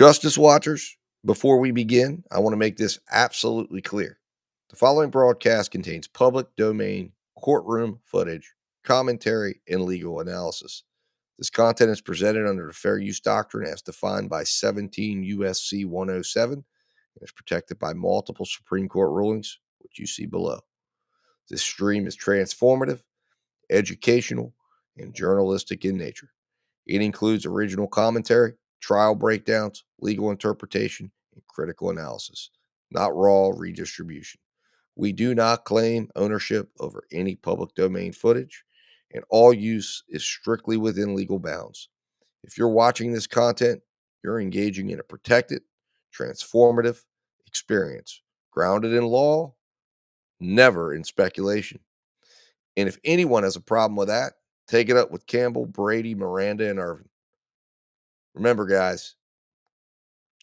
Justice Watchers, before we begin, I want to make this absolutely clear. The following broadcast contains public domain courtroom footage, commentary, and legal analysis. This content is presented under the Fair Use Doctrine as defined by 17 U.S.C. 107 and is protected by multiple Supreme Court rulings, which you see below. This stream is transformative, educational, and journalistic in nature. It includes original commentary, trial breakdowns, legal interpretation, and critical analysis, not raw redistribution. We do not claim ownership over any public domain footage, and all use is strictly within legal bounds. If you're watching this content, you're engaging in a protected, transformative experience, grounded in law, never in speculation. And if anyone has a problem with that, take it up with Campbell, Brady, Miranda, and Irvin. Remember, guys,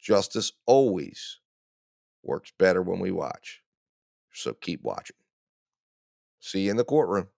justice always works better when we watch. So keep watching. See you in the courtroom.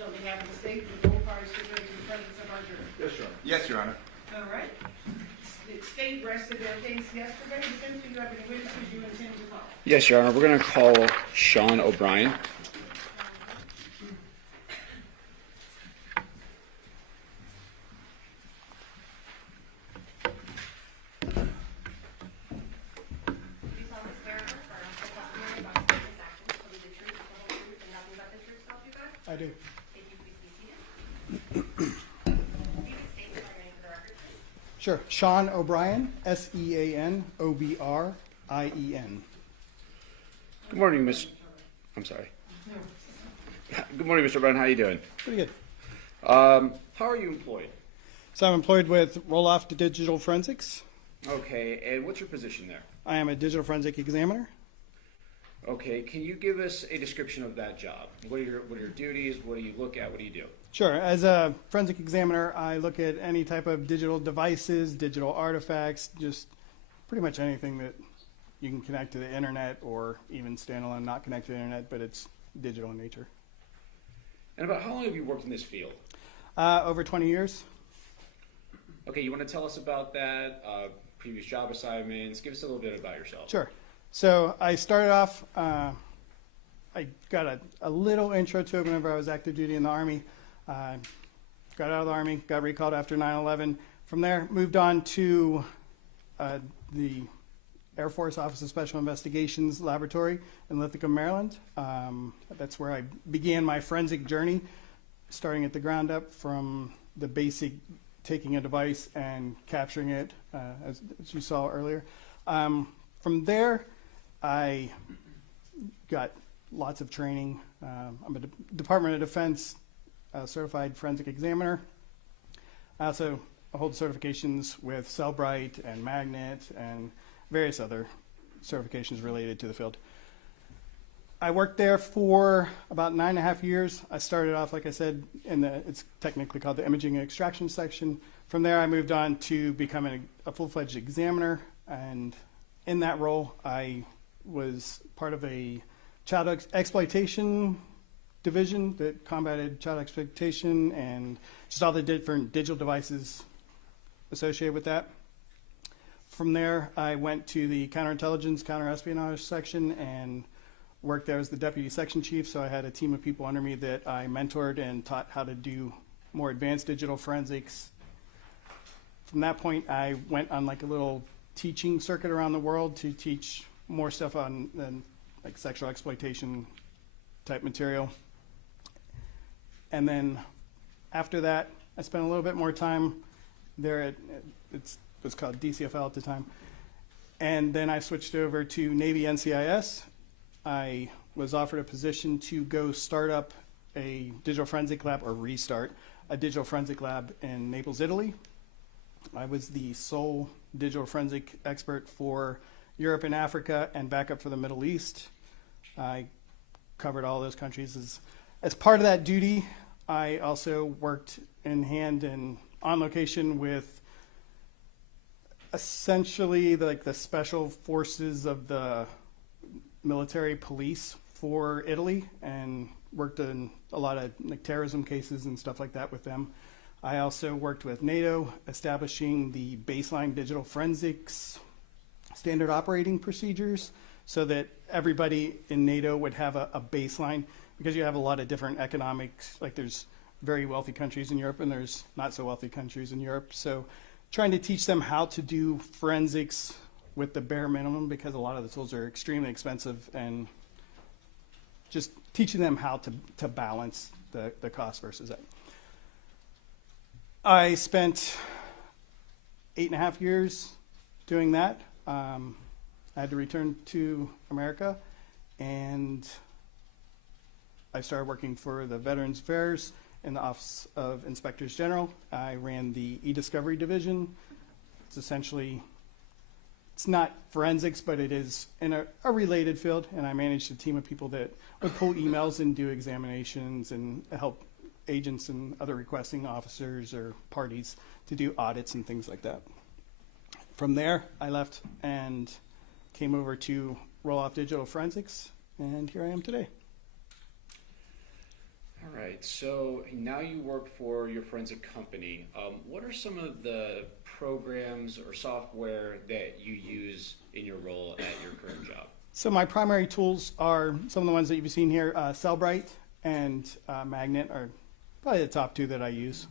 Wilette on behalf of the state, the roll call is stipulated in the presence of our jury. Yes, Your Honor. Yes, Your Honor. All right. The state rested their case yesterday. Defense, do you have any witnesses you intend to call? Yes, Your Honor. We're going to call Sean O'Brien. I do. If you please be seated. If you could state your name for the record, please. Sure. Sean O'Brien, S-E-A-N-O-B-R-I-E-N. Good morning, Miss. I'm sorry. Good morning, Mr. O'Brien. How are you doing? Pretty good. How are you employed? So I'm employed with Roll-Off Digital Forensics. Okay, and what's your position there? I am a digital forensic examiner. Okay, can you give us a description of that job? What are your duties? What do you look at? What do you do? Sure. As a forensic examiner, I look at any type of digital devices, digital artifacts, just pretty much anything that you can connect to the internet or even standalone, not connect to the internet, but it's digital in nature. And about how long have you worked in this field? Over 20 years. Okay, you want to tell us about that, previous job assignments? Give us a little bit about yourself. Sure. So I started off, I got a little intro to it whenever I was active duty in the Army. Got out of the Army, got recalled after 9/11. From there, moved on to the Air Force Office of Special Investigations Laboratory in Lithicum, Maryland. That's where I began my forensic journey, starting at the ground up from the basic taking a device and capturing it, as you saw earlier. From there, I got lots of training. I'm a Department of Defense certified forensic examiner. I also hold certifications with Cellbrite and Magnet and various other certifications related to the field. I worked there for about 9.5 years. I started off, like I said, it's technically called the imaging and extraction section. From there, I moved on to becoming a full-fledged examiner, and in that role, I was part of a child exploitation division that combated child exploitation and just all the different digital devices associated with that. From there, I went to the counterintelligence, counterespionage section and worked there as the deputy section chief. So I had a team of people under me that I mentored and taught how to do more advanced digital forensics. From that point, I went on like a little teaching circuit around the world to teach more stuff on like sexual exploitation type material. And then after that, I spent a little bit more time there at, it was called DCFL at the time. And then I switched over to Navy NCIS. I was offered a position to go start up a digital forensic lab, or restart a digital forensic lab in Naples, Italy. I was the sole digital forensic expert for Europe and Africa and backup for the Middle East. I covered all those countries. As part of that duty, I also worked in hand and on location with essentially like the special forces of the military police for Italy, and worked in a lot of like terrorism cases and stuff like that with them. I also worked with NATO, establishing the baseline digital forensics standard operating procedures so that everybody in NATO would have a baseline, because you have a lot of different economics, like there's very wealthy countries in Europe and there's not so wealthy countries in Europe. So trying to teach them how to do forensics with the bare minimum, because a lot of the tools are extremely expensive, and just teaching them how to balance the cost versus that. I spent 8.5 years doing that. I had to return to America, and I started working for the Veterans Affairs in the Office of Inspectors General. I ran the e-discovery division. It's essentially, it's not forensics, but it is in a related field, and I managed a team of people that would pull emails and do examinations and help agents and other requesting officers or parties to do audits and things like that. From there, I left and came over to Roll-Off Digital Forensics, and here I am today. All All right, so now you work for your forensic company. What are some of the programs or software that you use in your role at your current job? So my primary tools are some of the ones that you've seen here. Cellbrite and Magnet are probably the top two that I use.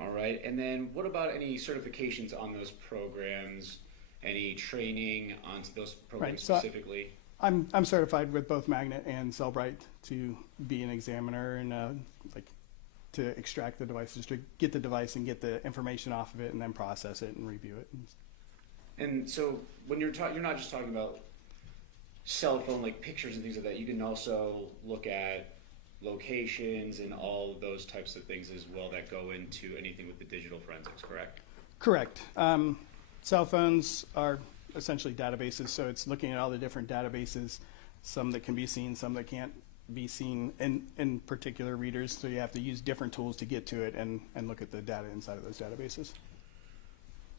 All right, and then what about any certifications on those programs? Any training on those programs Right, so specifically? I'm certified with both Magnet and Cellbrite to be an examiner and to extract the devices, to get the device and get the information off of it and then process it and review it. And so when you're not just talking about cell phone like pictures and things like that. You can also look at locations and all of those types of things as well that go into anything with the digital forensics. Correct? Correct. Cell phones are essentially databases, so it's looking at all the different databases, some that can be seen, some that can't be seen in particular readers, so you have to use different tools to get to it and look at the data inside of those databases.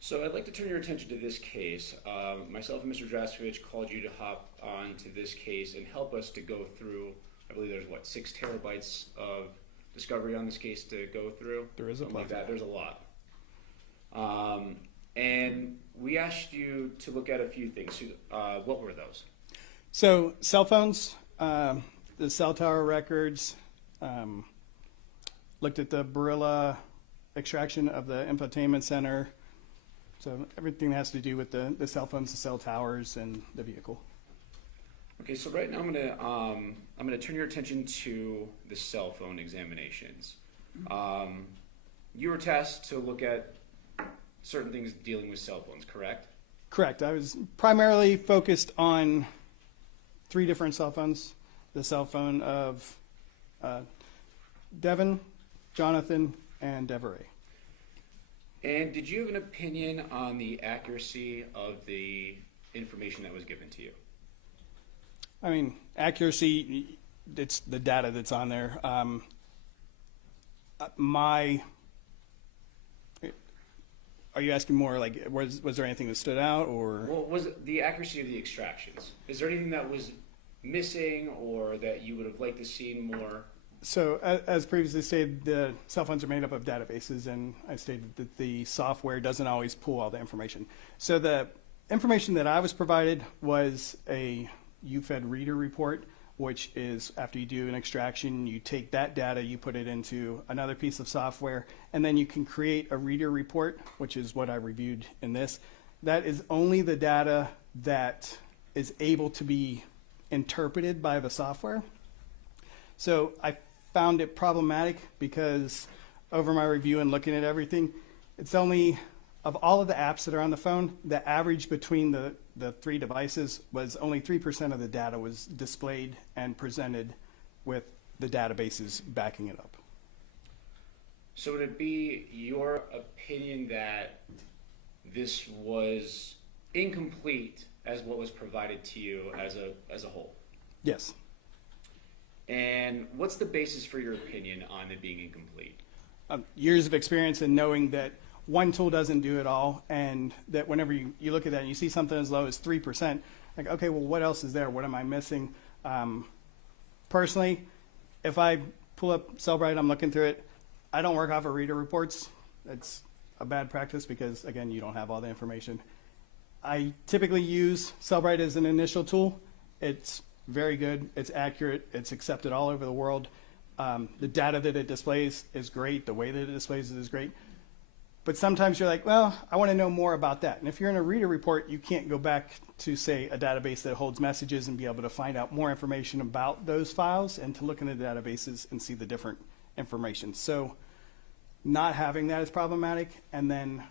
So I'd like to turn your attention to this case. Myself and Mr. Draskovich called you to hop on to this case and help us to go through, I believe there's 6 terabytes of discovery on this case to go through? There is a Something like plethora. that. There's a lot. And we asked you to look at a few things. What were those? So cell phones, the cell tower records, looked at the Barilla extraction of the infotainment center. So everything that has to do with the cell phones, the cell towers, and the vehicle. Okay, so right now I'm gonna turn your attention to the cell phone examinations. You were tasked to look at certain things dealing with cell phones, correct? Correct. I was primarily focused on 3 different cell phones. The cell phone of Devyn, Johnathan, and Devyn. And did you have an opinion on the accuracy of the information that was given to you? I mean, accuracy, it's the data that's on there. Are you asking more like, was there anything that stood out, or? Well, was it the accuracy of the extractions? Is there anything that was missing or that you would have liked to see more? So as previously stated, the cell phones are made up of databases, and I stated that the software doesn't always pull all the information. So the information that I was provided was a UFED reader report, which is after you do an extraction, you take that data, you put it into another piece of software, and then you can create a reader report, which is what I reviewed in this. That is only the data that is able to be interpreted by the software. So I found it problematic because over my review and looking at everything, it's only, of all of the apps that are on the phone, the average between the 3 devices was only 3% of the data was displayed and presented with the databases backing it up. So would it be your opinion that this was incomplete as what was provided to you as a whole? Yes. And what's the basis for your opinion on it being incomplete? Years of experience and knowing that one tool doesn't do it all, and that whenever you look at that and you see something as low as 3%, like, okay, well, what else is there? What am I missing? Personally, if I pull up Cellbrite, I'm looking through it, I don't work off of reader reports. It's a bad practice because, again, you don't have all the information. I typically use Cellbrite as an initial tool. It's very good. It's accurate. It's accepted all over the world. The data that it displays is great. The way that it displays it is great. But sometimes you're like, well, I want to know more about that. And if you're in a reader report, you can't go back to, say, a database that holds messages and be able to find out more information about those files and to look in the databases and see the different information. So not having that is problematic. And then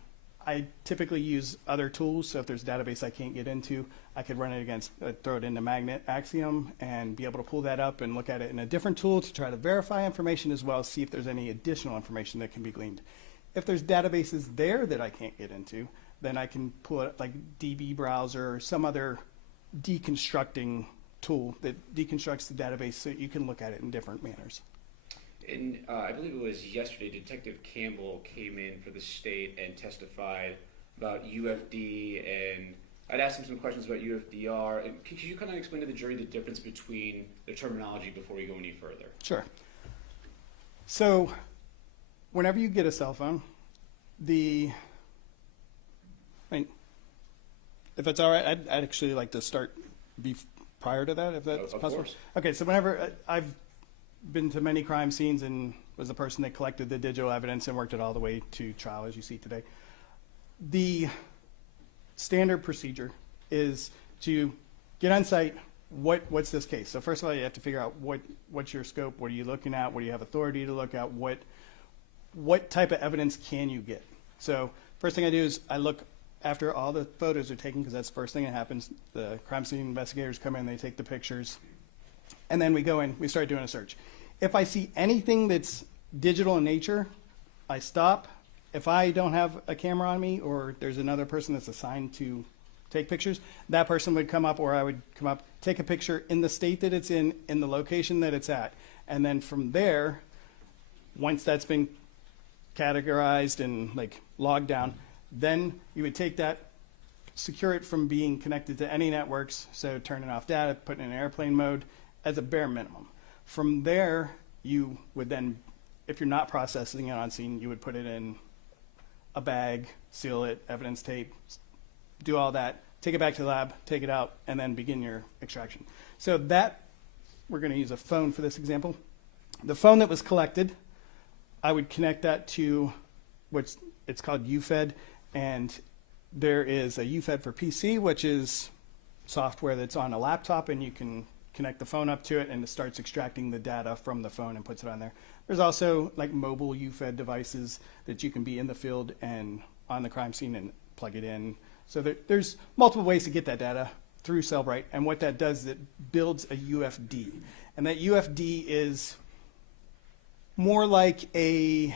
I typically use other tools. So if there's a database I can't get into, I could run it against, throw it into Magnet Axiom and be able to pull that up and look at it in a different tool to try to verify information as well as see if there's any additional information that can be gleaned. If there's databases there that I can't get into, then I can pull it like DB browser or some other deconstructing tool that deconstructs the database so you can look at it in different manners. And I believe it was yesterday, Detective Campbell came in for the state and testified about UFD and I'd asked him some questions about UFDR. And could you kind of explain to the jury the difference between the terminology before we go any further? Sure. So, whenever you get a cell phone, if it's all right, I'd actually like to start prior to that, if that's Of possible. course. Okay, so whenever I've been to many crime scenes and was the person that collected the digital evidence and worked it all the way to trial, as you see today, the standard procedure is to get on site. What's this case? So first of all, you have to figure out what's your scope. What are you looking at? What do you have authority to look at? What type of evidence can you get? So first thing I do is I look after all the photos are taken, because that's the first thing that happens. The crime scene investigators come in, they take the pictures, and then we go in, we start doing a search. If I see anything that's digital in nature, I stop. If I don't have a camera on me, or there's another person that's assigned to take pictures, that person would come up, or I would come up, take a picture in the state that it's in the location that it's at. And then from there, once that's been categorized and like logged down, then you would take that, secure it from being connected to any networks, so turning off data, putting it in airplane mode as a bare minimum. From there, you would then, if you're not processing it on scene, you would put it in a bag, seal it, evidence tape, do all that, take it back to the lab, take it out, and then begin your extraction. So that, we're going to use a phone for this example. The phone that was collected, I would connect that to it's called UFED, and there is a UFED for PC, which is software that's on a laptop, and you can connect the phone up to it, and it starts extracting the data from the phone and puts it on there. There's also like mobile UFED devices that you can be in the field and on the crime scene and plug it in. So there's multiple ways to get that data through Cellbrite, and what that does is it builds a UFD. And that UFD is more like a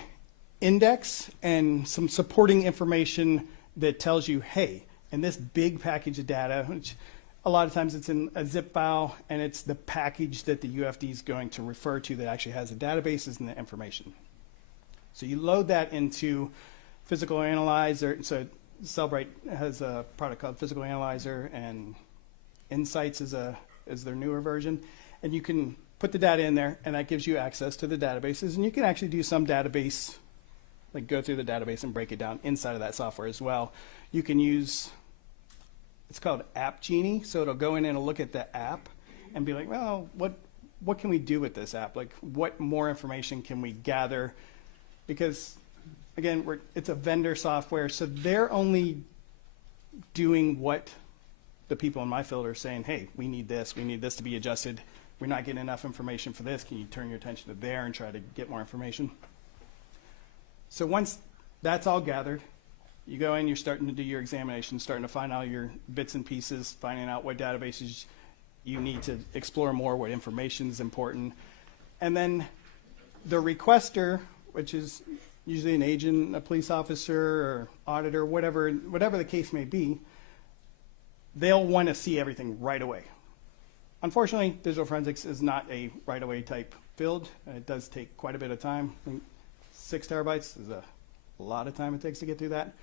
index and some supporting information that tells you, hey, in this big package of data, which a lot of times it's in a zip file, and it's the package that the UFD is going to refer to that actually has the databases and the information. So you load that into Physical Analyzer. So Cellbrite has a product called Physical Analyzer, and Insights is their newer version. And you can put the data in there, and that gives you access to the databases. And you can actually do some database, like go through the database and break it down inside of that software as well. You can use, it's called App Genie, so it'll go in and it'll look at the app and be like, well, what can we do with this app? Like, what more information can we gather? Because, again, it's a vendor software, so they're only doing what the people in my field are saying, hey, we need this to be adjusted. We're not getting enough information for this. Can you turn your attention to there and try to get more information? So once that's all gathered, you go in, you're starting to do your examination, starting to find out your bits and pieces, finding out what databases you need to explore more, what information is important. And then the requester, which is usually an agent, a police officer, or auditor, whatever the case may be, they'll want to see everything right away. Unfortunately, digital forensics is not a right-away type field. It does take quite a bit of time. I think 6 terabytes is a lot of time it takes to get through that.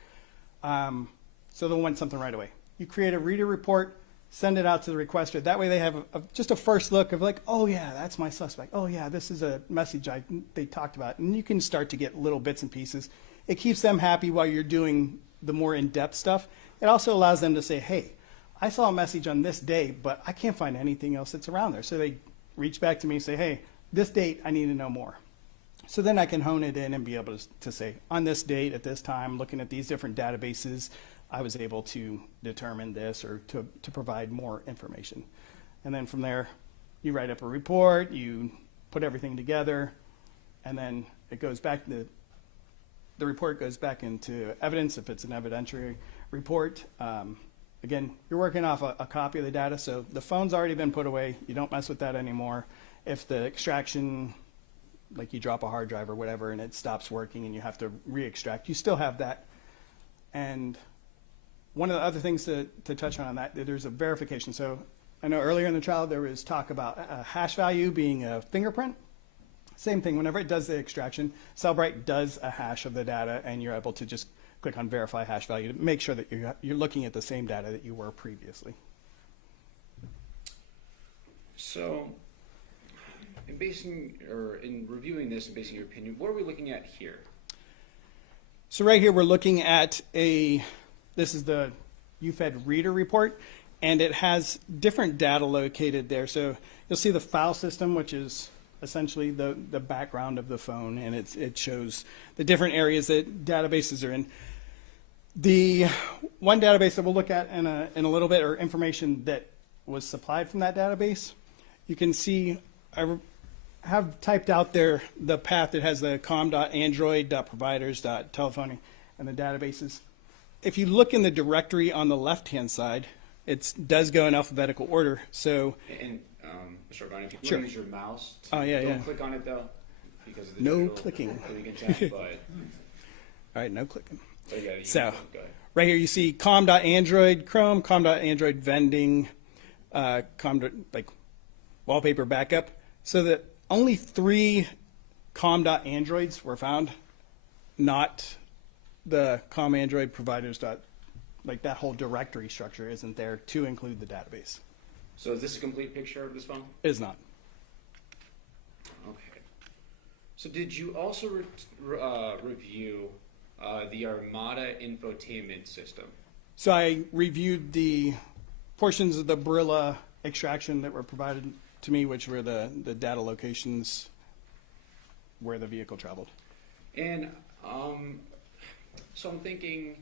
So they'll want something right away. You create a reader report, send it out to the requester. That way they have just a first look of like, oh yeah, that's my suspect. Oh yeah, this is a message they talked about. And you can start to get little bits and pieces. It keeps them happy while you're doing the more in-depth stuff. It also allows them to say, hey, I saw a message on this day, but I can't find anything else that's around there. So they reach back to me and say, hey, this date, I need to know more. So then I can hone it in and be able to say, on this date, at this time, looking at these different databases, I was able to determine this or to provide more information. And then from there, you write up a report, you put everything together, and then it goes back, the report goes back into evidence if it's an evidentiary report. Again, you're working off a copy of the data, so the phone's already been put away. You don't mess with that anymore. If the extraction, like you drop a hard drive or whatever and it stops working and you have to re-extract, you still have that. And one of the other things to touch on that, there's a verification. So I know earlier in the trial there was talk about a hash value being a fingerprint. Same thing, whenever it does the extraction, Cellbrite does a hash of the data and you're able to just click on verify hash value to make sure that you're looking at the same data that you were previously. So, in reviewing this and basing your opinion, what are we looking at here? So right here we're looking at this is the UFED reader report, and it has different data located there. So you'll see the file system, which is essentially the background of the phone, and it shows the different areas that databases are in. The one database that we'll look at in a little bit, or information that was supplied from that database, you can see I have typed out there the path that has the com.android.providers.telephony and the databases. If you look in the directory on the left-hand side, it does go in alphabetical order. So, And Mr. O'Brien, if you Sure. can use your mouse, don't click on it though, because of the No digital clicking. intent, but all right, no clicking. yeah, you So, go ahead. right here you see com.android, Chrome, com.android vending, like wallpaper backup. So that only 3 com.androids were found, not the com.android providers. Like that whole directory structure isn't there to include the database. So is this a complete picture of this phone? It is not. Okay. So did you also review the Armada infotainment system? So I reviewed the portions of the Barilla extraction that were provided to me, which were the data locations where the vehicle traveled. And so I'm thinking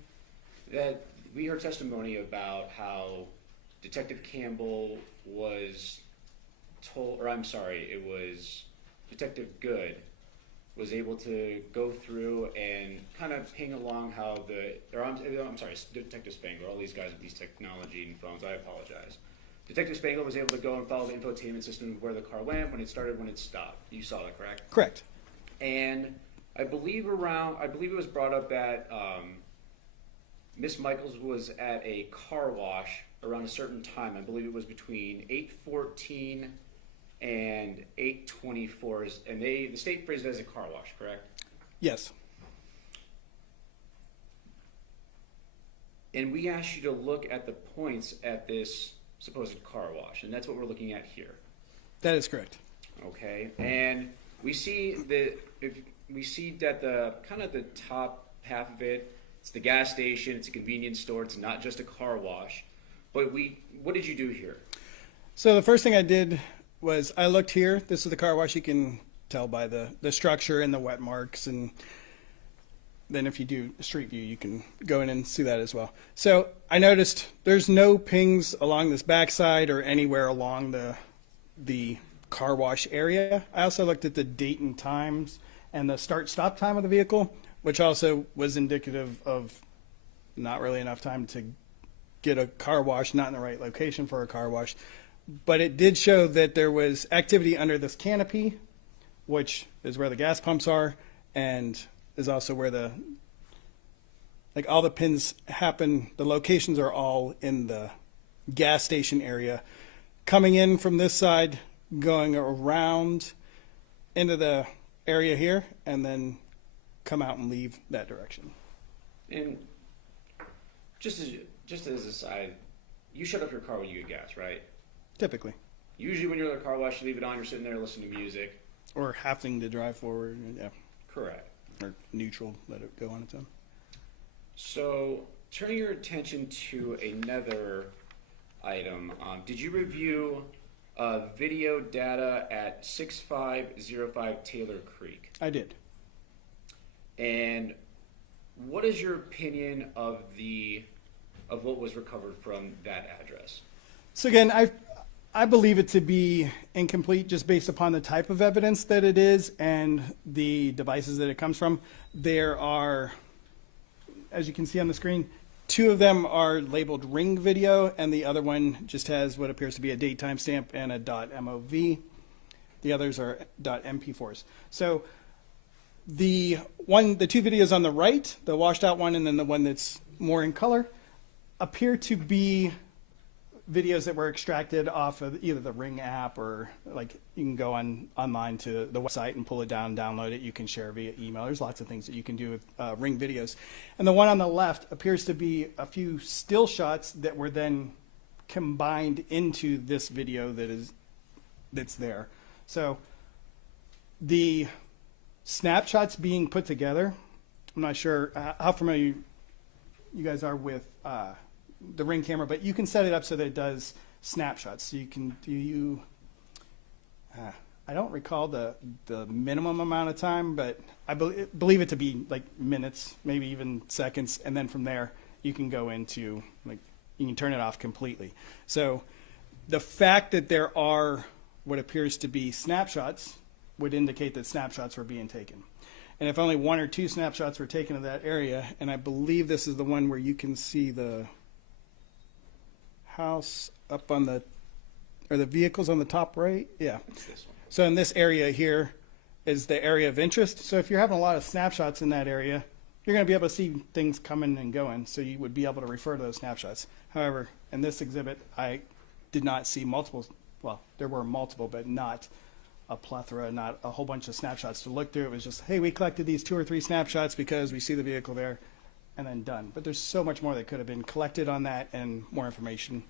that we heard testimony about how Detective Campbell was told, or I'm sorry, it was Detective Good was able to go through and kind of ping along how I'm sorry, Detective Spangler, all these guys with these technology and phones, I apologize. Detective Spangler was able to go and follow the infotainment system where the car went, when it started, when it stopped. You saw that, correct? Correct. And I believe it was brought up that Miss Michaels was at a car wash around a certain time. I believe it was between 8:14 and 8:24, and the state phrased it as a car wash, correct? Yes. And we asked you to look at the points at this supposed car wash, and that's what we're looking at here. That is correct. Okay, and we see that the kind of the top half of it, it's the gas station, it's a convenience store, it's not just a car wash. But what did you do here? So the first thing I did was I looked here. This is the car wash. You can tell by the structure and the wet marks, and then if you do street view, you can go in and see that as well. So I noticed there's no pings along this backside or anywhere along the car wash area. I also looked at the date and times and the start-stop time of the vehicle, which also was indicative of not really enough time to get a car wash, not in the right location for a car wash. But it did show that there was activity under this canopy, which is where the gas pumps are, and is also where all the pins happen. The locations are all in the gas station area. Coming in from this side, going around into the area here, and then come out and leave that direction. And just as a side, you shut off your car when you get gas, right? Typically. Usually when you're at a car wash, you leave it on, you're sitting there listening to music. Or having to drive forward, yeah. Correct. Or neutral, let it go on its own. So, turning your attention to another item, did you review video data at 6505 Taylor Creek? I did. And what is your opinion of what was recovered from that address? So again, I believe it to be incomplete just based upon the type of evidence that it is and the devices that it comes from. There are, as you can see on the screen, 2 of them are labeled ring video, and the other one just has what appears to be a date timestamp and a .mov. The others are .mp4s. So the 2 videos on the right, the washed out one and then the one that's more in color, appear to be videos that were extracted off of either the Ring app, or like you can go online to the website and pull it down, download it. You can share via email. There's lots of things that you can do with Ring videos. And the one on the left appears to be a few still shots that were then combined into this video that's there. So the snapshots being put together, I'm not sure how familiar you guys are with the Ring camera, but you can set it up so that it does snapshots. So you can I don't recall the minimum amount of time, but I believe it to be like minutes, maybe even seconds, and then from there you can go into, like, you can turn it off completely. So the fact that there are what appears to be snapshots would indicate that snapshots were being taken. And if only 1 or 2 snapshots were taken of that area, and I believe this is the one where you can see the house up on the, or the vehicles on the top right? Yeah. It's this one. So in this area here is the area of interest. So if you're having a lot of snapshots in that area, you're going to be able to see things coming and going. So you would be able to refer to those snapshots. However, in this exhibit, I did not see multiple, well, there were multiple, but not a plethora, not a whole bunch of snapshots to look through. It was just, hey, we collected these 2 or 3 snapshots because we see the vehicle there, and then done. But there's so much more that could have been collected on that, and more information.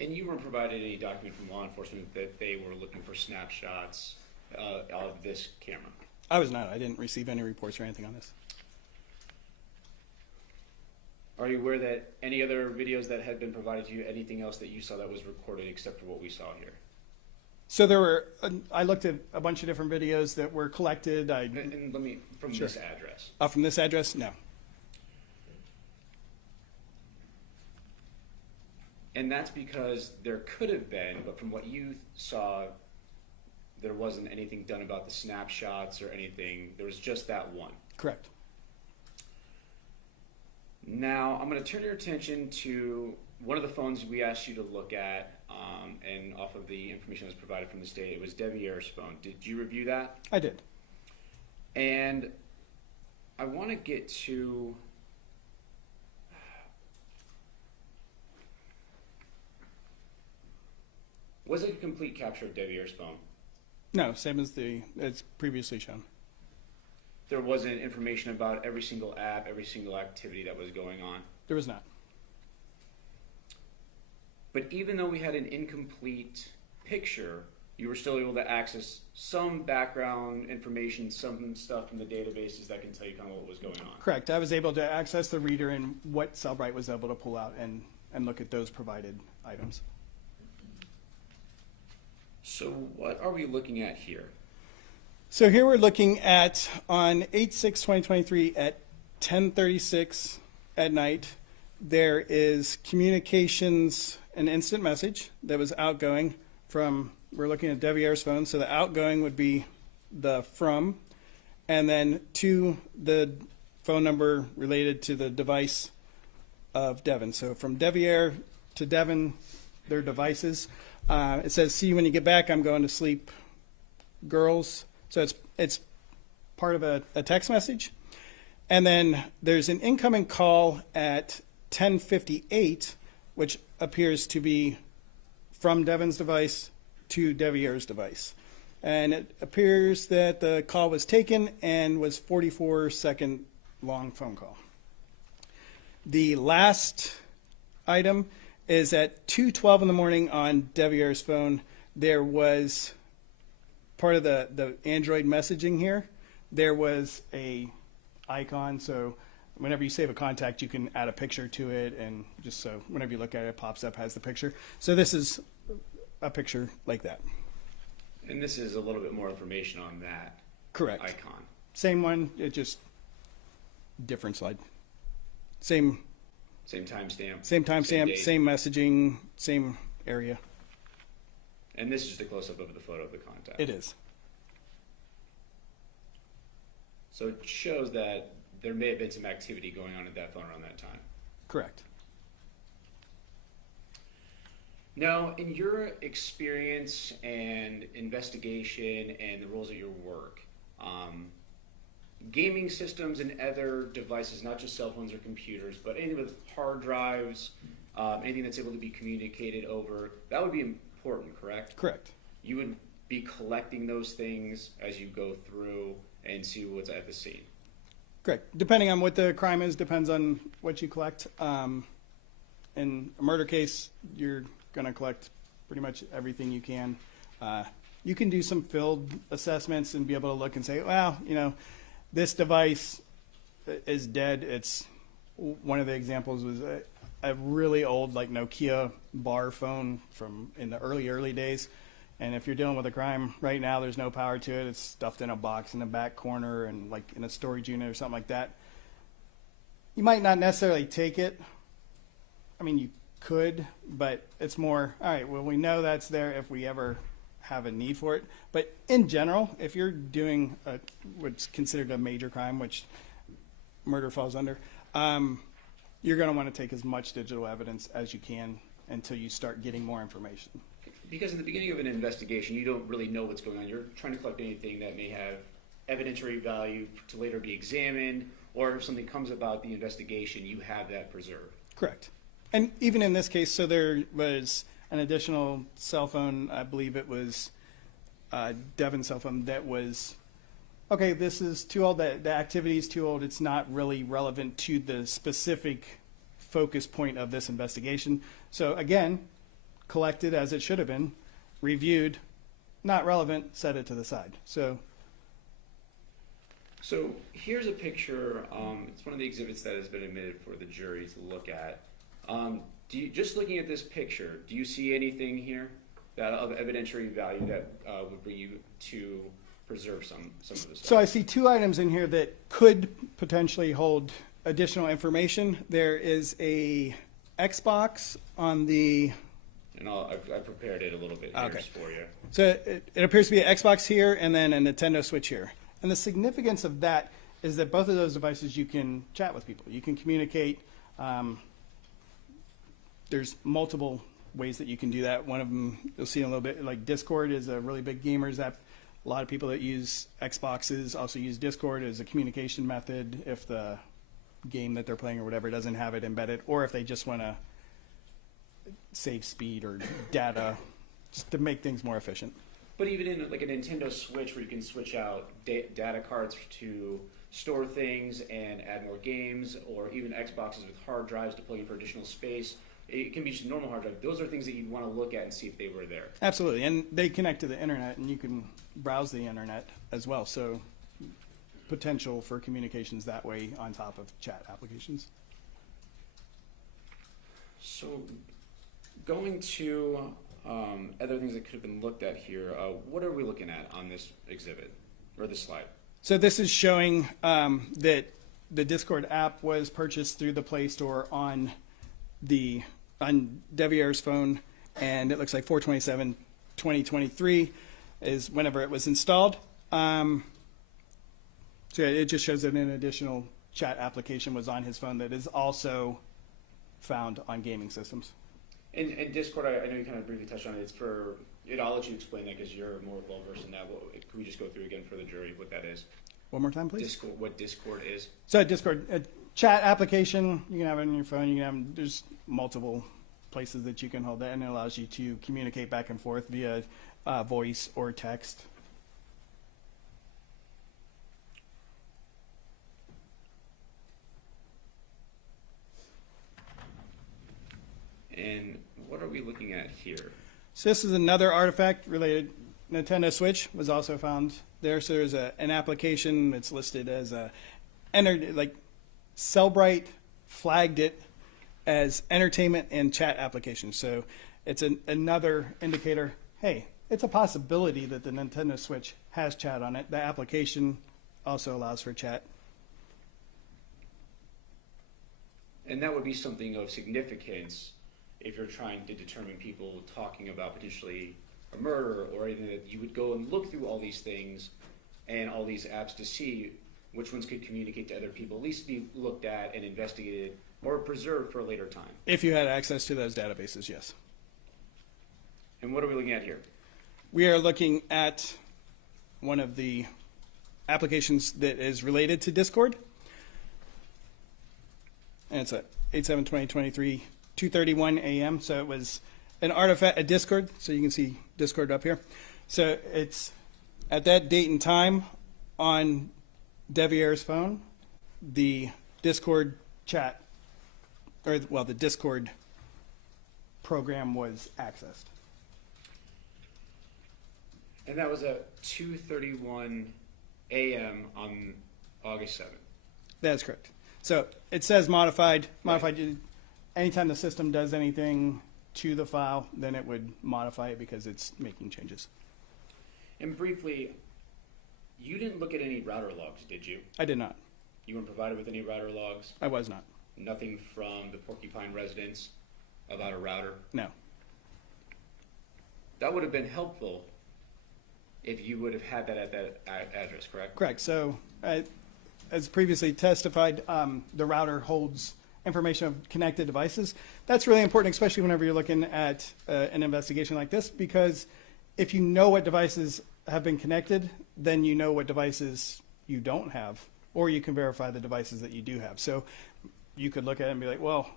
And you weren't provided any document from law enforcement that they were looking for snapshots of this camera? I was not. I didn't receive any reports or anything on this. Are you aware that any other videos that had been provided to you, anything else that you saw that was recorded except for what we saw here? So there were, I looked at a bunch of different videos that were collected. And let me, from Sure. this address. From this address? No. And that's because there could have been, but from what you saw, there wasn't anything done about the snapshots or anything. There was just that one. Correct. Now, I'm going to turn your attention to one of the phones we asked you to look at, and off of the information that was provided from the state, it was Devyn's phone. Did you review that? I did. And I want to get to was it a complete capture of Devyn's phone? No, same as it's previously shown. There wasn't information about every single app, every single activity that was going on. There was not. But even though we had an incomplete picture, you were still able to access some background information, some stuff from the databases that can tell you kind of what was going on. Correct. I was able to access the reader and what Cellbrite was able to pull out and look at those provided items. So what are we looking at here? So here we're looking at, on 8/6/2023 at 10:36 at night, there is communications, an instant message that was outgoing from, we're looking at Devyn's phone, so the outgoing would be the from, and then to the phone number related to the device of Devyn. So from Devyn to Devyn, their devices. It says, see you when you get back, I'm going to sleep, girls. So it's part of a text message. And then there's an incoming call at 10:58, which appears to be from Devyn's device to Devyn's device. And it appears that the call was taken and was 44-second long phone call. The last item is at 2:12 in the morning on Devyn's phone. There was part of the Android messaging here. There was a icon, so whenever you save a contact, you can add a picture to it, and just so whenever you look at it, it pops up, has the picture. So this is a picture like that. And this is a little bit more information on that Correct. icon. Same one, it just different slide. Same timestamp. Same timestamp, date. same messaging, same area. And this is just a close-up of the photo of the contact. It is. So it shows that there may have been some activity going on at that phone around that time. Correct. Now, in your experience and investigation and the roles of your work, gaming systems and other devices, not just cell phones or computers, but anything with hard drives, anything that's able to be communicated over, that would be important, correct? Correct. You would be collecting those things as you go through and see what's at the scene. Correct. Depending on what the crime is, depends on what you collect. In a murder case, you're going to collect pretty much everything you can. You can do some field assessments and be able to look and say, well, you know, this device is dead. It's one of the examples was a really old, like, Nokia bar phone from in the early days. And if you're dealing with a crime right now, there's no power to it. It's stuffed in a box in the back corner and like in a storage unit or something like that. You might not necessarily take it. I mean, you could, but it's more, all right, well, we know that's there if we ever have a need for it. But in general, if you're doing what's considered a major crime, which murder falls under, you're going to want to take as much digital evidence as you can until you start getting more information. Because in the beginning of an investigation, you don't really know what's going on. You're trying to collect anything that may have evidentiary value to later be examined, or if something comes about the investigation, you have that preserved. Correct. And even in this case, so there was an additional cell phone, I believe it was Devyn's cell phone, that was, okay, this is too old, the activity is too old, it's not really relevant to the specific focus point of this investigation. So again, collected as it should have been, reviewed, not relevant, set it to the side. So here's a picture. It's one of the exhibits that has been admitted for the jury to look at. Just looking at this picture, do you see anything here that of evidentiary value that would bring you to preserve some of the stuff? So I see two items in here that could potentially hold additional information. There is a Xbox on the... And I prepared it a little bit here just for you. So it appears to be an Xbox here and then a Nintendo Switch here. And the significance of that is that both of those devices you can chat with people. You can communicate. There's multiple ways that you can do that. One of them you'll see in a little bit, like Discord is a really big gamers app. A lot of people that use Xboxes also use Discord as a communication method if the game that they're playing or whatever doesn't have it embedded, or if they just want to save speed or data just to make things more efficient. But even in like a Nintendo Switch where you can switch out data cards to store things and add more games, or even Xboxes with hard drives to plug in for additional space, it can be just a normal hard drive. Those are things that you'd want to look at and see if they were there. Absolutely, and they connect to the internet and you can browse the internet as well, so potential for communications that way on top of chat applications. So going to other things that could have been looked at here, what are we looking at on this exhibit or this slide? So this is showing that the Discord app was purchased through the Play Store on Devier's phone, and it looks like 4/27/2023 is whenever it was installed. So yeah, it just shows that an additional chat application was on his phone that is also found on gaming systems. And Discord, I know you kind of briefly touched on it. I'll let you explain that because you're more well versed in that. Can we just go through again for the jury what that is? One more time, please. Discord, what Discord is? So Discord, a chat application, you can have it on your phone. There's multiple places that you can hold that, and it allows you to communicate back and forth via voice or text. And what are we looking at here? So this is another artifact related. Nintendo Switch was also found there. So there's an application that's listed as Cellbrite flagged it as entertainment and chat application. So it's another indicator. Hey, it's a possibility that the Nintendo Switch has chat on it. The application also allows for chat. And that would be something of significance if you're trying to determine people talking about potentially a murder, or anything, that you would go and look through all these things and all these apps to see which ones could communicate to other people, at least be looked at and investigated or preserved for a later time. If you had access to those databases, yes. And what are we looking at here? We are looking at one of the applications that is related to Discord. And it's a 8/7/2023 2:31 a.m. So it was an artifact, a Discord. So you can see Discord up here. So it's at that date and time on Devier's phone, the Discord chat, or well, the Discord program was accessed. And that was at 2:31 a.m. on August 7th. That's correct. So it says modified. Modified. Anytime the system does anything to the file, then it would modify it because it's making changes. And briefly, you didn't look at any router logs, did you? I did not. You weren't provided with any router logs? I was not. Nothing from the Porcupine residents about a router? No. That would have been helpful if you would have had that at that address, correct? Correct. So, as previously testified, the router holds information of connected devices. That's really important, especially whenever you're looking at an investigation like this, because if you know what devices have been connected, then you know what devices you don't have, or you can verify the devices that you do have. So you could look at it and be like, well,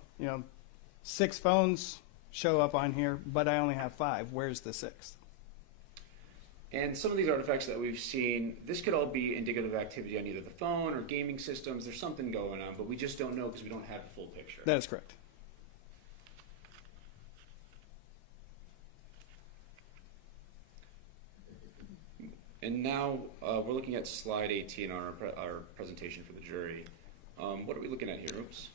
6 phones show up on here, but I only have 5. Where's the 6th? And some of these artifacts that we've seen, this could all be indicative of activity on either the phone or gaming systems. There's something going on, but we just don't know because we don't have the full picture. That is correct. And now we're looking at slide 18 on our presentation for the jury. What are we looking at here? Oops.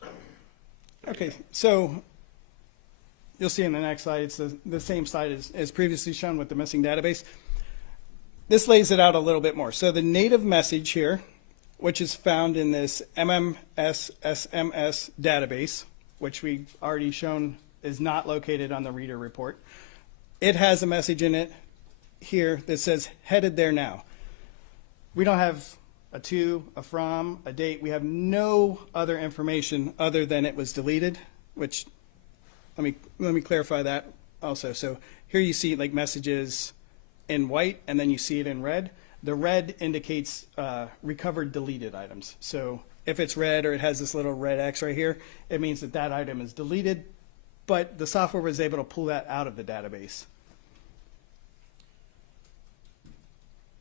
Okay, so you'll see in the next slide, it's the same slide as previously shown with the missing database. This lays it out a little bit more. So the native message here, which is found in this MMS-SMS database, which we've already shown is not located on the reader report, it has a message in it here that says headed there now. We don't have a to, a from, a date. We have no other information other than it was deleted, which let me clarify that also. So here you see like messages in white, and then you see it in red. The red indicates recovered deleted items. So if it's red or it has this little red X right here, it means that that item is deleted, but the software was able to pull that out of the database.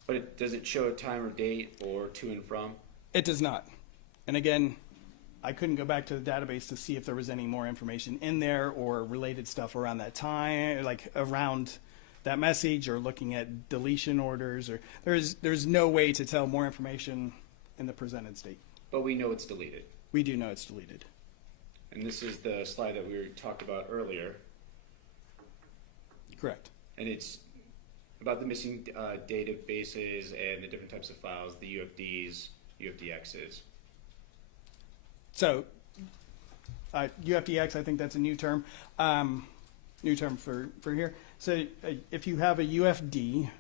But does it show a time or date or to and from? It does not. And again, I couldn't go back to the database to see if there was any more information in there or related stuff around that time, like around that message, or looking at deletion orders, or there's no way to tell more information in the presented state. But we know it's deleted. We do know it's deleted. And this is the slide that we talked about earlier. Correct. And it's about the missing databases and the different types of files, the UFDs, UFDXs. So UFDX, I think that's a new term. New term for here. So if you have a UFD,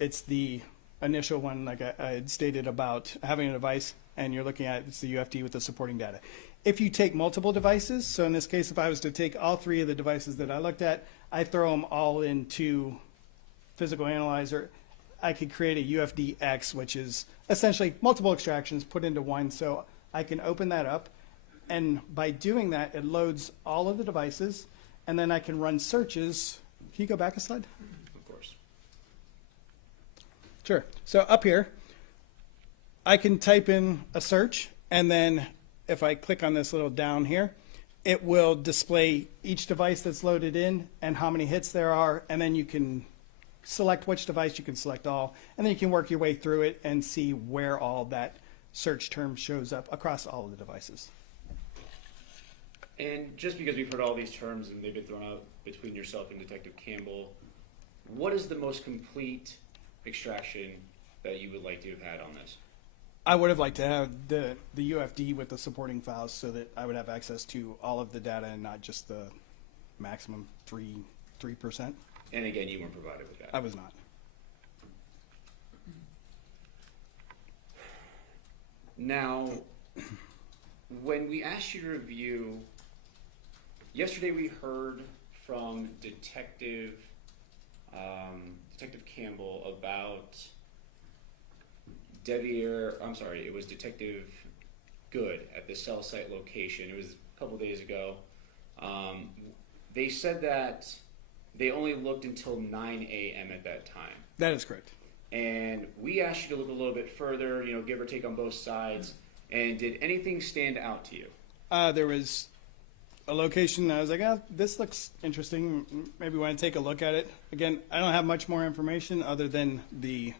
it's the initial one, like I had stated about having a device, and you're looking at it's the UFD with the supporting data. If you take multiple devices, so in this case, if I was to take all 3 of the devices that I looked at, I throw them all into Physical Analyzer, I could create a UFDX, which is essentially multiple extractions put into one. So I can open that up, and by doing that, it loads all of the devices, and then I can run searches. Can you go back a slide? Of course. Sure. So up here, I can type in a search, and then if I click on this little down here, it will display each device that's loaded in and how many hits there are, and then you can select which device. You can select all, and then you can work your way through it and see where all that search term shows up across all of the devices. And just because we've heard all these terms and they've been thrown out between yourself and Detective Campbell, what is the most complete extraction that you would like to have had on this? I would have liked to have the UFD with the supporting files so that I would have access to all of the data and not just the maximum 3%. And again, you weren't provided with that. I was not. Now, when we asked you to review, yesterday we heard from Detective Campbell about it was Detective Good at the cell site location. It was a couple days ago. they said that they only looked until 9 a.m. at that time. That is correct. And we asked you to look a little bit further, give or take on both sides. And did anything stand out to you? There was a location I was like, this looks interesting. Maybe want to take a look at it. Again, I don't have much more information other than the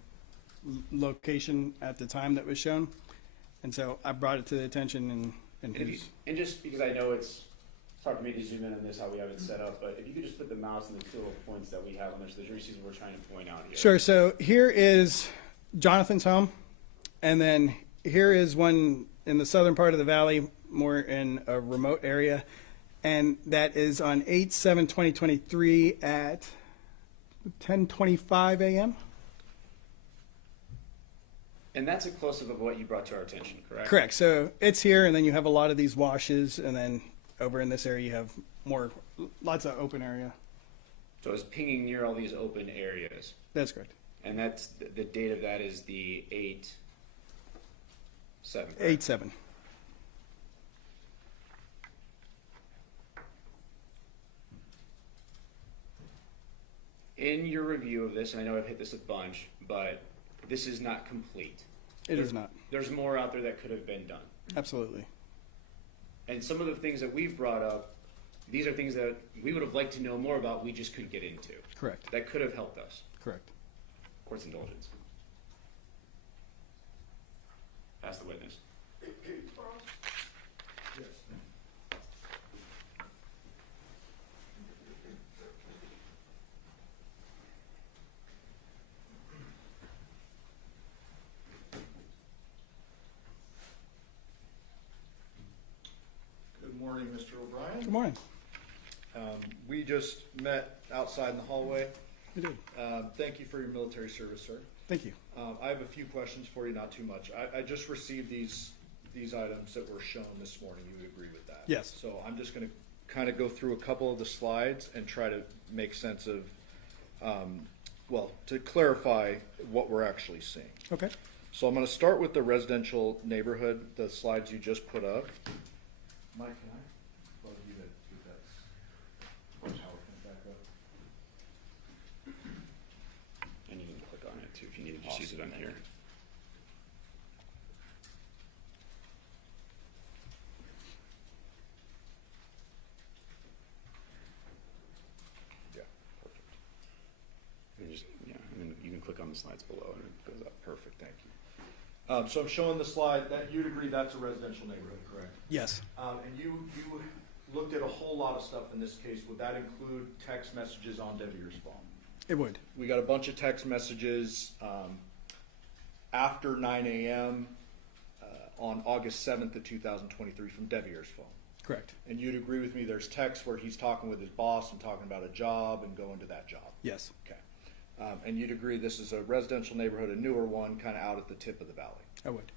location at the time that was shown. And so I brought it to the attention And just because I know it's hard for me to zoom in on this, how we have it set up, but if you could just put the mouse on the two little points that we have on there so the jury sees what we're trying to point out here. Sure. So here is Jonathan's home. And then here is one in the southern part of the valley, more in a remote area. And that is on 8/7/2023 at 10:25 a.m. And that's a close-up of what you brought to our attention, correct? Correct. So it's here, and then you have a lot of these washes, and then over in this area you have lots of open area. So it's pinging near all these open areas. That's correct. And that's the date of that is the 8/7. 8/7. In your review of this, and I know I've hit this a bunch, but this is not complete. It is not. There's more out there that could have been done. Absolutely. And some of the things that we've brought up, these are things that we would have liked to know more about, we just couldn't get into. Correct. That could have helped us. Correct. Court's indulgence. Ask the witness. Good morning, Mr. O'Brien. Good morning. We just met outside in the hallway. We did. Thank you for your military service, sir. Thank you. I have a few questions for you, not too much. I just received these items that were shown this morning. You would agree with that? Yes. So I'm just going to kind of go through a couple of the slides and try to make sense of, to clarify what we're actually seeing. Okay. So I'm going to start with the residential neighborhood, the slides you just put up. Mike, can I plug you to get that power thing back up? And you can click on it too if you need to just use it on here. Yeah, perfect. And then you can click on the slides below and it goes up. Perfect, thank you. So I'm showing the slide that you'd agree that's a residential neighborhood, correct? Yes. And you looked at a whole lot of stuff in this case. Would that include text messages on Devier's phone? It would. We got a bunch of text messages after 9 a.m. On August 7th of 2023 from Devier's phone. Correct. And you'd agree with me there's text where he's talking with his boss and talking about a job and going to that job? Yes. Okay. And you'd agree this is a residential neighborhood, a newer one, kind of out at the tip of the valley? I would.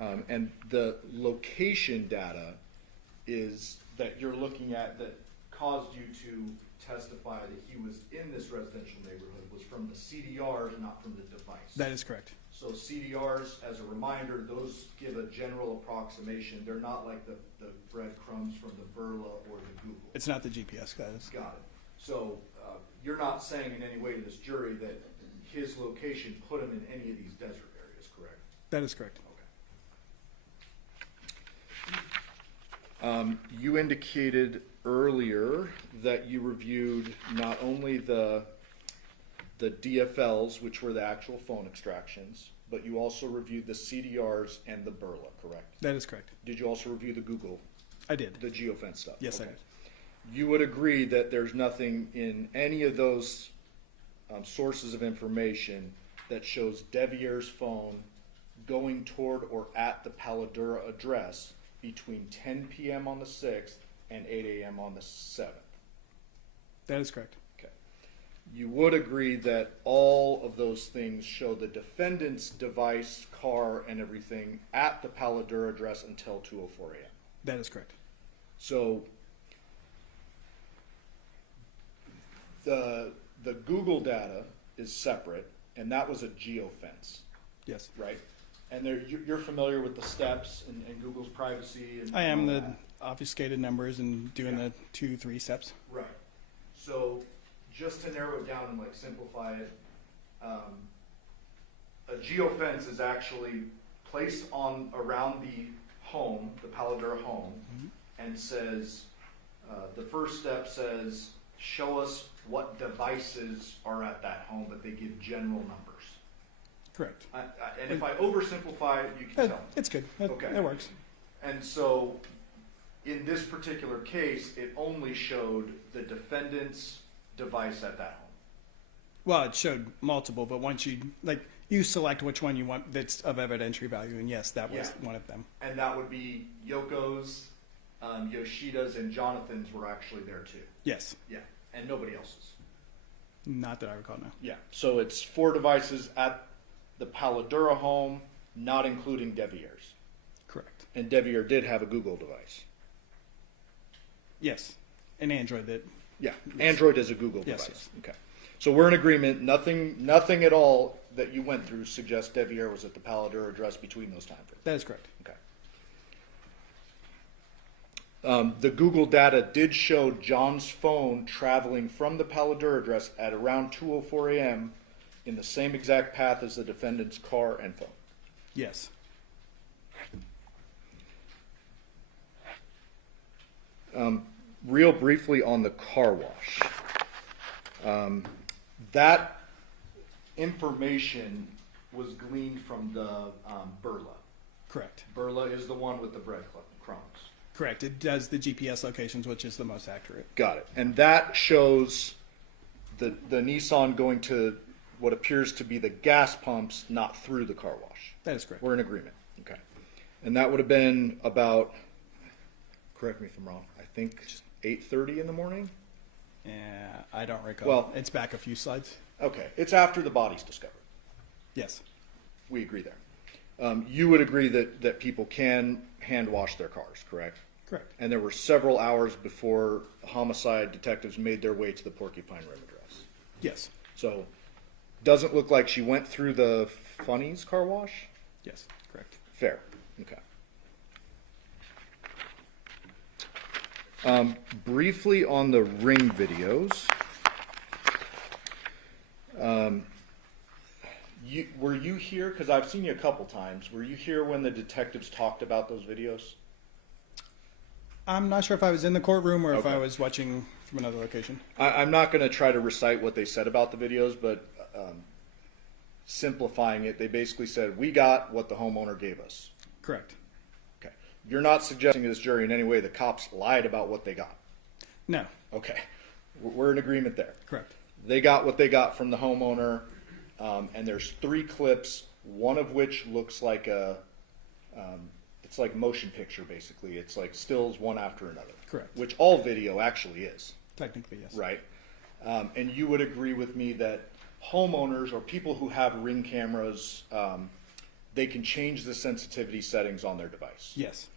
Okay. And the location data is that you're looking at that caused you to testify that he was in this residential neighborhood was from the CDRs, not from the device. That is correct. So CDRs, as a reminder, those give a general approximation. They're not like the breadcrumbs from the Burla or the Google. It's not the GPS guys. Got it. So you're not saying in any way to this jury that his location put him in any of these desert areas, correct? That is correct. Okay. You indicated earlier that you reviewed not only the DFLs, which were the actual phone extractions, but you also reviewed the CDRs and the Burla, correct? That is correct. Did you also review the Google, I did. the geofence stuff? Yes, I Okay. did. You would agree that there's nothing in any of those sources of information that shows Devier's phone going toward or at the Paladura address between 10 p.m. on the 6th and 8 a.m. on the 7th? That is correct. Okay. You would agree that all of those things show the defendant's device, car, and everything at the Paladura address until 2:04 a.m.? That is correct. So the Google data is separate, and that was a geofence, Yes. right? And you're familiar with the steps and Google's privacy and I am. all The that. obfuscated numbers and doing Yeah. the 2-3 steps. Right. So just to narrow it down and like simplify it, a geofence is actually placed on around the home, the Paladura home, and says, the first step says, show us what devices are at that home, but they give general numbers. Correct. And if I oversimplify it, you can tell me. It's good. Okay. That works. And so, in this particular case, it only showed the defendant's device at that home. Well, it showed multiple, but once you select which one you want that's of evidentiary value, and yes, that was Yeah. one of them. And that would be Yoko's, Yoshida's, and Jonathan's were actually there too. Yes. Yeah, and nobody else's. Not that I recall now. Yeah, so it's 4 devices at the Paladura home, not including Devier's. Correct. And Devier did have a Google device. Yes. An Android that. Yeah, Android is a Google Yes, device. yes. Okay, so we're in agreement. Nothing at all that you went through suggests Devier was at the Paladura address between those time frames. That is correct. Okay. The Google data did show John's phone traveling from the Paladura address at around 2:04 a.m. in the same exact path as the defendant's car and phone. Yes. Real briefly on the car wash. That information was gleaned from the Burla. Correct. Burla is the one with the breadcrumbs. Correct. It does the GPS locations, which is the most accurate. Got it. And that shows the Nissan going to what appears to be the gas pumps, not through the car wash. That is correct. We're in agreement. Okay. And that would have been about, correct me if I'm wrong, I think 8:30 in the morning? Yeah, I don't recall. Well- It's back a few slides. Okay. It's after the body's discovered. Yes. We agree there. You would agree that people can hand wash their cars, correct? Correct. And there were several hours before homicide detectives made their way to the Porcupine Rim address. Yes. So, doesn't look like she went through the Funnies car wash? Yes. Correct. Fair. Okay. Briefly on the ring videos. Were you here? Because I've seen you a couple times. Were you here when the detectives talked about those videos? I'm not sure if I was in the courtroom or if Okay. I was watching from another location. I'm not going to try to recite what they said about the videos, but simplifying it, they basically said, we got what the homeowner gave us. Correct. Okay. You're not suggesting to this jury in any way the cops lied about what they got. No. Okay. We're in agreement there. Correct. They got what they got from the homeowner, and there's 3 clips, one of which looks like it's like motion picture basically. It's like stills one after another. Correct. Which all video actually is, Technically, yes. right? And you would agree with me that homeowners or people who have ring cameras, they can change the sensitivity settings on their device. Yes.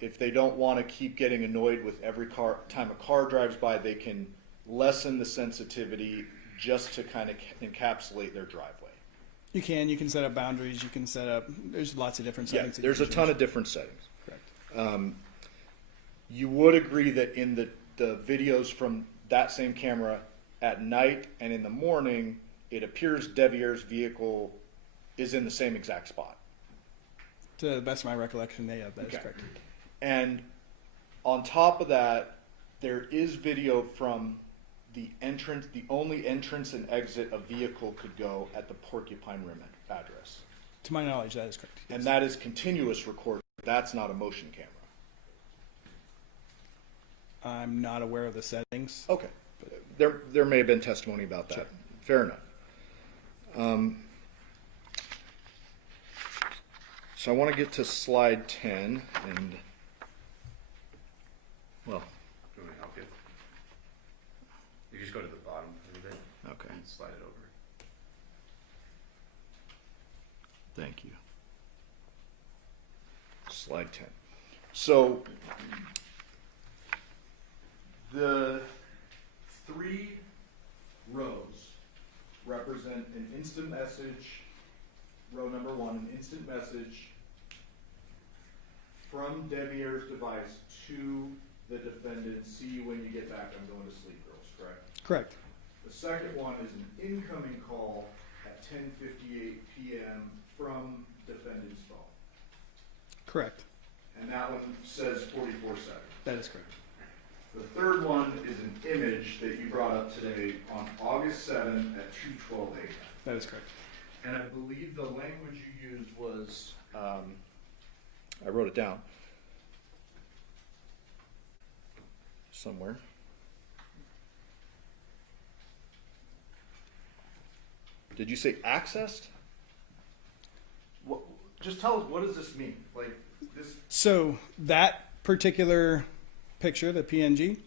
If they don't want to keep getting annoyed with every time a car drives by, they can lessen the sensitivity just to kind of encapsulate their driveway. You can set up boundaries. You can set up. There's lots of different Yeah, settings. there's a ton of different settings. Correct. You would agree that in the videos from that same camera at night and in the morning, it appears Devier's vehicle is in the same exact spot. To the best of my recollection, that is Okay. correct. And on top of that, there is video from the only entrance and exit a vehicle could go at the Porcupine Rim address. To my knowledge, that is correct. And that is continuous recording. That's not a motion camera. I'm not aware of the settings. Okay. There may have been testimony about that. Sure. Fair enough. So I want to get to slide 10 and, well, Do you want me to help you? You just go to the bottom a little bit okay. and slide it over. Thank you. Slide 10. So the 3 rows represent an instant message, row number 1, an instant message from Devier's device to the defendant, see you when you get back, I'm going to sleep, girls, correct? Correct. The second one is an incoming call at 10:58 p.m. from defendant's phone. Correct. And that one says 44 seconds. That is correct. The third one is an image that you brought up today on August 7th at 2:12 a.m. That is correct. And I believe the language you used was, I wrote it down somewhere. Did you say accessed? What, just tell us, what does this mean? Like this? So that particular picture, the PNG,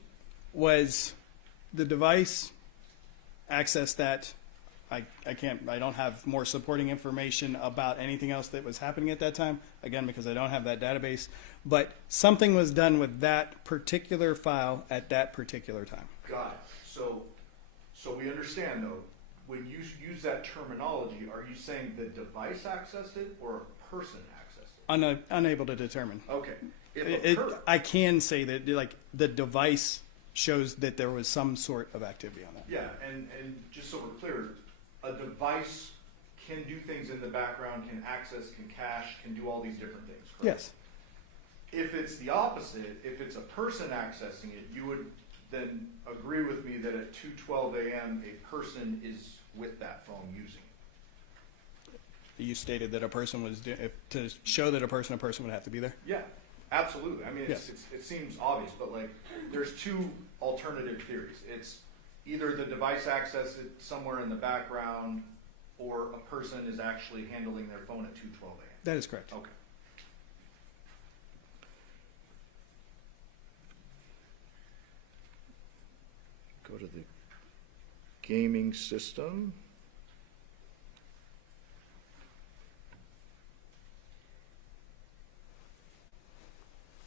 was the device accessed that. I don't have more supporting information about anything else that was happening at that time, again, because I don't have that database, but something was done with that particular file at that particular time. Got it. So we understand though, when you use that terminology, are you saying the device accessed it or a person accessed it? Unable to determine. Okay. If I can say that like the device shows that there was some sort of activity on that. yeah, and just so we're clear, a device can do things in the background, can access, can cache, can do all these different things, correct? Yes. If it's the opposite, if it's a person accessing it, you would then agree with me that at 2:12 a.m. a person is with that phone using it. You stated that a person was to show that a person would have to be there. Yeah, absolutely. I mean, Yes. it seems obvious, but like, there's two alternative theories. It's either the device access it somewhere in the background, or a person is actually handling their phone at 2:12 a.m. That is correct. Okay. Go to the gaming system.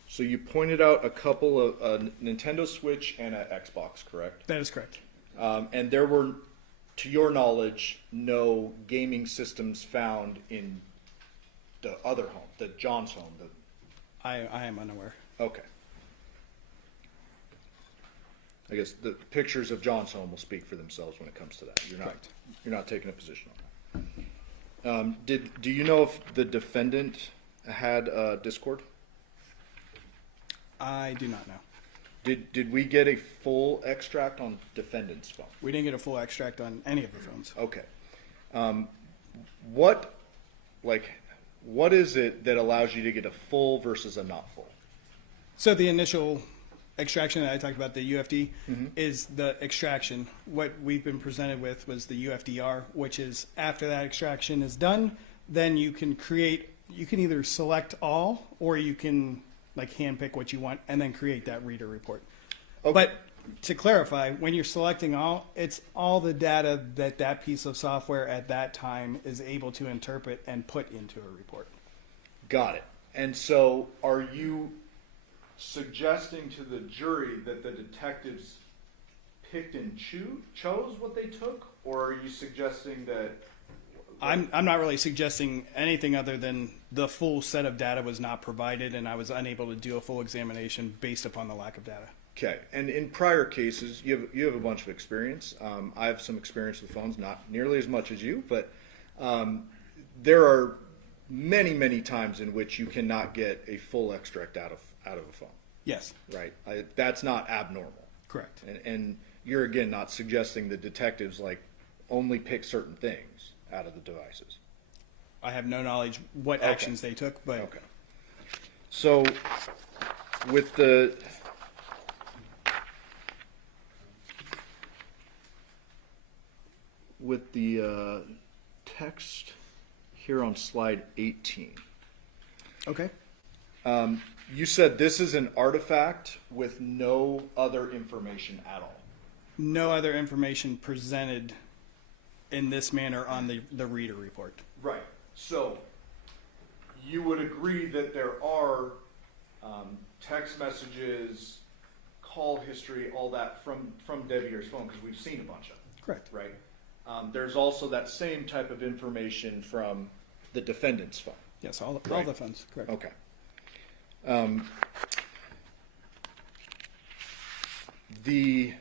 So you pointed out a couple of a Nintendo Switch and an Xbox, correct? That is correct. And there were, to your knowledge, no gaming systems found in the other home, the John's home. I am unaware. Okay. I guess the pictures of John's home will speak for themselves when it comes to that. Correct. You're not taking a position on that. Do you know if the defendant had Discord? I do not know. Did we get a full extract on defendant's phone? We didn't get a full extract on any of the phones. Okay. What is it that allows you to get a full versus a not full? So the initial extraction that I talked about, the UFD, is the extraction. What we've been presented with was the UFDR, which is after that extraction is done, then you can either select all or you can like handpick what you want and then create that reader report. Okay. But to clarify, when you're selecting all, it's all the data that piece of software at that time is able to interpret and put into a report. Got it. And so are you suggesting to the jury that the detectives picked and chose what they took? Or are you suggesting that... I'm not really suggesting anything other than the full set of data was not provided and I was unable to do a full examination based upon the lack of data. Okay. And in prior cases, you have a bunch of experience. I have some experience with phones, not nearly as much as you, but there are many, many times in which you cannot get a full extract out of a phone. Yes. Right. That's not abnormal. Correct. And you're, again, not suggesting the detectives like only pick certain things out of the devices. I have no knowledge what actions they took, but Okay. So with the text here on slide 18. okay. You said this is an artifact with no other information at all. No other information presented in this manner on the reader report. Right. So you would agree that there are text messages, call history, all that from Devier's phone, because we've seen a bunch of them. Correct. Right. There's also that same type of information from the defendant's phone. Yes, all Right. the phones. Correct. Okay. The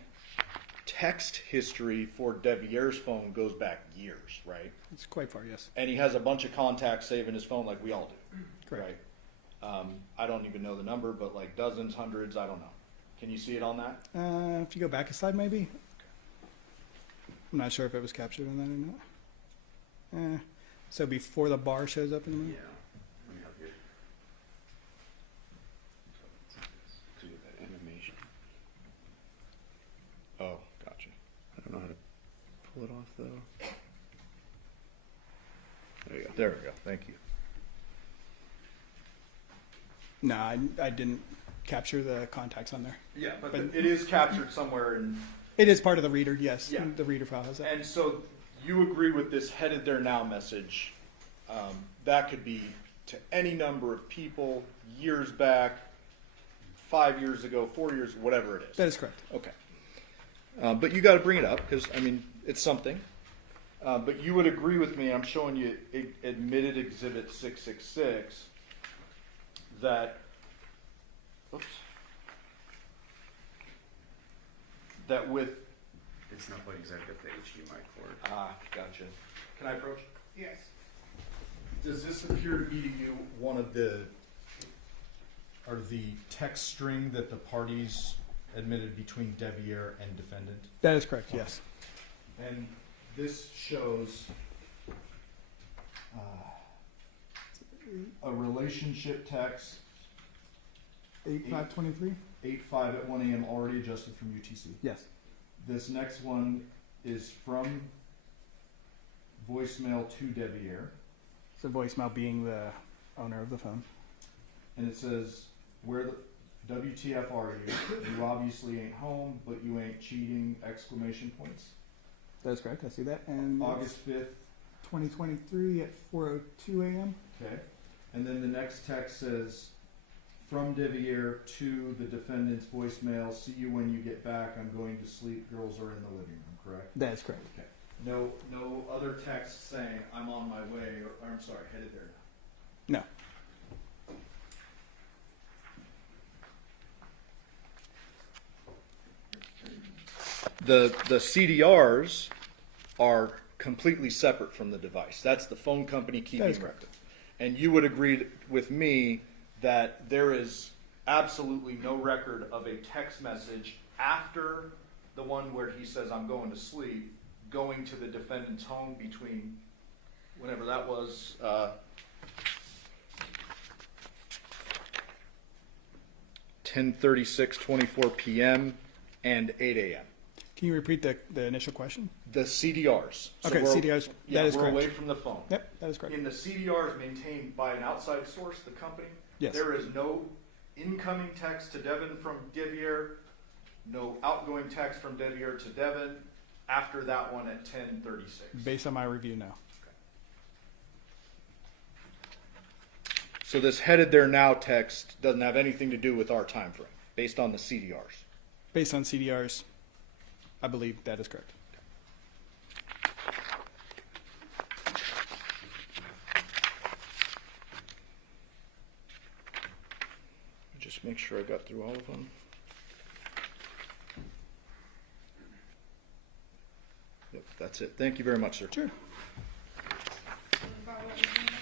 text history for Devier's phone goes back years, right? It's quite far, yes. And he has a bunch of contacts saved in his phone like we all do, Correct. right? I don't even know the number, but like dozens, hundreds, I don't know. Can you see it on that? If you go back a slide, maybe. I'm not sure if it was captured on that or not. So before the bar shows up in a minute? Let me help you. Do that animation. Oh, gotcha. I don't know how to pull it off though. There you go. There we go. Thank you. No, I didn't capture the contacts on there. Yeah, but it is captured somewhere in. It is part of the reader, yes. Yeah. The reader file has that. And so you agree with this headed there now message. That could be to any number of people years back, 5 years ago, 4 years, whatever it is. That is correct. Okay. But you got to bring it up because, I mean, it's something. But you would agree with me, I'm showing you admitted exhibit 666, that, oops, that with, It's not quite exactly at the HDMI cord. gotcha. Can I approach? Yes. Does this appear to be to you one of the, or the text string that the parties admitted between Devier and defendant? That is correct, yes. And this shows a relationship text, 8523? 8-5 at 1 a.m. already adjusted from UTC. Yes. This next one is from voicemail to Devier, So voicemail being the owner of the phone. and it says, "Where the WTF are you? You obviously ain't home, but you ain't cheating!" Exclamation points. That is correct, I see that. And August 5th. 2023 at 4:02 a.m. Okay. And then the next text says, "From Devier to the defendant's voicemail, see you when you get back. I'm going to sleep. Girls are in the living room," correct? That is correct. Okay. No other text saying, "I'm on my way," or I'm sorry, headed there now. No. The CDRs are completely separate from the device. That's the phone company keeping That is record. correct. And you would agree with me that there is absolutely no record of a text message after the one where he says, "I'm going to sleep," going to the defendant's home between whenever that was, 10:36:24 p.m. and 8 a.m. Can you repeat the initial question? The CDRs. Okay, we're- CDRs, Yeah, that is we're correct. away from the phone. Yep, that is correct. In the CDRs maintained by an outside source, the company, Yes. there is no incoming text to Devyn from Devier, no outgoing text from Devier to Devyn after that one at 10:36. Based on my review, no. So this headed there now text doesn't have anything to do with our time frame, based on the CDRs. Based on CDRs, I believe that is correct. Just make sure I got through all of them. Yep, that's it. Thank you very much, sir. Sure. Follow up with me?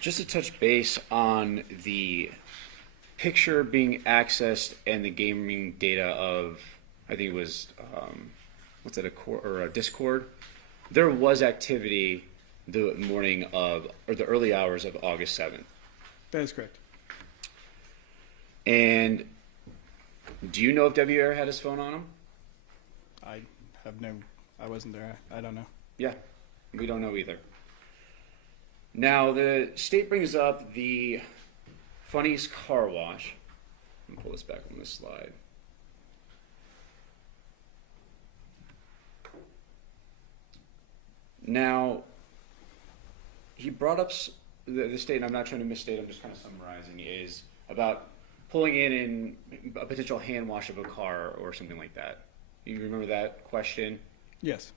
Just to touch base on the picture being accessed and the gaming data of, I think it was, what's that, a Discord? There was activity the morning of, or the early hours of August 7th. That is correct. And do you know if WR had his phone on him? I have no, I wasn't there. I don't know. Yeah, we don't know either. Now, the state brings up the Funny's car wash. Let me pull this back on this slide. Now, he brought up the state, and I'm not trying to misstate, I'm just kind of summarizing, is about pulling in a potential hand wash of a car or something like that. You remember that question? Yes.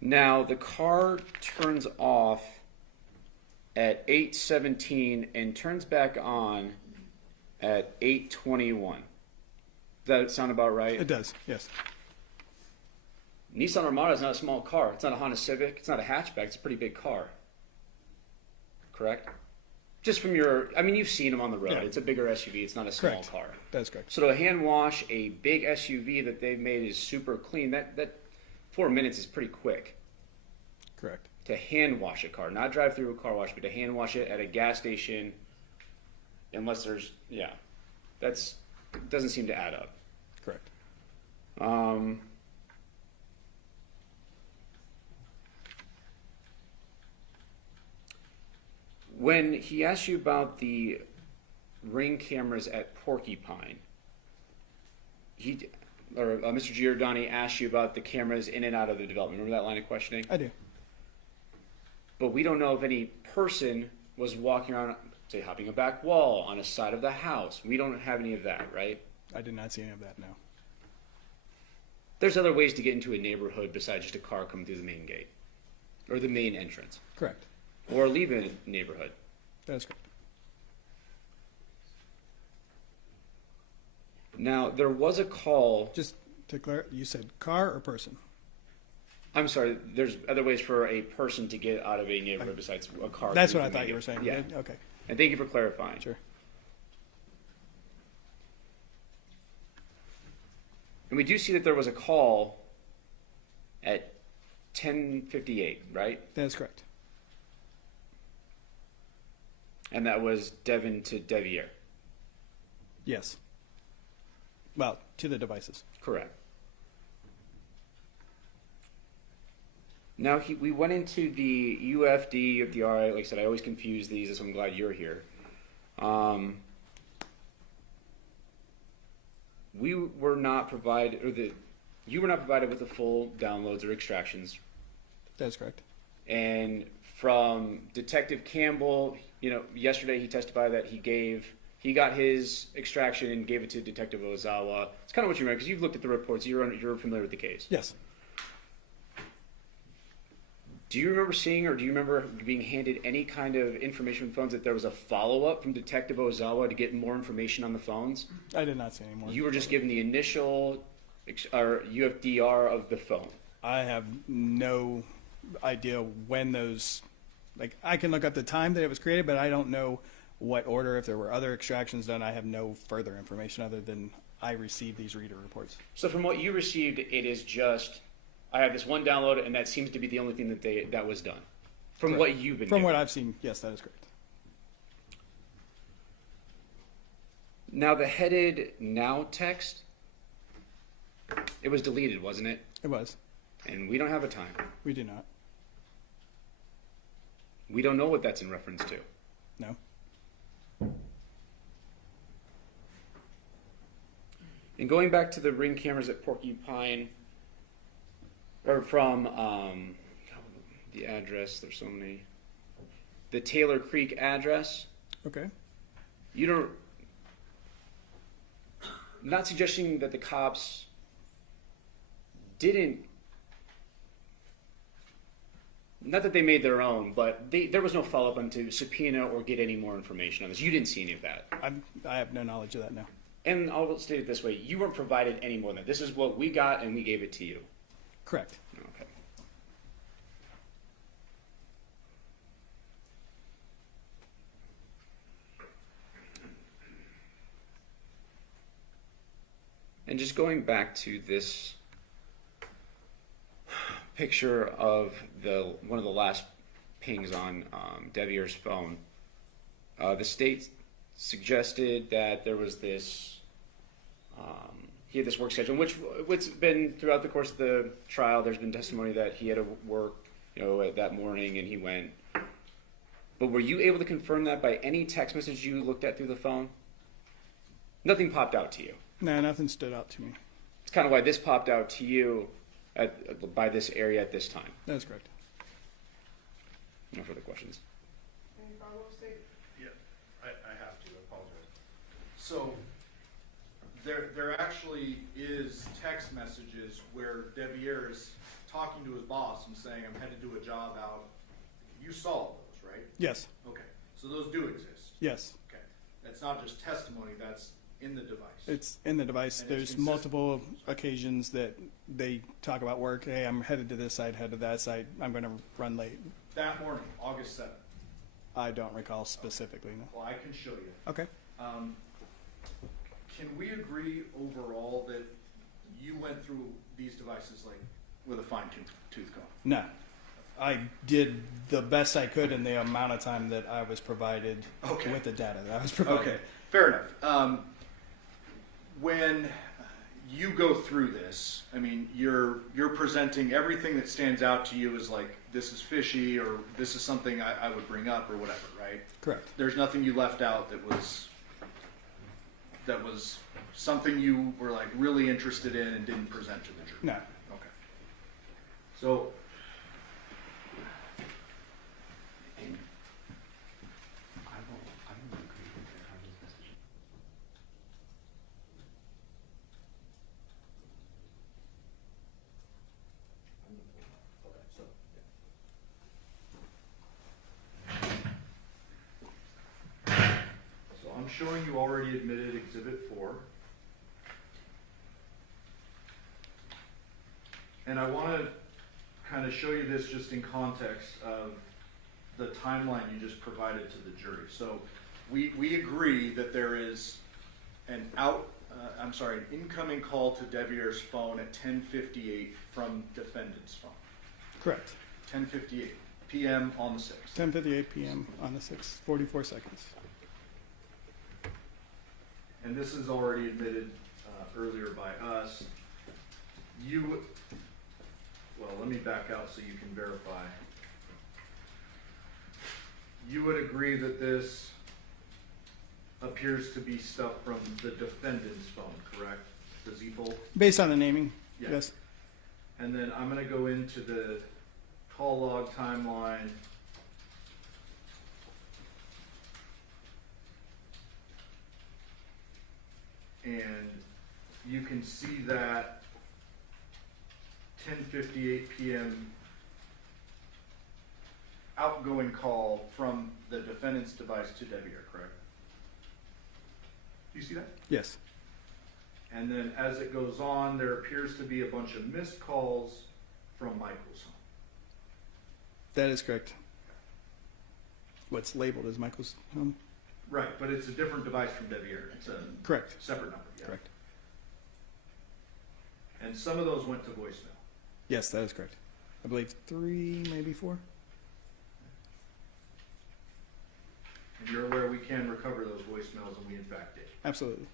Now, the car turns off at 8:17 and turns back on at 8:21. Does that sound about right? It does, yes. Nissan Armada is not a small car. It's not a Honda Civic. It's not a hatchback. It's a pretty big car. Correct? Just from your, I mean, you've seen them on the road. Yeah. It's a bigger SUV. It's not a small Correct. car. That's correct. So to hand wash a big SUV that they've made is super clean, that 4 minutes is pretty quick. Correct. To hand wash a car, not drive through a car wash, but to hand wash it at a gas station, unless there's, yeah, that's, doesn't seem to add up. Correct. When he asked you about the ring cameras at Porcupine, Mr. Giordani asked you about the cameras in and out of the development. Remember that line of questioning? I do. But we don't know if any person was walking around, say, hopping a back wall on a side of the house. We don't have any of that, right? I did not see any of that, no. There's other ways to get into a neighborhood besides just a car coming through the main gate or the main entrance Correct. or leave a neighborhood. That is correct. Now, there was a call. Just to clarify, you said car or person? I'm sorry, there's other ways for a person to get out of a neighborhood besides a car. That's through what I the thought main you were gate. saying. Yeah. Okay. And thank you for clarifying. Sure. And we do see that there was a call at 10:58, right? That is correct. And that was Devyn to Devier. Yes. Well, to the devices. Correct. Now, we went into the UFD, UFDR. Like I said, I always confuse these, so I'm glad you're here. We were not provided, you were not provided with the full downloads or extractions. That is correct. And from Detective Campbell, yesterday he testified that he got his extraction and gave it to Detective Ozawa. It's kind of what you remember, because you've looked at the reports, you're familiar with the case. Yes. Do you remember seeing, or do you remember being handed any kind of information from phones that there was a follow-up from Detective Ozawa to get more information on the phones? I did not see any more. You were just given the initial or UFDR of the phone. I have no idea when those, I can look up the time that it was created, but I don't know what order, if there were other extractions done. I have no further information other than I received these reader reports. So from what you received, it is just, I have this one download, and that seems to be the only thing that was done. From Correct. what you've been From given. what I've seen, yes, that is correct. Now the headed now text, it was deleted, wasn't it? It was. And we don't have a time. We do not. We don't know what that's in reference to. No. And going back to the ring cameras at Porcupine, or from the address, there's so many. The Taylor Creek address, Okay. you don't, I'm not suggesting that the cops didn't, not that they made their own, but there was no follow-up on to subpoena or get any more information on this. You didn't see any of that. I have no knowledge of that now. And I'll state it this way, you weren't provided any more than that. This is what we got and we gave it to you. Correct. Okay. And just going back to this picture of one of the last pings on Devier's phone, the state suggested that there was this, he had this work schedule, which it's been throughout the course of the trial. There's been testimony that he had to work, that morning, and he went. But were you able to confirm that by any text message you looked at through the phone? Nothing popped out to you. No, nothing stood out to me. It's kind of why this popped out to you by this area at this time. That is correct. No further questions. And I will say, Yeah, I have to apologize. So, There actually is text messages where Devier is talking to his boss and saying, I'm headed to a job out. You saw those, right? Yes. Okay, so those do exist. Yes. Okay, that's not just testimony, that's in the device. It's in the device. And it's There's consistent. multiple occasions that they talk about work. Hey, I'm headed to this side, headed to that side. I'm going to run late. That morning, August 7th. I don't recall specifically. No. Well, I can show you. Okay. Can we agree overall that you went through these devices like with a fine-tooth comb? No. I did the best I could in the amount of time that I was provided Okay. with the data that I was provided. Okay, fair enough. When you go through this, I mean, you're presenting everything that stands out to you as like, this is fishy, or this is something I would bring up, or whatever, right? Correct. There's nothing you left out that was something you were like really interested in and didn't present to the jury? No. Okay. So, so I'm showing you already admitted Exhibit 4. And I want to kind of show you this just in context of the timeline you just provided to the jury. So we agree that there is an incoming call to Devier's phone at 10:58 from defendant's phone. Correct. 10:58 p.m. on the 6th. 10:58 p.m. on the 6th, 44 seconds. And this is already admitted earlier by us. Well, let me back out so you can verify. You would agree that this appears to be stuff from the defendant's phone, correct? The Z fold? Based on the naming, Yeah. yes. And then I'm going to go into the call log timeline. And you can see that 10:58 p.m. outgoing call from the defendant's device to Devier, correct? Do you see that? Yes. And then as it goes on, there appears to be a bunch of missed calls from Michael's home. That is correct. What's labeled as Michael's home? Right, but it's a different device from Devier. It's a Correct. separate number. Yeah. Correct. And some of those went to voicemail. Yes, that is correct. I believe 3, maybe 4. And you're aware we can recover those voicemails, and we in fact did. Absolutely.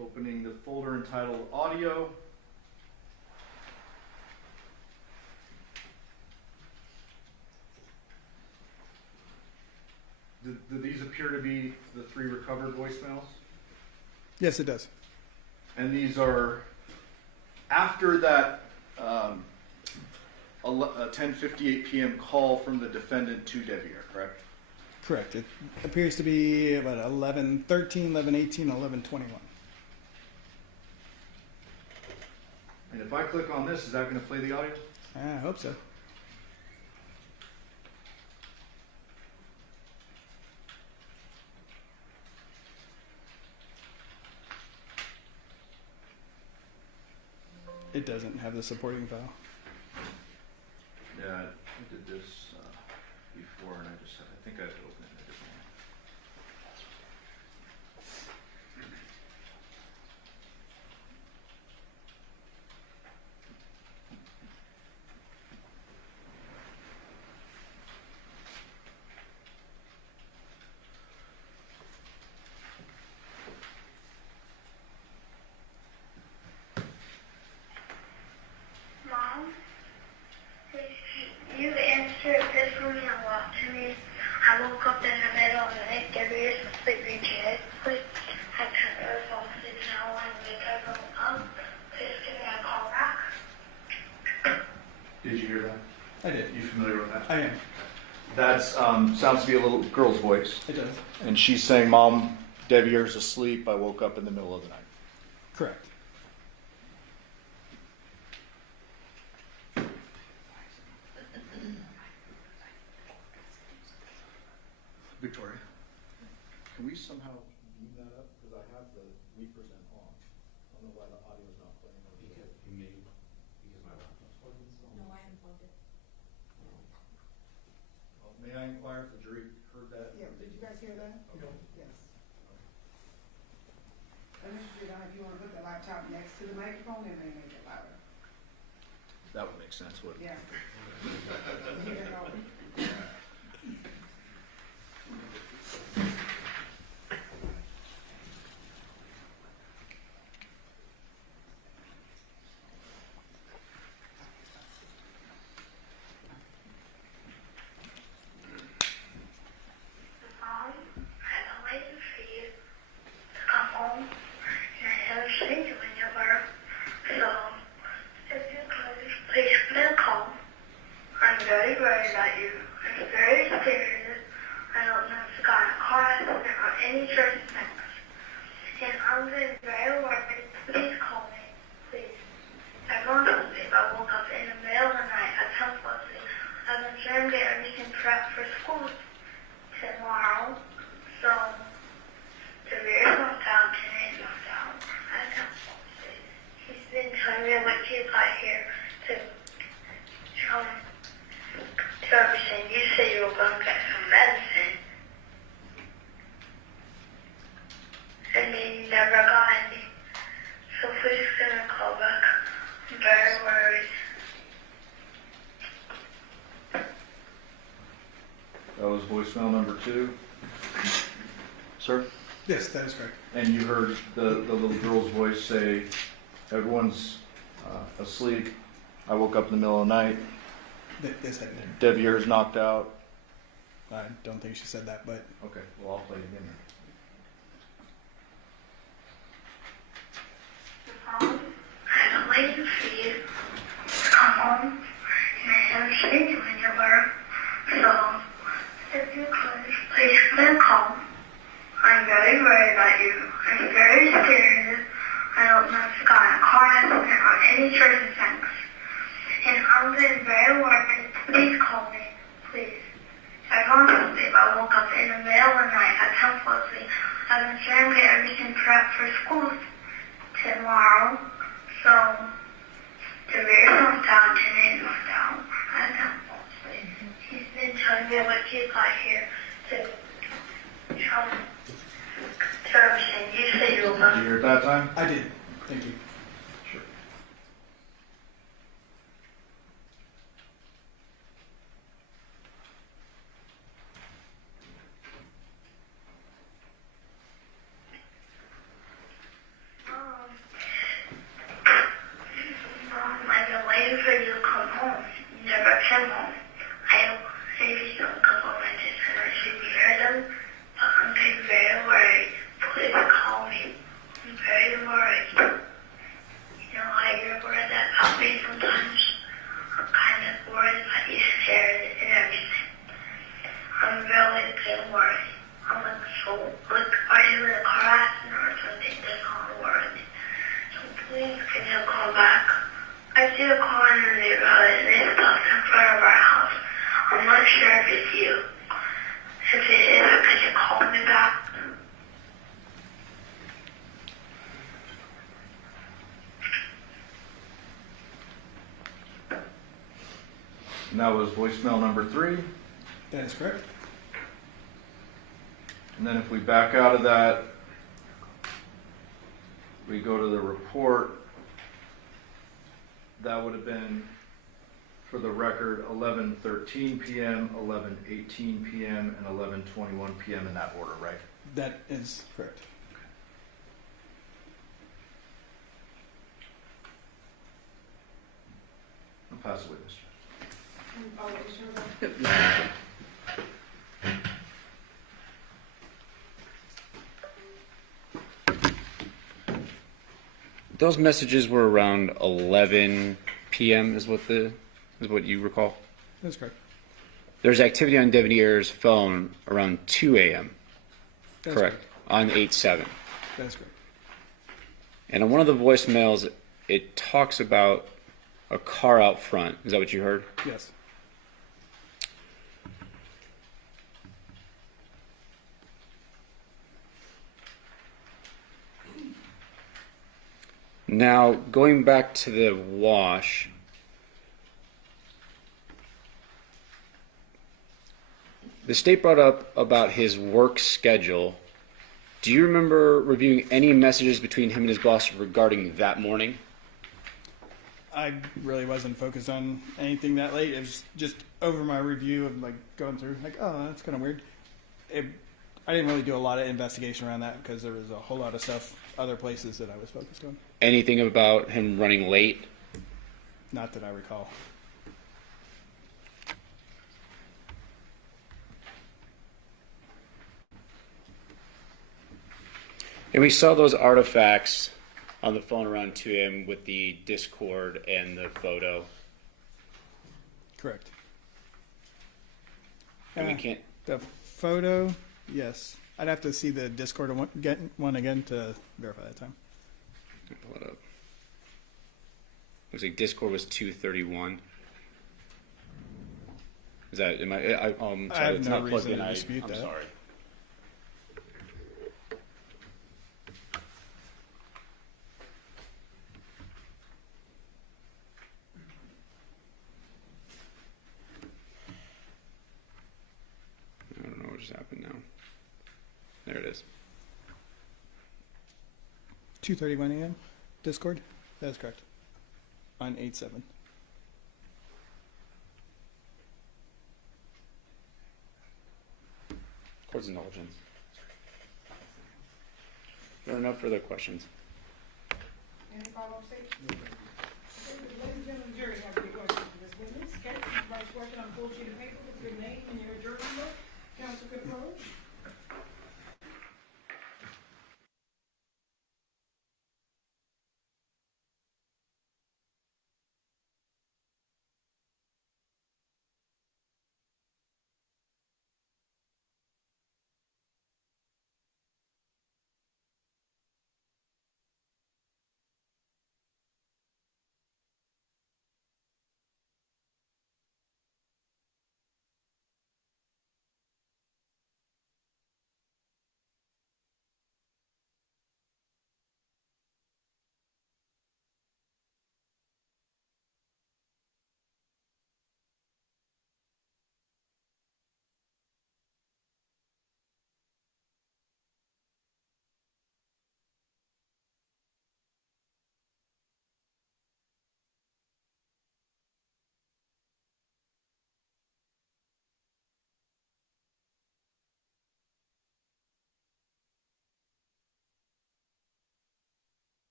Opening the folder entitled Audio. Do these appear to be the 3 recovered voicemails? Yes, it does. And these are after that 10:58 p.m. call from the defendant to Devier, correct? Correct. It appears to be about 11:13, 11:18, 11:21. And if I click on this, is that going to play the audio? I hope so. It doesn't have the supporting file. Yeah, I did this before, and I think I have to open it in a different one. Mom, you answered this one a lot to me. I woke up in the middle of the night, Debbie is sleeping dead. Please, I turned her phone to now and wake everyone up. Please give me a call back. Did you hear that? I did. You familiar with that? I am. That's sounds to be a little girl's voice, It does. and she's saying, "Mom, Devier's asleep. I woke up in the middle of the night." Correct. Victoria, can we somehow move that up? Because I have the represent on. I don't know why the audio is not playing. Because my laptop's plugged in still. No, I unplugged it. May I inquire if the jury heard that? Yeah, did you guys hear that? Yes. And Mr. Judon, if you wanna put the laptop next to the microphone, it may make it louder. That would make sense, wouldn't it? Yeah. Here you go. Mom, I've been waiting for you to come home, and I haven't seen you anywhere. So, if you could, please give me a call. I'm very worried about you. I'm very scared. I don't know if you got in a car accident or any certain things. And I'm getting very worried. Please call me, please. Everyone's asleep. I woke up in the middle of the night. I can't fall asleep. I've been trying to get everything prepped for school tomorrow. So, the rear's not down, today's not down. I can't fall asleep. He's been telling me what you got here to everything. You said you were going to get some medicine. And then you never got any. So please give me a call back. I'm very worried. That was voicemail number 2. Sir? Yes, that is correct. And you heard the little girl's voice say, "Everyone's asleep. I woke up in the middle of the night. Yes, I did. Devier's knocked out." I don't think she said that, but Okay, well, I'll play it again. Mom, I've been waiting for you to come home, and I haven't seen you anywhere. So, if you could, please give me a call. I'm very worried about you. I'm very scared. I don't know if you got in a car accident or any certain things. And I'm getting very worried. Please call me, please. Everyone's asleep. I woke up in the middle of the night. I can't fall asleep. I've been trying to get everything prepped for school tomorrow. So, the rear's not down, today's not down. I can't fall asleep. He's been telling me what you got here to everything. You said you were Did going you hear it that time? I did. Thank you. Sure. Mom, I've been waiting for you to come home. You never came home. I maybe you don't come home and just should be heard them, but I'm getting very worried. Please call me. I'm very worried. You know how you're worried about me sometimes? I'm kind of worried about you scared and everything. I'm really getting worried. I'm like, so, like, are you in a car accident or something? That's not worried. So please, can you call back? I see a car in the neighborhood and it stopped in front of our house. I'm not sure if it's you. If it is, could you call me back? And that was voicemail number 3. That is correct. And then if we back out of that, we go to the report. That would have been, for the record, 11:13 p.m., 11:18 p.m., and 11:21 p.m. in that order, right? That is correct. I'll pass the witness. Oh, it shows up. Those messages were around 11 p.m. is what you recall. That's correct. There's activity on Devyn's phone around 2 a.m. That's Correct. On 8/7. That's correct. And on one of the voicemails, it talks about a car out front. Is that what you heard? Yes. Now, going back to the wash, the state brought up about his work schedule. Do you remember reviewing any messages between him and his boss regarding that morning? I really wasn't focused on anything that late. It was just over my review of like going through, like, oh, that's kind of weird. I didn't really do a lot of investigation around that because there was a whole lot of stuff, other places that I was focused on. Anything about him running late? Not that I recall. And we saw those artifacts on the phone around 2 a.m. with the Discord and the photo. Correct. And we can't. The photo, yes. I'd have to see the Discord one again to verify that time. Pull it up. Looks like Discord was 2:31. Is that? Am I? I'm I sorry, have it's no not plugged reason in. to dispute I'm that. sorry. I don't know what just happened now. There it is. 2:31 a.m. Discord. That's correct. On 8/7. Court's indulgence. There are no further questions. Any follow-up statements? Okay, ladies and gentlemen, the jury have any questions for this witness. Okay, everybody's working on a full sheet of paper with your name and your jury number. Counsel can approach.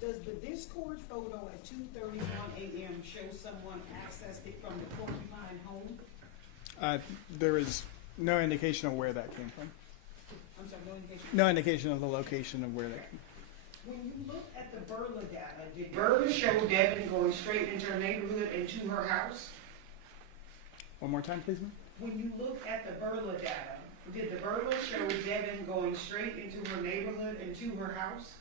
Does the Discord photo at 2:31 a.m. show someone accessed it from the Porcupine home? There is no indication of where that came from. I'm sorry, no indication. No indication of the location of where that came When you look at the Burla data, did Burla show Devyn going straight into her neighborhood and to her house? One more time, please, ma'am. When you look at the Burla data, did the Burla show Devyn going straight into her neighborhood and to her house?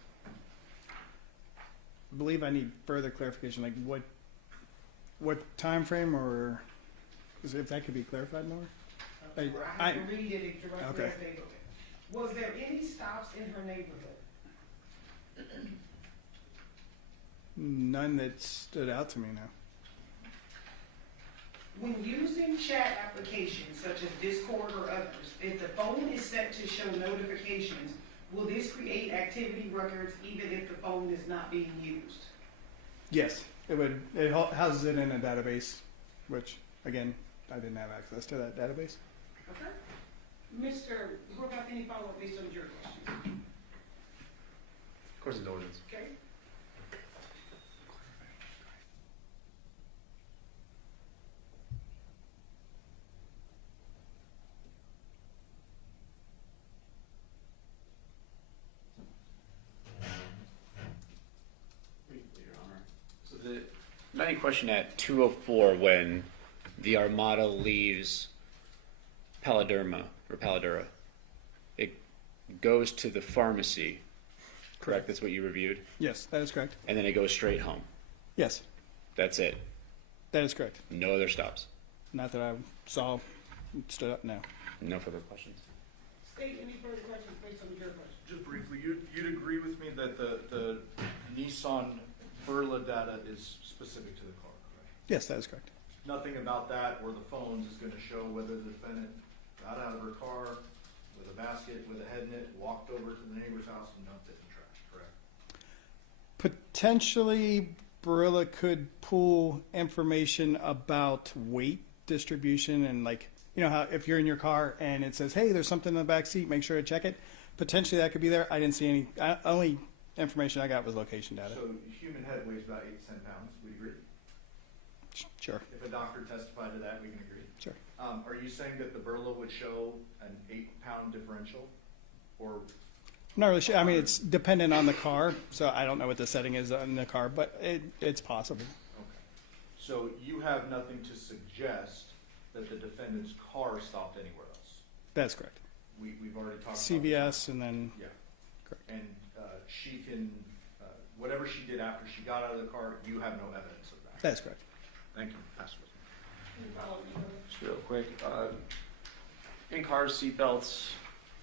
I believe I need further clarification, like what time frame, or if that could be clarified more. I have to read it directly Okay. as they look. Was there any stops in her neighborhood? None that stood out to me now. When using in chat applications such as Discord or others, if the phone is set to show notifications, will this create activity records even if the phone is not being used? Yes, it would. It houses it in a database, which again, I didn't have access to that database. Okay. Mr. Brookout, any follow-up based on your questions? Course indulgence. Okay. Your Honor. So the main question at 2:04 when the Armada leaves Paloderma or Paladura, it goes to the pharmacy, correct? That's what you reviewed? Yes, that is correct. And then it goes straight home. Yes, That's it. that is correct. No other stops. Not that I saw. Stood up. No. No further questions. State any further questions based on your questions? Just briefly, you'd agree with me that the Nissan Burla data is specific to the car, correct? Yes, that is correct. Nothing about that or the phones is gonna show whether the defendant got out of her car with a basket, with a head in it, walked over to the neighbor's house and dumped it in the trash, correct? Potentially, Barilla could pull information about weight distribution and like, you know how if you're in your car and it says, hey, there's something in the back seat, make sure to check it. Potentially that could be there. I didn't see any. Only information I got was location data. So human head weighs about 8 to 10 pounds, we agree? Sure. If a doctor testified to that, we can agree. Sure. Are you saying that the Burla would show an 8-pound differential? Or, I'm not really sure. I mean, it's dependent on the car, so I don't know what the setting is on the car, but it's possible. okay. So you have nothing to suggest that the defendant's car stopped anywhere else? That's correct. We've already talked about CVS and then Yeah. correct. And she can, whatever she did after she got out of the car, you have no evidence of that? That's correct. Thank you. Pass it. Any follow-up, Your Honor? Just real quick, in cars, seatbelts.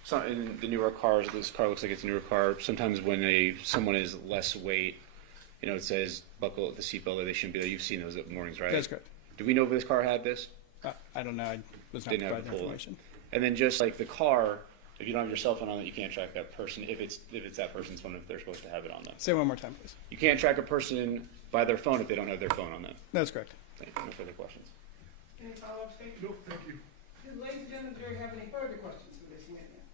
Some in the newer cars, this car looks like it's a newer car. Sometimes when someone is less weight, it says buckle the seatbelt or they shouldn't be there. You've seen those at mornings, right? That's correct. Do we know if this car had this? I don't know. I was not Didn't have provided a full- information. And then just like the car, if you don't have your cell phone on it, you can't track that person. If it's that person's phone, if they're supposed to have it on them, Say one more time, please. you can't track a person by their phone if they don't have their phone on them. That's correct. Thank you. No further questions. Any follow-up, State? No, thank you. Do the ladies and gentlemen jury have any further questions for this witness?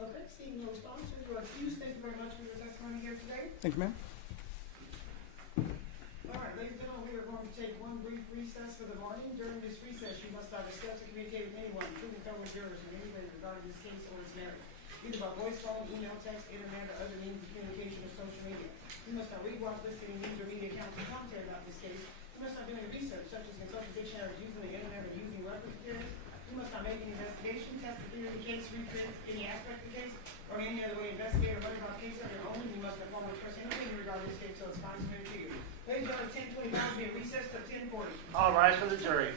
Okay, seeing no response, you are excused. Thank you very much for your testimony here today. Thank you, ma'am. All right, ladies and gentlemen, we are going to take one brief recess for the morning. During this recess, you must not discuss or communicate with anyone, including fellow jurors, in any way regarding this case or its narrative, either by voice, phone, email, text, internet, or other means of communication or social media. You must not read, watch, listen to news or media accounts or commentary about this case. You must not do any research, such as consulting dictionaries, using the internet, or using reference materials. You must not make any investigation, test, or theory of the case, recreate any aspect of the case, or in any other way investigate or learn about the case of your own. You must inform or express anything regarding this case so it's consummated to you. Ladies and gentlemen, 10:25 will be a recess to 10:40. All rise for the jury.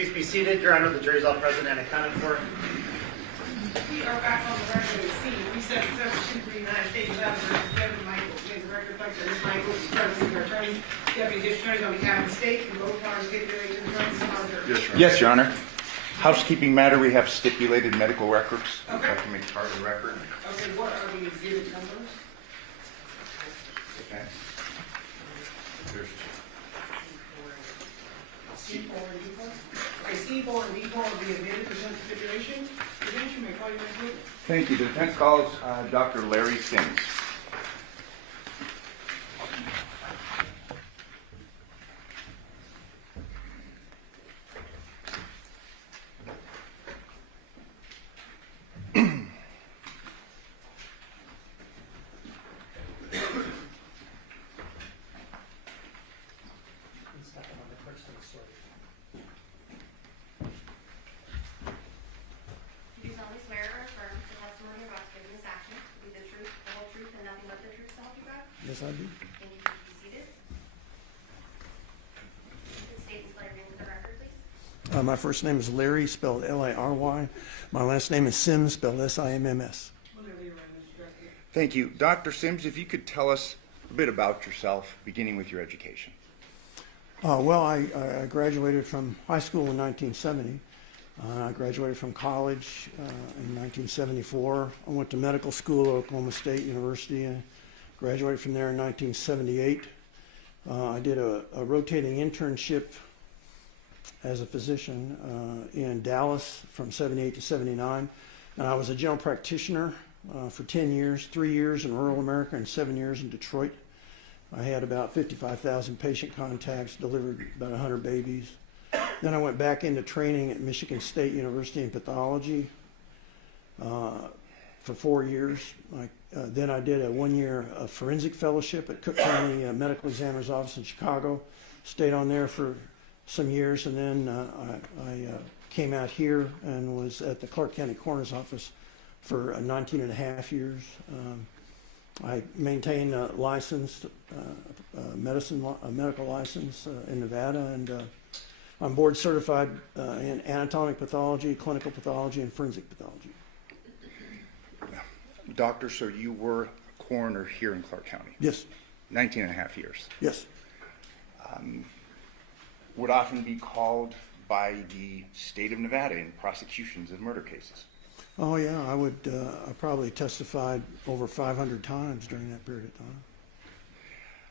Please be seated. Your Honor, the jury's all present and accounted for. We are back on the record at scene. We said 7239, State Lab versus Devyn Michaels. May the record reflect that Ms. Michaels is present their attorney, deputy district attorney on behalf of the state, and both parties stipulate to the presence of the jury. Yes, Your Honor. Housekeeping matter, we have stipulated medical records. Okay. I'd like to make part of the record. Okay, what are the exhibit numbers? Okay. There's C4 and D4? Okay, C4 and D4 will be admitted to the stipulation. Defense, you may call your next witness. Thank you. The defense calls Dr. Larry Sims. Do you solemnly swear or affirm the testimony you're about to give in this action to be the truth, the whole truth, and nothing but the truth, so help you God? Yes, I do. Thank you. Please be seated. Please state and spell your name for the record, please. My first name is Larry, spelled L-A-R-Y. My last name is Sims, spelled S-I-M-M-S. Whenever you're ready, Mr. Director. Thank you. Dr. Sims, if you could tell us a bit about yourself, beginning with your education. Well, I graduated from high school in 1970. I graduated from college in 1974. I went to medical school at Oklahoma State University and graduated from there in 1978. I did a rotating internship as a physician in Dallas from 78 to 79. And I was a general practitioner for 10 years, 3 years in rural America and 7 years in Detroit. I had about 55,000 patient contacts, delivered about 100 babies. Then I went back into training at Michigan State University in pathology for 4 years. Then I did a 1 year forensic fellowship at Cook County Medical Examiner's Office in Chicago. Stayed on there for some years, and then I came out here and was at the Clark County Coroner's Office for 19 and a half years. I maintain a licensed medical license in Nevada, and I'm board certified in anatomic pathology, clinical pathology, and forensic pathology. Doctor, so you were a coroner here in Clark County? Yes. 19 and a half years. Yes. Would often be called by the state of Nevada in prosecutions of murder cases. Oh yeah, I probably testified over 500 times during that period of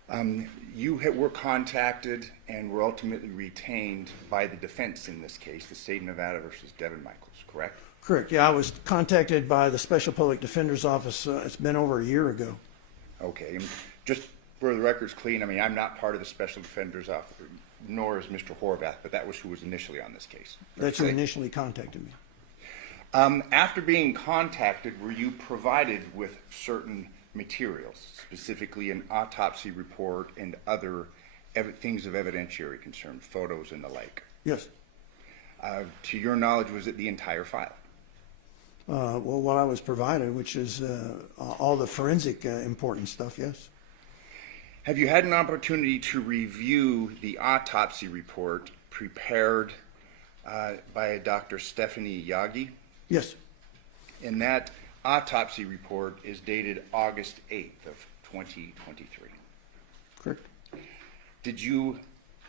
time. You were contacted and were ultimately retained by the defense in this case, the state of Nevada versus Devyn Michaels, correct? Correct. Yeah, I was contacted by the Special Public Defender's Office. It's been over a year ago. Okay, and just for the record's clean, I mean, I'm not part of the Special Defender's Office, nor is Mr. Horvath, but that was who was initially on this case. That's who initially contacted me. After being contacted, were you provided with certain materials, specifically an autopsy report and other things of evidentiary concern, photos and the like? Yes. To your knowledge, was it the entire file? Well, what I was provided, which is all the forensic important stuff, yes. Have you had an opportunity to review the autopsy report prepared by Dr. Stephanie Yagi? Yes. And that autopsy report is dated August 8th of 2023. Correct. Did you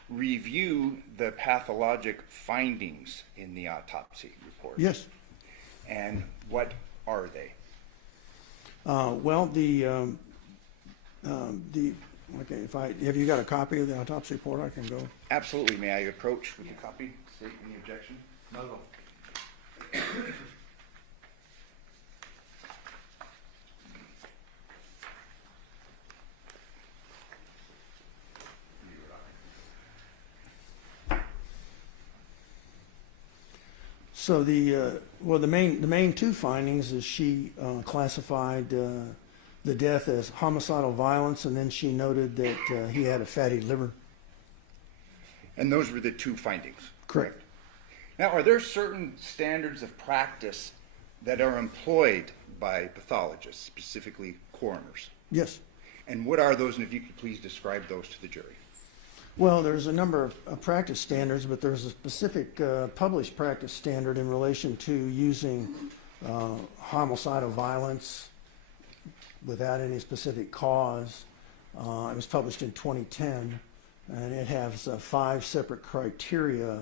review the pathologic findings in the autopsy report? Yes. And what are they? Well, okay, have you got a copy of the autopsy report? I can go. Absolutely. May I approach with a copy? State any objection? Not at all. So the main two findings is she classified the death as homicidal violence, and then she noted that he had a fatty liver. And those were the two findings? Correct. Now, are there certain standards of practice that are employed by pathologists, specifically coroners? Yes. And what are those, and if you could please describe those to the jury? Well, there's a number of practice standards, but there's a specific published practice standard in relation to using homicidal violence without any specific cause. It was published in 2010, and it has 5 separate criteria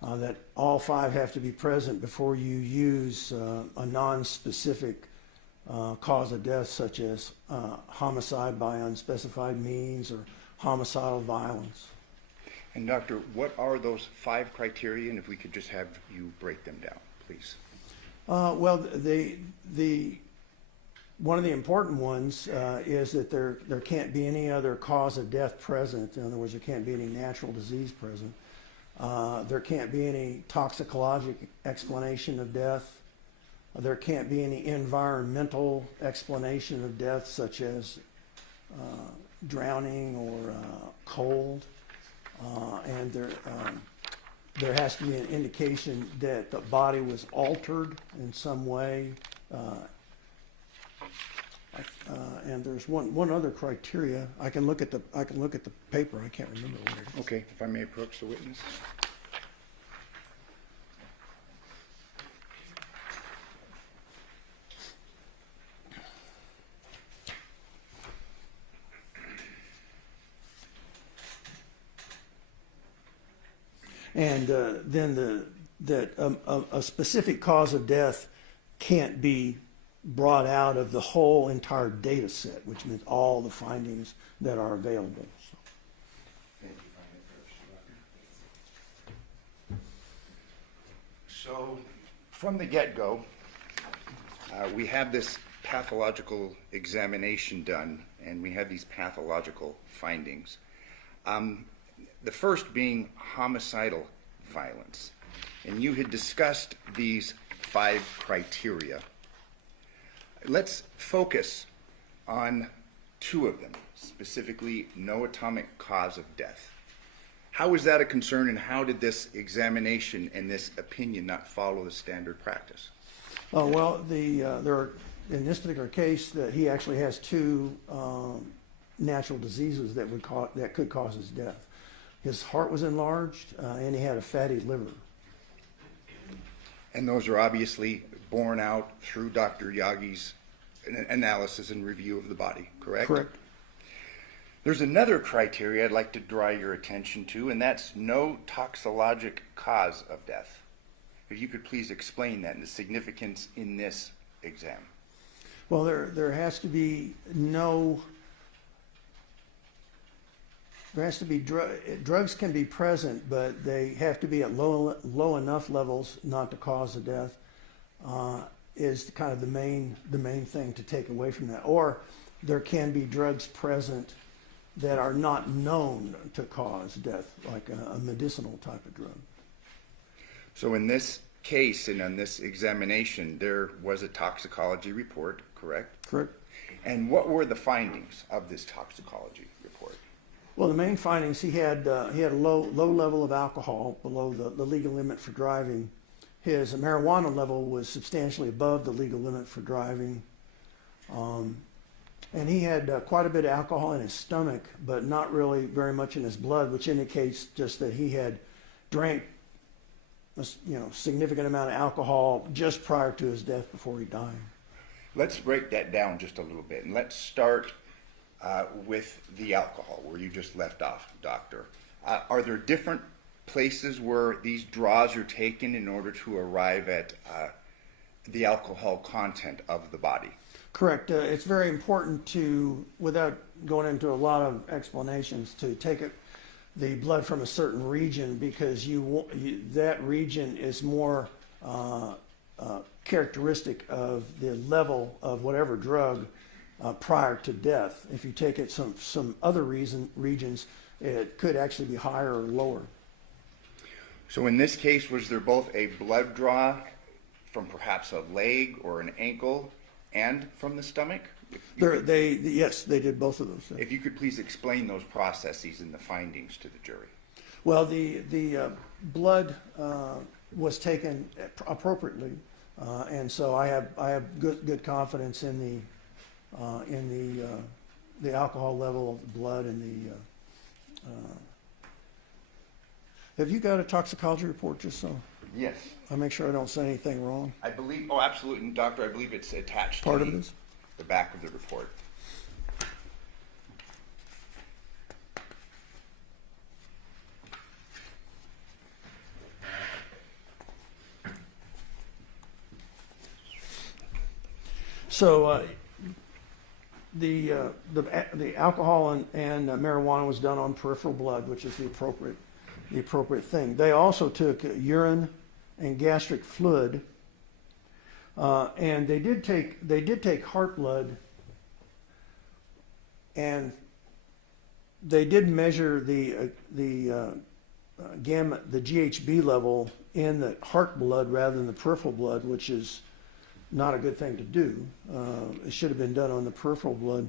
that all 5 have to be present before you use a non-specific cause of death, such as homicide by unspecified means or homicidal violence. And doctor, what are those 5 criteria, and if we could just have you break them down, please? Well, one of the important ones is that there can't be any other cause of death present. In other words, there can't be any natural disease present. There can't be any toxicologic explanation of death. There can't be any environmental explanation of death, such as drowning or cold. And there has to be an indication that the body was altered in some way. And there's one other criteria. I can look at the paper. I can't remember what it is. Okay, if I may approach the witness. And then a specific cause of death can't be brought out of the whole entire data set, which means all the findings that are available. So from the get-go, we have this pathological examination done, and we have these pathological findings. The first being homicidal violence. And you had discussed these 5 criteria. Let's focus on 2 of them, specifically no atomic cause of death. How was that a concern, and how did this examination and this opinion not follow the standard practice? Well, in this particular case, he actually has 2 natural diseases that could cause his death. His heart was enlarged, and he had a fatty liver. And those are obviously borne out through Dr. Yagi's analysis and review of the body, correct? Correct. There's another criteria I'd like to draw your attention to, and that's no toxicologic cause of death. If you could please explain that and the significance in this exam. Well, there has to be drugs can be present, but they have to be at low enough levels not to cause the death. Is kind of the main thing to take away from that. Or there can be drugs present that are not known to cause death, like a medicinal type of drug. So in this case and on this examination, there was a toxicology report, correct? Correct. And what were the findings of this toxicology report? Well, the main findings, he had a low level of alcohol, below the legal limit for driving. His marijuana level was substantially above the legal limit for driving. And he had quite a bit of alcohol in his stomach, but not really very much in his blood, which indicates just that he had drank a significant amount of alcohol just prior to his death, before he died. Let's break that down just a little bit, and let's start with the alcohol, where you just left off, Doctor. Are there different places where these draws are taken in order to arrive at the alcohol content of the body? Correct. It's very important to, without going into a lot of explanations, to take the blood from a certain region, because that region is more characteristic of the level of whatever drug prior to death. If you take it some other regions, it could actually be higher or lower. So in this case, was there both a blood draw from perhaps a leg or an ankle and from the stomach? Yes, they did both of those. If you could please explain those processes and the findings to the jury. Well, the blood was taken appropriately, and so I have good confidence in the alcohol level of the blood and Have you got a toxicology report, just so Yes, I make sure I don't say anything wrong? I believe, oh, absolutely, Doctor, I believe it's attached Part to of it is? the back of the report. So the alcohol and marijuana was done on peripheral blood, which is the appropriate thing. They also took urine and gastric fluid, and they did take heart blood, and they did measure the GHB level in the heart blood rather than the peripheral blood, which is not a good thing to do. It should have been done on the peripheral blood.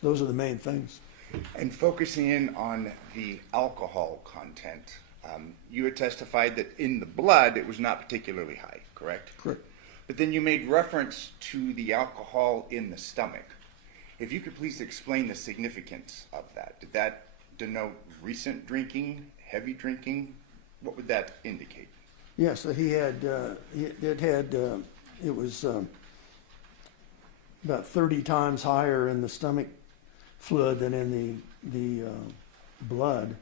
Those are the main things. And focusing in on the alcohol content, you had testified that in the blood it was not particularly high, correct? Correct. But then you made reference to the alcohol in the stomach. If you could please explain the significance of that. Did that denote recent drinking, heavy drinking? What would that indicate? Yes, he had. It was about 30 times higher in the stomach fluid than in the blood.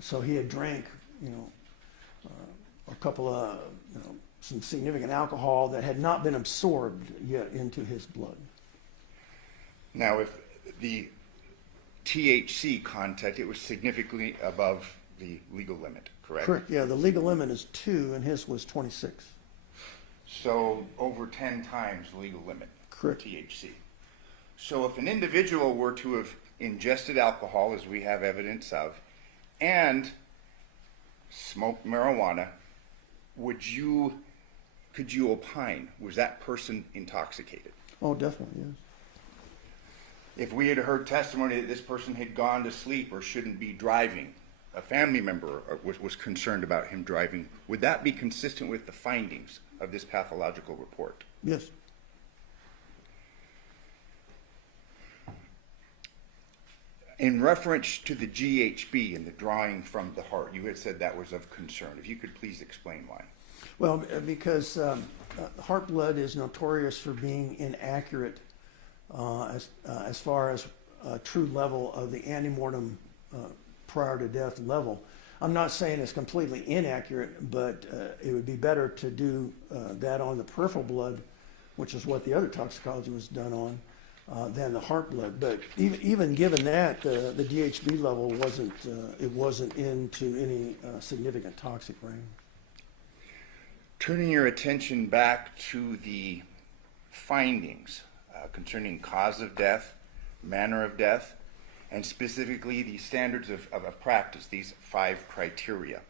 So he had drank, a couple of, some significant alcohol that had not been absorbed yet into his blood. Now, if the THC content, it was significantly above the legal limit, correct? Correct. Yeah, the legal limit is 2, and his was 26. So over 10 times the legal limit. Correct. For THC. So if an individual were to have ingested alcohol, as we have evidence of, and smoked marijuana, could you opine, was that person intoxicated? Oh, definitely, yes. If we had heard testimony that this person had gone to sleep or shouldn't be driving, a family member was concerned about him driving, would that be consistent with the findings of this pathological report? Yes. In reference to the GHB and the drawing from the heart, you had said that was of concern. If you could please explain why. Well, because heart blood is notorious for being inaccurate as far as true level of the antemortem prior to death level. I'm not saying it's completely inaccurate, but it would be better to do that on the peripheral blood, which is what the other toxicology was done on, than the heart blood. But even given that, the DHB level wasn't into any significant toxic range. Turning your attention back to the findings concerning cause of death, manner of death, and specifically the standards of practice, these 5 criteria.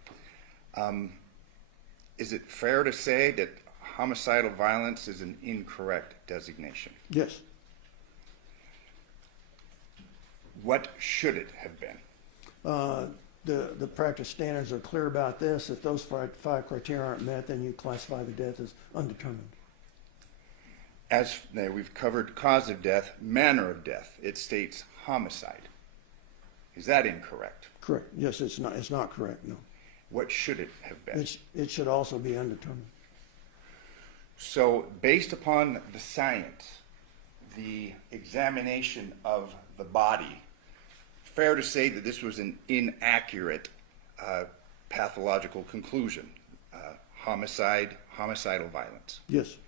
Is it fair to say that homicidal violence is an incorrect designation? Yes. What should it have been? The practice standards are clear about this. If those 5 criteria aren't met, then you classify the death as undetermined. As we've covered cause of death, manner of death, it states homicide. Is that incorrect? Correct. Yes, it's not correct, no. What should it have been? It should also be undetermined. So based upon the science, the examination of the body, fair to say that this was an inaccurate pathological conclusion, homicidal violence. Yes.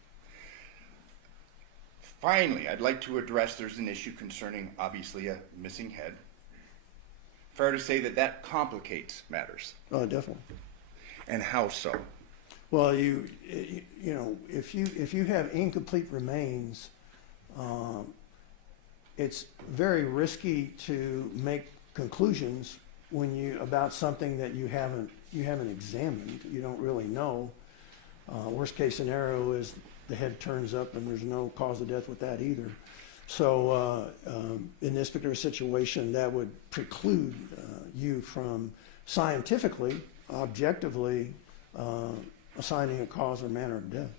Finally, I'd like to address there's an issue concerning obviously a missing head. Fair to say that complicates matters. Oh, definitely. And how so? Well, if you have incomplete remains, it's very risky to make conclusions about something that you haven't examined. You don't really know. Worst case scenario is the head turns up and there's no cause of death with that either. So in this particular situation, that would preclude you from scientifically, objectively assigning a cause or manner of death.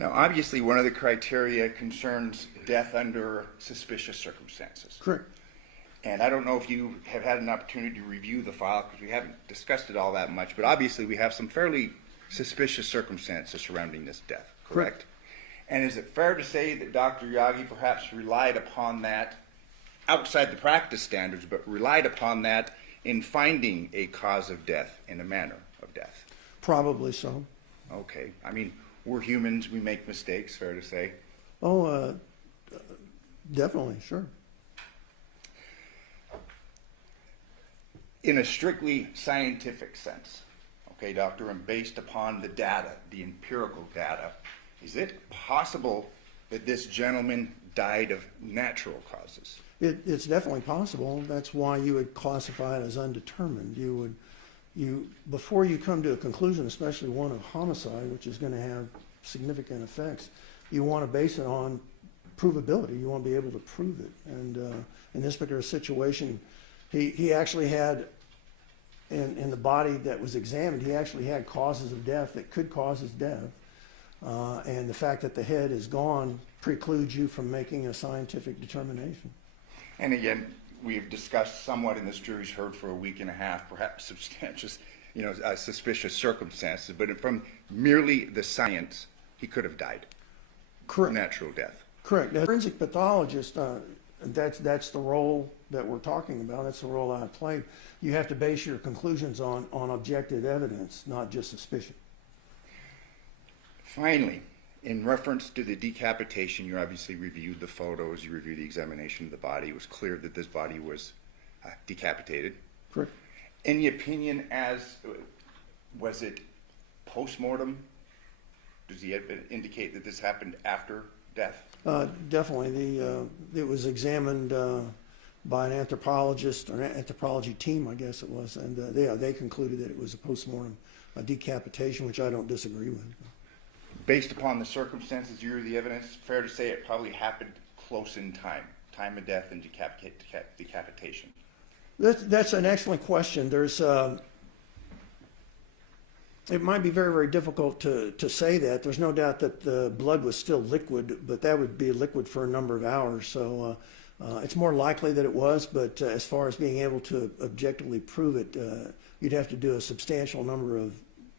Now, obviously, one of the criteria concerns death under suspicious circumstances. Correct. And I don't know if you have had an opportunity to review the file because we haven't discussed it all that much, but obviously we have some fairly suspicious circumstances surrounding this death, correct? And is it fair to say that Dr. Yagi perhaps relied upon that outside the practice standards, but relied upon that in finding a cause of death and a manner of death? Probably so. Okay. I mean, we're humans. We make mistakes, fair to say. Oh, definitely, sure. In a strictly scientific sense, okay, doctor, and based upon the data, the empirical data, is it possible that this gentleman died of natural causes? It's definitely possible. That's why you would classify it as undetermined. Before you come to a conclusion, especially one of homicide, which is going to have significant effects, you want to base it on provability. You want to be able to prove it. And in this particular situation, he actually had, in the body that was examined, he actually had causes of death that could cause his death. And the fact that the head is gone precludes you from making a scientific determination. And again, we've discussed somewhat in this jury's heard for a week and a half, perhaps suspicious circumstances, but from merely the science, he could have died. Correct. Natural death. Correct. Now, forensic pathologist, that's the role that we're talking about. That's the role I played. You have to base your conclusions on objective evidence, not just suspicion. Finally, in reference to the decapitation, you obviously reviewed the photos, you reviewed the examination of the body. It was clear that this body was decapitated. Correct. Any opinion was it post-mortem? Does he indicate that this happened after death? Definitely. It was examined by an anthropologist, or an anthropology team, I guess it was, and they concluded that it was a post-mortem decapitation, which I don't disagree with. Based upon the circumstances, you read the evidence, fair to say it probably happened close in time of death and decapitation. That's an excellent question. It might be very, very difficult to say that. There's no doubt that the blood was still liquid, but that would be liquid for a number of hours. So it's more likely that it was, but as far as being able to objectively prove it, you'd have to do a substantial number of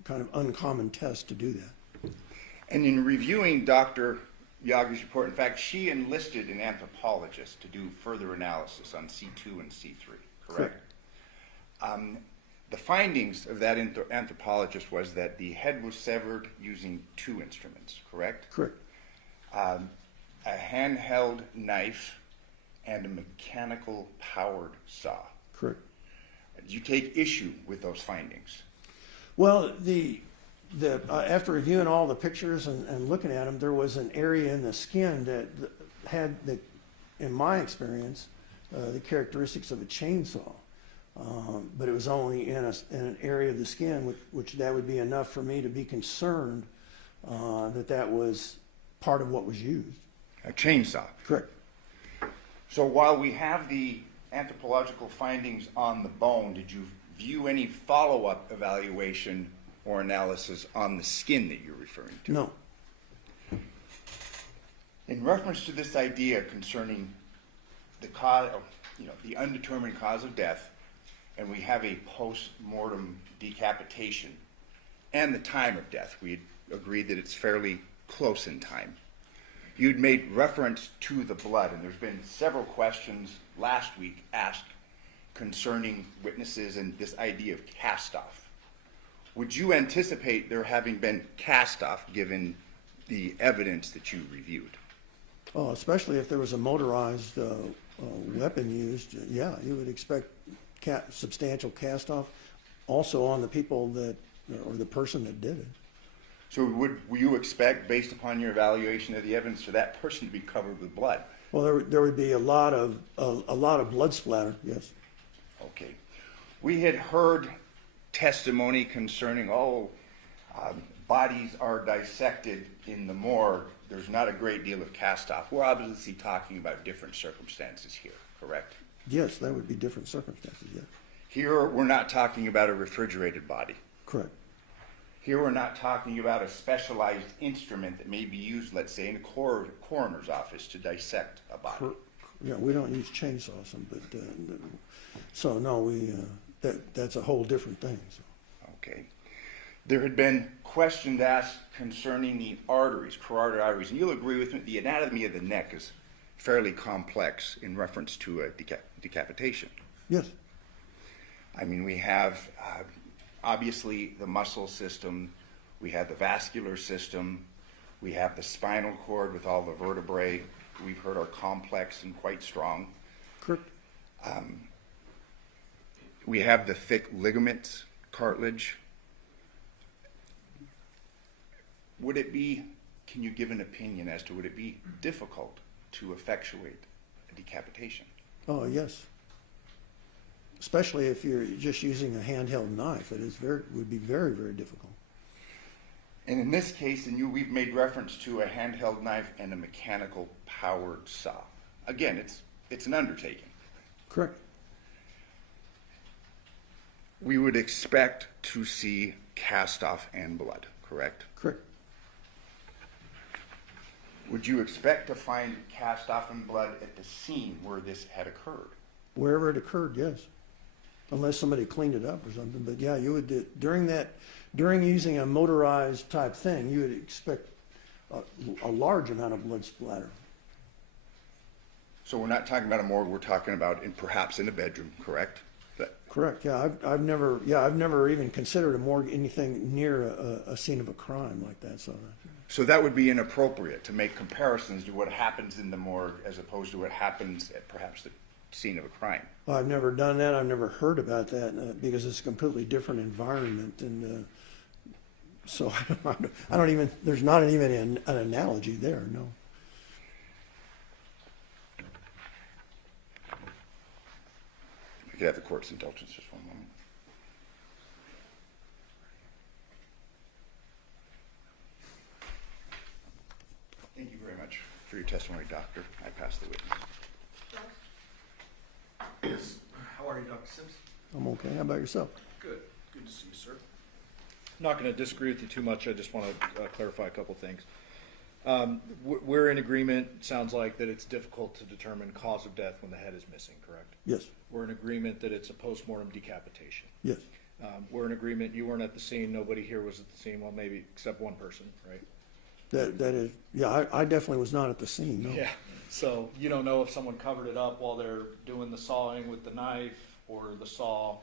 kind of uncommon tests to do that. And in reviewing Dr. Yagi's report, in fact, she enlisted an anthropologist to do further analysis on C2 and C3, correct? The findings of that anthropologist was that the head was severed using two instruments, correct? Correct. A handheld knife and a mechanical powered saw. Correct. Do you take issue with those findings? Well, after reviewing all the pictures and looking at them, there was an area in the skin that had, in my experience, the characteristics of a chainsaw. But it was only in an area of the skin, which that would be enough for me to be concerned that was part of what was used. A chainsaw. Correct. So while we have the anthropological findings on the bone, did you view any follow-up evaluation or analysis on the skin that you're referring to? No. In reference to this idea concerning the cause, the undetermined cause of death, and we have a post-mortem decapitation and the time of death, we agreed that it's fairly close in time. You'd made reference to the blood, and there's been several questions last week asked concerning witnesses and this idea of cast-off. Would you anticipate there having been cast-off given the evidence that you reviewed? Oh, especially if there was a motorized weapon used, yeah, you would expect substantial cast-off also on the people or the person that did it. So will you expect, based upon your evaluation of the evidence, for that person to be covered with blood? Well, there would be a lot of blood splatter, yes. Okay. We had heard testimony concerning, bodies are dissected in the morgue. There's not a great deal of cast-off. We're obviously talking about different circumstances here, correct? Yes, that would be different circumstances, yes. Here, we're not talking about a refrigerated body. Correct. Here, we're not talking about a specialized instrument that may be used, let's say, in a coroner's office to dissect a body. Yeah, we don't use chainsaws, but, so no, that's a whole different thing, so. Okay. There had been questions asked concerning the arteries, carotid arteries, and you'll agree with me, the anatomy of the neck is fairly complex in reference to a decapitation. Yes. I mean, we have obviously the muscle system, we have the vascular system, we have the spinal cord with all the vertebrae, we've heard are complex and quite strong. Correct. We have the thick ligaments, cartilage. Would it be, can you give an opinion as to would it be difficult to effectuate a decapitation? Oh, yes. Especially if you're just using a handheld knife, would be very, very difficult. And in this case, we've made reference to a handheld knife and a mechanical powered saw. Again, it's an undertaking. Correct. We would expect to see cast off and blood, correct? Correct. Would you expect to find cast off and blood at the scene where this had occurred? Wherever it occurred, yes. Unless somebody cleaned it up or something. But yeah, you would, during using a motorized type thing, you would expect a large amount of blood splatter. So we're not talking about a morgue, we're talking about perhaps in a bedroom, correct? Correct. Yeah, I've never even considered a morgue anything near a scene of a crime like that. So that would be inappropriate to make comparisons to what happens in the morgue as opposed to what happens at perhaps the scene of a crime. Well, I've never done that. I've never heard about that because it's a completely different environment, and so I don't even. There's not even an analogy there. No. We could have the court's indulgence just one moment. Thank you very much for your testimony, doctor. I pass the witness. Yes. How are you, Dr. Sims? I'm okay. How about yourself? Good. Good to see you, sir. I'm not going to disagree with you too much. I just want to clarify a couple things. We're in agreement, sounds like, that it's difficult to determine cause of death when the head is missing, correct? Yes. We're in agreement that it's a postmortem decapitation. Yes. We're in agreement you weren't at the scene. Nobody here was at the scene. Well, maybe except one person, right? That is. Yeah, I definitely was not at the scene. No. Yeah. So you don't know if someone covered it up while they're doing the sawing with the knife or the saw.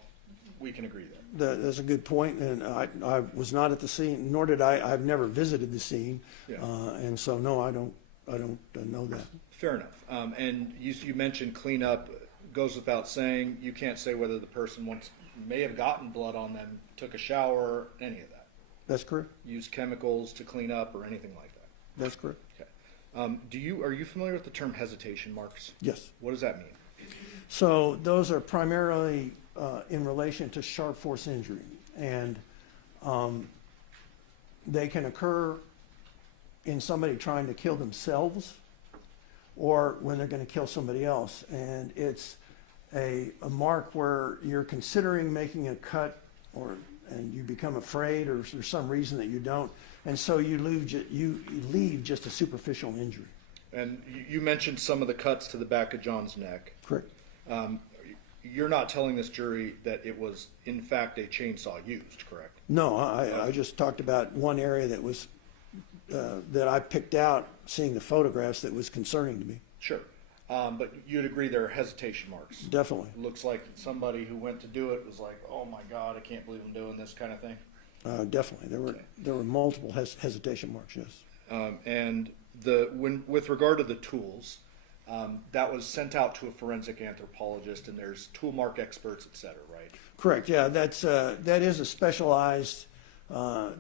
We can agree there. That's a good point, and I was not at the scene, nor did I. I've never visited the scene, Yeah. And so no, I don't know that. Fair enough. And you mentioned cleanup. Goes without saying. You can't say whether the person may have gotten blood on them, took a shower, any of that. That's correct. Use chemicals to clean up or anything like that. That's correct. Okay. Are you familiar with the term hesitation marks? Yes. What does that mean? So those are primarily in relation to sharp force injury, and they can occur in somebody trying to kill themselves or when they're going to kill somebody else. And it's a mark where you're considering making a cut and you become afraid, or there's some reason that you don't, and so you leave just a superficial injury. And you mentioned some of the cuts to the back of John's neck. Correct. You're not telling this jury that it was, in fact, a chainsaw used, correct? No, I just talked about one area that was that I picked out, seeing the photographs, that was concerning to me. Sure. But you'd agree there are hesitation marks. Definitely. It looks like somebody who went to do it was like, oh my God, I can't believe I'm doing this kind of thing. Definitely. There were multiple hesitation marks, yes. And with regard to the tools, that was sent out to a forensic anthropologist, and there's tool mark experts, et cetera, right? Correct. Yeah, that is a specialized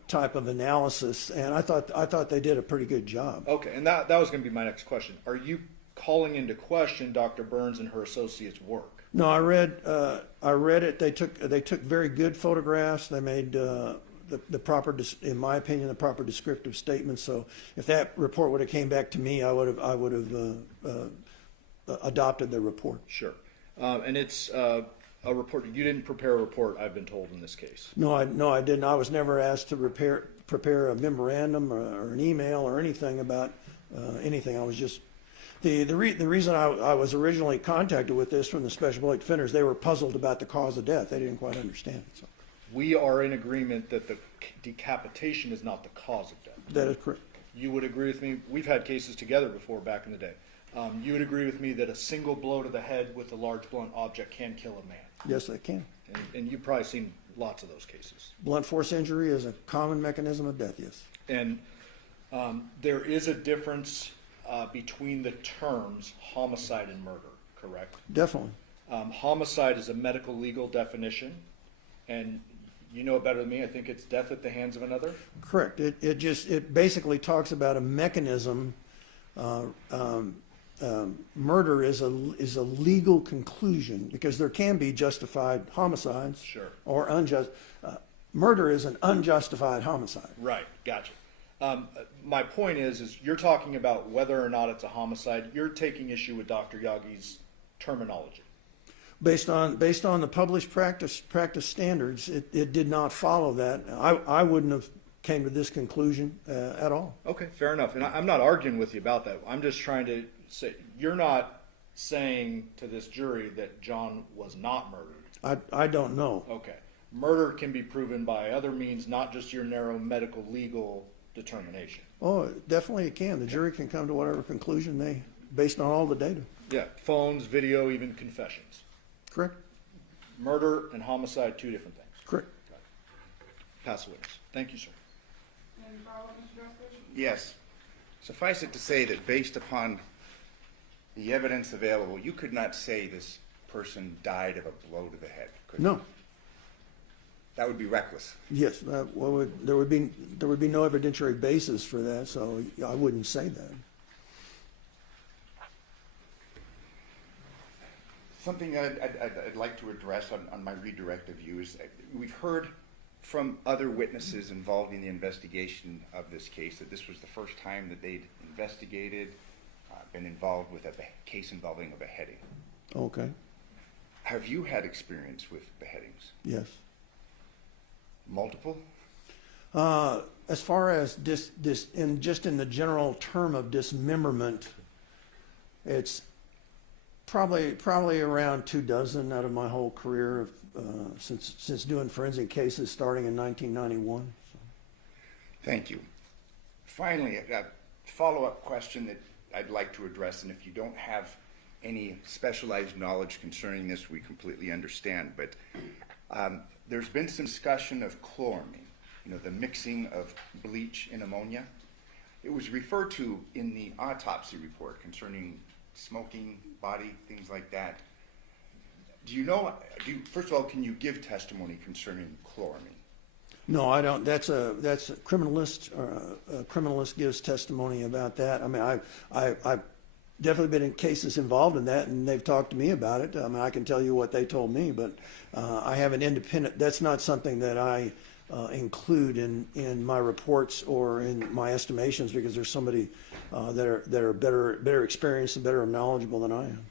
type of analysis, and I thought they did a pretty good job. Okay, and that was going to be my next question. Are you calling into question Dr. Burns and her associates' work? No, I read it. They took very good photographs. They made the proper, in my opinion, the proper descriptive statements. So if that report would have came back to me, I would have adopted the report. Sure. And it's a report. You didn't prepare a report, I've been told, in this case. No, I didn't. I was never asked to prepare a memorandum or an email or anything about anything. I was just The reason I was originally contacted with this from the Special Public Defenders, they were puzzled about the cause of death. They didn't quite understand it. So. We are in agreement that the decapitation is not the cause of death. That is correct. You would agree with me, we've had cases together before back in the day. You would agree with me that a single blow to the head with a large blunt object can kill a man. Yes, they can. And you've probably seen lots of those cases. Blunt force injury is a common mechanism of death, yes. And there is a difference between the terms homicide and murder, correct? Definitely. Homicide is a medical legal definition, and you know it better than me. I think it's death at the hands of another. Correct. It basically talks about a mechanism. Murder is a legal conclusion because there can be justified homicides. Sure. Or unjust. Murder is an unjustified homicide. Right. Gotcha. My point is you're talking about whether or not it's a homicide. You're taking issue with Dr. Yagi's terminology. Based on the published practice standards, it did not follow that. I wouldn't have came to this conclusion at all. Okay, fair enough. And I'm not arguing with you about that. I'm just trying to say you're not saying to this jury that John was not murdered. I don't know. Okay. Murder can be proven by other means, not just your narrow medical legal determination. Oh, definitely it can. The jury can come to whatever conclusion they, based on all the data. Yeah, phones, video, even confessions. Correct. Murder and homicide, two different things. Correct. Pass the witness. Thank you, sir. Any follow-up, Mr. Dressler? Yes. Suffice it to say that based upon the evidence available, you could not say this person died of a blow to the head, could you? No. That would be reckless. Yes. There would be no evidentiary basis for that, so I wouldn't say that. Something I'd like to address on my redirect of you is we've heard from other witnesses involved in the investigation of this case that this was the first time that they'd investigated, been involved with a case involving a beheading. Okay. Have you had experience with beheadings? Yes. Multiple? As far as just in the general term of dismemberment, it's probably around 24 out of my whole career since doing forensic cases starting in 1991. So. Thank you. Finally, a follow-up question that I'd like to address, and if you don't have any specialized knowledge concerning this, we completely understand, but there's been some discussion of chloramine, the mixing of bleach and ammonia. It was referred to in the autopsy report concerning smoking, body, things like that. First of all, can you give testimony concerning chloramine? No, I don't. That's a criminalist. A criminalist gives testimony about that. I mean, I've definitely been in cases involved in that, and they've talked to me about it. I mean, I can tell you what they told me, but I have an independent. That's not something that I include in my reports or in my estimations because there's somebody that are better experienced and better knowledgeable than I am.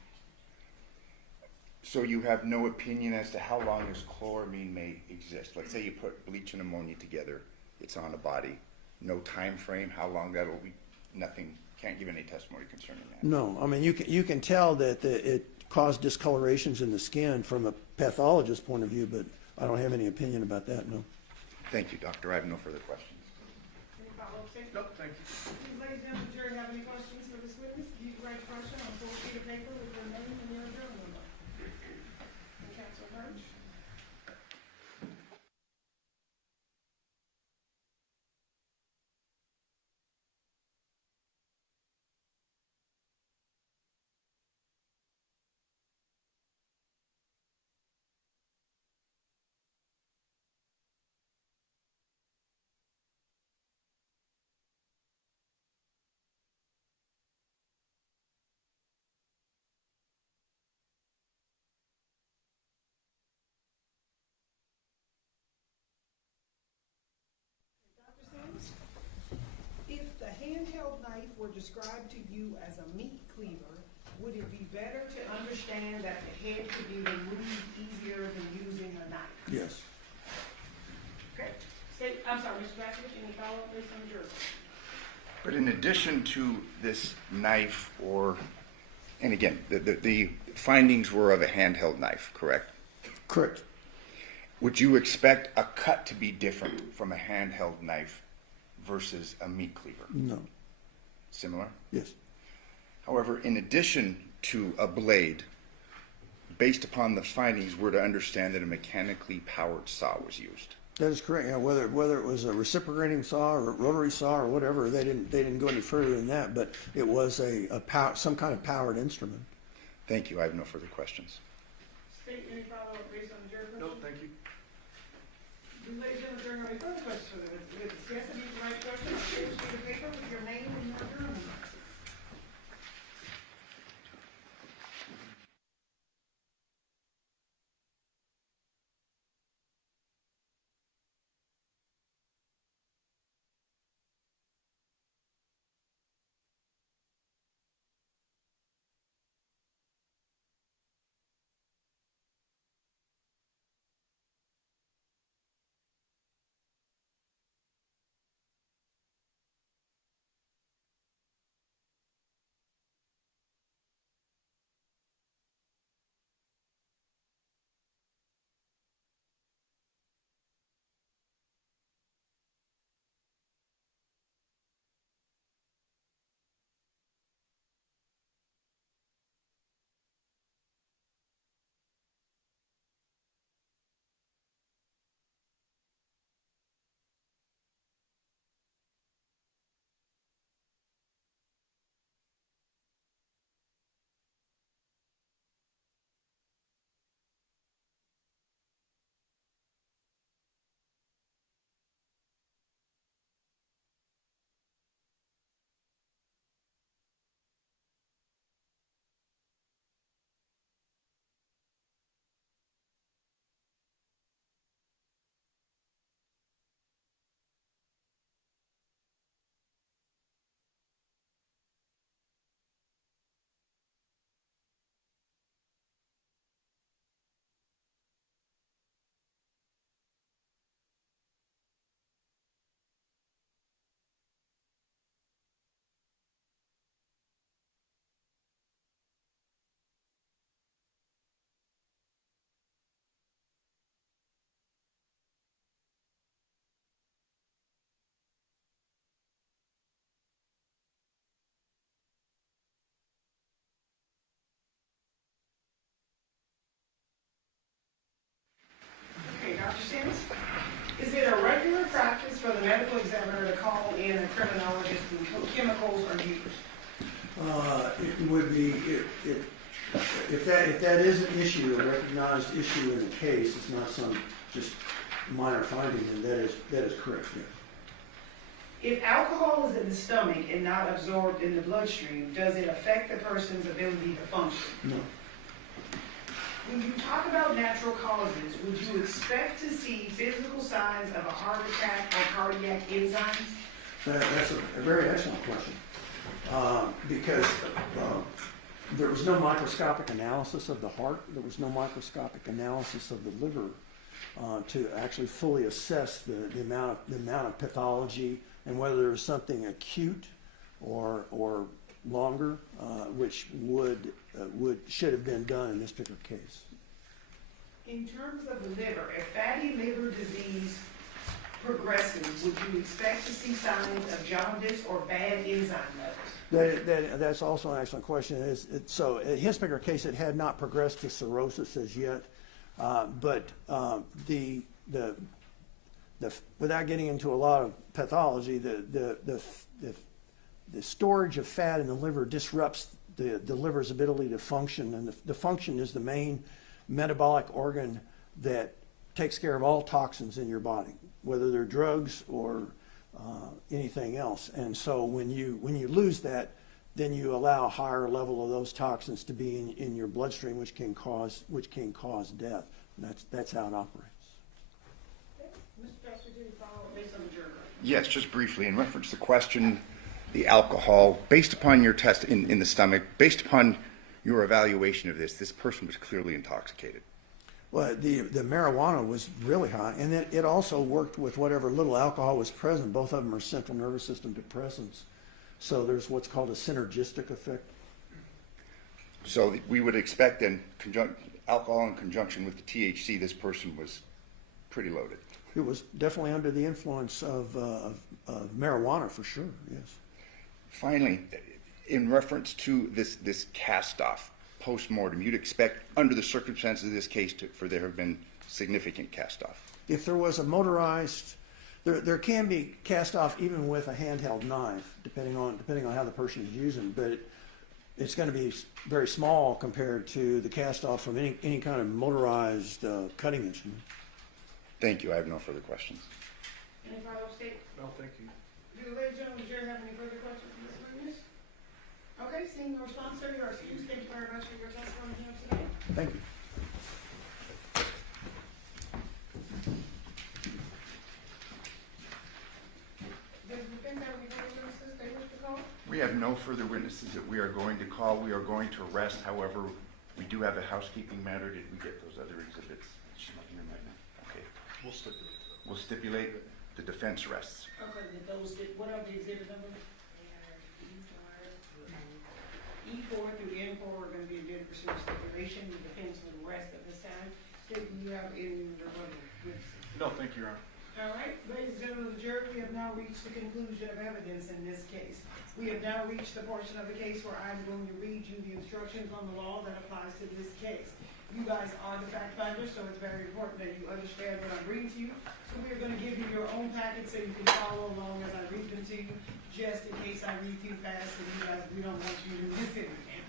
So you have no opinion as to how long this chloramine may exist? Let's say you put bleach and ammonia together, it's on a body. No time frame, how long that will be? Nothing. Can't give any testimony concerning that. No, I mean you can tell that it caused discolorations in the skin from a pathologist's point of view, but I don't have any opinion about that. No. Thank you, doctor. I have no further questions. Any follow-up, sir? Nope, thank you. Ladies and gentlemen, the jury have any questions for this witness? You can write a question on a full sheet of paper with your name and your jury number. And Counsel Hirsch? If the handheld knife were described to you as a meat cleaver, would it be better to understand that the head could be removed easier than using a knife? Yes. Okay. I'm sorry, Mr. Dressler, any follow-up based on the jury? But in addition to this knife or And again, the findings were of a handheld knife, correct? Correct. Would you expect a cut to be different from a handheld knife versus a meat cleaver? No. Similar? Yes. However, in addition to a blade, based upon the findings, we're to understand that a mechanically powered saw was used. That is correct. Whether it was a reciprocating saw or a rotary saw or whatever, they didn't go any further than that. But it was some kind of powered instrument. Thank you. I have no further questions. State any follow-up based on the jury question? No, thank you. Do ladies and gentlemen, any further questions for the witness? Yes, if you the right question, I'll share a sheet of paper with your name and your juror number. Okay, Dr. Sims, is it a regular practice for the medical examiner to call in a criminologist when chemicals are used? It would be if that is an issue, a recognized issue in the case. It's not some just minor finding, and that is correct. Yeah. If alcohol is in the stomach and not absorbed in the bloodstream, does it affect the person's ability to function? No. When you talk about natural causes, would you expect to see physical signs of a heart attack or cardiac enzymes? That's a very excellent question. Because there was no microscopic analysis of the heart. There was no microscopic analysis of the liver to actually fully assess the amount of pathology and whether there was something acute or longer, which should have been done in this particular case. In terms of the liver, if fatty liver disease progresses, would you expect to see signs of jaundice or bad enzyme levels? That's also an excellent question. So in his particular case, it had not progressed to cirrhosis as yet, but without getting into a lot of pathology, the storage of fat in the liver disrupts the liver's ability to function, and the function is the main metabolic organ that takes care of all toxins in your body, whether they're drugs or anything else. And so when you lose that, then you allow a higher level of those toxins to be in your bloodstream, which can cause death. And that's how it operates. Mr. Pastor, do you follow up based on the jury? Yes, just briefly, in reference to the question, the alcohol, based upon your test in the stomach, based upon your evaluation of this person was clearly intoxicated. Well, the marijuana was really high, and it also worked with whatever little alcohol was present. Both of them are central nervous system depressants. So there's what's called a synergistic effect. So we would expect in alcohol in conjunction with the THC, this person was pretty loaded. He was definitely under the influence of marijuana for sure, yes. Finally, in reference to this cast-off post-mortem, you'd expect under the circumstances of this case for there have been significant cast-off. If there was a motorized, there can be cast off even with a handheld knife, depending on how the person is using, but it's going to be very small compared to the cast off from any kind of motorized cutting instrument. Thank you. I have no further questions. Any follow-up statement? No, thank you. Do the ladies and gentlemen of the jury have any further questions for this witness? Okay, seeing no response, sir, you are excused. Thank you very much for your testimony here today. Thank you. Does the defense have any further witnesses they wish to call? We have no further witnesses that we are going to call. We are going to arrest. However, we do have a housekeeping matter. Did we get those other exhibits? She's not here right now. Okay. We'll stipulate. We'll stipulate the defense arrests. Okay, what are the exhibit numbers? E4 through N4 are going to be a bid pursuit stipulation. The defense will rest at this time. Do you have any rebuttal? No, thank you, Your Honor. All right, ladies and gentlemen of the jury, we have now reached the conclusion of evidence in this case. We have now reached the portion of the case where I'm going to read you the instructions on the law that applies to this case. You guys are the fact finders, so it's very important that you understand what I'm reading to you. So we're going to give you your own packet so you can follow along as I read them to you, just in case I read too fast and you guys, we don't want you to miss anything.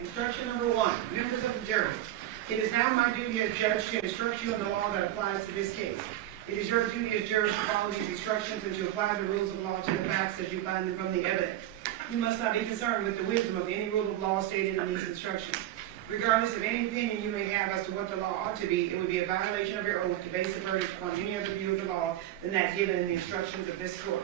Instruction number 1, members of the jury. It is now my duty as judge to instruct you on the law that applies to this case. It is your duty as jurors to follow these instructions and to apply the rules of law to the facts as you find them from the evidence. You must not be concerned with the wisdom of any rule of law stated in these instructions. Regardless of any opinion you may have as to what the law ought to be, it would be a violation of your oath to base a verdict upon any other view of the law than that given in the instructions of this court.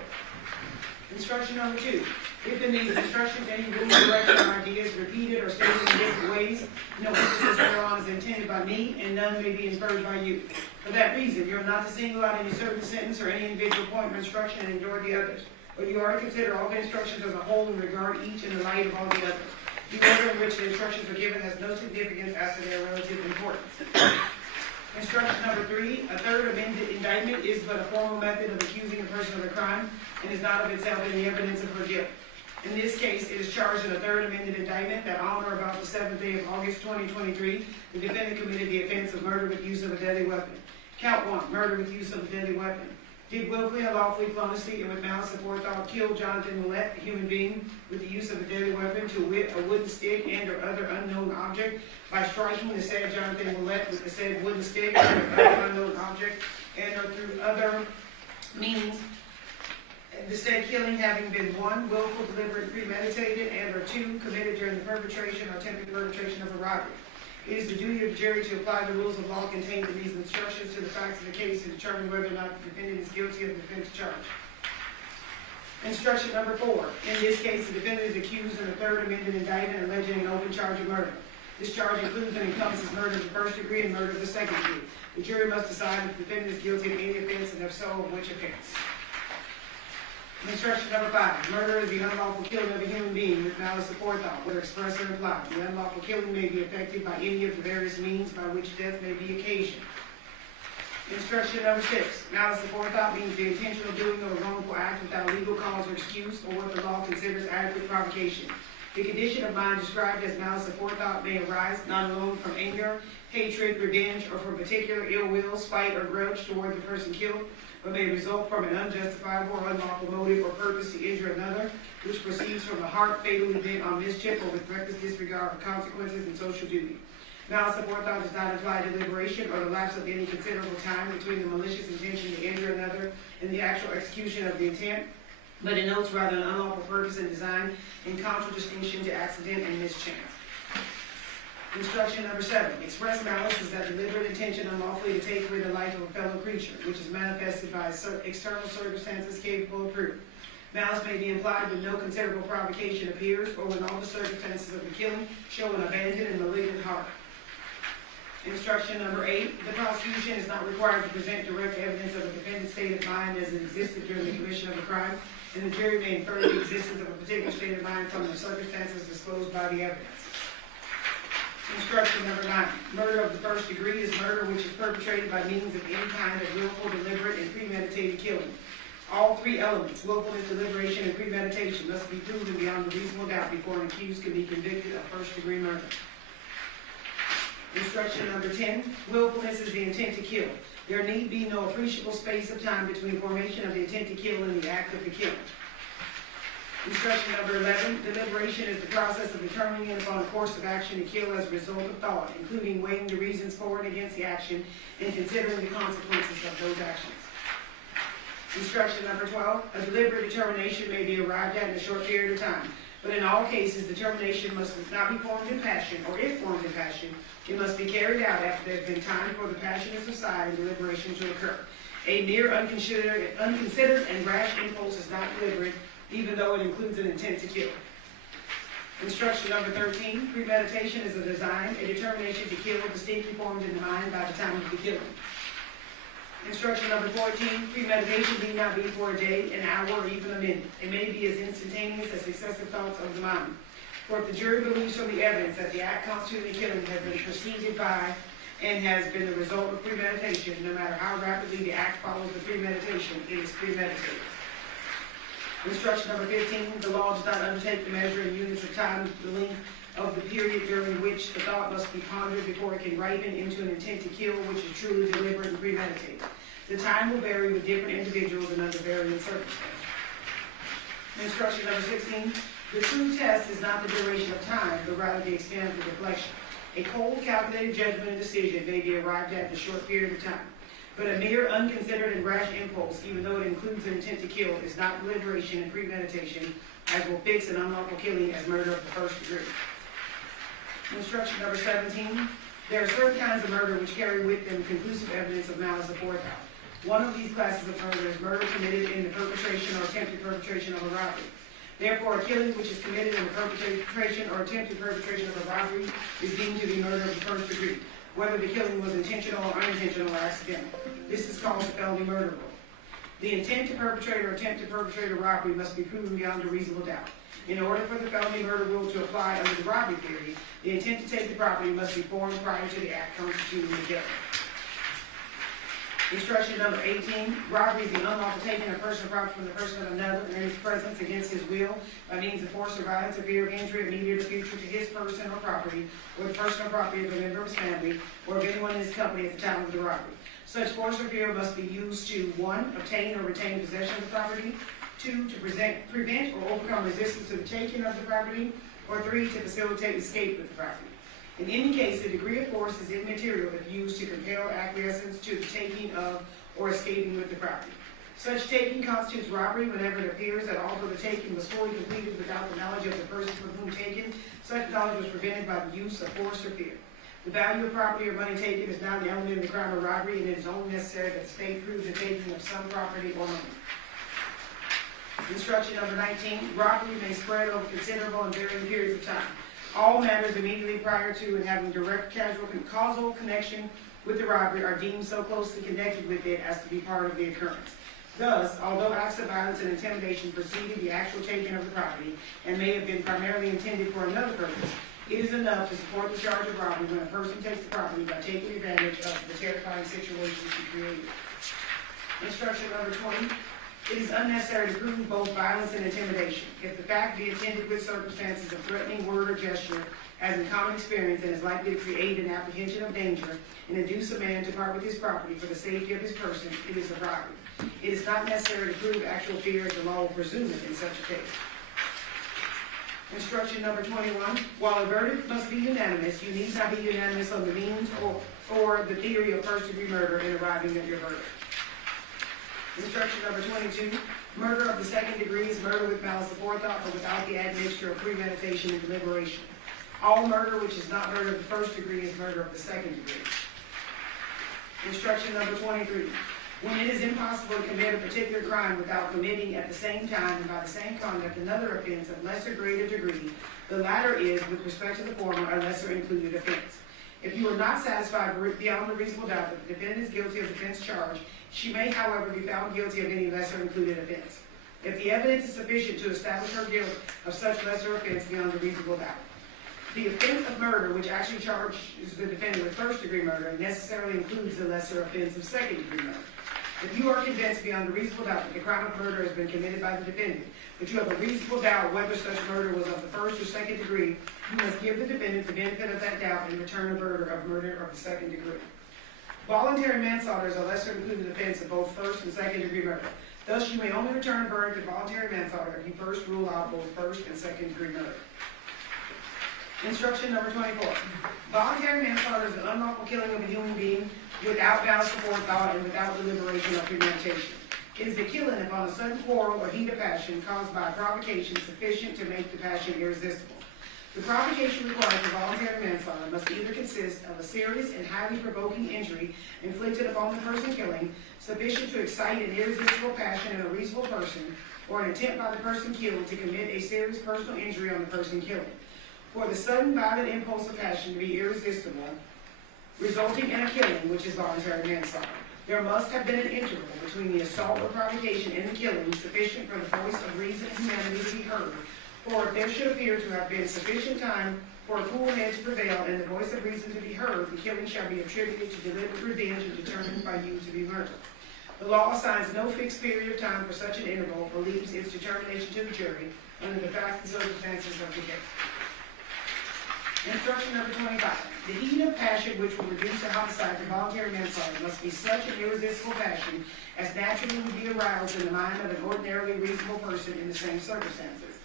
Instruction number 2. If in these instructions any rule, direction, or idea is repeated or stated in different ways, no emphasis thereon is intended by me, and none may be inferred by you. For that reason, you are not to single out any certain sentence or any individual point of instruction and ignore the others, but you are to consider all the instructions as a whole and regard each in the light of all the others. The order in which the instructions are given has no significance as to their relative importance. Instruction number 3, a third amended indictment is but a formal method of accusing a person of a crime and is not of itself any evidence of her guilt. In this case, it is charged in a third amended indictment that on or about the 7th day of August 2023, the defendant committed the offense of murder with use of a deadly weapon. Count 1, murder with use of a deadly weapon. Did willfully, unlawfully, feloniously, and with malice aforethought kill Johnathan Willette, a human being, with the use of a deadly weapon, to wit, a wooden stick and or other unknown object, by striking the said Johnathan Willette with the said wooden stick and or other unknown object, and or through other means, the said killing having been 1, willful, deliberate, premeditated, and or 2, committed during the perpetration or attempted perpetration of a robbery. It is the duty of the jury to apply the rules of law contained in these instructions to the facts of the case to determine whether or not the defendant is guilty of the offense charge. Instruction number 4. In this case, the defendant is accused in a third amended indictment alleging an open charge of murder. This charge includes and encompasses murder of the first degree and murder of the second degree. The jury must decide if the defendant is guilty of any offense, and if so, of which offense. Instruction number 5. Murder is the unlawful killing of a human being with malice aforethought, whether express or implied. The unlawful killing may be effected by any of the various means by which death may be occasioned. Instruction number 6. Malice aforethought means the intentional doing of a wrongful act without legal cause or excuse, or what the law considers adequate provocation. The condition of mind described as malice aforethought may arise not alone from anger, hatred, revenge, or from particular ill will, spite, or grudge toward the person killed, but may result from an unjustifiable or unlawful motive or purpose to injure another, which proceeds from a heart fatally bent on mischief or with reckless disregard of consequences and social duty. Malice aforethought does not imply deliberation or the lapse of any considerable time between the malicious intention to injure another and the actual execution of the intent. but denotes rather an unlawful purpose and design in contradistinction to accident and mischance. Instruction number 7. Express malice is that deliberate intention unlawfully to take away the life of a fellow creature, which is manifested by external circumstances capable of proof. Malice may be implied when no considerable provocation appears, or when all the circumstances of the killing show an abandoned and malignant heart. Instruction number 8. The prosecution is not required to present direct evidence of a defendant's state of mind as it existed during the commission of a crime, and the jury may infer the existence of a particular state of mind from the circumstances disclosed by the evidence. Instruction number 9. Murder of the first degree is murder which is perpetrated by means of any kind of willful, deliberate, and premeditated killing. All 3 elements, willfulness, deliberation, and premeditation, must be proven beyond a reasonable doubt before an accused can be convicted of first-degree murder. Instruction number 10. Willfulness is the intent to kill. There need be no appreciable space of time between formation of the intent to kill and the act of the killing. Instruction number 11. Deliberation is the process of determining upon a course of action to kill as a result of thought, including weighing the reasons for and against the action and considering the consequences of those actions. Instruction number 12. A deliberate determination may be arrived at in a short period of time, but in all cases, determination must not be formed in passion, or if formed in passion, it must be carried out after there has been time for the passion to subside and deliberation to occur. A mere unconsidered and rash impulse is not deliberate, even though it includes an intent to kill. Instruction number 13. Premeditation is a design, a determination to kill distinctly formed in the mind by the time of the killing. Instruction number 14. Premeditation need not be for a day, an hour, or even a minute. It may be as instantaneous as excessive thoughts of the mind. For if the jury believes from the evidence that the act constituting the killing has been preceded by and has been the result of premeditation, no matter how rapidly the act follows the premeditation, it is premeditated. Instruction number 15. The law does not undertake to measure in units of time the length of the period during which the thought must be pondered before it can ripen into an intent to kill, which is truly deliberate and premeditated. The time will vary with different individuals and under varying circumstances. Instruction number 16. The true test is not the duration of time, but rather the extent of the reflection. A cold, calculated judgment and decision may be arrived at in a short period of time, but a mere unconsidered and rash impulse, even though it includes an intent to kill, is not deliberation and premeditation, as will fix an unlawful killing as murder of the first degree. Instruction number 17. There are certain kinds of murder which carry with them conclusive evidence of malice aforethought. One of these classes of murder is murder committed in the perpetration or attempted perpetration of a robbery. Therefore, a killing which is committed in the perpetration or attempted perpetration of a robbery is deemed to be murder of the first degree, whether the killing was intentional or unintentional or accidental. This is called the felony murder rule. The intent to perpetrate or attempt to perpetrate a robbery must be proven beyond a reasonable doubt. In order for the felony murder rule to apply under the robbery theory, the intent to take the property must be formed prior to the act constituting the killing. Instruction number 18. Robbery is the unlawful taking of personal property from the person of another in his presence against his will by means of force or violence or fear of injury immediate or future to his person or property, or the personal property of a member of his family, or of anyone in his company at the time of the robbery. Such force or fear must be used to 1. Obtain or retain possession of the property, 2. To prevent or overcome resistance to the taking of the property, or 3. To facilitate escape with the property. In any case, the degree of force is immaterial if used to compel acquiescence to the taking of or escaping with the property. Such taking constitutes robbery whenever it appears that although the taking was fully completed without the knowledge of the person from whom taken, such knowledge was prevented by the use of force or fear. The value of property or money taken is not an element in the crime of robbery, and it is only necessary that the state proves the taking of some property or money. Instruction number 19. Robbery may spread over considerable and varying periods of time. All matters immediately prior to and having direct causal connection with the robbery are deemed so closely connected with it as to be part of the occurrence. Thus, although acts of violence and intimidation preceded the actual taking of the property and may have been primarily intended for another purpose, it is enough to support the charge of robbery when a person takes the property by taking advantage of the terrifying situation she created. Instruction number 20. It is unnecessary to prove both violence and intimidation. If the fact be attended with circumstances of threatening word or gesture, as in common experience, and is likely to create an apprehension of danger and induce a man to part with his property for the safety of his person, it is a robbery. It is not necessary to prove actual fear as the law will presume it in such a case. Instruction number 21. While a verdict must be unanimous, you need not be unanimous on the means or the theory of first-degree murder in arriving at your verdict. Instruction number 22, murder of the second degree is murder with malice aforethought but without the admixture of premeditation and deliberation. All murder which is not murder of the first degree is murder of the second degree. Instruction number 23, when it is impossible to commit a particular crime without committing at the same time and by the same conduct another offense of lesser grade or degree, the latter is, with respect to the former, a lesser included offense. If you are not satisfied beyond a reasonable doubt that the defendant is guilty of the offense charged, she may, however, be found guilty of any lesser included offense, if the evidence is sufficient to establish her guilt of such lesser offense beyond a reasonable doubt. The offense of murder, which actually charges the defendant with first-degree murder, necessarily includes the lesser offense of second-degree murder. If you are convinced beyond a reasonable doubt that the crime of murder has been committed by the defendant, but you have a reasonable doubt whether such murder was of the first or second degree, you must give the defendant the benefit of that doubt and return a verdict of murder of the second degree. Voluntary manslaughter is a lesser included offense of both first and second degree murder. Thus, you may only return a verdict of voluntary manslaughter if you first rule out both first and second degree murder. Instruction number 24. Voluntary manslaughter is the unlawful killing of a human being without malice aforethought and without deliberation or premeditation. It is the killing upon a sudden quarrel or heat of passion caused by a provocation sufficient to make the passion irresistible. The provocation required for voluntary manslaughter must either consist of a serious and highly provoking injury inflicted upon the person killing, sufficient to excite an irresistible passion in a reasonable person, or an attempt by the person killed to commit a serious personal injury on the person killed. For the sudden violent impulse of passion to be irresistible, resulting in a killing, which is voluntary manslaughter, there must have been an interval between the assault or provocation and the killing sufficient for the voice of reason and humanity to be heard, or if there should appear to have been sufficient time for a cool head to prevail and the voice of reason to be heard, the killing shall be attributed to deliberate revenge and determined by you to be murder. The law assigns no fixed period of time for such an interval, but leaves its determination to the jury under the facts and circumstances of the case. Instruction number 25. The heat of passion which will reduce a homicide to voluntary manslaughter must be such an irresistible passion as naturally would be aroused in the mind of an ordinarily reasonable person in the same circumstances.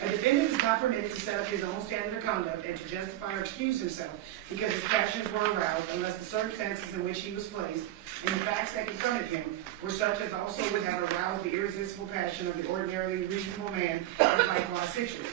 A defendant is not permitted to set up his own standard of conduct and to justify or excuse himself because his passions were aroused unless the circumstances in which he was placed and the facts that confronted him were such as also would have aroused the irresistible passion of the ordinarily reasonable man and likewise situated.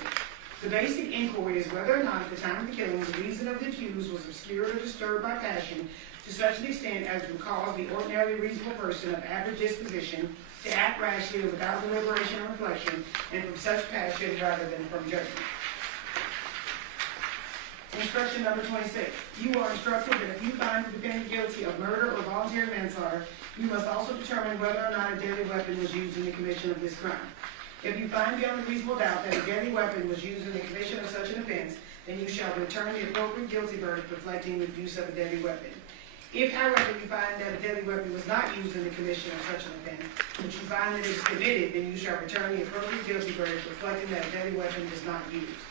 The basic inquiry is whether or not at the time of the killing the reason of the accused was obscured or disturbed by passion to such an extent as to cause the ordinarily reasonable person of average disposition to act rashly or without deliberation or reflection, and from such passion rather than from judgment. Instruction number 26. You are instructed that if you find the defendant guilty of murder or voluntary manslaughter, you must also determine whether or not a deadly weapon was used in the commission of this crime. If you find beyond a reasonable doubt that a deadly weapon was used in the commission of such an offense, then you shall return the appropriate guilty verdict reflecting the use of a deadly weapon. If, however, you find that a deadly weapon was not used in the commission of such an offense, but you find that it was committed, then you shall return the appropriate guilty verdict reflecting that a deadly weapon was not used.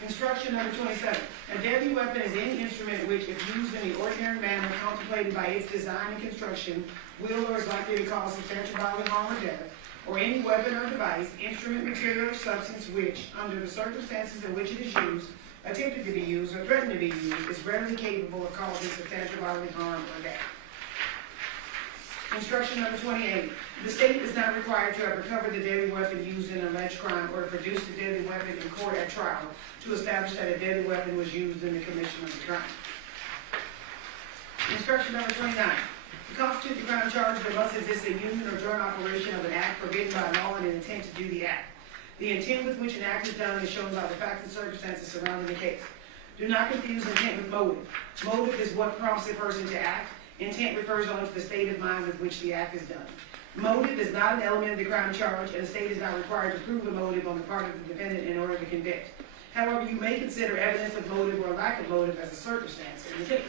Instruction number 27. A deadly weapon is any instrument which, if used in the ordinary manner contemplated by its design and construction, will or is likely to cause substantial bodily harm or death, or any weapon or device, instrument, material, or substance which, under the circumstances in which it is used, attempted to be used, or threatened to be used, is readily capable of causing substantial bodily harm or death. Instruction number 28. The state is not required to have recovered the deadly weapon used in an alleged crime or to produce the deadly weapon in court at trial to establish that a deadly weapon was used in the commission of the crime. Instruction number 29. To constitute the crime charged, there must exist a union or joint operation of an act forbidden by law and an intent to do the act. The intent with which an act is done is shown by the facts and circumstances surrounding the case. Do not confuse intent with motive. Motive is what prompts a person to act. Intent refers only to the state of mind with which the act is done. Motive is not an element of the crime charge, and the state is not required to prove a motive on the part of the defendant in order to convict. However, you may consider evidence of motive or lack of motive as a circumstance in the case.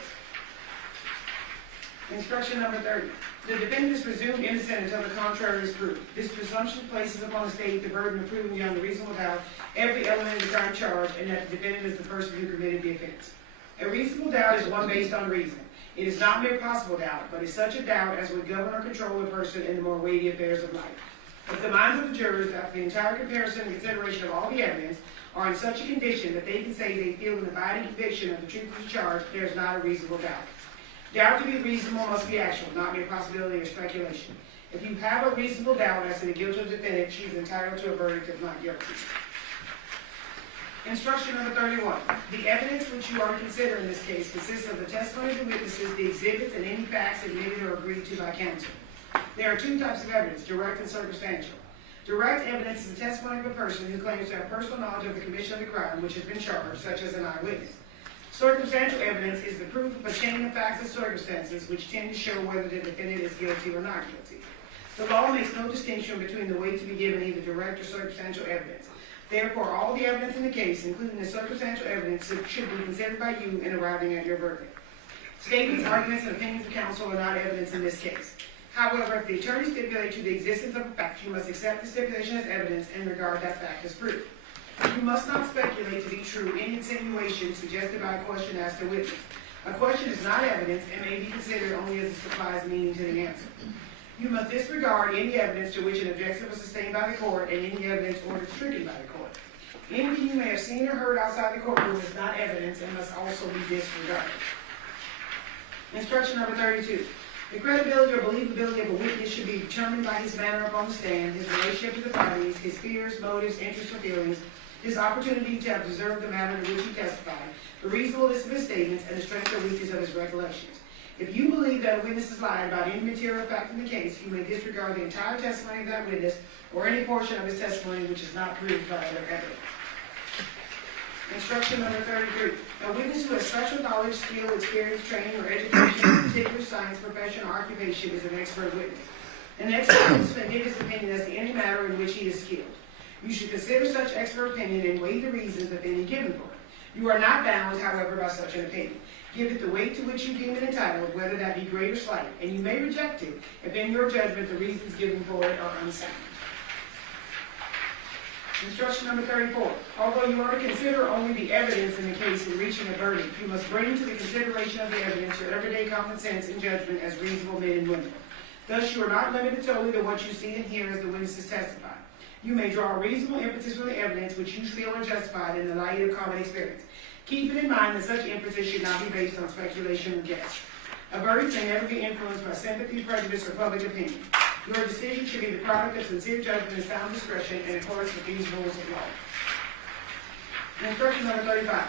Instruction number 30. The defendant is presumed innocent until the contrary is proved. This presumption places upon the state the burden of proving beyond a reasonable doubt every element of the crime charge and that the defendant is the person who committed the offense. A reasonable doubt is one based on reason. It is not mere possible doubt, but is such a doubt as would govern or control a person in the more weighty affairs of life. If the minds of the jurors, after the entire comparison and consideration of all the evidence, are in such a condition that they can say they feel an abiding conviction of the truth of the charge, there is not a reasonable doubt. Doubt to be reasonable must be actual, not mere possibility or speculation. If you have a reasonable doubt as to the guilt of the defendant, she is entitled to a verdict of not guilty. Instruction number 31. The evidence which you are to consider in this case consists of the testimony of the witnesses, the exhibits, and any facts admitted or agreed to by counsel. There are two types of evidence, direct and circumstantial. Direct evidence is the testimony of a person who claims to have personal knowledge of the commission of the crime which has been charged, such as an eyewitness. Circumstantial evidence is the proof of a chain of facts and circumstances which tend to show whether the defendant is guilty or not guilty. The law makes no distinction between the weight to be given either direct or circumstantial evidence. Therefore, all the evidence in the case, including the circumstantial evidence, should be considered by you in arriving at your verdict. Statements, arguments, and opinions of counsel are not evidence in this case. However, if the attorney stipulates to the existence of a fact, you must accept the stipulation as evidence and regard that fact as proof. You must not speculate to be true any insinuation suggested by a question asked or witness. A question is not evidence and may be considered only as it supplies meaning to the answer. You must disregard any evidence to which an objection was sustained by the court and any evidence ordered stricken by the court. Anything you may have seen or heard outside the courtroom is not evidence and must also be disregarded. Instruction number 32. The credibility or believability of a witness should be determined by his manner upon the stand, his relationship to the parties, his fears, motives, interests, or feelings, his opportunity to observe the manner in which he testified, the reasonableness of his statements, and the strength or weakness of his recollections. If you believe that a witness is lying about any material fact in the case, you may disregard the entire testimony of that witness or any portion of his testimony which is not proved by other evidence. Instruction number 33. A witness who has special knowledge, skill, experience, training, or education in a particular science, profession, or occupation is an expert witness. An expert witness may give his opinion as to any matter in which he is skilled. You should consider such expert opinion and weigh the reasons, if any, given for it. You are not bound, however, by such an opinion. Give it the weight to which you deem it entitled, whether that be great or slight, and you may reject it if in your judgment the reasons given for it are unsound. Instruction number 34. Although you are to consider only the evidence in the case in reaching a verdict, you must bring to the consideration of the evidence your everyday common sense and judgment as reasonable men and women. Thus, you are not limited solely to what you see and hear as the witnesses testify. You may draw a reasonable emphasis from the evidence which you feel are justified in the light of common experience. Keep it in mind that such emphasis should not be based on speculation or guess. A verdict may never be influenced by sympathy, prejudice, or public opinion. Your decision should be the product of sincere judgment and sound discretion in accordance with these rules of law. Instruction number 35.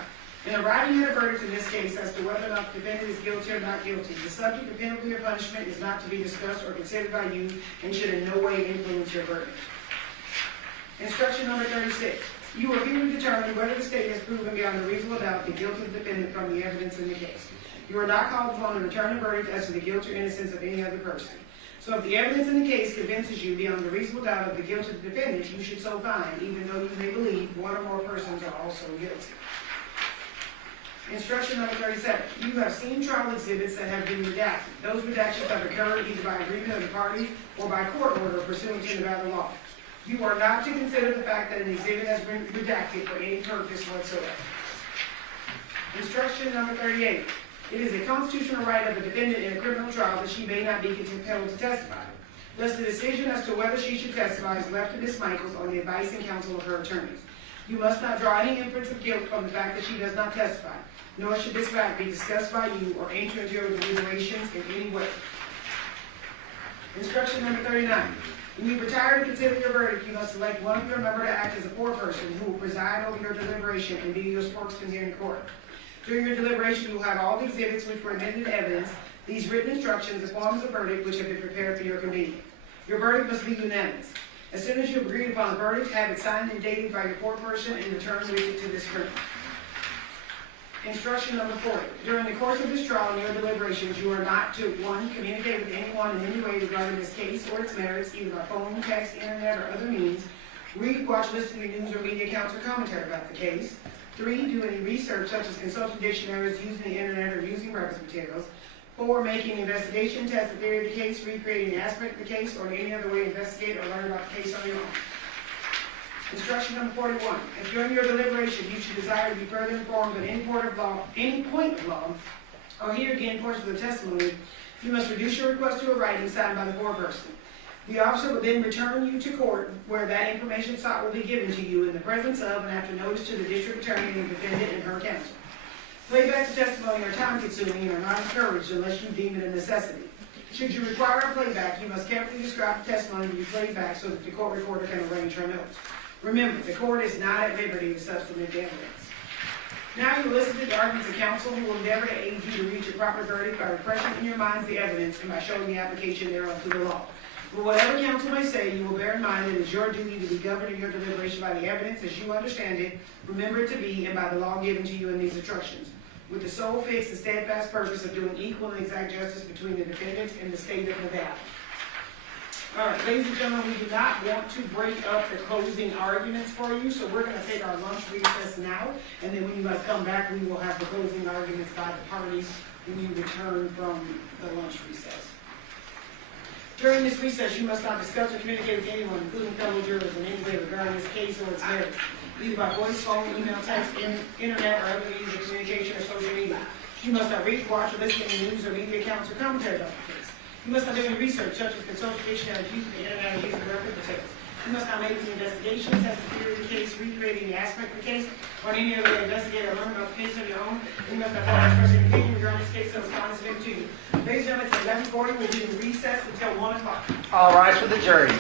In arriving at a verdict in this case as to whether or not the defendant is guilty or not guilty, the subject of penalty or punishment is not to be discussed or considered by you and should in no way influence your verdict. Instruction number 36. You are here to determine whether the state has proven beyond a reasonable doubt the guilt of the defendant from the evidence in the case. You are not called upon to return a verdict as to the guilt or innocence of any other person. So if the evidence in the case convinces you beyond a reasonable doubt of the guilt of the defendant, you should so find, even though you may believe one or more persons are also guilty. Instruction number 37. You have seen trial exhibits that have been redacted. Those redactions have occurred either by agreement of the parties or by court order pursuant to Nevada law. You are not to consider the fact that an exhibit has been redacted for any purpose whatsoever. Instruction number 38. It is a constitutional right of a defendant in a criminal trial that she may not be compelled to testify. Thus, the decision as to whether she should testify is left to Ms. Michaels on the advice and counsel of her attorneys. You must not draw any inference of guilt from the fact that she does not testify, nor should this fact be discussed by you or enter into your deliberations in any way. Instruction number 39. When you retire to consider your verdict, you must select one of your member to act as a foreperson who will preside over your deliberation and be your spokesman here in court. During your deliberation, you will have all the exhibits which were admitted evidence, these written instructions, the forms of verdict which have been prepared for your convenience. Your verdict must be unanimous. As soon as you have agreed upon the verdict, have it signed and dated by your foreperson and return with it to this room. Instruction number 40. During the course of this trial and your deliberations, you are not to, 1, communicate with anyone in any way regarding this case or its merits, either by phone, text, internet, or other means. Read, watch, listen to news or media accounts or commentary about the case. 3, do any research such as consulting dictionaries, using the internet, or using reference materials. 4, making investigation, test the theory of the case, recreating an aspect of the case, or in any other way investigate or learn about the case on your own. Instruction number 41. If during your deliberation you should desire to be further informed on any point of law, or hear again portions of the testimony, you must reduce your request to a writing signed by the foreperson. The officer will then return you to court where that information sought will be given to you in the presence of and after notice to the district attorney and the defendant and her counsel. Playbacks of testimony are time-consuming and are not encouraged unless you deem it a necessity. Should you require a playback, you must carefully describe the testimony to be played back so that the court reporter can arrange her notes. Remember, the court is not at liberty to substantive evidence. Now you listen to the arguments of counsel who will endeavor to aid you to reach a proper verdict by refreshing in your minds the evidence and by showing the application thereof to the law. For whatever counsel may say, you will bear in mind it is your duty to be governed in your deliberation by the evidence as you understand it, remember it to be, and by the law given to you in these instructions, with the sole fixed and steadfast purpose of doing equal and exact justice between the defendant and the state of Nevada. All right, ladies and gentlemen, we do not want to break up the closing arguments for you, so we're going to take our lunch recess now, and then when you guys come back, we will have the closing arguments by the parties when you return from the lunch recess. During this recess, you must not discuss or communicate with anyone, including fellow jurors, in any way regarding this case or its merits, either by voice, phone, email, text, internet, or other means of communication or social media. You must not read, watch, or listen to any news or media accounts or commentary about the case. You must not do any research, such as consult dictionaries, use of the internet, or use of record materials. You must not make any investigations, test the theory of the case, recreate any aspect of the case, or in any other way investigate or learn about the case on your own. You must not express any opinion regarding this case unless it's given to you. Ladies and gentlemen, it's 11:40. We'll be in recess until 1 o'clock. All rise for the jury.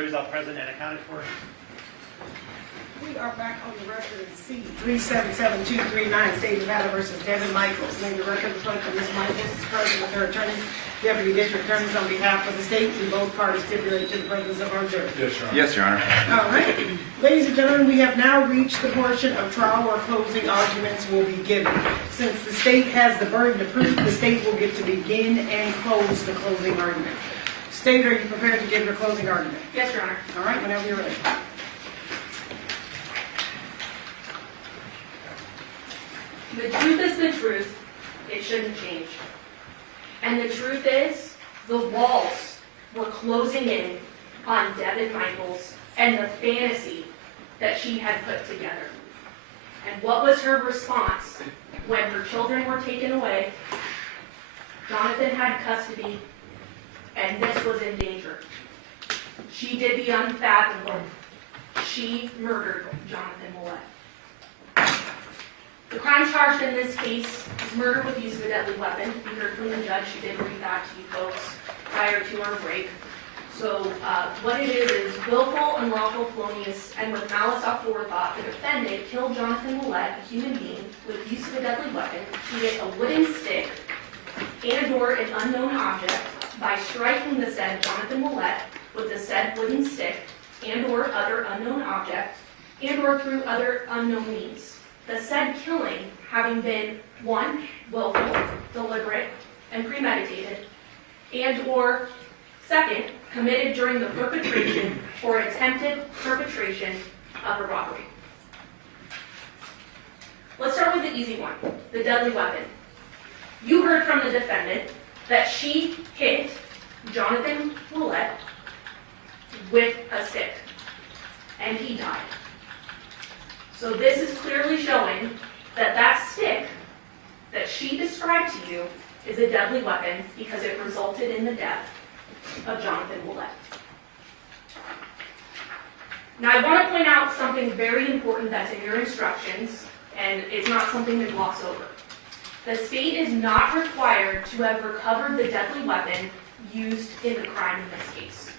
jury's all present and accounted for. We are back on the record in C 377239, State of Nevada versus Devyn Michaels. May the record reflect that Ms. Michaels is present with her attorney, Deputy District Attorneys on behalf of the state, and both parties stipulate to the presence of our jury. Yes, Your Honor. All right. Ladies and gentlemen, we have now reached the portion of trial where closing arguments will be given. Since the state has the burden to prove, the state will get to begin and close the closing argument. State, are you prepared to give your closing argument? Yes, Your Honor. All right, whenever you're ready. The truth is the truth. It shouldn't change. And the truth is, the walls were closing in on Devyn Michaels and the fantasy that she had put together. And what was her response when her children were taken away? Johnathan had custody, and this was in danger. She did the unfathomable. She murdered Johnathan Willette. The crime charged in this case is murder with use of a deadly weapon. You heard from the judge. She did read that to you folks prior to our break. So what it is willful, unlawful, felonious, and with malice aforethought, the defendant killed Johnathan Willette, a human being, with use of a deadly weapon, be it a wooden stick and or an unknown object, by striking the said Johnathan Willette with the said wooden stick and or other unknown object, and or through other unknown means. The said killing having been 1, willful, deliberate, and premeditated, and or 2nd, committed during the perpetration or attempted perpetration of a robbery. Let's start with the easy one, the deadly weapon. You heard from the defendant that she hit Johnathan Willette with a stick, and he died. So this is clearly showing that that stick that she described to you is a deadly weapon because it resulted in the death of Johnathan Willette. Now I want to point out something very important that's in your instructions, and it's not something to gloss over. The state is not required to have recovered the deadly weapon used in the crime in this case.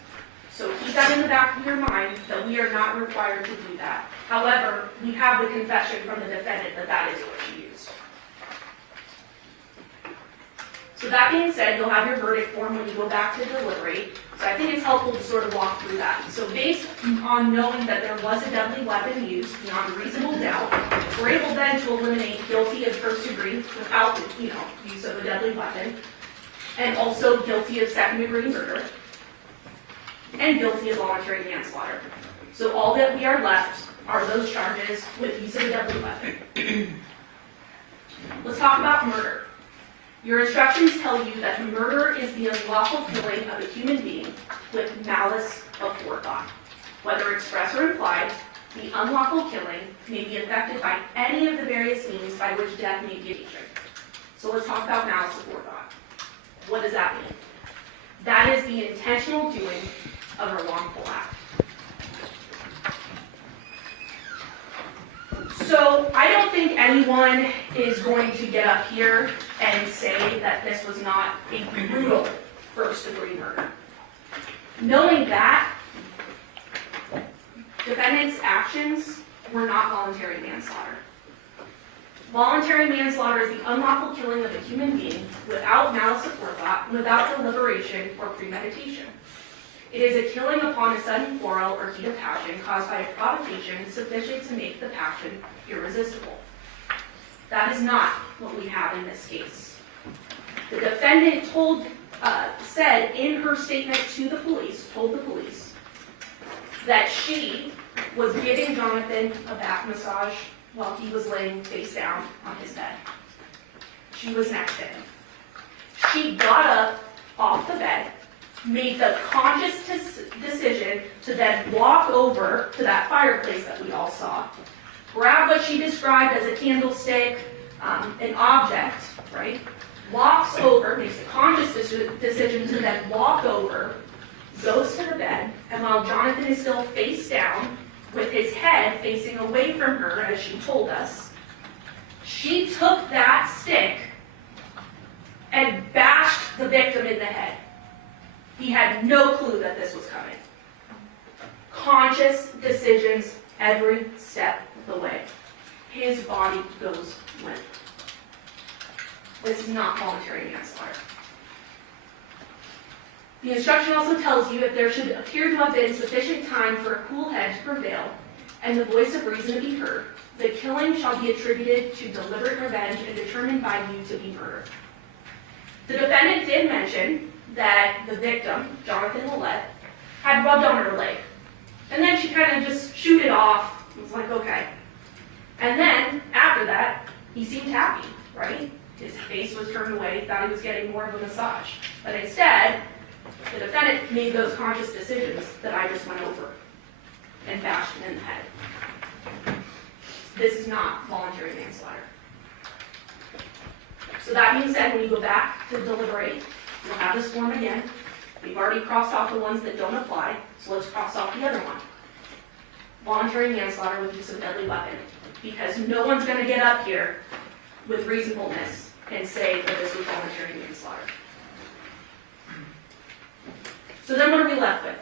So keep that in the back of your mind that we are not required to do that. However, we have the confession from the defendant that that is what she used. So that being said, you'll have your verdict form when you go back to deliberate. So I think it's helpful to sort of walk through that. So based on knowing that there was a deadly weapon used beyond reasonable doubt, we're able then to eliminate guilty of first degree without, use of a deadly weapon, and also guilty of second-degree murder, and guilty of voluntary manslaughter. So all that we are left are those charges with use of a deadly weapon. Let's talk about murder. Your instructions tell you that murder is the unlawful killing of a human being with malice aforethought. Whether express or implied, the unlawful killing may be effected by any of the various means by which death may be achieved. So let's talk about malice aforethought. What does that mean? That is the intentional doing of a wrongful act. So I don't think anyone is going to get up here and say that this was not a brutal first-degree murder. Knowing that, defendant's actions were not voluntary manslaughter. Voluntary manslaughter is the unlawful killing of a human being without malice aforethought, without deliberation or premeditation. It is a killing upon a sudden quarrel or heat of passion caused by a provocation sufficient to make the passion irresistible. That is not what we have in this case. The defendant said in her statement to the police, told the police, that she was giving Johnathan a back massage while he was laying face down on his bed. She was next to him. She got up off the bed, made the conscious decision to then walk over to that fireplace that we all saw, grab what she described as a candlestick, an object, right? Walks over, makes a conscious decision to then walk over, goes to the bed, and while Johnathan is still face down, with his head facing away from her, as she told us, she took that stick and bashed the victim in the head. He had no clue that this was coming. Conscious decisions every step of the way. His body goes limp. This is not voluntary manslaughter. The instruction also tells you if there should appear to have been sufficient time for a cool head to prevail and the voice of reason to be heard, the killing shall be attributed to deliberate revenge and determined by you to be murder. The defendant did mention that the victim, Johnathan Willette, had rubbed on her leg. And then she kind of just shooed it off. It was like, okay. And then, after that, he seemed happy, right? His face was turned away, thought he was getting more of a massage. But instead, the defendant made those conscious decisions that I just went over and bashed him in the head. This is not voluntary manslaughter. So that being said, when you go back to deliberate, you'll have this form again. We've already crossed off the ones that don't apply, so let's cross off the other one. Voluntary manslaughter with use of a deadly weapon. Because no one's going to get up here with reasonableness and say that this was voluntary manslaughter. So then what are we left with?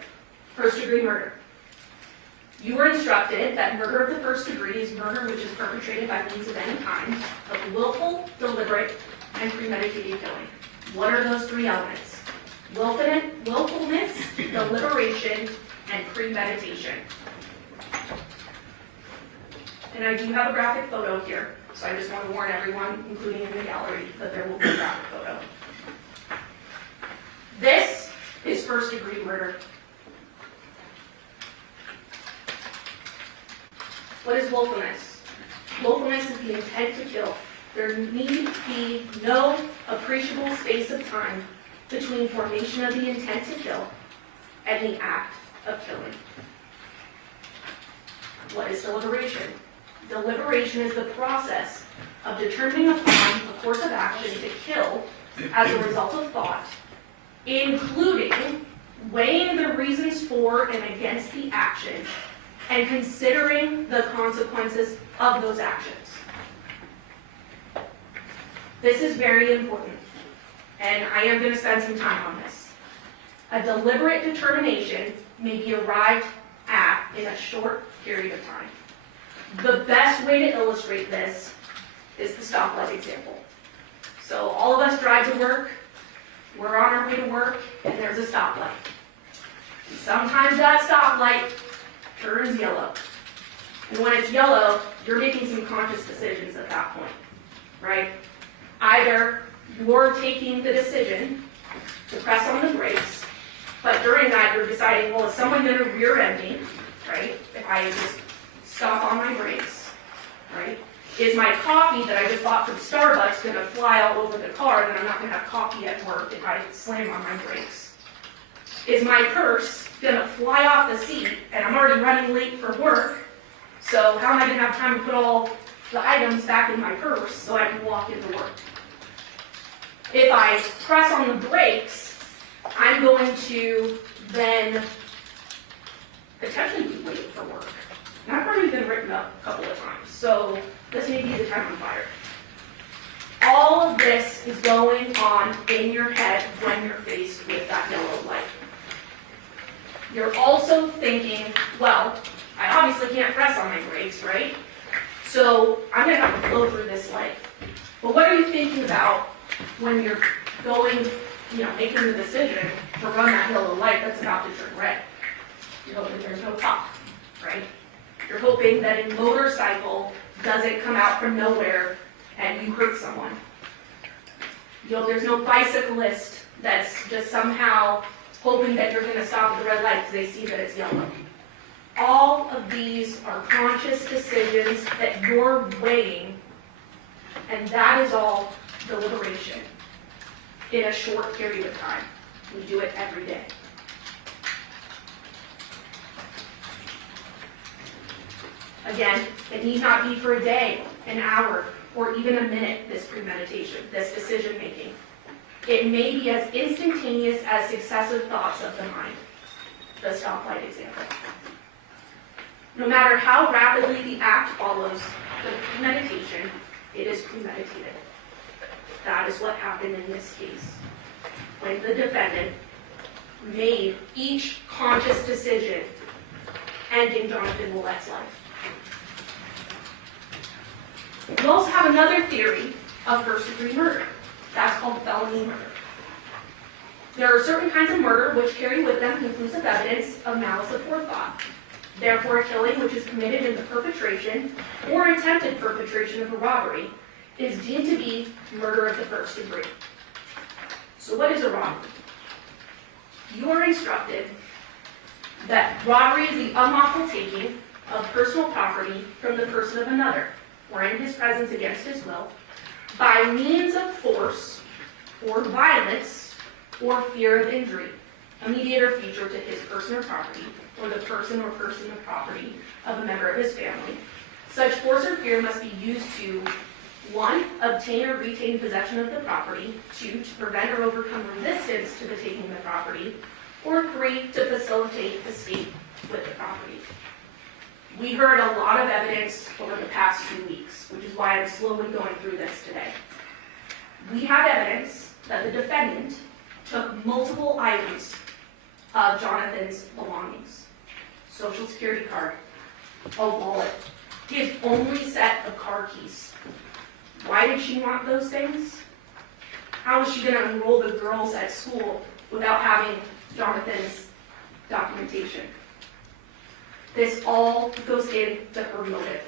First-degree murder. You were instructed that murder of the first degree is murder which is perpetrated by means of any kind of willful, deliberate, and premeditated killing. What are those three elements? Willfulness, deliberation, and premeditation. And I do have a graphic photo here, so I just want to warn everyone, including in the gallery, that there will be a graphic photo. This is first-degree murder. What is willfulness? Willfulness is the intent to kill. There need be no appreciable space of time between formation of the intent to kill and the act of killing. What is deliberation? Deliberation is the process of determining upon a course of action to kill as a result of thought, including weighing the reasons for and against the action and considering the consequences of those actions. This is very important, and I am going to spend some time on this. A deliberate determination may be arrived at in a short period of time. The best way to illustrate this is the stoplight example. So all of us drive to work, we're on our way to work, and there's a stoplight. Sometimes that stoplight turns yellow. And when it's yellow, you're making some conscious decisions at that point, right? Either you're taking the decision to press on the brakes, but during that you're deciding, well, is someone going to rear end me, right? If I just stop on my brakes, right? Is my coffee that I just bought from Starbucks going to fly all over the car, and I'm not going to have coffee at work if I slam on my brakes? Is my purse going to fly off the seat, and I'm already running late for work, so how am I going to have time to put all the items back in my purse so I can walk into work? If I press on the brakes, I'm going to then potentially be late for work. And I've already been written up a couple of times, so this may be the time I'm fired. All of this is going on in your head when you're faced with that yellow light. You're also thinking, well, I obviously can't press on my brakes, right? So I'm going to have to blow through this light. But what are you thinking about when you're going, making the decision to run that yellow light that's about to turn red? You're hoping there's no cop, right? You're hoping that a motorcycle doesn't come out from nowhere and you hurt someone. You hope there's no bicyclist that's just somehow hoping that you're going to stop at the red light because they see that it's yellow. All of these are conscious decisions that you're weighing, and that is all deliberation in a short period of time. We do it every day. Again, it need not be for a day, an hour, or even a minute, this premeditation, this decision making. It may be as instantaneous as successive thoughts of the mind. The stoplight example. No matter how rapidly the act follows the premeditation, it is premeditated. That is what happened in this case. When the defendant made each conscious decision ending Johnathan Willette's life. We also have another theory of first-degree murder. That's called felony murder. There are certain kinds of murder which carry with them conclusive evidence of malice aforethought. Therefore, a killing which is committed in the perpetration or attempted perpetration of a robbery is deemed to be murder of the first degree. So what is a robbery? You are instructed that robbery is the unlawful taking of personal property from the person of another, or in his presence against his will, by means of force or violence or fear of injury, immediate or future to his person or property, or the person or person of property of a member of his family. Such force or fear must be used to 1. Obtain or retain possession of the property, 2. To prevent or overcome resistance to the taking of the property, or 3. To facilitate escape with the property. We heard a lot of evidence over the past 2 weeks, which is why I'm slowly going through this today. We have evidence that the defendant took multiple items of Johnathan's belongings. Social security card, a wallet, his only set of car keys. Why did she want those things? How was she going to enroll the girls at school without having Johnathan's documentation? This all goes into her motive.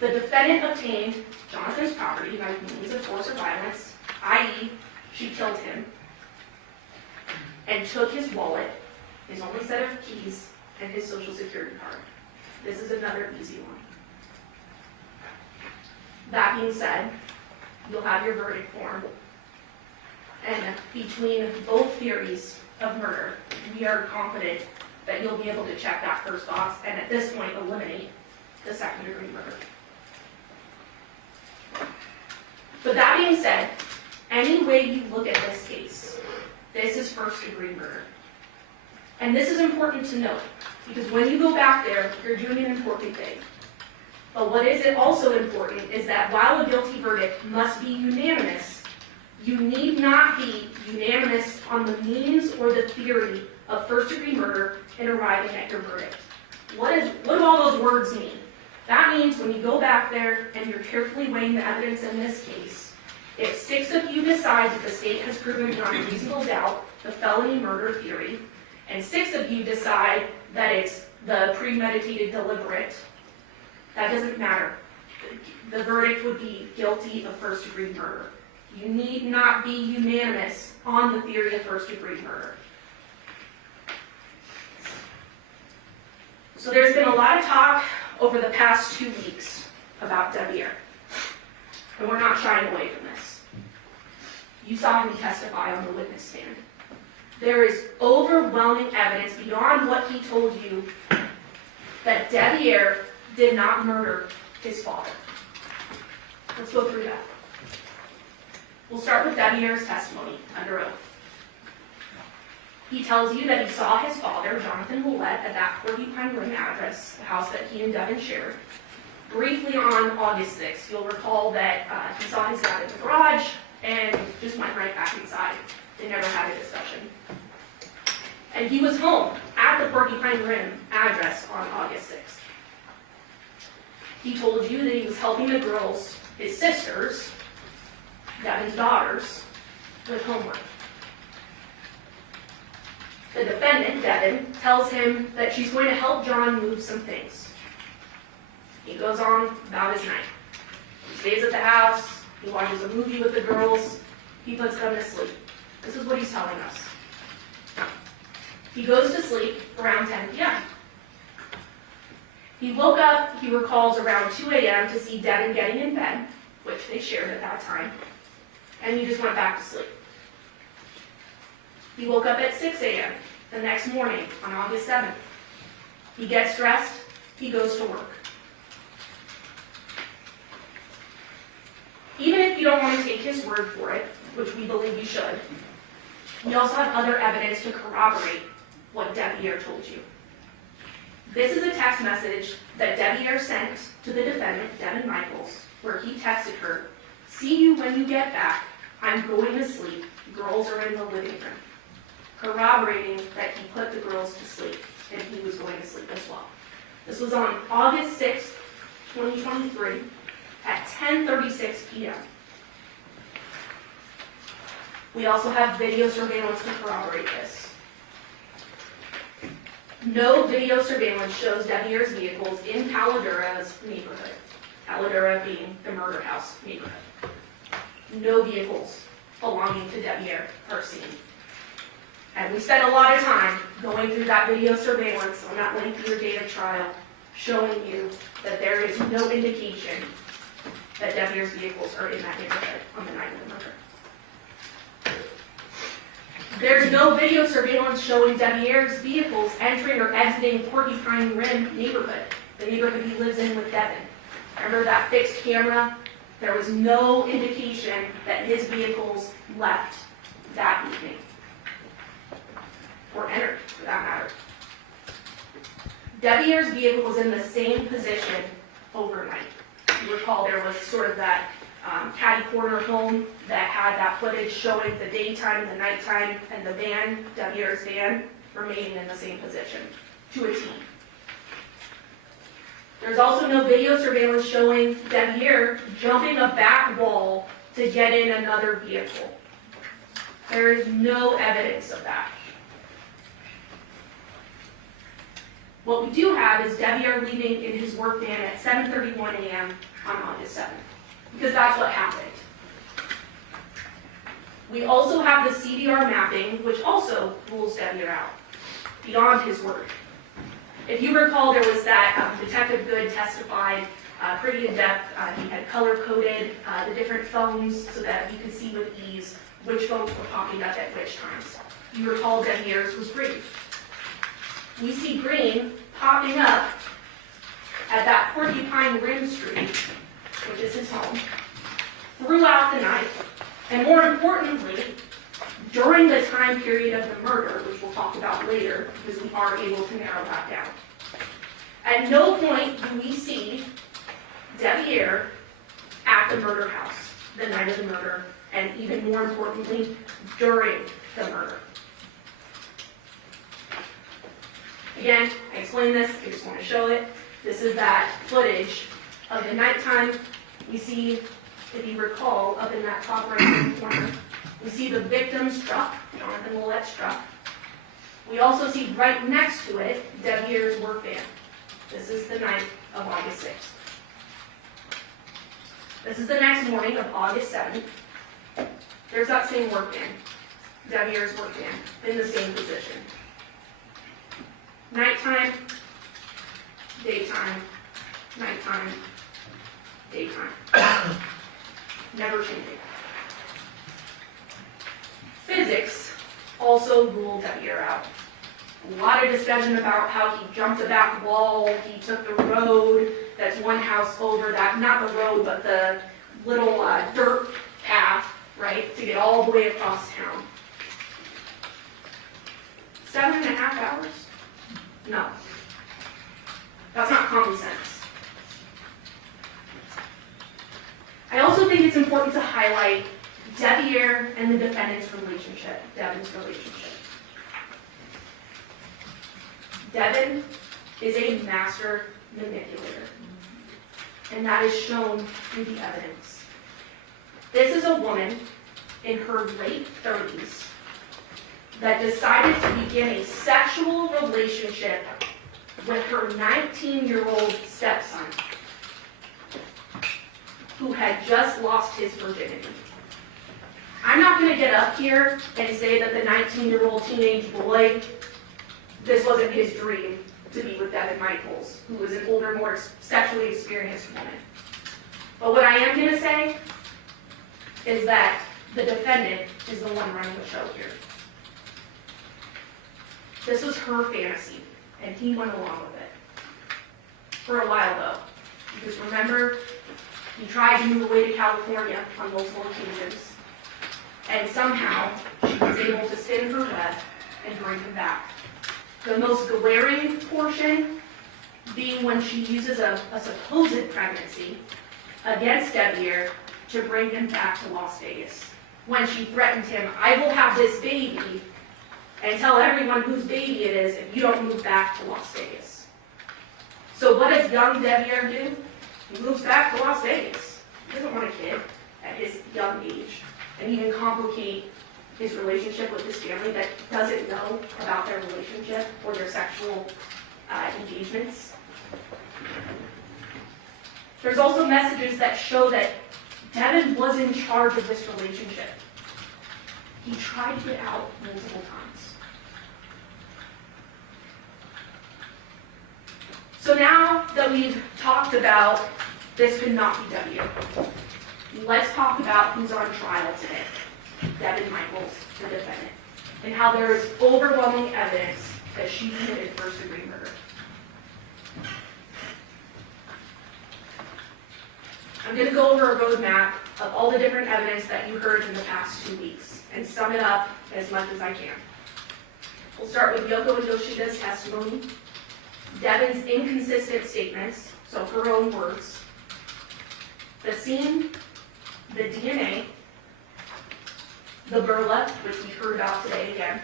The defendant obtained Johnathan's property by means of force or violence, i.e., she killed him, and took his wallet, his only set of keys, and his social security card. This is another easy one. That being said, you'll have your verdict form. And between both theories of murder, we are confident that you'll be able to check that first box and at this point eliminate the second-degree murder. But that being said, any way you look at this case, this is first-degree murder. And this is important to note, because when you go back there, you're doing an important thing. But what is also important is that while a guilty verdict must be unanimous, you need not be unanimous on the means or the theory of first-degree murder in arriving at your verdict. What do all those words mean? That means when you go back there and you're carefully weighing the evidence in this case, if 6 of you decide that the state has proven beyond reasonable doubt the felony murder theory, and 6 of you decide that it's the premeditated deliberate, that doesn't matter. The verdict would be guilty of first-degree murder. You need not be unanimous on the theory of first-degree murder. So there's been a lot of talk over the past 2 weeks about Devyn, and we're not shying away from this. You saw him testify on the witness stand. There is overwhelming evidence beyond what he told you that Devyn did not murder his father. Let's go through that. We'll start with Devyn's testimony under oath. He tells you that he saw his father, Johnathan Willette, at that Porcupine Rim address, the house that he and Devyn shared, briefly on August 6th. You'll recall that he saw his dad in the garage and just went right back inside. They never had a discussion. And he was home at the Porcupine Rim address on August 6th. He told you that he was helping the girls, his sisters, Devyn's daughters, with homework. The defendant, Devyn, tells him that she's going to help John move some things. He goes on about his night. He stays at the house, he watches a movie with the girls, he puts them to sleep. This is what he's telling us. He goes to sleep around 10 p.m. He woke up, he recalls, around 2 a.m. to see Devyn getting in bed, which they shared at that time, and he just went back to sleep. He woke up at 6 a.m. the next morning on August 7th. He gets dressed, he goes to work. Even if you don't want to take his word for it, which we believe you should, we also have other evidence to corroborate what Devyn told you. This is a text message that Devyn sent to the defendant, Devyn Michaels, where he texted her, "See you when you get back. I'm going to sleep. Girls are in the living room." corroborating that he put the girls to sleep, and he was going to sleep as well. This was on August 6th, 2023, at 10:36 p.m. We also have video surveillance to corroborate this. No video surveillance shows Devier's vehicles in Paladura's neighborhood. Paladura being the murder house neighborhood. No vehicles belonging to Devier are seen. And we spent a lot of time going through that video surveillance on that lengthier data trial, showing you that there is no indication that Devier's vehicles are in that neighborhood on the night of the murder. There's no video surveillance showing Devier's vehicles entering or exiting Porcupine Rim neighborhood, the neighborhood he lives in with Devyn. Remember that fixed camera? There was no indication that his vehicles left that evening, or entered, for that matter. Devier's vehicle was in the same position overnight. You recall there was sort of that catty corner home that had that footage showing the daytime and the nighttime, and the van, Devier's van, remaining in the same position, to a T. There's also no video surveillance showing Devier jumping a back wall to get in another vehicle. There is no evidence of that. What we do have is Devier leaving in his work van at 7:31 a.m. on August 7th, because that's what happened. We also have the CDR mapping, which also rules Devier out, beyond his word. If you recall, there was that Detective Good testified pretty in depth. He had color-coded the different phones so that you could see with ease which phones were popping up at which times. You recall Devier's was green. We see green popping up at that Porcupine Rim Street, which is his home, throughout the night, and more importantly, during the time period of the murder, which we'll talk about later, because we are able to narrow that down. At no point do we see Devier at the murder house the night of the murder, and even more importantly, during the murder. Again, I explained this, I just want to show it. This is that footage of the nighttime. We see, if you recall, up in that top right-hand corner, we see the victim's truck, Johnathan Willette's truck. We also see right next to it, Devier's work van. This is the night of August 6th. This is the next morning of August 7th. There's that same work van, Devier's work van, in the same position. Nighttime, daytime, nighttime, daytime. Never changing. Physics also ruled Devier out. A lot of discussion about how he jumped a back wall, he took the road that's one house over, that, not the road, but the little dirt path, right, to get all the way across town. 7.5 hours? No. That's not common sense. I also think it's important to highlight Devier and the defendant's relationship, Devyn's relationship. Devyn is a master manipulator, and that is shown through the evidence. This is a woman in her late 30s that decided to begin a sexual relationship with her 19-year-old stepson, who had just lost his virginity. I'm not going to get up here and say that the 19-year-old teenage boy, this wasn't his dream to be with Devyn Michaels, who was an older, more sexually experienced woman. But what I am going to say is that the defendant is the one running the show here. This was her fantasy, and he went along with it. For a while, though. Because remember, he tried to move away to California on multiple occasions, and somehow she was able to spin her web and bring him back. The most glaring portion being when she uses a supposed pregnancy against Devier to bring him back to Las Vegas. When she threatened him, I will have this baby and tell everyone whose baby it is if you don't move back to Las Vegas. So what does young Devyn do? He moves back to Las Vegas. He doesn't want a kid at his young age, and even complicate his relationship with his family that doesn't know about their relationship or their sexual engagements. There's also messages that show that Devyn was in charge of this relationship. He tried to get out multiple times. So now that we've talked about this could not be Devyn, let's talk about who's on trial today. Devyn Michaels, the defendant, and how there is overwhelming evidence that she committed first-degree murder. I'm going to go over a roadmap of all the different evidence that you heard in the past 2 weeks and sum it up as much as I can. We'll start with Yoko and Yoshida's testimony, Devyn's inconsistent statements, so her own words, the scene, the DNA, the burlap, which we heard about today again,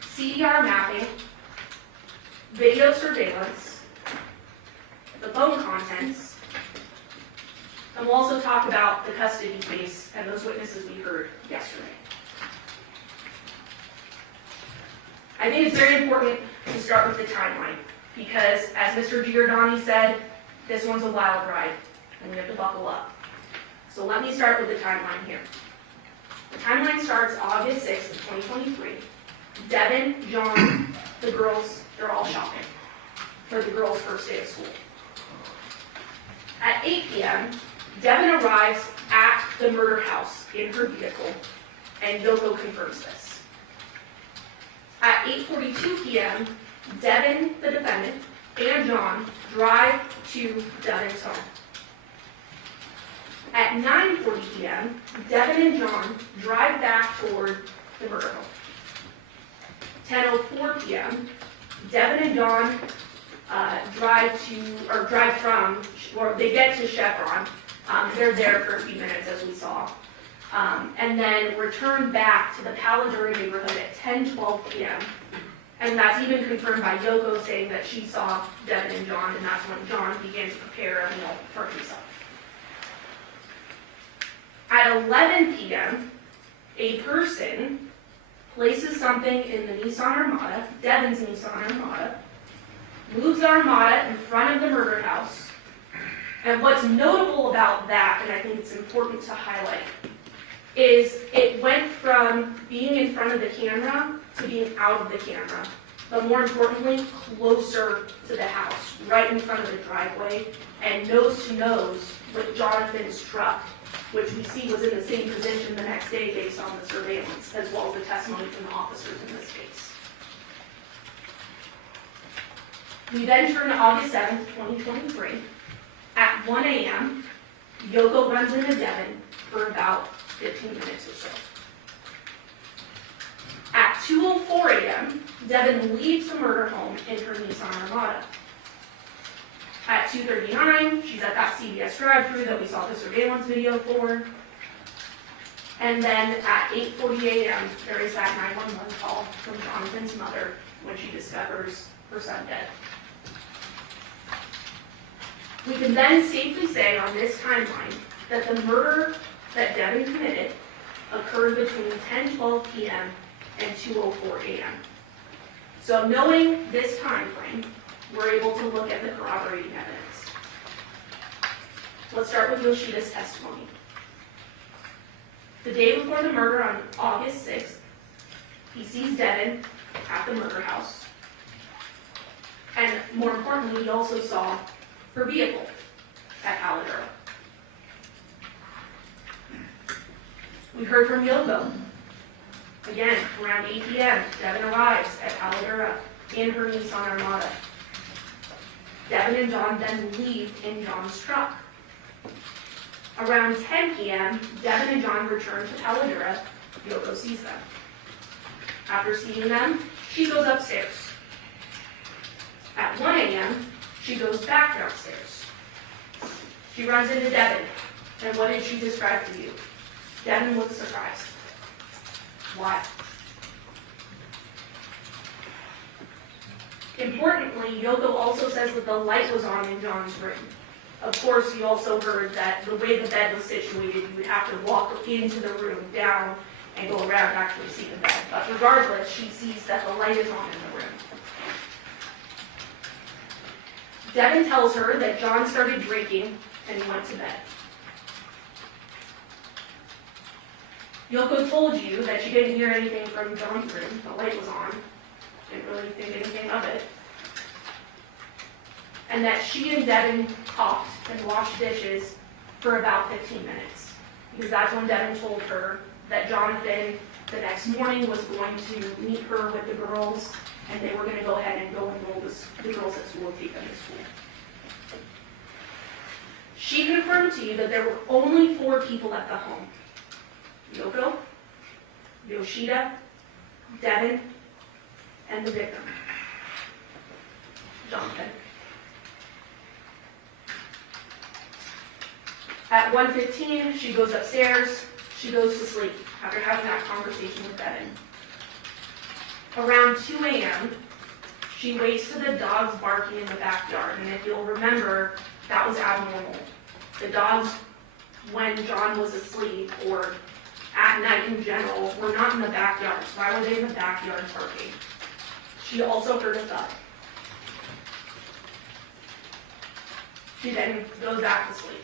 CDR mapping, video surveillance, the phone contents, and we'll also talk about the custody case and those witnesses we heard yesterday. I think it's very important to start with the timeline because, as Mr. Giordani said, this one's a wild ride and we have to buckle up. So let me start with the timeline here. The timeline starts August 6th of 2023. Devyn, John, the girls, they're all shopping for the girls' first day of school. At 8 p.m., Devyn arrives at the murder house in her vehicle, and Yoko confirms this. At 8:42 p.m., Devyn, the defendant, and John drive to Devyn's home. At 9:40 p.m., Devyn and John drive back toward the murder home. 10:04 p.m., Devyn and John they get to Chevron. They're there for a few minutes, as we saw, and then return back to the Paladura neighborhood at 10:12 p.m. And that's even confirmed by Yoko saying that she saw Devyn and John, and that's when John began to prepare a meal for himself. At 11 p.m., a person places something in the Nissan Armada, Devyn's Nissan Armada, moves the Armada in front of the murder house. And what's notable about that, and I think it's important to highlight, is it went from being in front of the camera to being out of the camera, but more importantly, closer to the house, right in front of the driveway, and nose to nose with Johnathan's truck, which we see was in the same position the next day based on the surveillance, as well as the testimony from the officers in this case. We then turn to August 7th, 2023. At 1 a.m., Yoko runs into Devyn for about 15 minutes or so. At 2:04 a.m., Devyn leaves the murder home in her Nissan Armada. At 2:39, she's at that CVS drive-thru that we saw the surveillance video for. And then at 8:40 a.m., there is that 911 call from Johnathan's mother when she discovers her son dead. We can then safely say on this timeline that the murder that Devyn committed occurred between 10:12 p.m. and 2:04 a.m. So knowing this time frame, we're able to look at the corroborating evidence. Let's start with Yoshida's testimony. The day before the murder on August 6th, he sees Devyn at the murder house. And more importantly, he also saw her vehicle at Paladura. We heard from Yoko. Again, around 8 p.m., Devyn arrives at Paladura in her Nissan Armada. Devyn and John then leave in John's truck. Around 10 p.m., Devyn and John return to Paladura. Yoko sees them. After seeing them, she goes upstairs. At 1 a.m., she goes back downstairs. She runs into Devyn, and what did she describe to you? Devyn looks surprised. Why? Importantly, Yoko also says that the light was on in John's room. Of course, you also heard that the way the bed was situated, you would have to walk into the room, down, and go around to actually see the bed. But regardless, she sees that the light is on in the room. Devyn tells her that John started drinking and went to bed. Yoko told you that she didn't hear anything from John's room. The light was on. Didn't really think anything of it. And that she and Devyn talked and washed dishes for about 15 minutes. Because that's when Devyn told her that Johnathan, the next morning, was going to meet her with the girls, and they were going to go ahead and go enroll the girls at school and take them to school. She confirmed to you that there were only 4 people at the home. Yoko, Yoshida, Devyn, and the victim, Johnathan. At 1:15, she goes upstairs. She goes to sleep after having that conversation with Devyn. Around 2 a.m., she wakes to the dogs barking in the backyard. And if you'll remember, that was abnormal. The dogs, when John was asleep, or at night in general, were not in the backyard. So why were they in the backyard barking? She also heard a thud. She then goes back to sleep.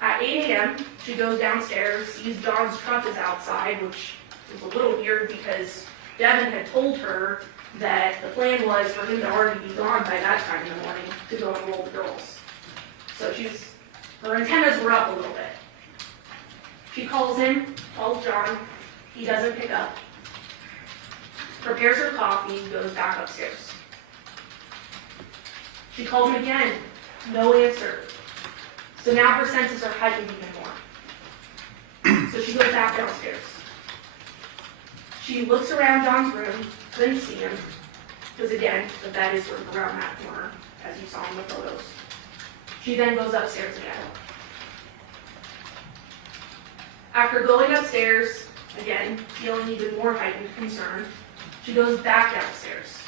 At 8 a.m., she goes downstairs, sees John's truck is outside, which was a little weird because Devyn had told her that the plan was for him to already be gone by that time in the morning to go enroll the girls. So her antennas were up a little bit. She calls him, calls John, he doesn't pick up. Prepares her coffee, goes back upstairs. She called him again, no answer. So now her senses are heightened even more. So she goes back downstairs. She looks around John's room, couldn't see him, because again, the bed is sort of around that corner, as you saw in the photos. She then goes upstairs again. After going upstairs, again, feeling even more heightened concern, she goes back downstairs.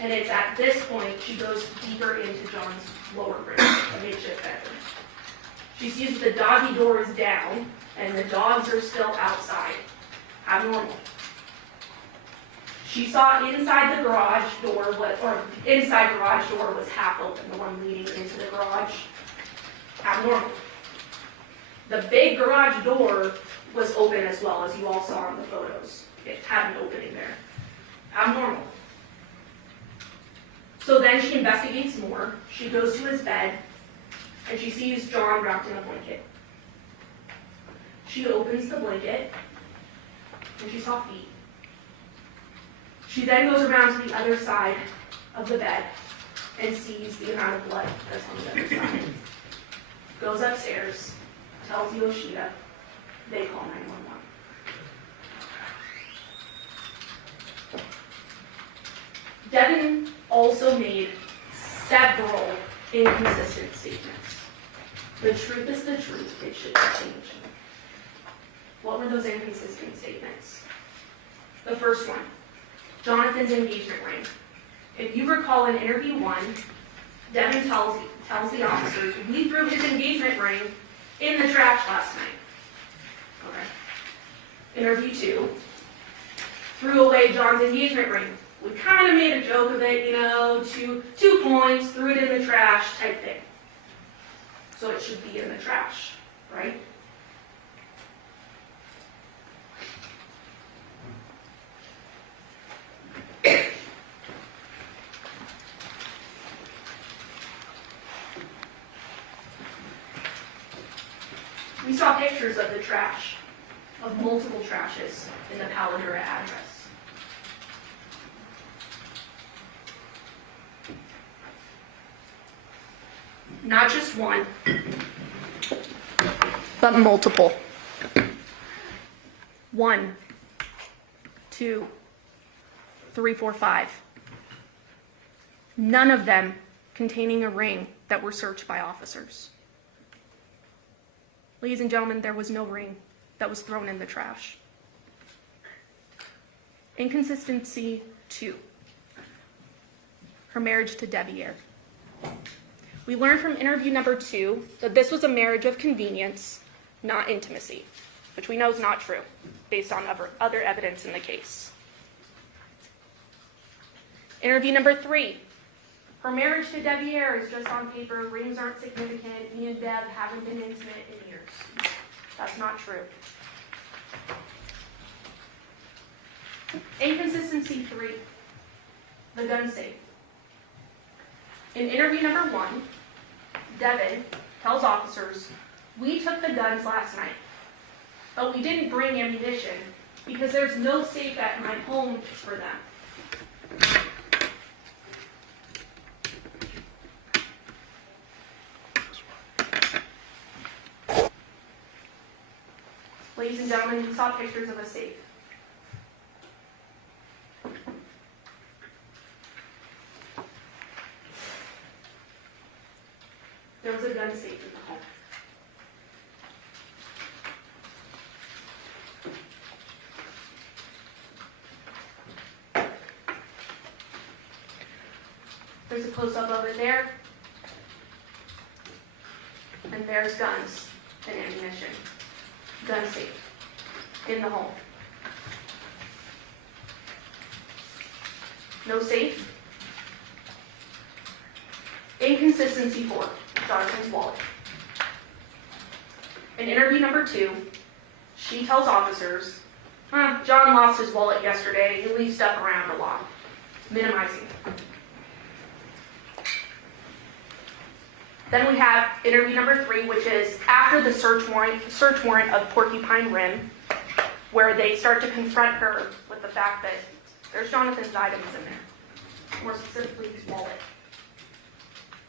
And it's at this point she goes deeper into John's lower room, a makeshift bedroom. She sees the doggy door is down, and the dogs are still outside. Abnormal. She saw inside the garage door, inside garage door was half open, the one leading into the garage. Abnormal. The big garage door was open as well, as you all saw in the photos. It had an opening there. Abnormal. So then she investigates more. She goes to his bed, and she sees John wrapped in a blanket. She opens the blanket, and she saw feet. She then goes around to the other side of the bed and sees the amount of blood that's on the other side. Goes upstairs, tells Yoshida, they call 911. Devyn also made several inconsistent statements. The truth is the truth, it shouldn't change. What were those inconsistent statements? The first one, Johnathan's engagement ring. If you recall in interview 1, Devyn tells the officers, we threw his engagement ring in the trash last night. Okay. Interview 2, threw away John's engagement ring. We kind of made a joke of it, 2 points, threw it in the trash type thing. So it should be in the trash, right? We saw pictures of the trash, of multiple trashes in the Paladura address. Not just one, but multiple. 1, 2, 3, 4, 5. None of them containing a ring that were searched by officers. Ladies and gentlemen, there was no ring that was thrown in the trash. Inconsistency 2. her marriage to Devyn. We learned from interview number 2 that this was a marriage of convenience, not intimacy, which we know is not true based on other evidence in the case. Interview number 3. Her marriage to Devyn is just on paper. Rings aren't significant. Me and Dev haven't been intimate in years. That's not true. Inconsistency 3. The gun safe. In interview number 1, Devyn tells officers, "We took the guns last night, but we didn't bring ammunition because there's no safe at my home for them." Ladies and gentlemen, we saw pictures of a safe. There was a gun safe in the home. There's a close-up of it there. And there's guns and ammunition. Gun safe in the home. No safe. Inconsistency 4, Johnathan's wallet. In interview number 2, she tells officers, "John lost his wallet yesterday. He leaves stuff around a lot," minimizing. Then we have interview number 3, which is after the search warrant of Porcupine Rim, where they start to confront her with the fact that there's Johnathan's items in there, more specifically his wallet.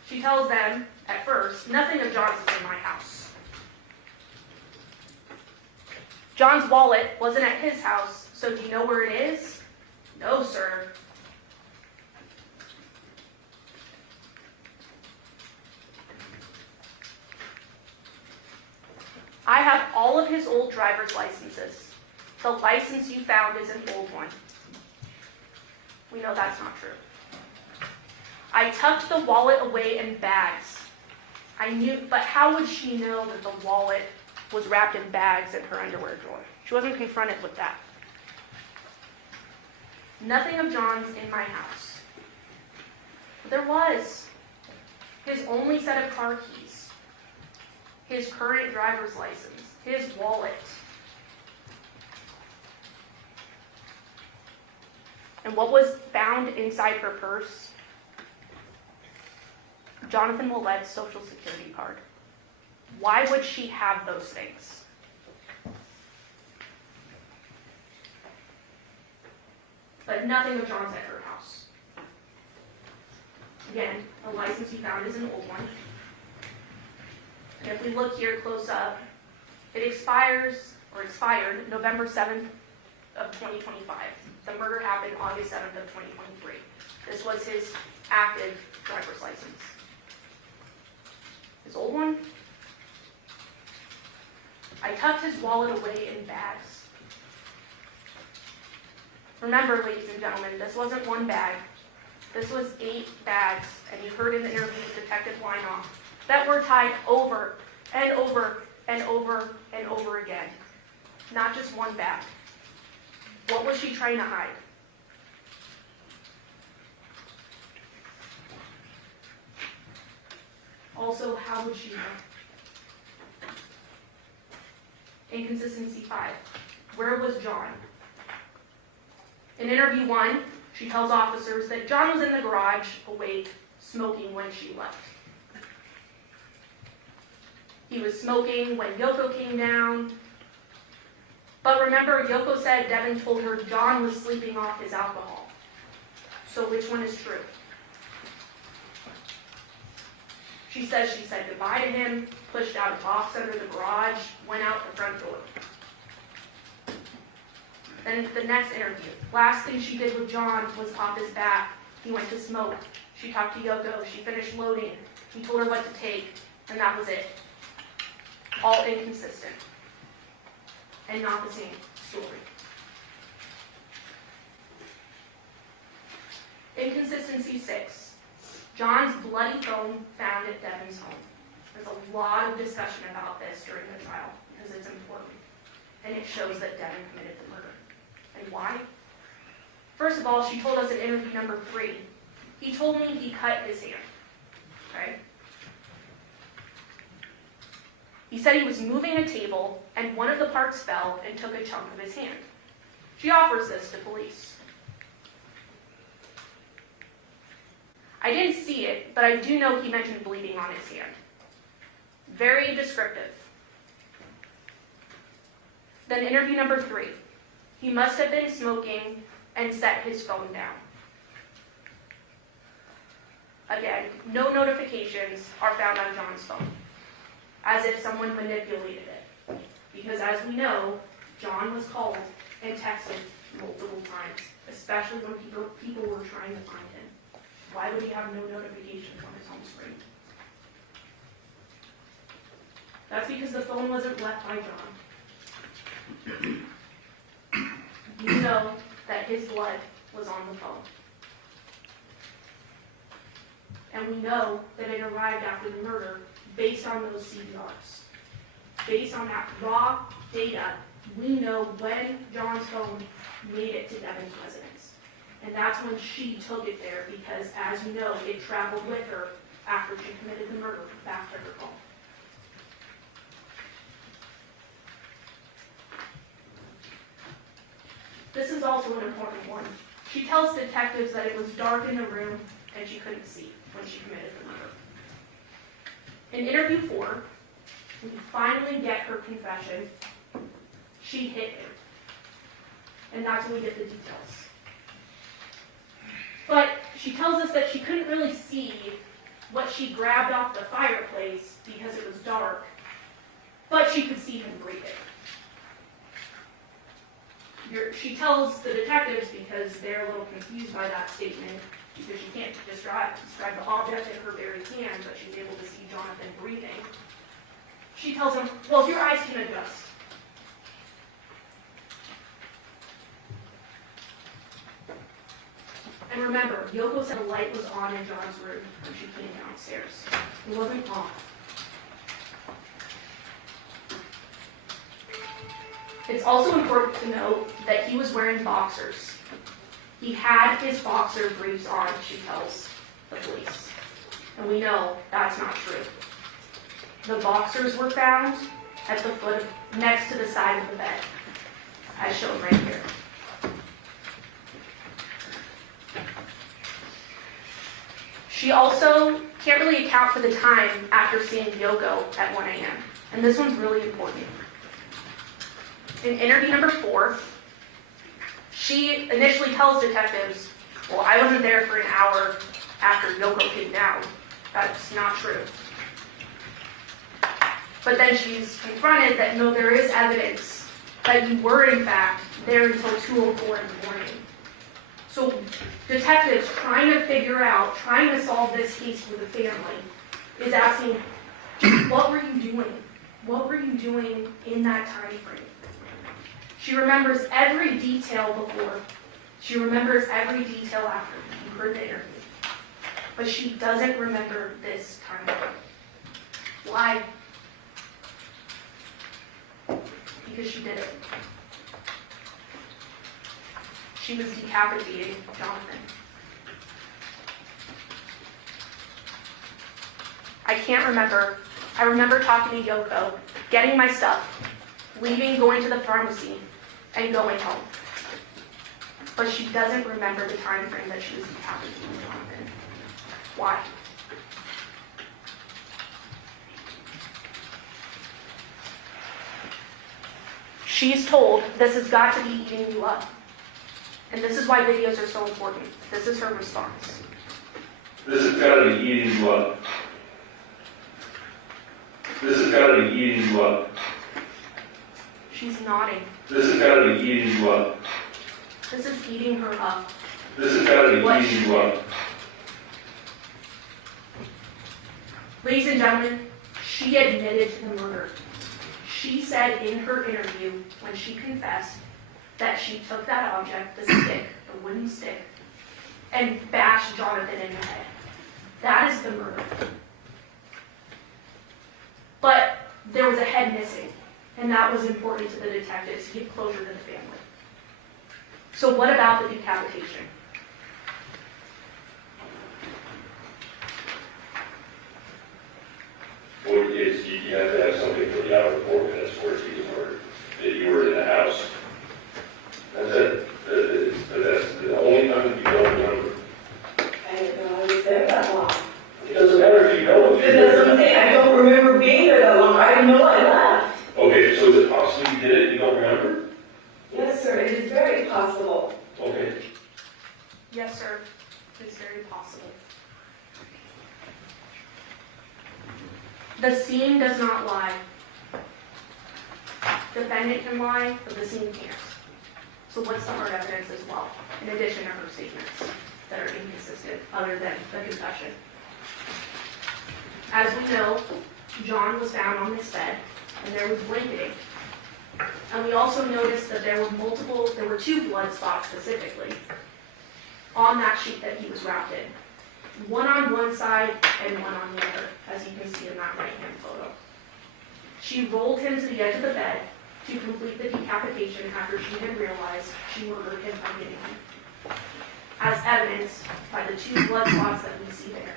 She tells them, at first, "Nothing of John's is in my house." John's wallet wasn't at his house, so do you know where it is? "No, sir." "I have all of his old driver's licenses. The license you found is an old one." We know that's not true. "I tucked the wallet away in bags. I knew, but how would she know that the wallet was wrapped in bags in her underwear drawer? She wasn't confronted with that." "Nothing of John's in my house." But there was. His only set of car keys, his current driver's license, his wallet. And what was found inside her purse? Johnathan Willette's Social Security card. Why would she have those things? But nothing of John's at her house. Again, the license you found is an old one. And if we look here close up, it expired November 7th of 2025. The murder happened August 7th of 2023. This was his active driver's license. His old one? "I tucked his wallet away in bags." Remember, ladies and gentlemen, this wasn't one bag. This was 8 bags, and you heard in the interview with Detective Weinoff that were tied over and over and over and over again. Not just one bag. What was she trying to hide? Also, how would she know? Inconsistency 5. Where was John? In interview 1, she tells officers that John was in the garage, awake, smoking when she left. He was smoking when Yoko came down. But remember, Yoko said Devyn told her John was sleeping off his alcohol. So which one is true? She says she said goodbye to him, pushed out a box under the garage, went out the front door. Then the next interview, last thing she did with John was pop his back. He went to smoke. She talked to Yoko. She finished loading. He told her what to take, and that was it. All inconsistent. And not the same story. Inconsistency 6. John's bloody phone found at Devyn's home. There's a lot of discussion about this during the trial because it's important. And it shows that Devyn committed the murder. And why? First of all, she told us in interview number 3, he told me he cut his hand. Okay? He said he was moving a table and one of the parts fell and took a chunk of his hand. She offers this to police. I didn't see it, but I do know he mentioned bleeding on his hand. Very descriptive. Then interview number 3. He must have been smoking and set his phone down. Again, no notifications are found on John's phone, as if someone manipulated it. Because as we know, John was called and texted multiple times, especially when people were trying to find him. Why would he have no notifications on his home screen? That's because the phone wasn't left by John. We know that his blood was on the phone. And we know that it arrived after the murder based on those CVRs. Based on that raw data, we know when John's phone made it to Devyn's residence. And that's when she took it there because, as you know, it traveled with her after she committed the murder back to her home. This is also an important one. She tells detectives that it was dark in the room and she couldn't see when she committed the murder. In interview 4, we finally get her confession. She hit him. And that's when we get the details. But she tells us that she couldn't really see what she grabbed off the fireplace because it was dark, but she could see him breathing. She tells the detectives, because they're a little confused by that statement, because she can't describe the object in her very hand, but she's able to see Johnathan breathing. She tells him, well, your eyes can adjust. And remember, Yoko said the light was on in John's room when she came downstairs. It wasn't off. It's also important to note that he was wearing boxers. He had his boxer briefs on, she tells the police. And we know that's not true. The boxers were found at the foot, next to the side of the bed, as shown right here. She also can't really account for the time after seeing Yoko at 1 a.m. And this one's really important. In interview number 4, she initially tells detectives, well, I wasn't there for an hour after Yoko came down. That's not true. But then she's confronted that no, there is evidence that you were in fact there until 2:04 in the morning. So detectives trying to solve this case for the family is asking, what were you doing? What were you doing in that time frame? She remembers every detail before. She remembers every detail after. You heard the interview. But she doesn't remember this time frame. Why? Because she did it. She was decapitating Johnathan. I can't remember. I remember talking to Yoko, getting my stuff, leaving, going to the pharmacy, and going home. But she doesn't remember the time frame that she was decapitating Johnathan. Why? She's told, this has got to be eating you up. And this is why videos are so important. This is her response. This has got to be eating you up. This has got to be eating you up. She's nodding. This has got to be eating you up. This is eating her up. This has got to be eating you up. Ladies and gentlemen, she admitted to the murder. She said in her interview, when she confessed, that she took that object, the stick, the wooden stick, and bashed Johnathan in the head. That is the murder. But there was a head missing, and that was important to the detectives to give closure to the family. So what about the decapitation? Well, it's, you have to have something for the outer 4 minutes where it's being murdered, that you were in the house. That's it. That's the only time you don't remember. I didn't know I was there that long. It doesn't matter if you know. It doesn't say I don't remember being there that long. I didn't know I left. Okay, so is it possible you did it, you don't remember? Yes, sir. It is very possible. Okay. Yes, sir. It's very possible. The scene does not lie. Defendant can lie, but the scene can't. So what's the hard evidence as well, in addition to her statements that are inconsistent, other than the confession? As we know, John was found on this bed, and there was blanketing. And we also noticed that there were 2 blood spots specifically on that sheet that he was wrapped in. One on one side and one on the other, as you can see in that right-hand photo. She rolled him to the edge of the bed to complete the decapitation after she had realized she murdered him by hitting him, as evidenced by the 2 blood spots that we see there.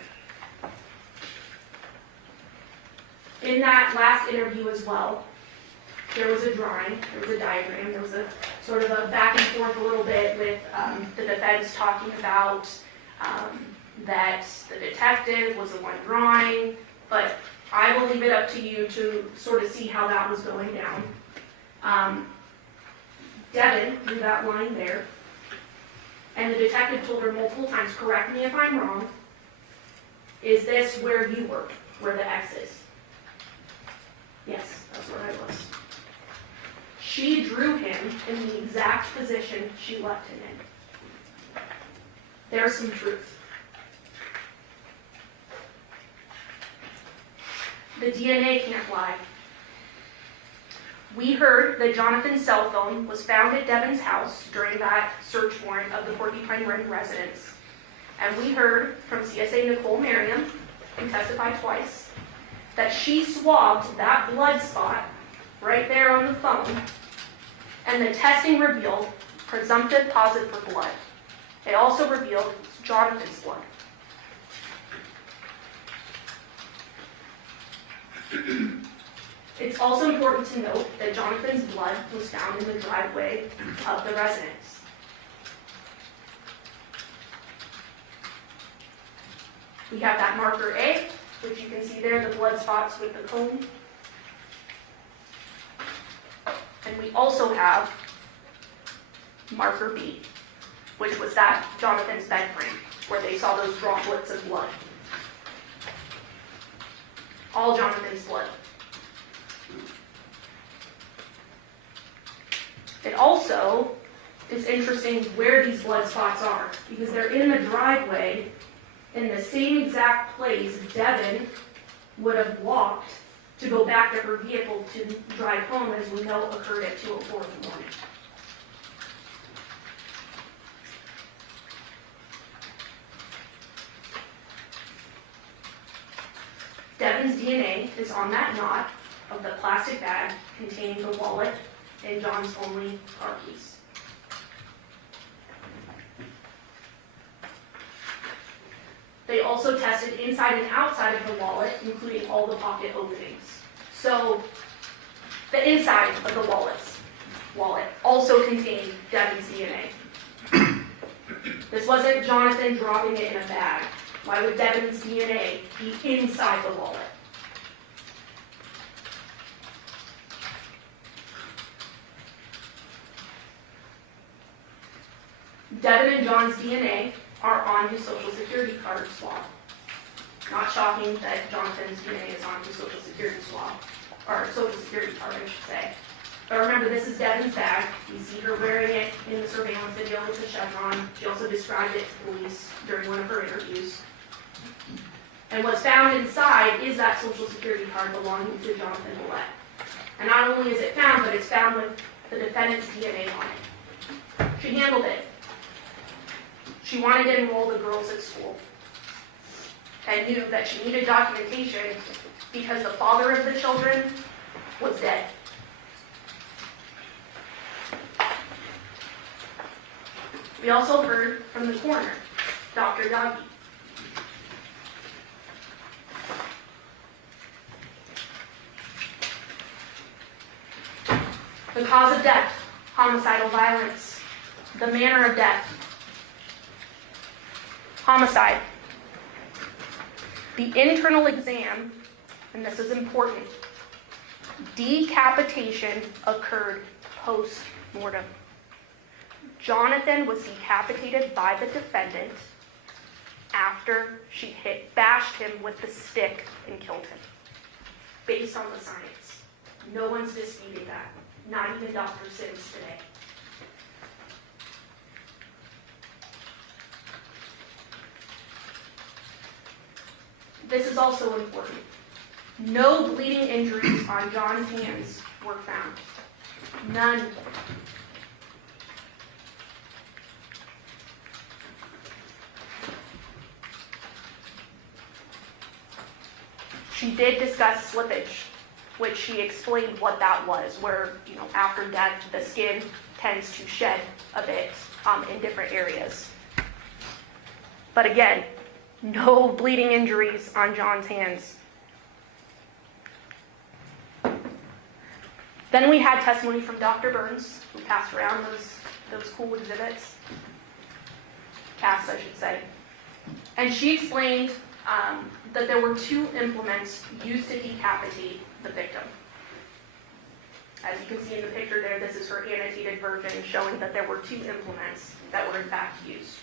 In that last interview as well, there was a drawing, there was a diagram, there was a sort of a back and forth a little bit with the defense talking about that the detective was the one drawing, but I will leave it up to you to sort of see how that was going down. Devyn drew that line there, and the detective told her multiple times, correct me if I'm wrong, is this where you were, where the X is? Yes, that's where I was. She drew him in the exact position she left him in. There's some truth. The DNA can't lie. We heard that Johnathan's cell phone was found at Devyn's house during that search warrant of the Porcupine Run residence. And we heard from CSA Nicole Merriam, who testified twice, that she swabbed that blood spot right there on the phone, and the testing revealed presumptive positive for blood. It also revealed Johnathan's blood. It's also important to note that Johnathan's blood was found in the driveway of the residence. We have that marker A, which you can see there, the blood spots with the cone. And we also have marker B, which was that Johnathan's bed frame, where they saw those droplets of blood. All Johnathan's blood. It also is interesting where these blood spots are, because they're in the driveway in the same exact place Devyn would have walked to go back to her vehicle to drive home, as we know occurred at 2:04 in the morning. Devyn's DNA is on that knot of the plastic bag containing the wallet and John's only car keys. They also tested inside and outside of the wallet, including all the pocket openings. So the inside of the wallet also contained Devyn's DNA. This wasn't Johnathan dropping it in a bag. Why would Devyn's DNA be inside the wallet? Devyn and John's DNA are on his Social Security card swab. Not shocking that Johnathan's DNA is on his Social Security swab, or Social Security card, I should say. But remember, this is Devyn's bag. You see her wearing it in the surveillance video with the chevron. She also described it to police during one of her interviews. And what's found inside is that Social Security card belonging to Johnathan Willette. And not only is it found, but it's found with the defendant's DNA on it. She handled it. She wanted to enroll the girls at school. and knew that she needed documentation because the father of the children was dead. We also heard from the coroner, Dr. Yagi. The cause of death, homicidal violence. The manner of death, homicide. The internal exam, and this is important, decapitation occurred post-mortem. Johnathan was decapitated by the defendant after she bashed him with the stick and killed him. Based on the science. No one's disputing that. Not even Dr. Sims today. This is also important. No bleeding injuries on John's hands were found. None. She did discuss slippage, which she explained what that was, where, after death, the skin tends to shed a bit in different areas. But again, no bleeding injuries on John's hands. Then we had testimony from Dr. Burns, who passed around those cool exhibits. Cass, I should say. And she explained that there were 2 implements used to decapitate the victim. As you can see in the picture there, this is her annotated version showing that there were 2 implements that were in fact used.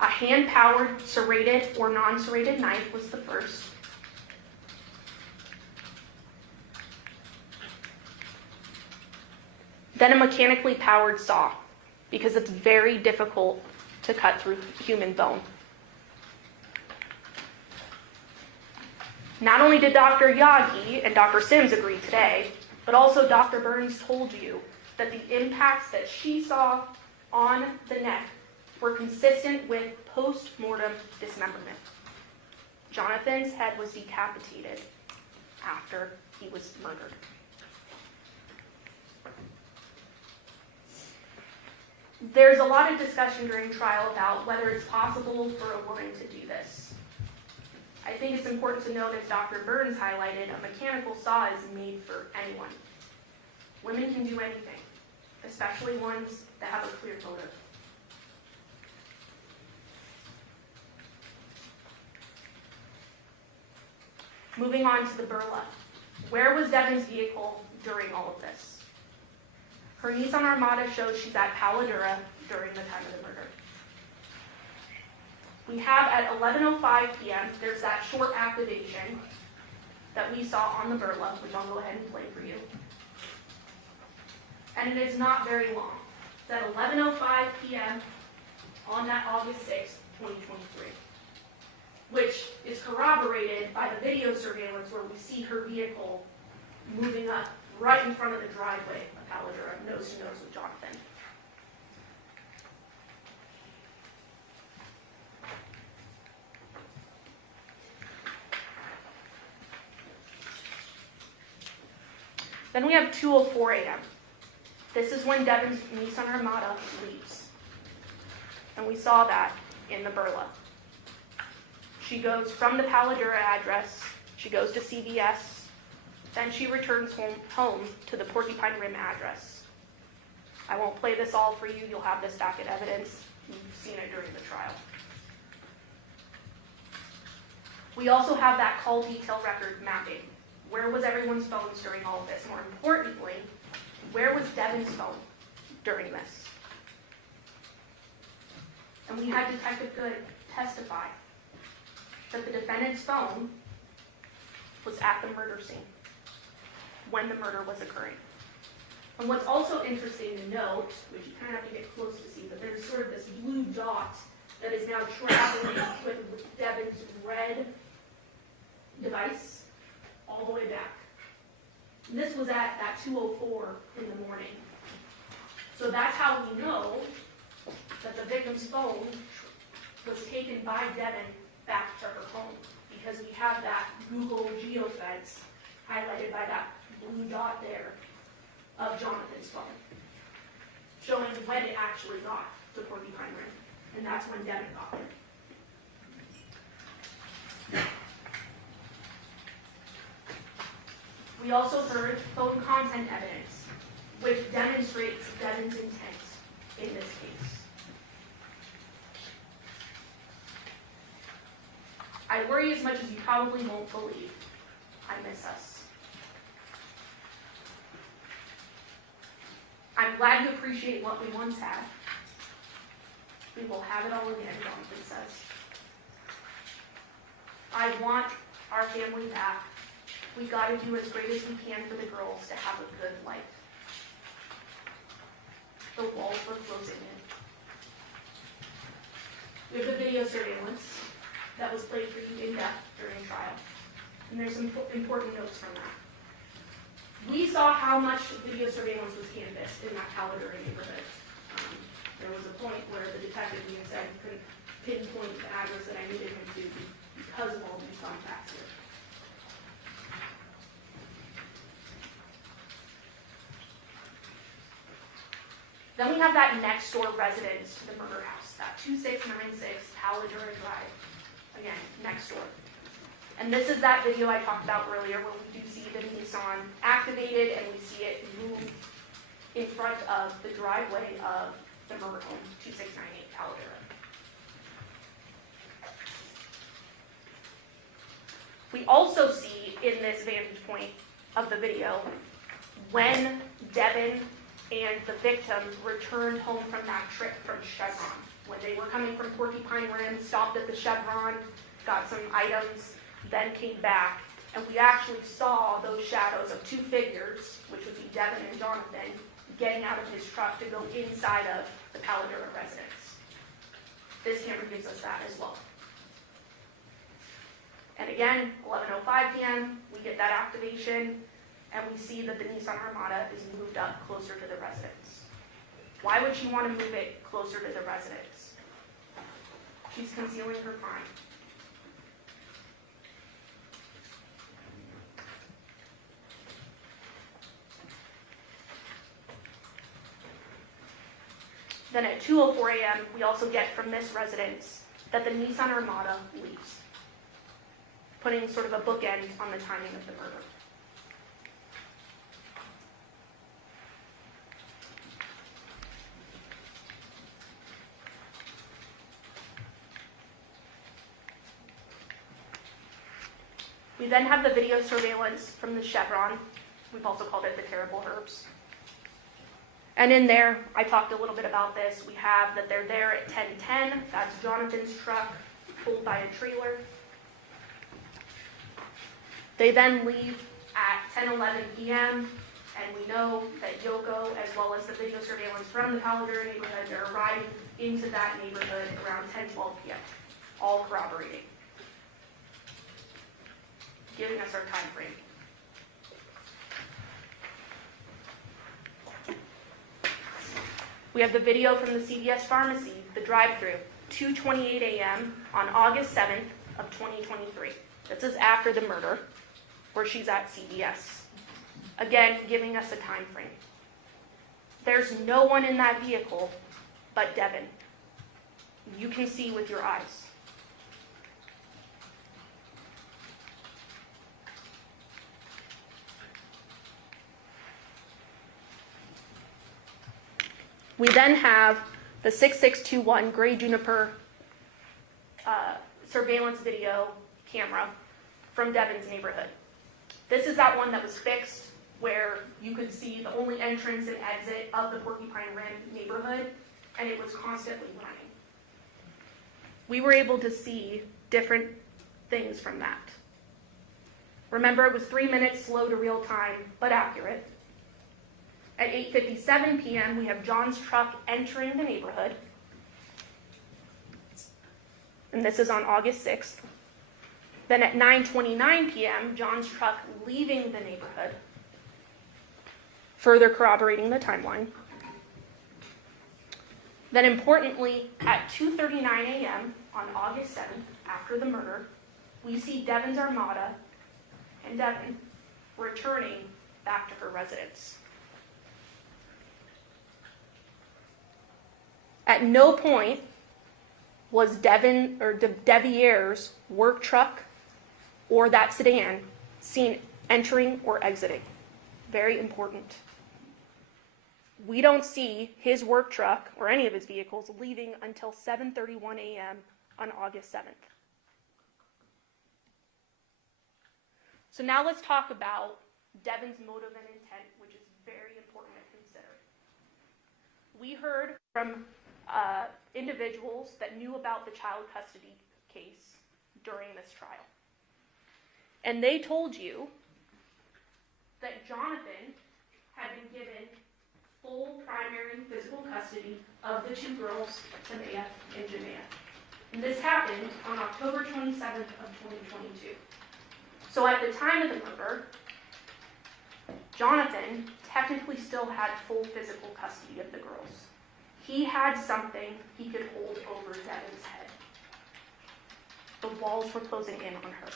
A hand-powered serrated or non-serrated knife was the first. Then a mechanically powered saw, because it's very difficult to cut through human bone. Not only did Dr. Yagi and Dr. Sims agree today, but also Dr. Burns told you that the impacts that she saw on the neck were consistent with post-mortem dismemberment. Johnathan's head was decapitated after he was murdered. There's a lot of discussion during trial about whether it's possible for a woman to do this. I think it's important to note, as Dr. Burns highlighted, a mechanical saw is made for anyone. Women can do anything, especially ones that have a clear motive. Moving on to the burla. Where was Devyn's vehicle during all of this? Her Nissan Armada shows she's at Palo Duro during the time of the murder. We have at 11:05 p.m., there's that short activation that we saw on the burla, which I'll go ahead and play for you. And it is not very long. It's at 11:05 p.m. on that August 6th, 2023, which is corroborated by the video surveillance where we see her vehicle moving up right in front of the driveway of Palo Duro, nose to nose with Johnathan. Then we have 2:04 a.m. This is when Devyn's Nissan Armada leaves. And we saw that in the burla. She goes from the Palo Duro address, she goes to CVS, then she returns home to the Porcupine Rim address. I won't play this all for you, you'll have this back at evidence. You've seen it during the trial. We also have that call detail record mapping. Where was everyone's phones during all of this? More importantly, where was Devyn's phone during this? And we had Detective Good testify that the defendant's phone was at the murder scene when the murder was occurring. And what's also interesting to note, which you kind of have to get close to see, that there's sort of this blue dot that is now traveling with Devyn's red device all the way back. And this was at 2:04 in the morning. So that's how we know that the victim's phone was taken by Devyn back to her home, because we have that Google geofence highlighted by that blue dot there of Johnathan's phone, showing when it actually got to Porcupine Rim, and that's when Devyn got there. We also heard phone content evidence, which demonstrates Devyn's intent in this case. I worry as much as you probably won't believe. I miss us. I'm glad you appreciate what we once had. We will have it all again, Johnathan says. I want our family back. We gotta do as great as we can for the girls to have a good life. The walls were closing in. We have the video surveillance that was played for you in depth during trial. And there's some important notes from that. We saw how much video surveillance was canvassed in that Paladura neighborhood. There was a point where the detective even said he couldn't pinpoint the address that I needed him to because of all these contacts here. Then we have that next door residence to the murder house, that 2696 Paladura Drive. Again, next door. And this is that video I talked about earlier where we do see the Nissan activated and we see it move in front of the driveway of the murder home, 2698 Paladura. We also see in this vantage point of the video when Devyn and the victim returned home from that trip from Chevron. When they were coming from Porcupine Rim, stopped at the Chevron, got some items, then came back, and we actually saw those shadows of two figures, which would be Devyn and Johnathan, getting out of his truck to go inside of the Paladura residence. This camera gives us that as well. And again, 11:05 p.m., we get that activation, and we see that the Nissan Armada is moved up closer to the residence. Why would she want to move it closer to the residence? She's concealing her crime. Then at 2:04 a.m., we also get from this residence that the Nissan Armada leaves, putting sort of a bookend on the timing of the murder. We then have the video surveillance from the Chevron. We've also called it the Terrible Herbs. And in there, I talked a little bit about this. We have that they're there at 10:10. That's Johnathan's truck pulled by a trailer. They then leave at 10:11 p.m. And we know that Yoko, as well as the video surveillance from the Paladura neighborhood, they're arriving into that neighborhood around 10:12 p.m., all corroborating, giving us our time frame. We have the video from the CVS pharmacy, the drive-thru, 2:28 a.m. on August 7th of 2023. This is after the murder, where she's at CVS. Again, giving us a time frame. There's no one in that vehicle but Devyn. You can see with your eyes. We then have the 6621 Gray Juniper surveillance video camera from Devyn's neighborhood. This is that one that was fixed where you could see the only entrance and exit of the Porcupine Rim neighborhood, and it was constantly running. We were able to see different things from that. Remember, it was 3 minutes slow to real time, but accurate. At 8:57 p.m., we have John's truck entering the neighborhood. And this is on August 6th. Then at 9:29 p.m., John's truck leaving the neighborhood. further corroborating the timeline. Then importantly, at 2:39 a.m. on August 7th, after the murder, we see Devyn's Armada and Devyn returning back to her residence. At no point was Devyn or Devier's work truck or that sedan seen entering or exiting. Very important. We don't see his work truck or any of his vehicles leaving until 7:31 a.m. on August 7th. So now let's talk about Devyn's motive and intent, which is very important to consider. We heard from individuals that knew about the child custody case during this trial. And they told you that Johnathan had been given full primary physical custody of the two girls, Tamaya and Jamea. And this happened on October 27th of 2022. So at the time of the murder, Johnathan technically still had full physical custody of the girls. He had something he could hold over Devyn's head. The walls were closing in on her.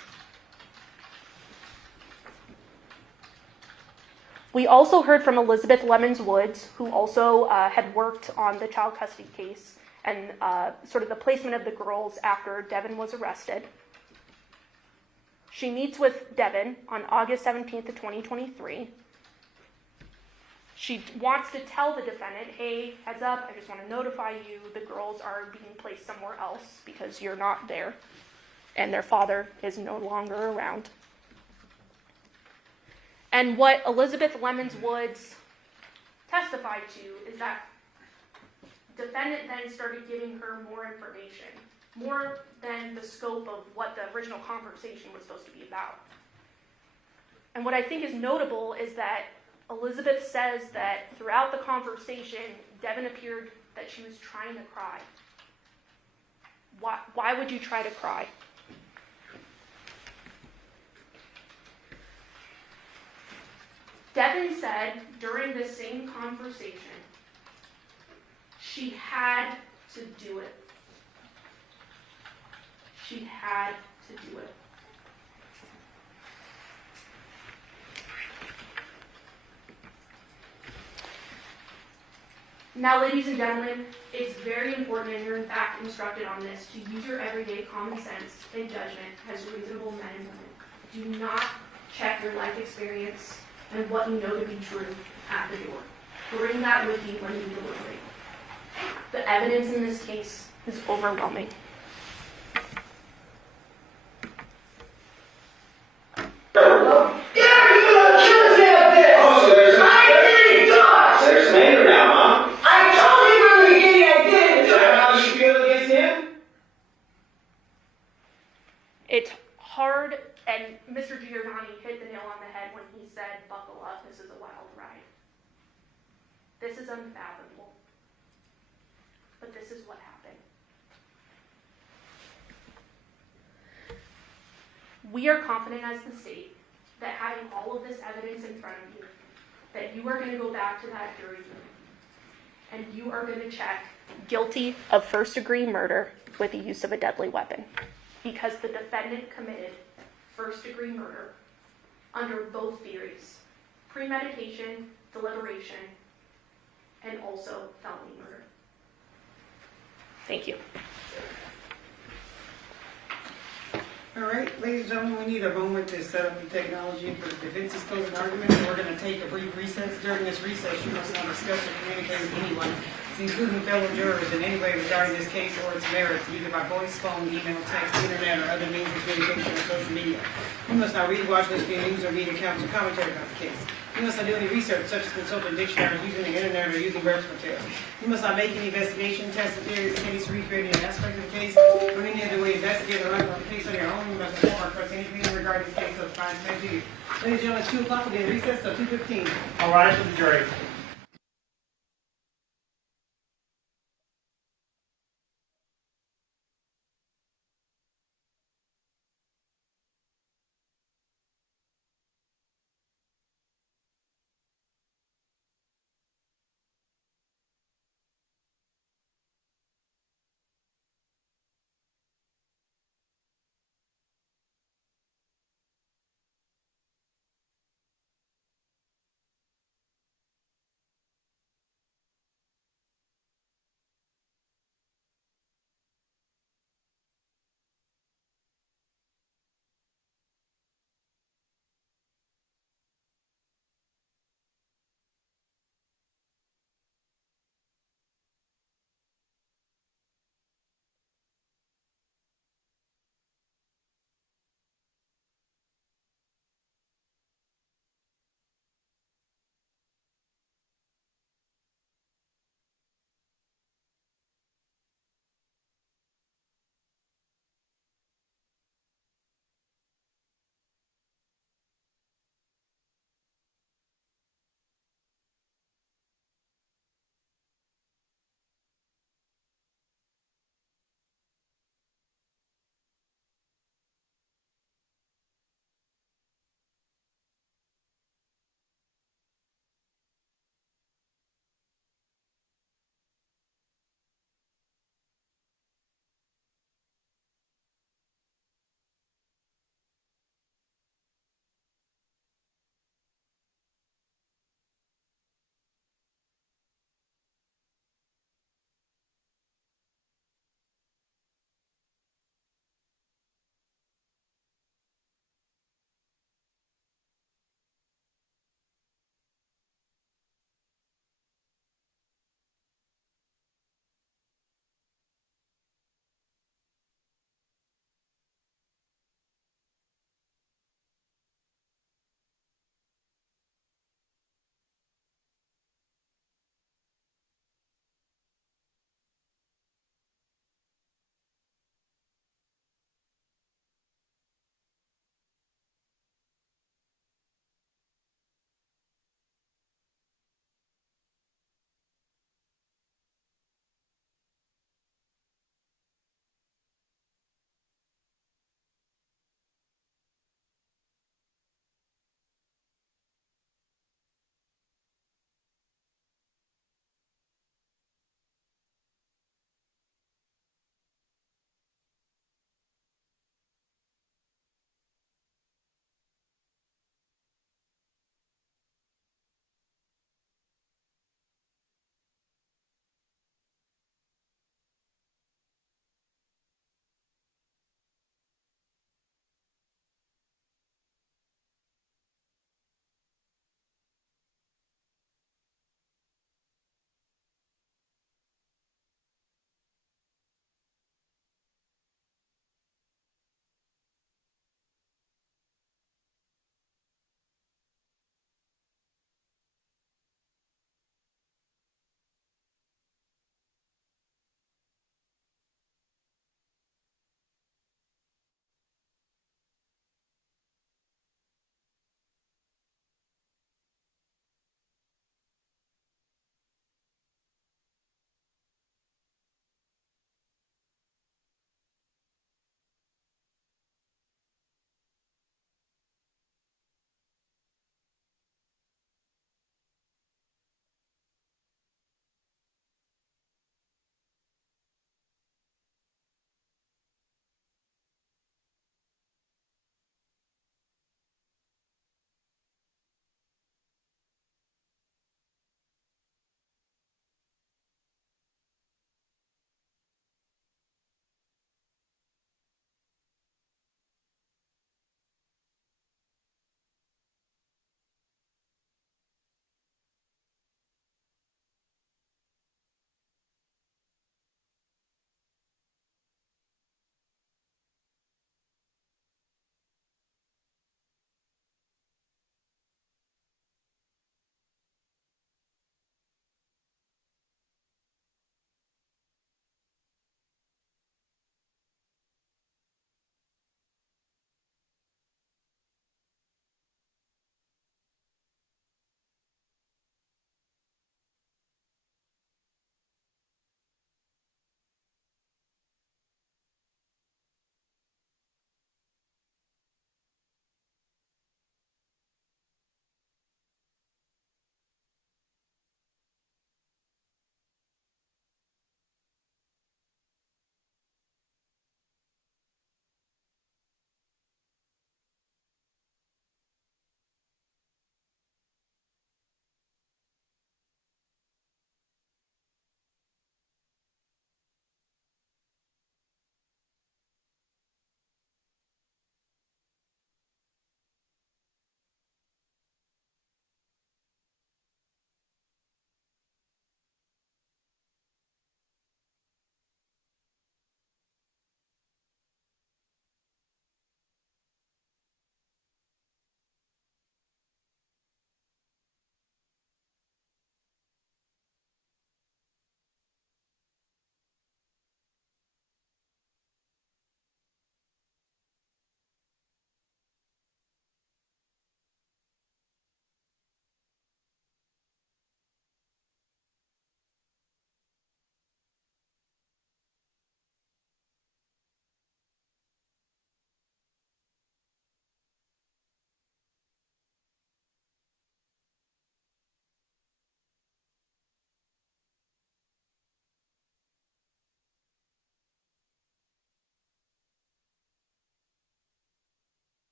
We also heard from Elizabeth Lemons Woods, who also had worked on the child custody case and sort of the placement of the girls after Devyn was arrested. She meets with Devyn on August 17th of 2023. She wants to tell the defendant, hey, heads up, I just want to notify you, the girls are being placed somewhere else because you're not there, and their father is no longer around. And what Elizabeth Lemons Woods testified to is that defendant then started giving her more information, more than the scope of what the original conversation was supposed to be about. And what I think is notable is that Elizabeth says that throughout the conversation, Devyn appeared that she was trying to cry. Why would you try to cry? Devyn said during this same conversation, she had to do it. She had to do it. Now, ladies and gentlemen, it's very important, and you're in fact instructed on this, to use your everyday common sense and judgment as reasonable men and women. Do not check your life experience and what you know to be true at the door. Bring that with you when you deliberate. The evidence in this case is overwhelming. It's hard, and Mr. Giordani hit the nail on the head when he said, buckle up, this is a wild ride. This is unfathomable. But this is what happened. We are confident as the state that having all of this evidence in front of you, that you are going to go back to that jury room and you are going to check guilty of first-degree murder with the use of a deadly weapon, because the defendant committed first-degree murder under both theories: premeditation, deliberation, and also felony murder. Thank you. All right, ladies and gentlemen, we need a moment to set up the technology for the defense's closing argument. We're going to take a brief recess. During this recess, you must not discuss or communicate with anyone, including fellow jurors, in any way regarding this case or its merits, either by voice, phone, email, text, internet, or other means of communication or social media. You must not read, watch, listen to news, or read accounts or commentary about the case. You must not do any research, such as consulting dictionaries, using the internet, or using reference materials. You must not make any investigation, test, the theory of the case, recreate any aspect of the case, or any other way investigate or run the case on your own. You must inform or express anything regarding this case of fines made to you. Ladies and gentlemen, it's 2 o'clock. We'll be in recess till 2:15. All rise for the jury.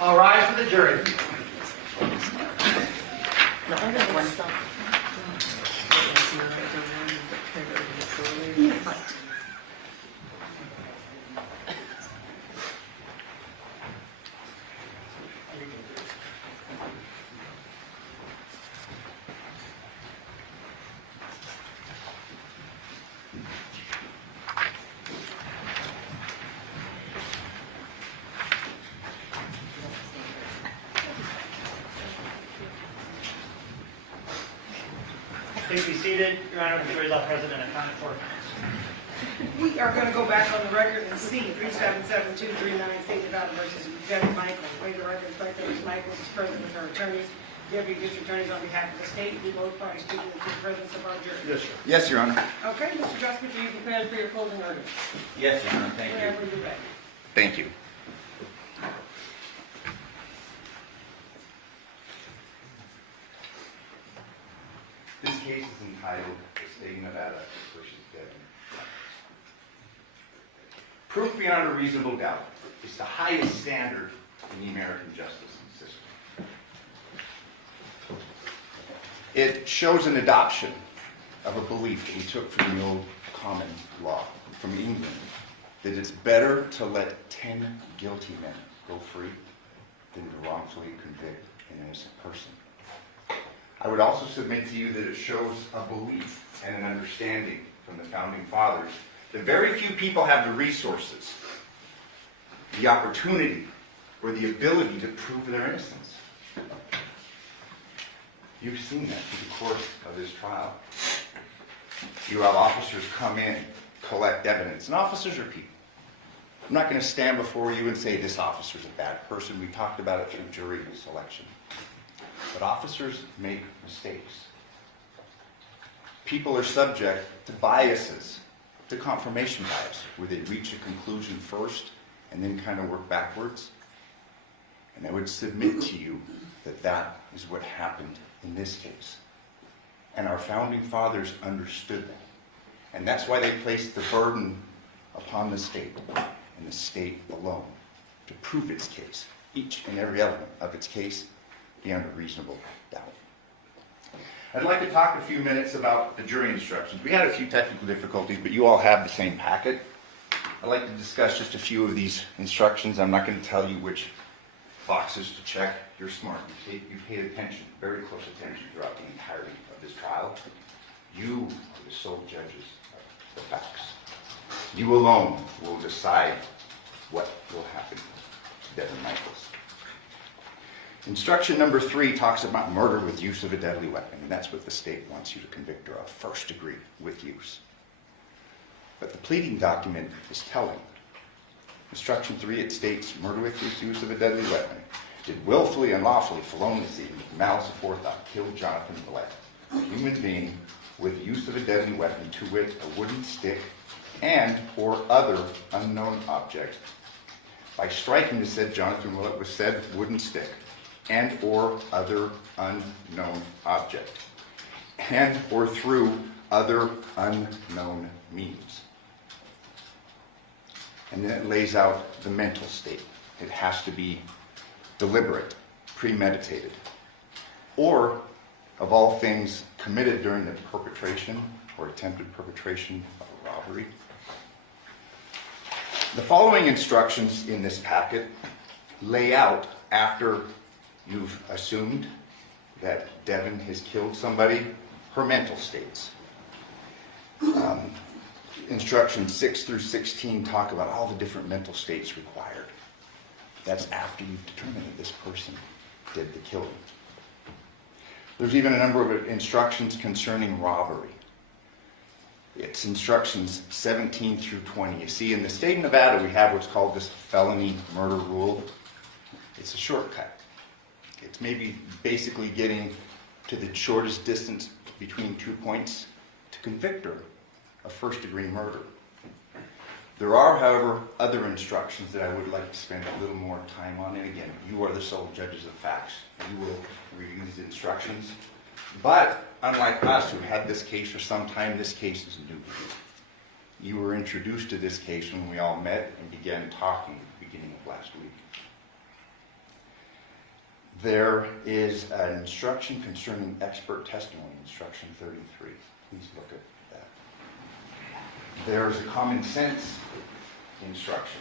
All rise for the jury. Please be seated. Your Honor, the jury is all present and accounted for. We are going to go back on the record and see 377239 State Nevada versus Devyn Michaels. Waive the record, reflect that Ms. Michaels is present with her attorneys, deputy district attorneys on behalf of the state. We both parties speaking in the presence of our jury. Yes, sir. Yes, Your Honor. Okay, Mr. Justman, are you prepared for your closing argument? Yes, Your Honor, thank you. Whenever you're ready. Thank you. This case is entitled The State of Nevada versus Devyn. Proof beyond a reasonable doubt is the highest standard in the American justice system. It shows an adoption of a belief that we took from the old common law from England, that it's better to let 10 guilty men go free than to wrongfully convict an innocent person. I would also submit to you that it shows a belief and an understanding from the Founding Fathers that very few people have the resources, the opportunity, or the ability to prove their innocence. You've seen that through the course of this trial. You have officers come in, collect evidence, and officers are people. I'm not going to stand before you and say this officer's a bad person. We talked about it through jury selection. But officers make mistakes. People are subject to biases, to confirmation bias, where they reach a conclusion first and then kind of work backwards. And I would submit to you that that is what happened in this case. And our Founding Fathers understood that. And that's why they placed the burden upon the state, and the state alone, to prove its case, each and every element of its case, beyond a reasonable doubt. I'd like to talk a few minutes about the jury instructions. We had a few technical difficulties, but you all have the same packet. I'd like to discuss just a few of these instructions. I'm not going to tell you which boxes to check. You're smart. You paid attention, very close attention throughout the entirety of this trial. You are the sole judges of the facts. You alone will decide what will happen to Devyn Michaels. Instruction number 3 talks about murder with use of a deadly weapon, and that's what the state wants you to convict her of, first degree with use. But the pleading document is telling. Instruction 3, it states, murder with use of a deadly weapon did willfully and lawfully, feloniously, with malice aforethought, kill Johnathan Willette, a human being, with use of a deadly weapon, to wit, a wooden stick and or other unknown object, by striking the said Johnathan Willette with said wooden stick and or other unknown object, and or through other unknown means. And then it lays out the mental state. It has to be deliberate, premeditated, or, of all things, committed during the perpetration or attempted perpetration of a robbery. The following instructions in this packet lay out, after you've assumed that Devyn has killed somebody, her mental states. Instructions 6 through 16 talk about all the different mental states required. That's after you've determined that this person did the killing. There's even a number of instructions concerning robbery. It's instructions 17 through 20. You see, in the state of Nevada, we have what's called this felony murder rule. It's a shortcut. It's maybe basically getting to the shortest distance between 2 points to convict her of first-degree murder. There are, however, other instructions that I would like to spend a little more time on. And again, you are the sole judges of facts. You will review these instructions. But unlike us, who had this case for some time, this case is new to you. You were introduced to this case when we all met and began talking at the beginning of last week. There is an instruction concerning expert testimony, instruction 33. Please look at that. There's a common sense instruction.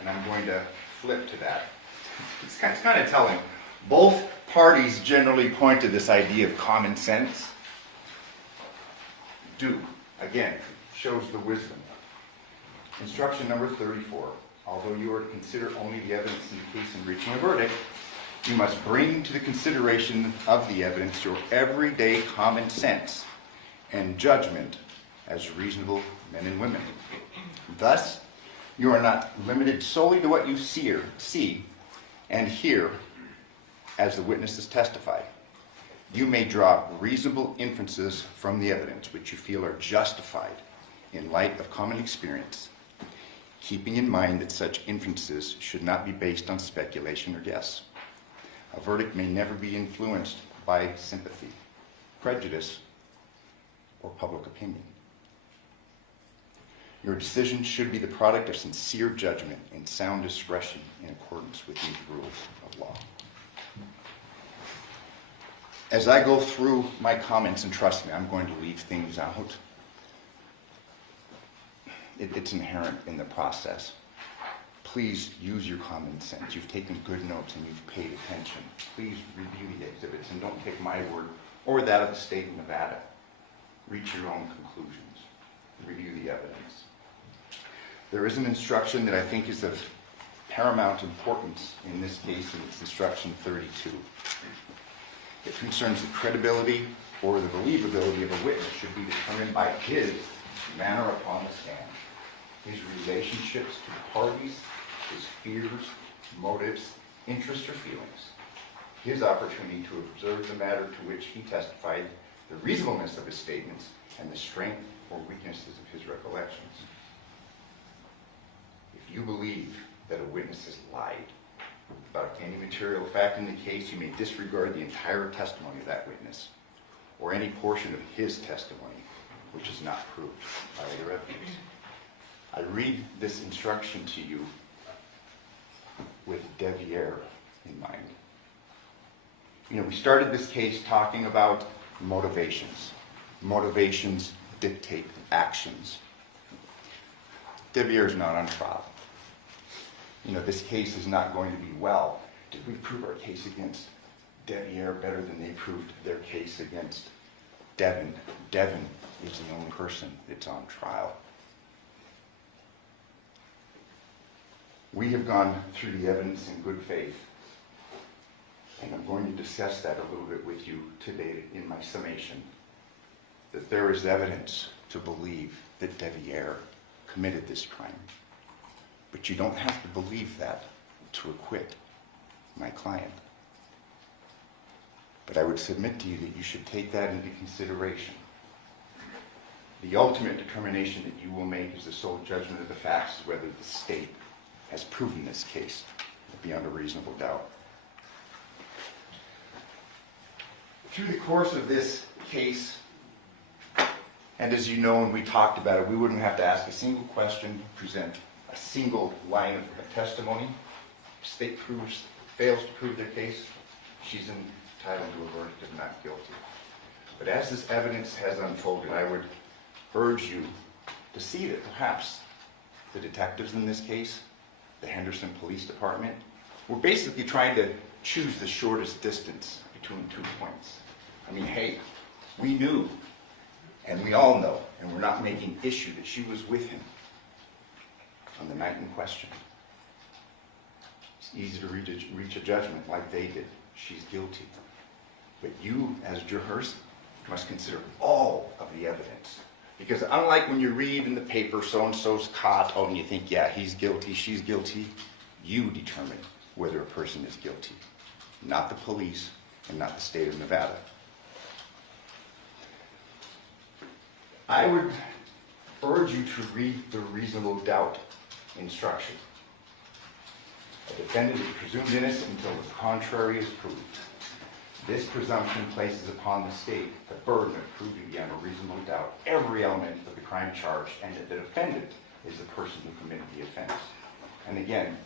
And I'm going to flip to that. It's kind of telling. Both parties generally point to this idea of common sense. Again, shows the wisdom. Instruction number 34. Although you are to consider only the evidence in the case in reaching a verdict, you must bring to the consideration of the evidence your everyday common sense and judgment as reasonable men and women. Thus, you are not limited solely to what you see and hear as the witnesses testify. You may draw reasonable inferences from the evidence which you feel are justified in light of common experience, keeping in mind that such inferences should not be based on speculation or guess. A verdict may never be influenced by sympathy, prejudice, or public opinion. Your decision should be the product of sincere judgment and sound discretion in accordance with these rules of law. As I go through my comments, and trust me, I'm going to leave things out. It's inherent in the process. Please use your common sense. You've taken good notes and you've paid attention. Please review the exhibits and don't take my word or that of the state of Nevada. Reach your own conclusions. Review the evidence. There is an instruction that I think is of paramount importance in this case, and it's instruction 32. It concerns the credibility or the believability of a witness should be determined by his manner upon the stand, his relationships to the parties, his fears, motives, interests, or feelings, his opportunity to observe the matter to which he testified, the reasonableness of his statements, and the strength or weaknesses of his recollections. If you believe that a witness has lied about any material fact in the case, you may disregard the entire testimony of that witness or any portion of his testimony which is not proved by other evidence. I read this instruction to you with Devyn in mind. We started this case talking about motivations. Motivations dictate actions. Devyn is not on trial. This case is not going to be well. Did we prove our case against Devyn better than they proved their case against Devyn? Devyn is the only person that's on trial. We have gone through the evidence in good faith, and I'm going to discuss that a little bit with you today in my summation, that there is evidence to believe that Devyn committed this crime. But you don't have to believe that to acquit my client. But I would submit to you that you should take that into consideration. The ultimate determination that you will make as the sole judgment of the facts is whether the state has proven this case beyond a reasonable doubt. Through the course of this case, and as you know, when we talked about it, we wouldn't have to ask a single question, present a single line of testimony. If the state fails to prove their case, she's entitled to a verdict of not guilty. But as this evidence has unfolded, I would urge you to see that perhaps the detectives in this case, the Henderson Police Department, were basically trying to choose the shortest distance between 2 points. Hey, we knew, and we all know, and we're not making issue that she was with him on the night in question. It's easy to reach a judgment like they did. She's guilty. But you, as jurors, must consider all of the evidence. Because unlike when you read in the paper, so-and-so's caught, and you think, yeah, he's guilty, she's guilty, you determine whether a person is guilty. Not the police and not the state of Nevada. I would urge you to read the reasonable doubt instruction. A defendant is presumed innocent until the contrary is proved. This presumption places upon the state the burden of proving beyond a reasonable doubt every element of the crime charged, and that the defendant is the person who committed the offense. And again,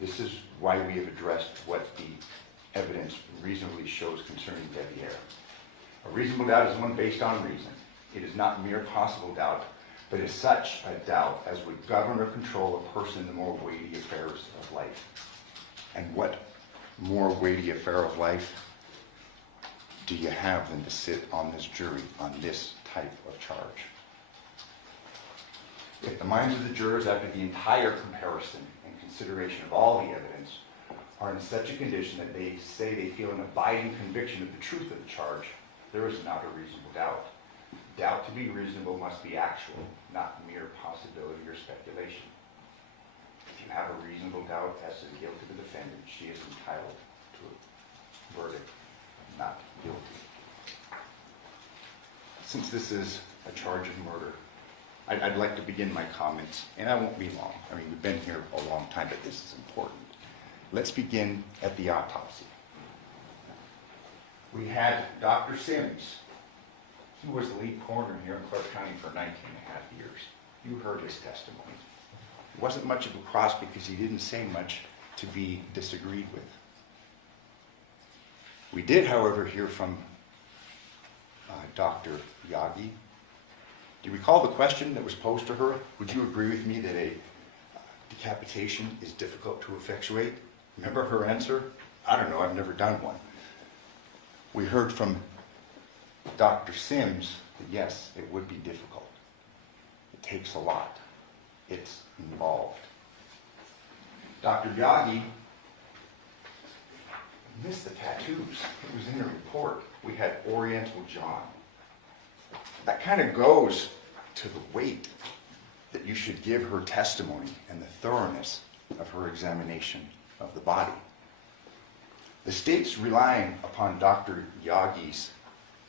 this is why we have addressed what the evidence reasonably shows concerning Devyn. A reasonable doubt is one based on reason. It is not mere possible doubt, but is such a doubt as would govern or control a person in the more weighty affairs of life. And what more weighty affair of life do you have than to sit on this jury on this type of charge? If the minds of the jurors, after the entire comparison and consideration of all the evidence, are in such a condition that they say they feel an abiding conviction of the truth of the charge, there is not a reasonable doubt. Doubt to be reasonable must be actual, not mere possibility or speculation. If you have a reasonable doubt as to the guilt of the defendant, she is entitled to a verdict of not guilty. Since this is a charge of murder, I'd like to begin my comments, and I won't be long. I mean, we've been here a long time, but this is important. Let's begin at the autopsy. We had Dr. Sims. He was the lead coroner here in Clark County for 19 and a half years. You heard his testimony. It wasn't much of a cross because he didn't say much to be disagreed with. We did, however, hear from Dr. Yagi. Do you recall the question that was posed to her? Would you agree with me that a decapitation is difficult to effectuate? Remember her answer? I don't know, I've never done one. We heard from Dr. Sims that yes, it would be difficult. It takes a lot. It's involved. Dr. Yagi missed the tattoos. It was in the report. We had Oriental John. That kind of goes to the weight that you should give her testimony and the thoroughness of her examination of the body. The state's relying upon Dr. Yagi's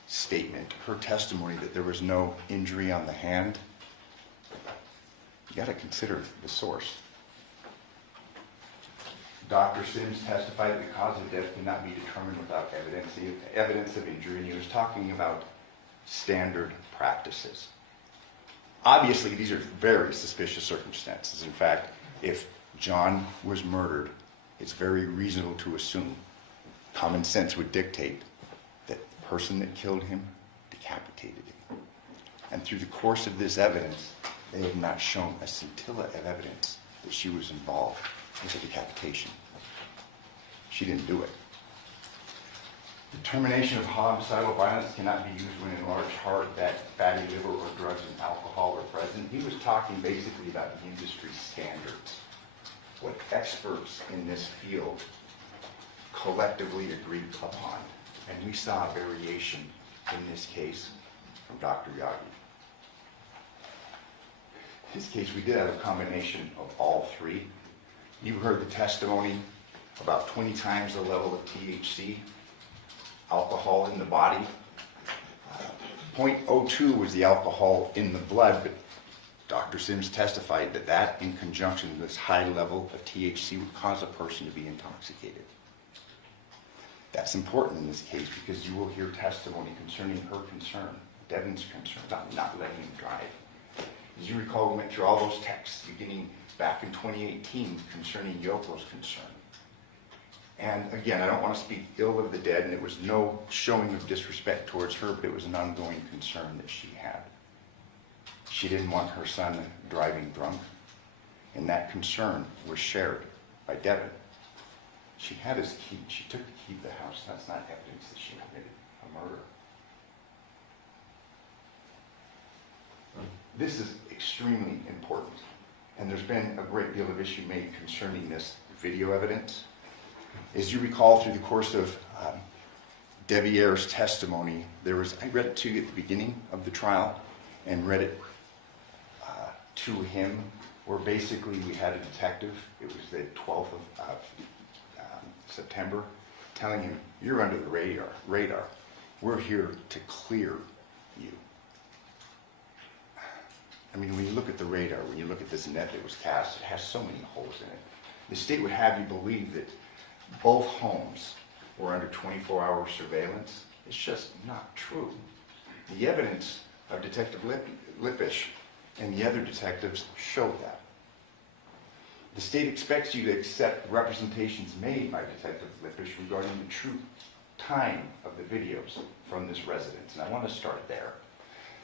statement, her testimony that there was no injury on the hand. You got to consider the source. Dr. Sims testified that the cause of death cannot be determined without evidence of injury, and he was talking about standard practices. Obviously, these are very suspicious circumstances. In fact, if John was murdered, it's very reasonable to assume, common sense would dictate, that the person that killed him decapitated him. And through the course of this evidence, they have not shown a scintilla of evidence that she was involved with the decapitation. She didn't do it. Determination of homicidal violence cannot be used when in large part that fatty liver or drugs and alcohol are present. He was talking basically about the industry standards, what experts in this field collectively agreed upon. And we saw a variation in this case from Dr. Yagi. In this case, we did have a combination of all three. You heard the testimony about 20 times the level of THC, alcohol in the body. 0.02 was the alcohol in the blood, but Dr. Sims testified that that, in conjunction with this high level of THC, would cause a person to be intoxicated. That's important in this case because you will hear testimony concerning her concern, Devyn's concern about not letting him drive. As you recall, we went through all those texts beginning back in 2018 concerning Yoko's concern. And again, I don't want to speak ill of the dead, and it was no showing of disrespect towards her, but it was an ongoing concern that she had. She didn't want her son driving drunk, and that concern was shared by Devyn. She had his key. She took the key to the house. That's not evidence that she committed a murder. This is extremely important, and there's been a great deal of issue made concerning this video evidence. As you recall, through the course of Devyn's testimony, I read it to you at the beginning of the trial and read it to him, where basically we had a detective, it was the 12th of September, telling him, you're under the radar. We're here to clear you. I mean, when you look at the radar, when you look at this net that was cast, it has so many holes in it. The state would have you believe that both homes were under 24-hour surveillance. It's just not true. The evidence of Detective Lippisch and the other detectives showed that. The state expects you to accept representations made by Detective Lippisch regarding the true time of the videos from this residence, and I want to start there.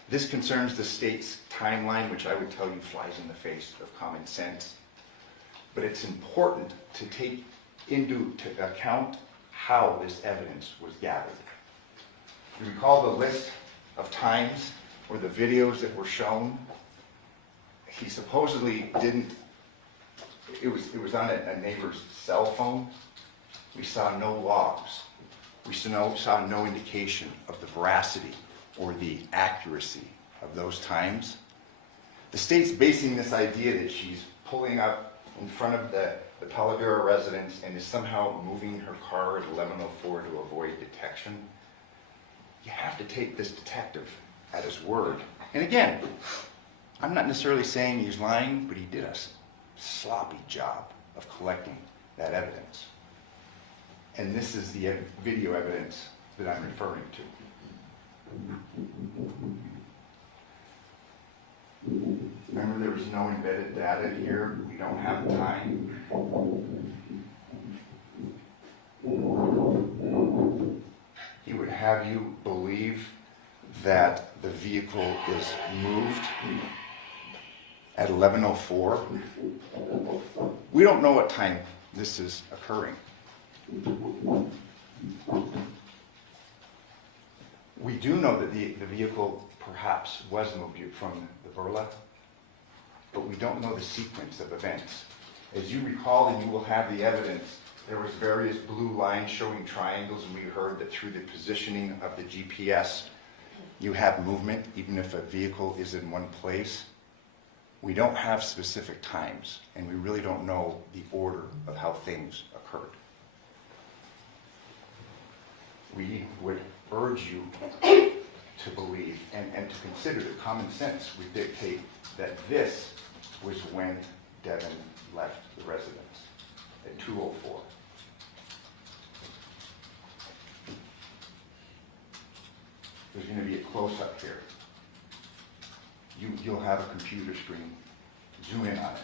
This concerns the state's timeline, which I would tell you flies in the face of common sense, but it's important to take into account how this evidence was gathered. You recall the list of times or the videos that were shown? He supposedly didn't, it was on a neighbor's cell phone. We saw no logs. We saw no indication of the veracity or the accuracy of those times. The state's basing this idea that she's pulling up in front of the Paladura residence and is somehow moving her car at 11:04 to avoid detection. You have to take this detective at his word. And again, I'm not necessarily saying he's lying, but he did a sloppy job of collecting that evidence. And this is the video evidence that I'm referring to. Remember, there was no embedded data here. We don't have time. He would have you believe that the vehicle is moved at 11:04. We don't know what time this is occurring. We do know that the vehicle perhaps was moved from the Burla, but we don't know the sequence of events. As you recall, and you will have the evidence, there was various blue lines showing triangles, and we heard that through the positioning of the GPS, you have movement, even if a vehicle is in one place. We don't have specific times, and we really don't know the order of how things occurred. We would urge you to believe and to consider that common sense would dictate that this was when Devyn left the residence at 2:04. There's going to be a close-up here. You'll have a computer screen. Zoom in on it.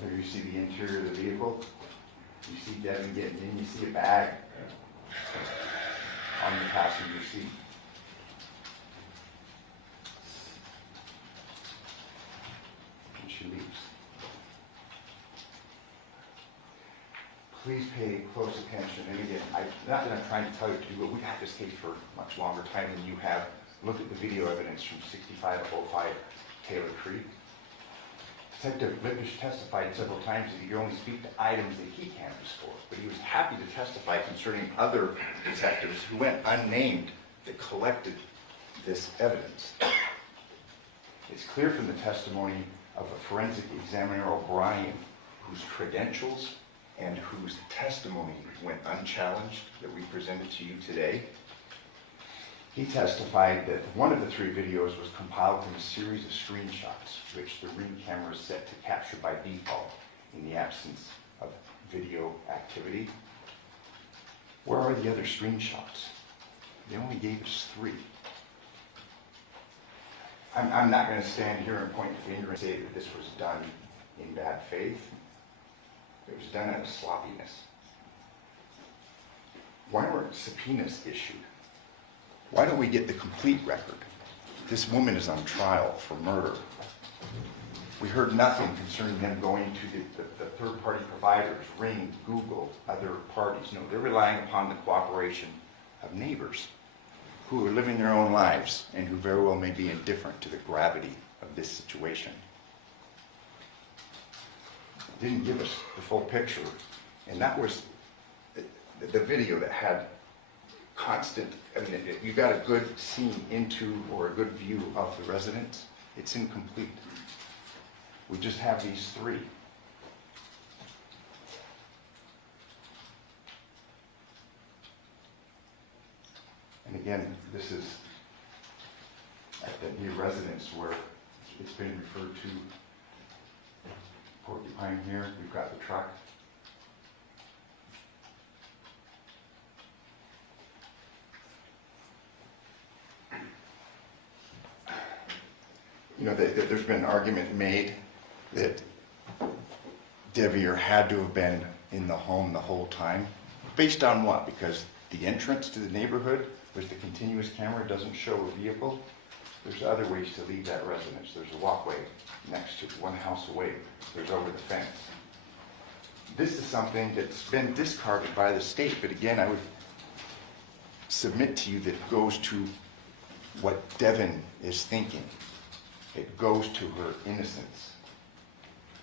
There you see the interior of the vehicle. You see Devyn getting in. You see a bag on the passenger seat. And she leaves. Please pay close attention. And again, not that I'm trying to tell you to do, but we've had this case for a much longer time than you have. Look at the video evidence from 6505 Taylor Creek. Detective Lippisch testified several times that he could only speak to items that he canvassed for, but he was happy to testify concerning other detectives who went unnamed that collected this evidence. It's clear from the testimony of a forensic examiner, O'Brien, whose credentials and whose testimony went unchallenged that we presented to you today. He testified that one of the three videos was compiled from a series of screenshots, which the Ring camera is set to capture by default in the absence of video activity. Where are the other screenshots? They only gave us 3. I'm not going to stand here and point the finger and say that this was done in bad faith. It was done out of sloppiness. Why weren't subpoenas issued? Why don't we get the complete record? This woman is on trial for murder. We heard nothing concerning them going to the third-party providers, Ring, Google, other parties. No, they're relying upon the cooperation of neighbors. who are living their own lives and who very well may be indifferent to the gravity of this situation. Didn't give us the full picture, and that was the video that had constant, I mean, you got a good scene into or a good view of the residence. It's incomplete. We just have these three. And again, this is at the new residence where it's been referred to. Porcupine here, we've got the truck. You know, there's been an argument made that Devyn had to have been in the home the whole time. Based on what? Because the entrance to the neighborhood was the continuous camera, doesn't show a vehicle. There's other ways to leave that residence. There's a walkway next to one house away. There's over the fence. This is something that's been discarded by the state, but again, I would submit to you that it goes to what Devyn is thinking. It goes to her innocence.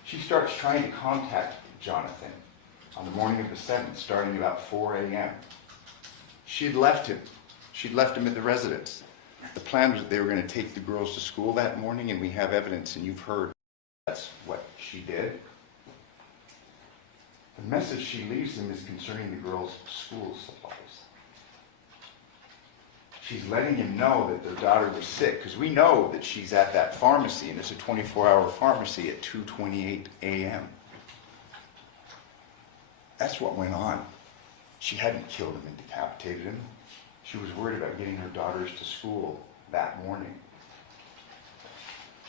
She starts trying to contact Johnathan on the morning of the 7th, starting about 4 a.m. She'd left him. She'd left him at the residence. The plan was that they were going to take the girls to school that morning, and we have evidence, and you've heard that's what she did. The message she leaves him is concerning the girls' school supplies. She's letting him know that their daughter was sick, because we know that she's at that pharmacy, and it's a 24-hour pharmacy at 2:28 a.m. That's what went on. She hadn't killed him and decapitated him. She was worried about getting her daughters to school that morning.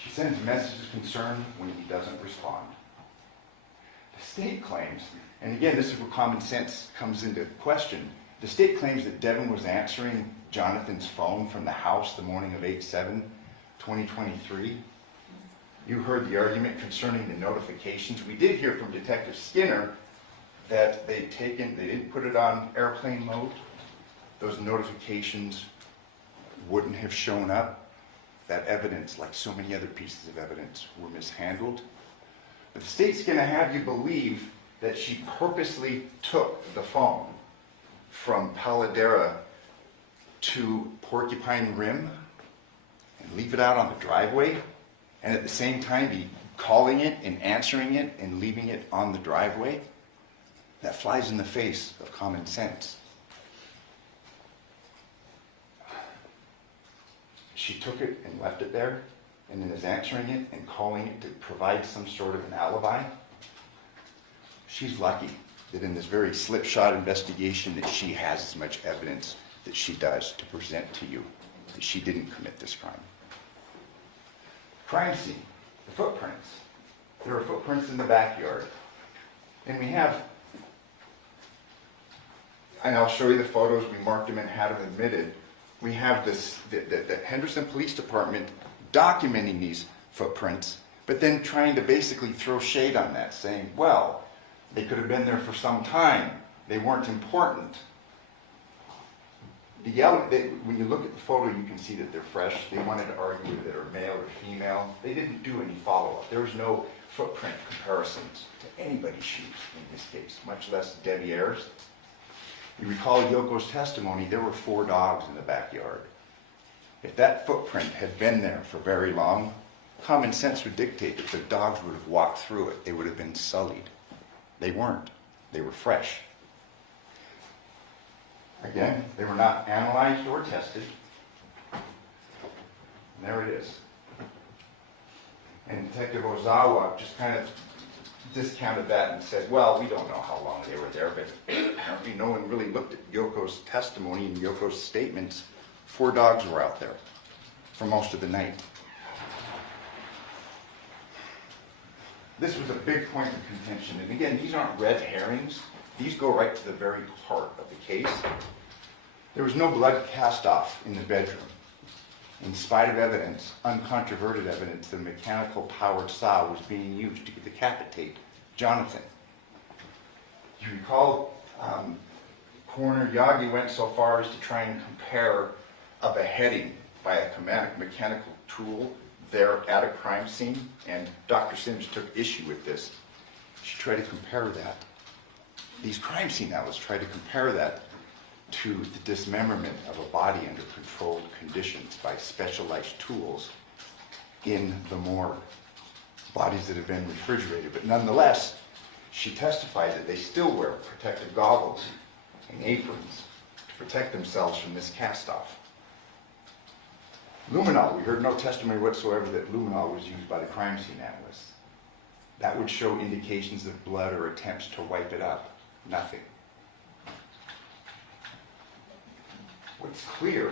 She sends messages of concern when he doesn't respond. The state claims, and again, this is where common sense comes into question, the state claims that Devyn was answering Johnathan's phone from the house the morning of 8/7/2023. You heard the argument concerning the notifications. We did hear from Detective Skinner that they didn't put it on airplane mode. Those notifications wouldn't have shown up. That evidence, like so many other pieces of evidence, were mishandled. But the state's going to have you believe that she purposely took the phone from Paladera to Porcupine Rim and leave it out on the driveway, and at the same time be calling it and answering it and leaving it on the driveway. That flies in the face of common sense. She took it and left it there, and then is answering it and calling it to provide some sort of an alibi. She's lucky that in this very slipshod investigation that she has as much evidence that she does to present to you that she didn't commit this crime. Crime scene, the footprints. There are footprints in the backyard. And we have, and I'll show you the photos, we marked them and had them admitted. We have this, the Henderson Police Department documenting these footprints, but then trying to basically throw shade on that, saying, well, they could have been there for some time. They weren't important. When you look at the photo, you can see that they're fresh. They wanted to argue that they're male or female. They didn't do any follow-up. There was no footprint comparisons to anybody's shoes in this case, much less Devier's. You recall Yoko's testimony, there were 4 dogs in the backyard. If that footprint had been there for very long, common sense would dictate that the dogs would have walked through it. They would have been sullied. They weren't. They were fresh. Again, they were not analyzed or tested. And there it is. And Detective Ozawa just kind of discounted that and said, well, we don't know how long they were there, but apparently no one really looked at Yoko's testimony and Yoko's statements. 4 dogs were out there for most of the night. This was a big point of contention. And again, these aren't red herrings. These go right to the very heart of the case. There was no blood cast off in the bedroom. In spite of evidence, uncontroverted evidence, that a mechanical powered saw was being used to decapitate Johnathan. You recall, Coroner Yagi went so far as to try and compare a beheading by a mechanical tool there at a crime scene, and Dr. Sims took issue with this. She tried to compare that. These crime scene analysts tried to compare that to the dismemberment of a body under controlled conditions by specialized tools in the morgue. Bodies that have been refrigerated, but nonetheless, she testified that they still wear protective goggles and aprons to protect themselves from this cast-off. Luminol, we heard no testimony whatsoever that luminol was used by the crime scene analysts. That would show indications of blood or attempts to wipe it up. Nothing. What's clear,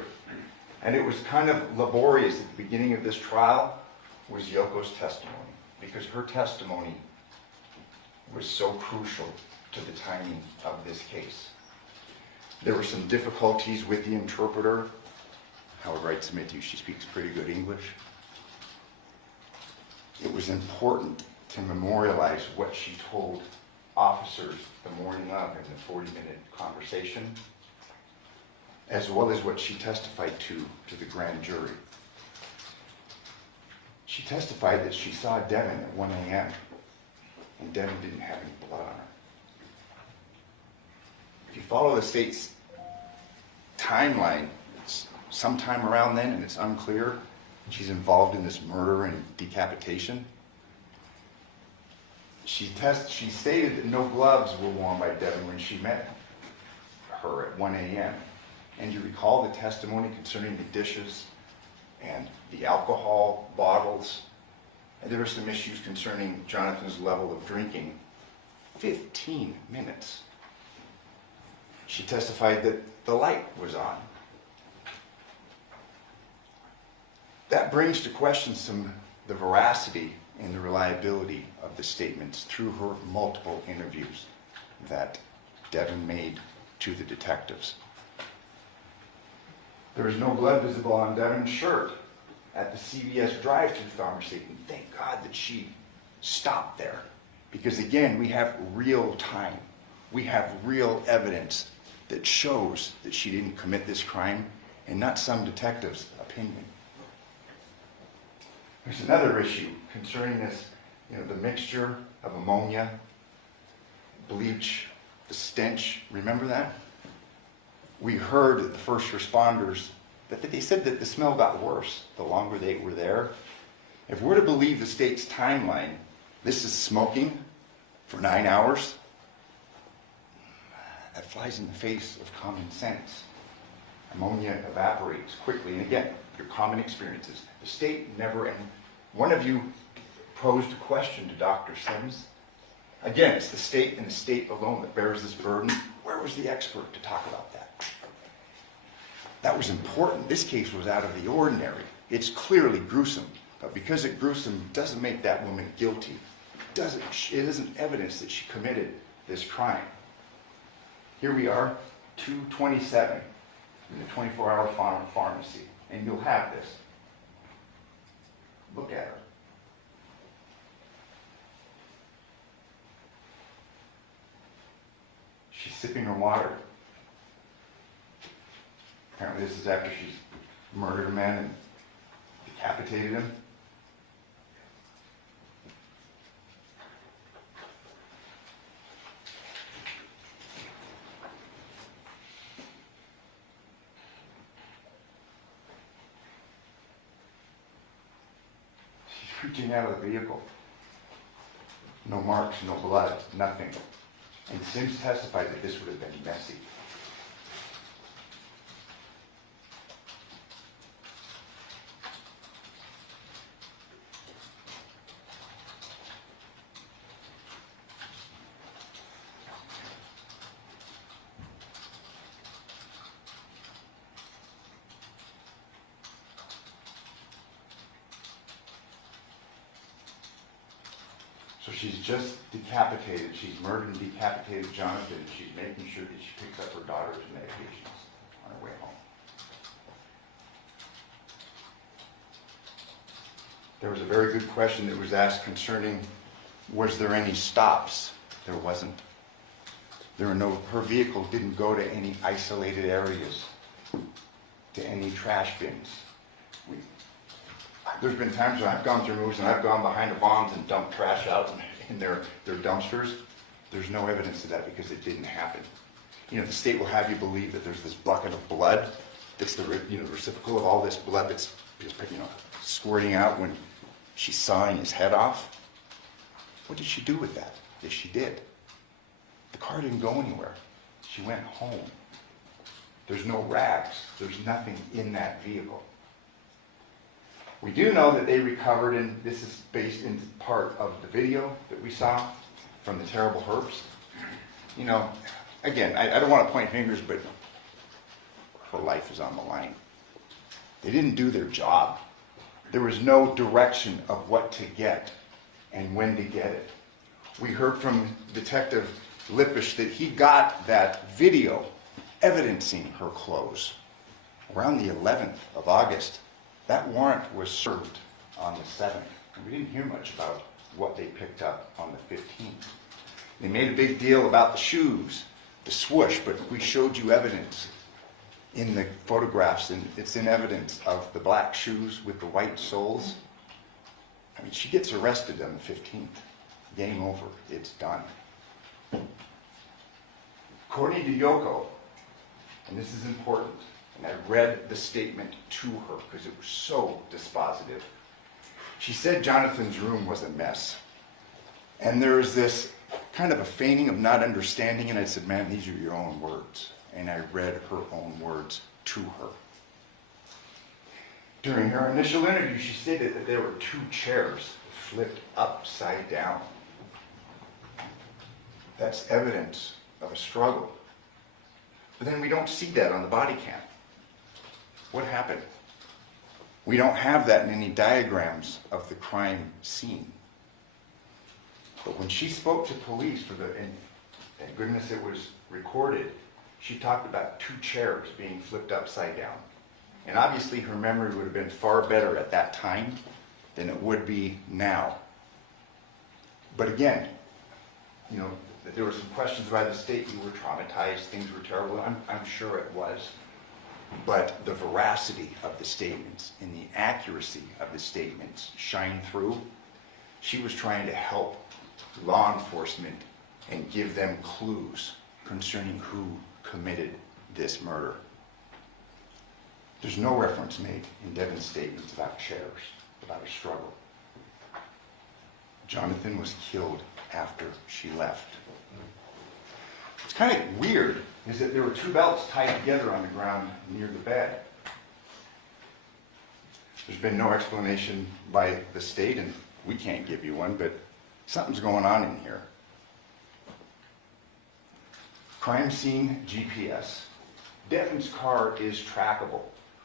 and it was kind of laborious at the beginning of this trial, was Yoko's testimony, because her testimony was so crucial to the timing of this case. There were some difficulties with the interpreter. However, I'd submit to you she speaks pretty good English. It was important to memorialize what she told officers the morning of in the 40-minute conversation, as well as what she testified to the grand jury. She testified that she saw Devyn at 1 a.m. and Devyn didn't have any blood on her. If you follow the state's timeline, it's sometime around then, and it's unclear, she's involved in this murder and decapitation. She stated that no gloves were worn by Devyn when she met her at 1 a.m. And you recall the testimony concerning the dishes and the alcohol bottles. And there were some issues concerning Johnathan's level of drinking. 15 minutes. She testified that the light was on. That brings to question the veracity and the reliability of the statements through her multiple interviews that Devyn made to the detectives. There was no blood visible on Devyn's shirt at the CVS drive-thru pharmacy, and thank God that she stopped there. Because again, we have real time. We have real evidence that shows that she didn't commit this crime, and not some detective's opinion. There's another issue concerning this, the mixture of ammonia, bleach, the stench. Remember that? We heard that the first responders, that they said that the smell got worse the longer they were there. If we're to believe the state's timeline, this is smoking for 9 hours. That flies in the face of common sense. Ammonia evaporates quickly, and again, your common experiences. The state never, and one of you posed a question to Dr. Sims. Again, it's the state and the state alone that bears this burden. Where was the expert to talk about that? That was important. This case was out of the ordinary. It's clearly gruesome, but because it's gruesome doesn't make that woman guilty. It isn't evidence that she committed this crime. Here we are, 2:27 in the 24-hour pharmacy, and you'll have this. Look at her. She's sipping her water. Apparently this is after she's murdered a man and decapitated him. She's reaching out of the vehicle. No marks, no blood, nothing. And Sims testified that this would have been messy. So she's just decapitated. She's murdered and decapitated Johnathan, and she's making sure that she picks up her daughter's medications on her way home. There was a very good question that was asked concerning, was there any stops? There wasn't. Her vehicle didn't go to any isolated areas. to any trash bins. There's been times when I've gone through moves and I've gone behind the bonds and dumped trash out in their dumpsters. There's no evidence of that because it didn't happen. You know, the state will have you believe that there's this bucket of blood that's the reciprocal of all this blood that's squirting out when she's sawing his head off. What did she do with that? If she did. The car didn't go anywhere. She went home. There's no rags. There's nothing in that vehicle. We do know that they recovered, and this is based in part of the video that we saw from the terrible herbs. You know, again, I don't want to point fingers, but her life is on the line. They didn't do their job. There was no direction of what to get and when to get it. We heard from Detective Lippisch that he got that video evidencing her clothes around the 11th of August. That warrant was served on the 7th, and we didn't hear much about what they picked up on the 15th. They made a big deal about the shoes, the swoosh, but we showed you evidence in the photographs, and it's in evidence of the black shoes with the white soles. I mean, she gets arrested on the 15th. Game over. It's done. According to Yoko, and this is important, and I read the statement to her because it was so dispositive. She said Johnathan's room was a mess. And there was this kind of a feigning of not understanding, and I said, ma'am, these are your own words. And I read her own words to her. During her initial interview, she stated that there were 2 chairs flipped upside down. That's evidence of a struggle. But then we don't see that on the body cam. What happened? We don't have that in any diagrams of the crime scene. But when she spoke to police, and thank goodness it was recorded, she talked about 2 chairs being flipped upside down. And obviously her memory would have been far better at that time than it would be now. But again, you know, there were some questions by the state. You were traumatized, things were terrible. I'm sure it was. But the veracity of the statements and the accuracy of the statements shine through. She was trying to help law enforcement and give them clues concerning who committed this murder. There's no reference made in Devyn's statements about chairs, about a struggle. Johnathan was killed after she left. What's kind of weird is that there were 2 belts tied together on the ground near the bed. There's been no explanation by the state, and we can't give you one, but something's going on in here. Crime scene GPS. Devyn's car is trackable.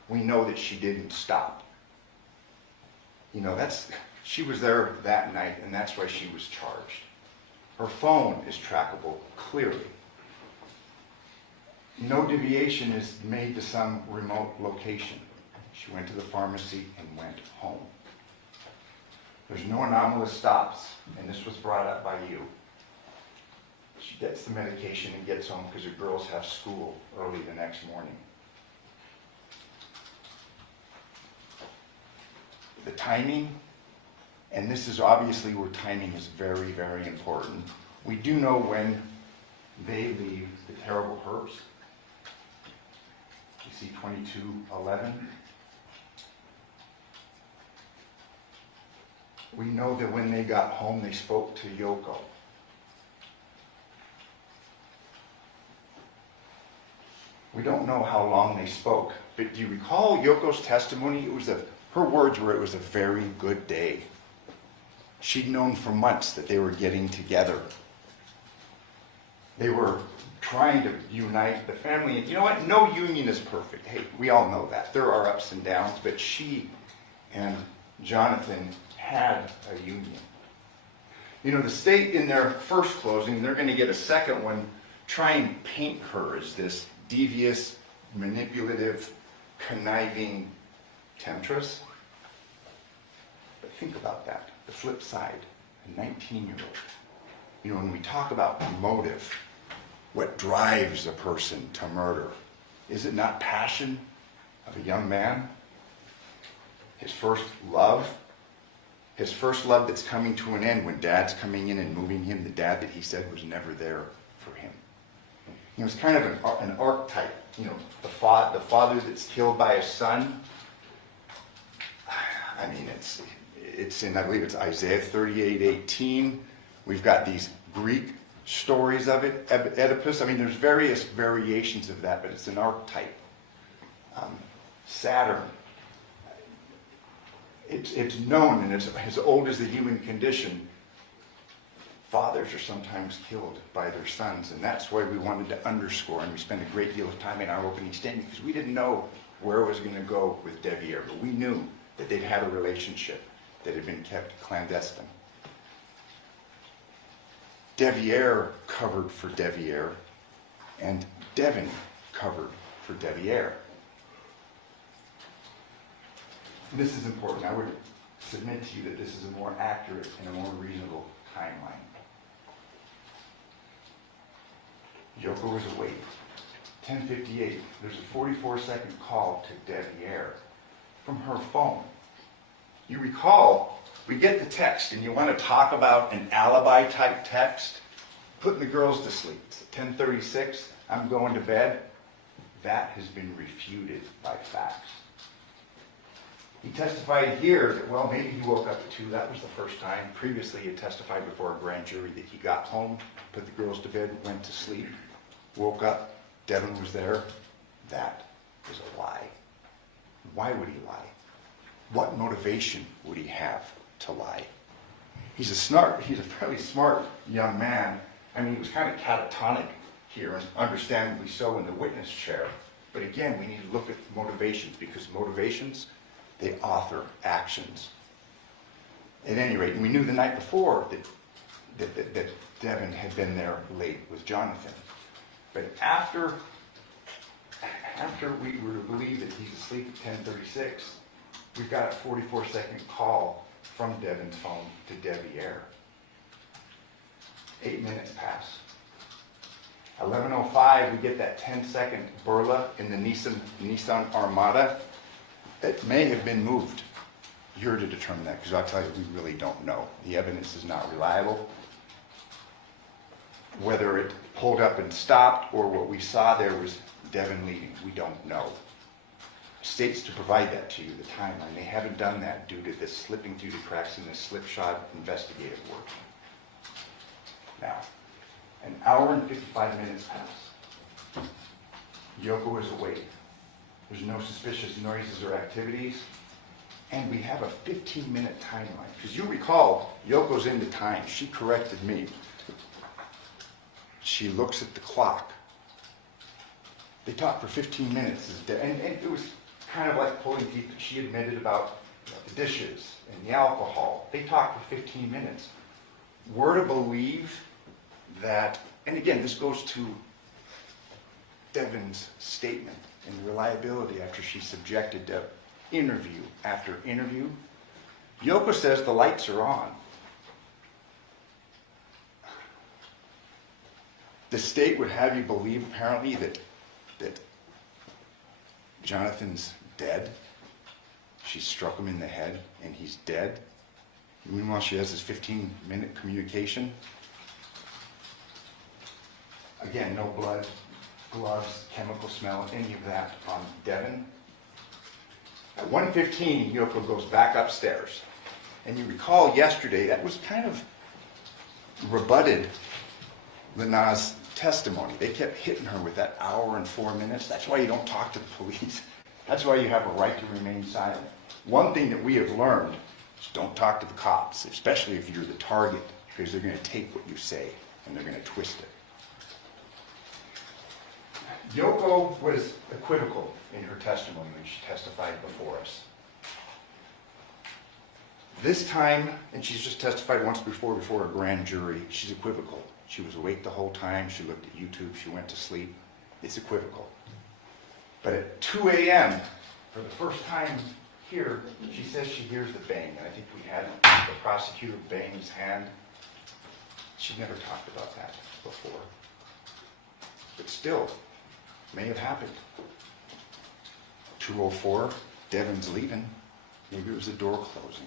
We know that she didn't stop. You know, she was there that night, and that's why she was charged. Her phone is trackable clearly. No deviation is made to some remote location. She went to the pharmacy and went home. There's no anomalous stops, and this was brought up by you. She gets the medication and gets home because her girls have school early the next morning. The timing, and this is obviously where timing is very, very important. We do know when they leave the terrible herbs. You see 22:11. We know that when they got home, they spoke to Yoko. We don't know how long they spoke, but do you recall Yoko's testimony? Her words were, it was a very good day. She'd known for months that they were getting together. They were trying to unite the family. And you know what? No union is perfect. Hey, we all know that. There are ups and downs, but she and Johnathan had a union. You know, the state in their first closing, they're going to get a second one, try and paint her as this devious, manipulative, conniving temptress. But think about that. The flip side, a 19-year-old. You know, when we talk about motive, what drives a person to murder, is it not passion? of a young man, his first love that's coming to an end when dad's coming in and moving him, the dad that he said was never there for him. You know, it's kind of an archetype. You know, the father that's killed by his son. I mean, it's in, I believe it's Isaiah 38:18. We've got these Greek stories of it, Oedipus. I mean, there's various variations of that, but it's an archetype. Saturn. It's known, and it's as old as the human condition. Fathers are sometimes killed by their sons, and that's why we wanted to underscore, and we spent a great deal of time in our opening statement, because we didn't know where it was going to go with Devyn, but we knew that they'd had a relationship that had been kept clandestine. Devyn covered for Devyn, and Devyn covered for Devyn. This is important. I would submit to you that this is a more accurate and a more reasonable timeline. Yoko was awake. 10:58. There's a 44-second call to Devyn from her phone. You recall, we get the text, and you want to talk about an alibi-type text, putting the girls to sleep. It's 10:36. I'm going to bed. That has been refuted by facts. He testified here that, well, maybe he woke up at 2. That was the first time. Previously, he had testified before a grand jury that he got home, put the girls to bed, went to sleep, woke up, Devyn was there. That is a lie. Why would he lie? What motivation would he have to lie? He's a fairly smart young man. I mean, he was kind of catatonic here, and understandably so in the witness chair. But again, we need to look at motivations, because motivations, they author actions. At any rate, we knew the night before that Devyn had been there late with Johnathan. But after we were to believe that he's asleep at 10:36, we've got a 44-second call from Devyn's phone to Devyn. 8 minutes pass. 11:05, we get that 10-second burla in the Nissan Armada. It may have been moved. You're to determine that, because I'll tell you, we really don't know. The evidence is not reliable. Whether it pulled up and stopped, or what we saw there was Devyn leaving, we don't know. States to provide that to you, the timeline. They haven't done that due to this slipping through the cracks in this slipshod investigative work. Now, an hour and 55 minutes pass. Yoko is awake. There's no suspicious noises or activities. And we have a 15-minute timeline. Because you recall, Yoko's into time. She corrected me. She looks at the clock. They talked for 15 minutes. And it was kind of like pulling teeth. She admitted about the dishes and the alcohol. They talked for 15 minutes. We're to believe that, and again, this goes to Devyn's statement and reliability after she's subjected to interview after interview. Yoko says the lights are on. The state would have you believe, apparently, that Johnathan's dead. She struck him in the head, and he's dead. Meanwhile, she has this 15-minute communication. Again, no blood, gloves, chemical smell, any of that on Devyn. At 1:15, Yoko goes back upstairs. And you recall yesterday, that was kind of rebutted Lana's testimony. They kept hitting her with that hour and 4 minutes. That's why you don't talk to the police. That's why you have a right to remain silent. One thing that we have learned is don't talk to the cops, especially if you're the target, because they're going to take what you say and they're going to twist it. Yoko was equivocal in her testimony when she testified before us. This time, and she's just testified once before a grand jury, she's equivocal. She was awake the whole time. She looked at YouTube. She went to sleep. It's equivocal. But at 2 a.m., for the first time here, she says she hears the bang. And I think we had the prosecutor bang his hand. She'd never talked about that before. But still, may have happened. 2:04, Devyn's leaving. Maybe it was the door closing.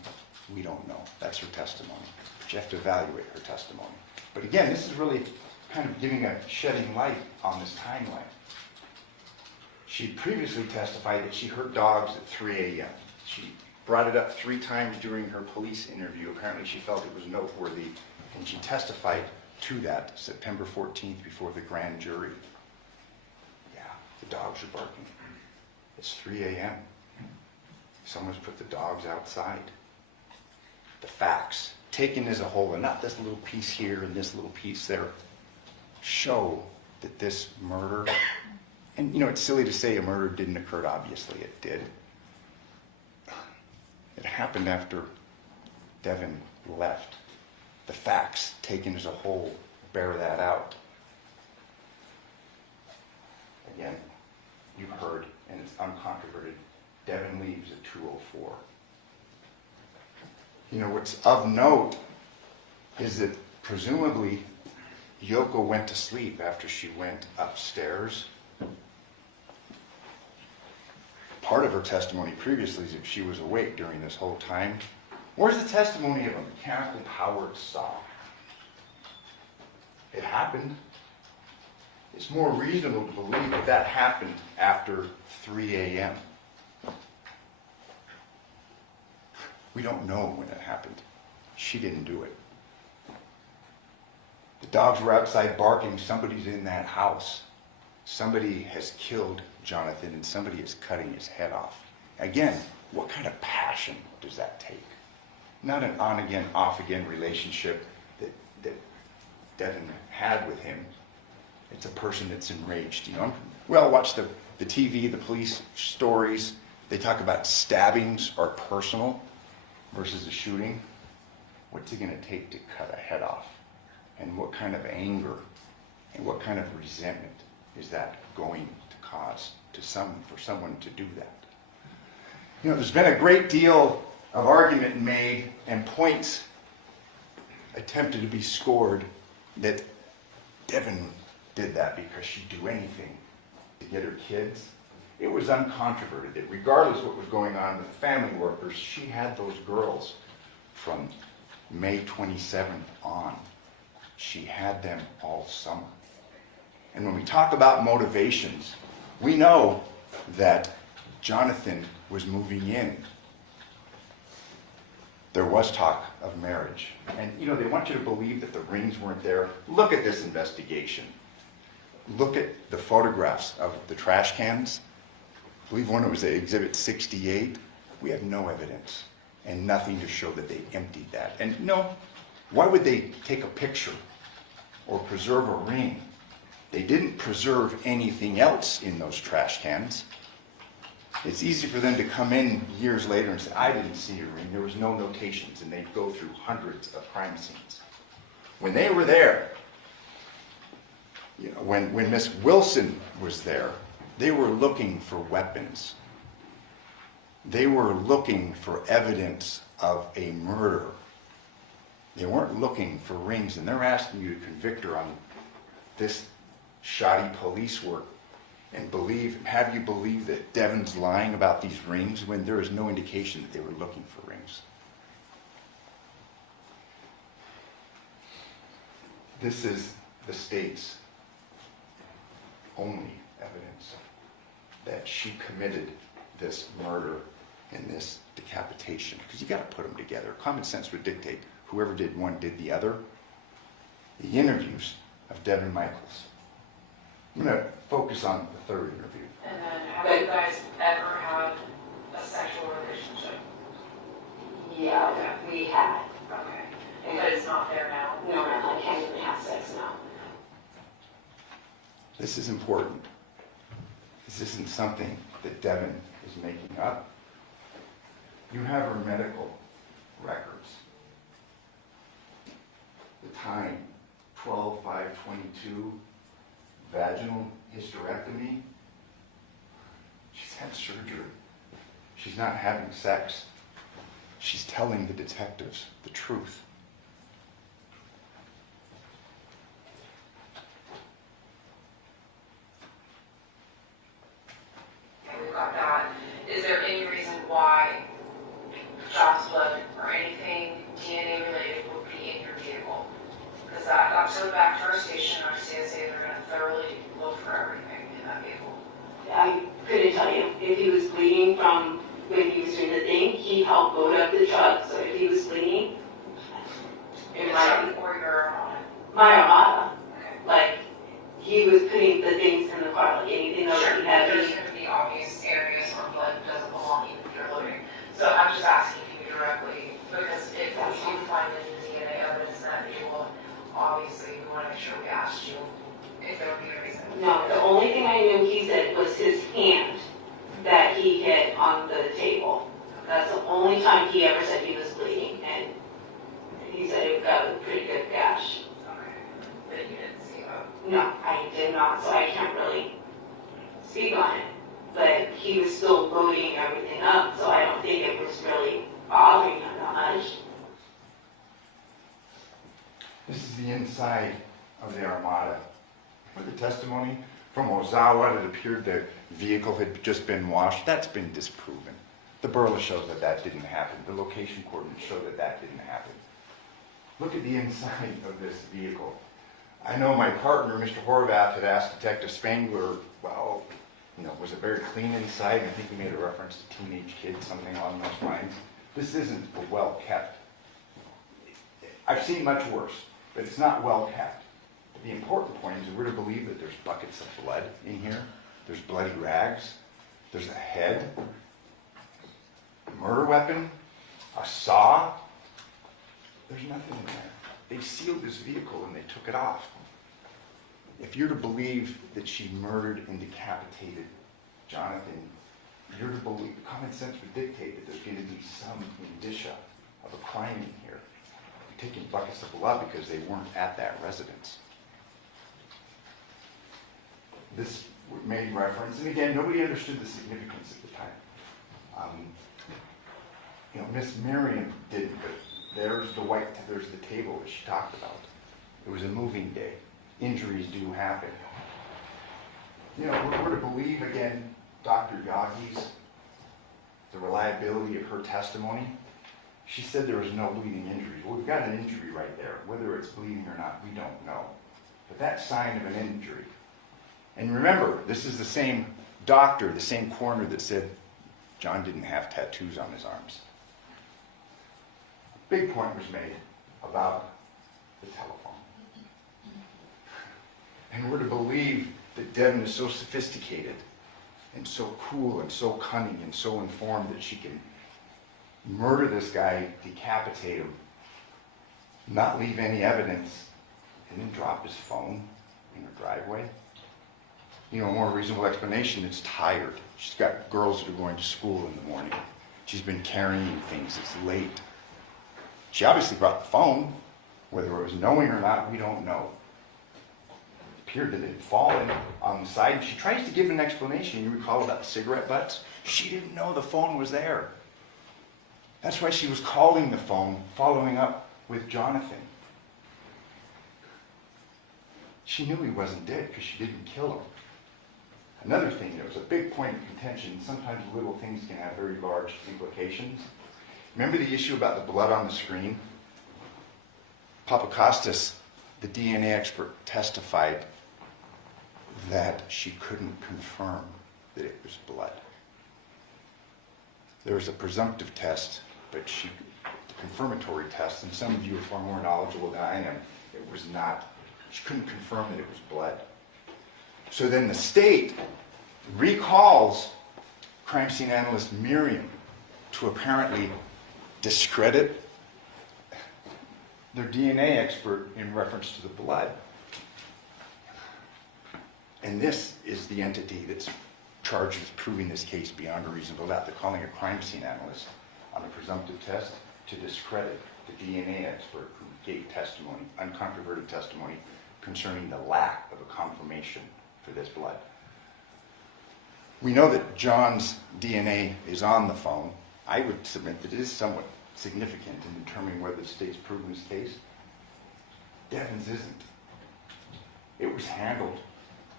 We don't know. That's her testimony. But you have to evaluate her testimony. But again, this is really kind of shedding light on this timeline. She previously testified that she heard dogs at 3 a.m. She brought it up 3 times during her police interview. Apparently she felt it was noteworthy, and she testified to that September 14th before the grand jury. Yeah, the dogs are barking. It's 3 a.m. Someone's put the dogs outside. The facts, taken as a whole, and not this little piece here and this little piece there, show that this murder, and it's silly to say a murder didn't occur, obviously it did. It happened after Devyn left. The facts, taken as a whole, bear that out. Again, you've heard, and it's uncontroverted, Devyn leaves at 2:04. What's of note is that presumably Yoko went to sleep after she went upstairs. Part of her testimony previously is that she was awake during this whole time. Where's the testimony of a mechanical powered saw? It happened. It's more reasonable to believe that that happened after 3 a.m. We don't know when it happened. She didn't do it. The dogs were outside barking. Somebody's in that house. Somebody has killed Johnathan, and somebody is cutting his head off. Again, what kind of passion does that take? Not an on-again, off-again relationship that Devyn had with him. It's a person that's enraged. Well, watch the TV, the police stories. They talk about stabbings are personal versus a shooting. What's it going to take to cut a head off? And what kind of anger and what kind of resentment is that going to cause for someone to do that? There's been a great deal of argument made and points attempted to be scored that Devyn did that because she'd do anything to get her kids. It was uncontroverted that regardless of what was going on with the family workers, she had those girls from May 27th on. She had them all summer. And when we talk about motivations, we know that Johnathan was moving in. There was talk of marriage. And, they want you to believe that the rings weren't there. Look at this investigation. Look at the photographs of the trash cans. I believe one was Exhibit 68. We have no evidence and nothing to show that they emptied that. And why would they take a picture or preserve a ring? They didn't preserve anything else in those trash cans. It's easy for them to come in years later and say, I didn't see a ring. There was no notations, and they'd go through hundreds of crime scenes. When they were there, when Miss Wilson was there, they were looking for weapons. They were looking for evidence of a murder. They weren't looking for rings, and they're asking you to convict her on this shoddy police work and have you believe that Devyn's lying about these rings when there is no indication that they were looking for rings. This is the state's only evidence that she committed this murder and this decapitation. Because you got to put them together. Common sense would dictate whoever did one did the other. The interviews of Devyn Michaels. I'm going to focus on the third interview. And then have you guys ever had a sexual relationship? Yeah, we had. Okay. But it's not there now? No, I can't even have sex now. This is important. This isn't something that Devyn is making up. You have her medical records. The time, 12/5/22, vaginal hysterectomy. She's had surgery. She's not having sex. She's telling the detectives the truth. We've got that. he was bleeding from when he was doing the thing, he helped load up the truck. So if he was bleeding, it might be. Or your My Armada. Like, he was putting the things in the car, like anything that sure, he had. there's going to be obvious areas where blood doesn't belong even if you're loading. So I'm just asking you directly, because if we do find any DNA evidence in that vehicle, obviously we want to make sure we asked you if there would be a reason. No, the only thing I knew he said was his hand that he hit on the table. That's the only time he ever said he was bleeding, and he said it got a pretty good gash. Okay, but you didn't see that? No, I did not, so I can't really speak on it. But he was still loading everything up, so I don't think it was really bothering him that much. This is the inside of the Armada. For the testimony from Ozawa, it appeared the vehicle had just been washed. That's been disproven. The burla shows that that didn't happen. The location coordinates show that that didn't happen. Look at the inside of this vehicle. I know my partner, Mr. Horvath, had asked Detective Spangler, well, was it very clean inside? And I think he made a reference to teenage kids, something along those lines. This isn't well kept. I've seen much worse, but it's not well kept. The important point is we're to believe that there's buckets of blood in here. There's bloody rags. There's a head, a murder weapon, a saw. There's nothing in there. They sealed this vehicle and they took it off. If you're to believe that she murdered and decapitated Johnathan, you're to believe, common sense would dictate that there's going to be some indicia of a crime in here. You're taking buckets of blood because they weren't at that residence. This made reference, and again, nobody understood the significance at the time. Miss Miriam didn't, but there's the table that she talked about. It was a moving day. Injuries do happen. We're to believe, again, Dr. Yagi's, the reliability of her testimony. She said there was no bleeding injuries. Well, we've got an injury right there. Whether it's bleeding or not, we don't know. But that's sign of an injury. And remember, this is the same doctor, the same coroner that said John didn't have tattoos on his arms. A big point was made about the telephone. And we're to believe that Devyn is so sophisticated and so cool and so cunning and so informed that she can murder this guy, decapitate him, not leave any evidence, and then drop his phone in her driveway. A more reasonable explanation, it's tired. She's got girls that are going to school in the morning. She's been carrying things, it's late. She obviously brought the phone. Whether it was knowing or not, we don't know. It appeared that it had fallen on the side. She tries to give an explanation. You recall about the cigarette butts? She didn't know the phone was there. That's why she was calling the phone, following up with Johnathan. She knew he wasn't dead because she didn't kill him. Another thing that was a big point of contention, sometimes little things can have very large implications. Remember the issue about the blood on the screen? Papakostas, the DNA expert, testified that she couldn't confirm that it was blood. There was a presumptive test, but the confirmatory test, and some of you are far more knowledgeable than I am, it was not. She couldn't confirm that it was blood. So then the state recalls crime scene analyst Miriam to apparently discredit their DNA expert in reference to the blood. And this is the entity that's charged with proving this case beyond a reasonable doubt. They're calling a crime scene analyst on a presumptive test to discredit the DNA expert who gave testimony, uncontroverted testimony, concerning the lack of a confirmation for this blood. We know that John's DNA is on the phone. I would submit that it is somewhat significant in determining whether the state's proven this case. Devyn's isn't. It was handled.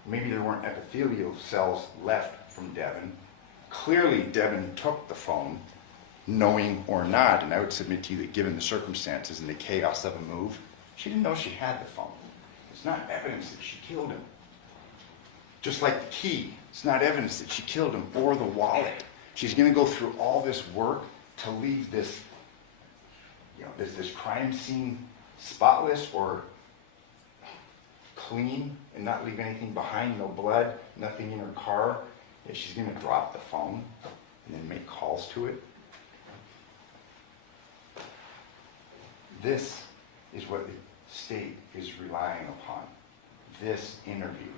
Maybe there weren't epithelial cells left from Devyn. Clearly, Devyn took the phone, knowing or not, and I would submit to you that given the circumstances and the chaos of a move, she didn't know she had the phone. It's not evidence that she killed him. Just like the key It's not evidence that she killed him or the wallet. She's going to go through all this work to leave this, this crime scene spotless or clean and not leave anything behind, no blood, nothing in her car. Yet she's going to drop the phone and then make calls to it. This is what the state is relying upon, this interview.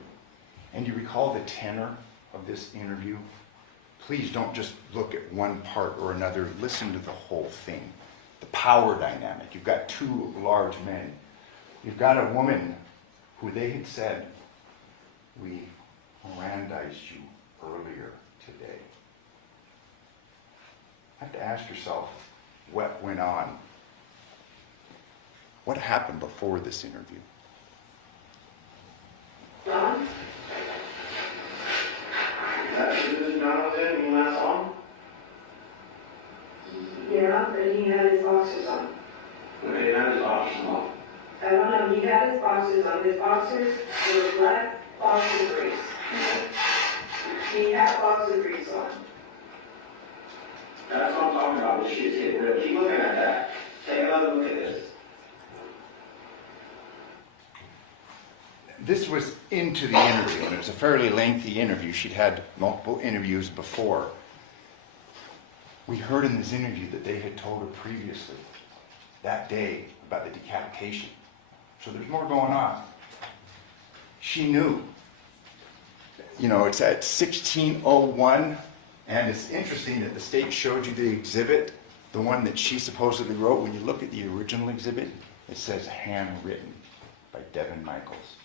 And you recall the tenor of this interview? Please don't just look at one part or another. Listen to the whole thing. The power dynamic. You've got two large men. You've got a woman who they had said, we Mirandized you earlier today. You have to ask yourself what went on. What happened before this interview? John? This is Johnathan in last song? Yeah, but he had his boxers on. Okay, he had his boxers on. I don't know, he had his boxers on. His boxers were black boxer briefs. He had boxer briefs on. That's what I'm talking about. What she's getting rid of. Keep looking at that. Take another look at this. This was into the interview, and it was a fairly lengthy interview. She'd had multiple interviews before. We heard in this interview that they had told her previously, that day, about the decapitation. So there's more going on. She knew. It's at 1601, and it's interesting that the state showed you the exhibit, the one that she supposedly wrote. When you look at the original exhibit, it says handwritten by Devyn Michaels.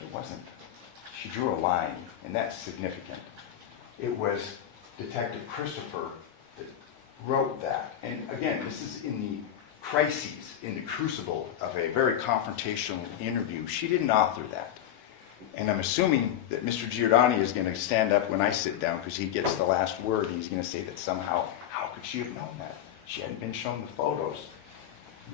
It wasn't. She drew a line, and that's significant. It was Detective Christopher that wrote that. And again, this is in the crises, in the crucible of a very confrontational interview. She didn't author that. And I'm assuming that Mr. Giordani is going to stand up when I sit down because he gets the last word. And he's going to say that somehow, how could she have known that? She hadn't been shown the photos.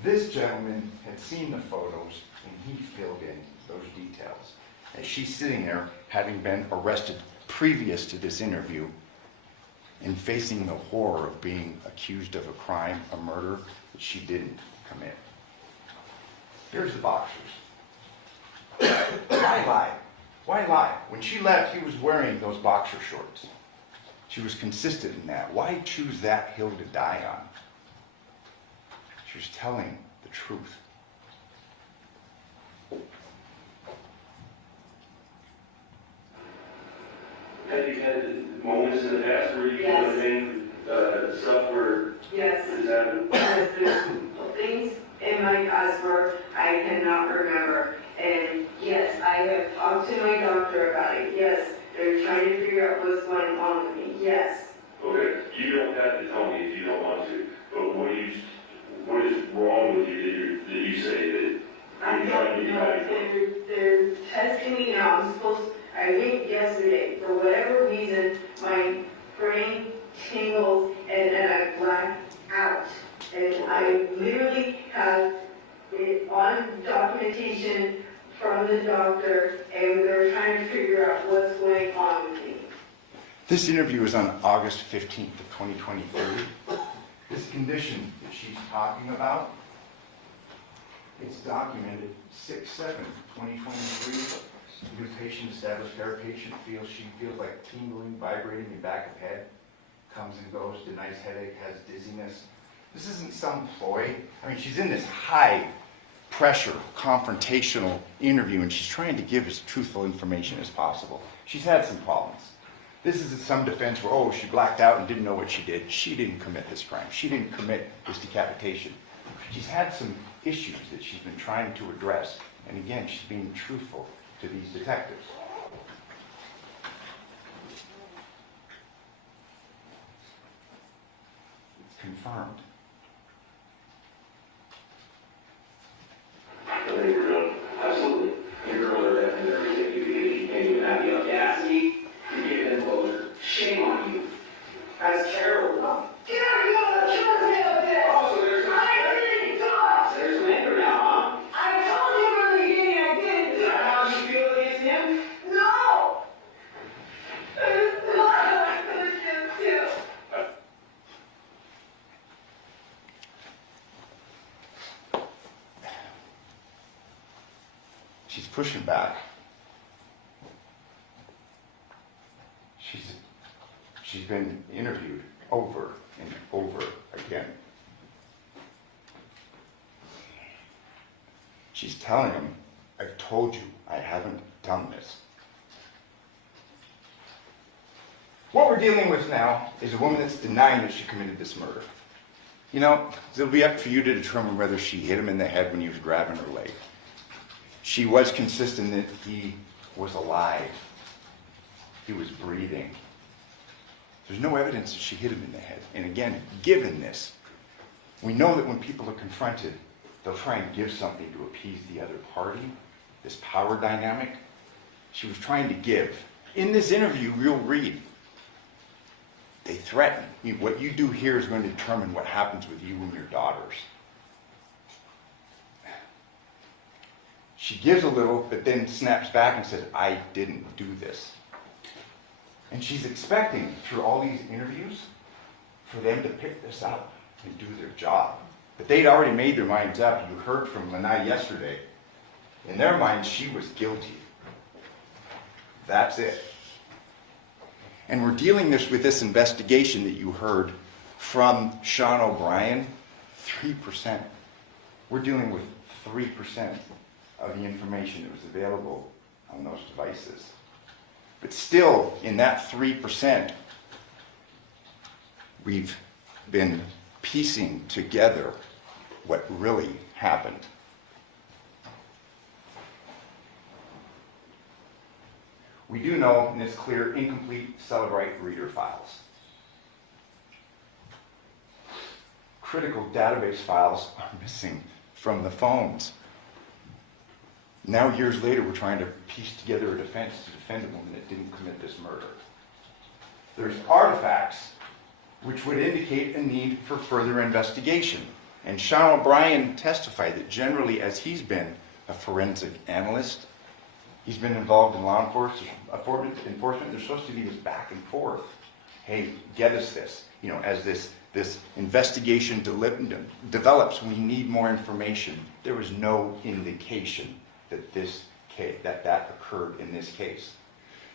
This gentleman had seen the photos, and he filled in those details. As she's sitting there, having been arrested previous to this interview, and facing the horror of being accused of a crime, a murder, that she didn't commit. Here's the boxers. Why lie? Why lie? When she left, he was wearing those boxer shorts. She was consistent in that. Why choose that hill to die on? She was telling the truth. Have you had moments in the past where you have been stuff where this happened? Yes, there's things in my past where I cannot remember. And yes, I have talked to my doctor about it. Yes, they're trying to figure out what's going on with me. Yes. Okay, you don't have to tell me if you don't want to, but what is wrong with you that you say that I don't know. They're testing me now. I think yesterday, for whatever reason, my brain tingles and I black out. And I literally have it on documentation from the doctor, and they're trying to figure out what's going on with me. This interview was on August 15th of 2023. This condition that she's talking about, it's documented 6/7/2023. New patient established her patient she feels like tingling, vibrating in back of head, comes and goes, denies headache, has dizziness. This isn't some ploy. I mean, she's in this high pressure, confrontational interview, and she's trying to give as truthful information as possible. She's had some problems. This isn't some defense where, she blacked out and didn't know what she did. She didn't commit this crime. She didn't commit this decapitation. She's had some issues that she's been trying to address. And again, she's being truthful to these detectives. It's confirmed. Absolutely. Your girl are and everything. You can't even have the audacity to give them closure. Shame on you. That's terrible. Get out of here! Oh, so there's there's some anger now, huh? I told you from the beginning I didn't do it. How do you feel against him? No! She's pushing back. She's been interviewed over and over again. She's telling him, I've told you I haven't done this. What we're dealing with now is a woman that's denying that she committed this murder. You know, it'll be up for you to determine whether she hit him in the head when he was grabbing her leg. She was consistent that he was alive. He was breathing. There's no evidence that she hit him in the head. And again, given this, we know that when people are confronted, they'll try and give something to appease the other party, this power dynamic. She was trying to give. In this interview, you'll read, they threaten. What you do here is going to determine what happens with you and your daughters. She gives a little, but then snaps back and says, I didn't do this. And she's expecting, through all these interviews, for them to pick this up and do their job. But they'd already made their minds up. You heard from Lanai yesterday. In their minds, she was guilty. That's it. And we're dealing with this investigation that you heard from Sean O'Brien, 3%. We're dealing with 3% of the information that was available on those devices. But still, in that 3%, we've been piecing together what really happened. We do know, and it's clear, incomplete Celebrite reader files. Critical database files are missing from the phones. Now, years later, we're trying to piece together a defense to defend a woman that didn't commit this murder. There's artifacts which would indicate a need for further investigation. And Sean O'Brien testified that generally, as he's been a forensic analyst, he's been involved in law enforcement. There's supposed to be this back and forth. Hey, get us this. You know, as this investigation develops, we need more information. There was no indication that that occurred in this case.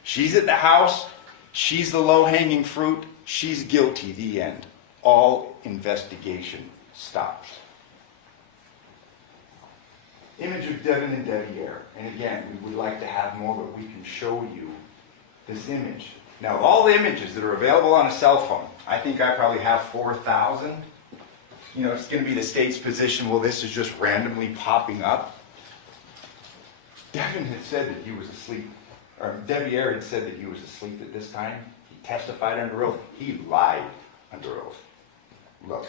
She's at the house. She's the low-hanging fruit. She's guilty. The end. All investigation stops. Image of Devyn and Devyn. And again, we would like to have more, but we can show you this image. Now, of all the images that are available on a cell phone, I think I probably have 4,000. You know, it's going to be the state's position, well, this is just randomly popping up. Devyn had said that he was asleep, or Devyn had said that he was asleep at this time. He testified under oath. He lied under oath. Look.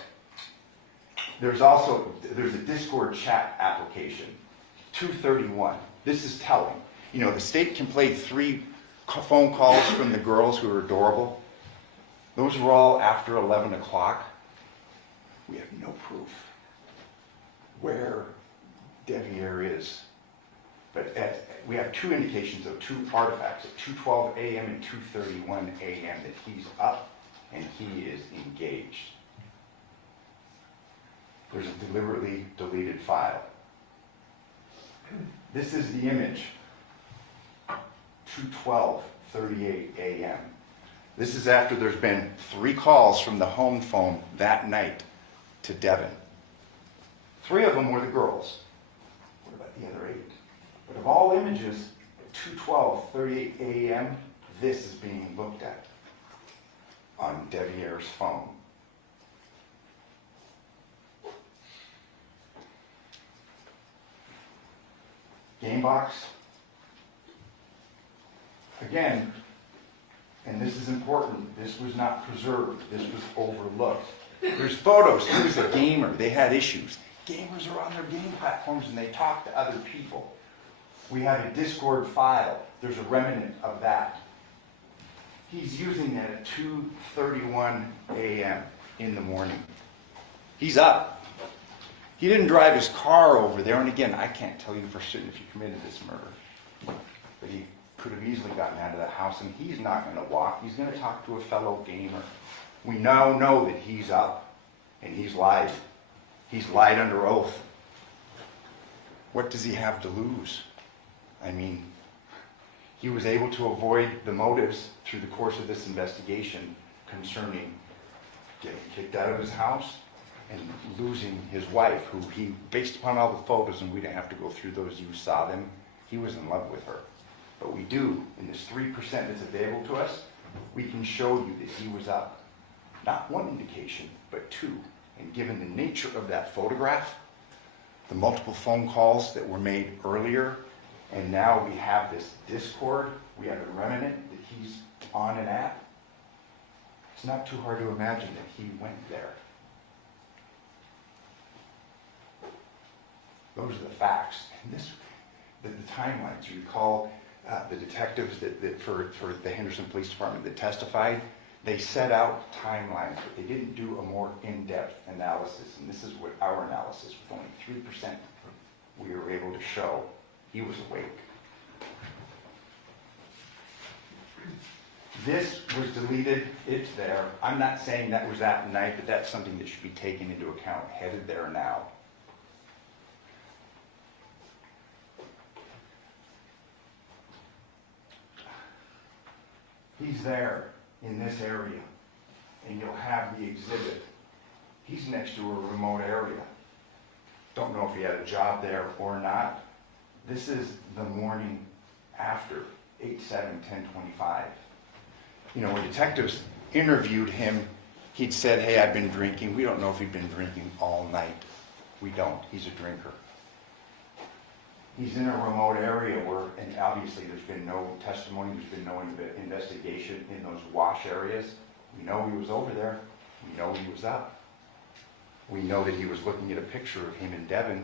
There's a Discord chat application, 231. This is telling. You know, the state can play 3 phone calls from the girls who are adorable. Those were all after 11 o'clock. We have no proof where Devyn is. But we have 2 indications of 2 artifacts at 2:12 a.m. and 2:31 a.m. that he's up and he is engaged. There's a deliberately deleted file. This is the image. 2:12:38 a.m. This is after there's been 3 calls from the home phone that night to Devyn. 3 of them were the girls. What about the other 8? But of all images, at 2:12:38 a.m., this is being looked at on Devyn's phone. Game box. Again, and this is important, this was not preserved, this was overlooked. There's photos. He was a gamer. They had issues. Gamers are on their game platforms and they talk to other people. We have a Discord file. There's a remnant of that. He's using that at 2:31 a.m. in the morning. He's up. He didn't drive his car over there, and again, I can't tell you for certain if he committed this murder. But he could have easily gotten out of that house, and he's not going to walk. He's going to talk to a fellow gamer. We now know that he's up, and he's lied. He's lied under oath. What does he have to lose? I mean, he was able to avoid the motives through the course of this investigation concerning getting kicked out of his house and losing his wife, who he, based upon all the photos, and we didn't have to go through those, you saw them, he was in love with her. But we do, in this 3% that's available to us, we can show you that he was up. Not one indication, but two. And given the nature of that photograph, the multiple phone calls that were made earlier, and now we have this discord, we have a remnant that he's on and at, it's not too hard to imagine that he went there. Those are the facts. And the timelines, you recall the detectives that for the Henderson Police Department that testified, they set out timelines, but they didn't do a more in-depth analysis. And this is what our analysis, with only 3%, we were able to show he was awake. This was deleted, it's there. I'm not saying that was that night, but that's something that should be taken into account, headed there now. He's there in this area, and you'll have the exhibit. He's next to a remote area. Don't know if he had a job there or not. This is the morning after, 8/7/10/25. You know, when detectives interviewed him, he'd said, hey, I've been drinking. We don't know if he'd been drinking all night. We don't. He's a drinker. He's in a remote area where, and obviously there's been no testimony, there's been no investigation in those wash areas. We know he was over there. We know he was up. We know that he was looking at a picture of him and Devyn.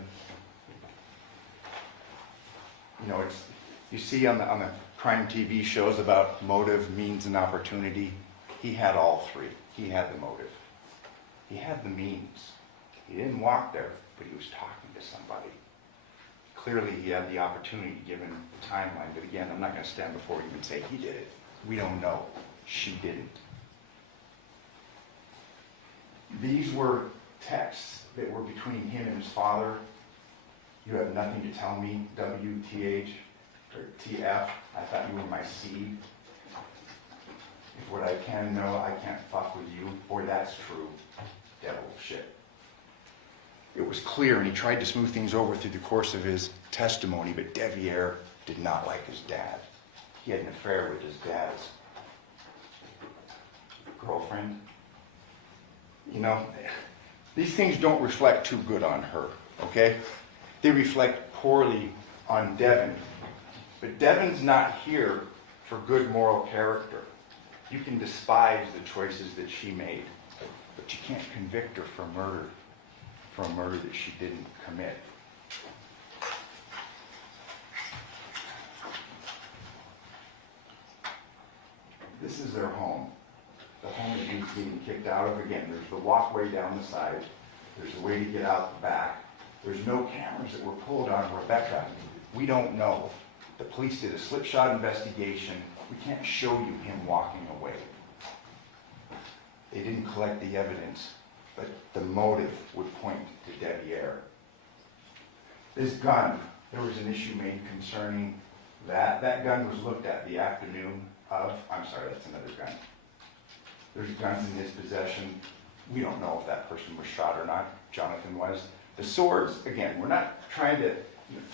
You know, it's, you see on the crime TV shows about motive, means, and opportunity. He had all three. He had the motive. He had the means. He didn't walk there, but he was talking to somebody. Clearly, he had the opportunity given the timeline. But again, I'm not going to stand before you and say he did it. We don't know. She didn't. These were texts that were between him and his father. You have nothing to tell me, WTH or TF. I thought you were my seed. If what I can know, I can't fuck with you. Boy, that's true. Devil shit. It was clear, and he tried to smooth things over through the course of his testimony, but Devyn did not like his dad. He had an affair with his dad's girlfriend. You know, these things don't reflect too good on her, okay? They reflect poorly on Devyn. But Devyn's not here for good moral character. You can despise the choices that she made, but you can't convict her for murder, for a murder that she didn't commit. This is their home. The home is being kicked out of again. There's the walkway down the side. There's a way to get out the back. There's no cameras that were pulled on Rebecca. We don't know. The police did a slipshod investigation. We can't show you him walking away. They didn't collect the evidence, but the motive would point to Devyn. This gun, there was an issue made concerning that. That gun was looked at the afternoon of, I'm sorry, that's another gun. There's guns in his possession. We don't know if that person was shot or not. Johnathan was. The swords, again, we're not trying to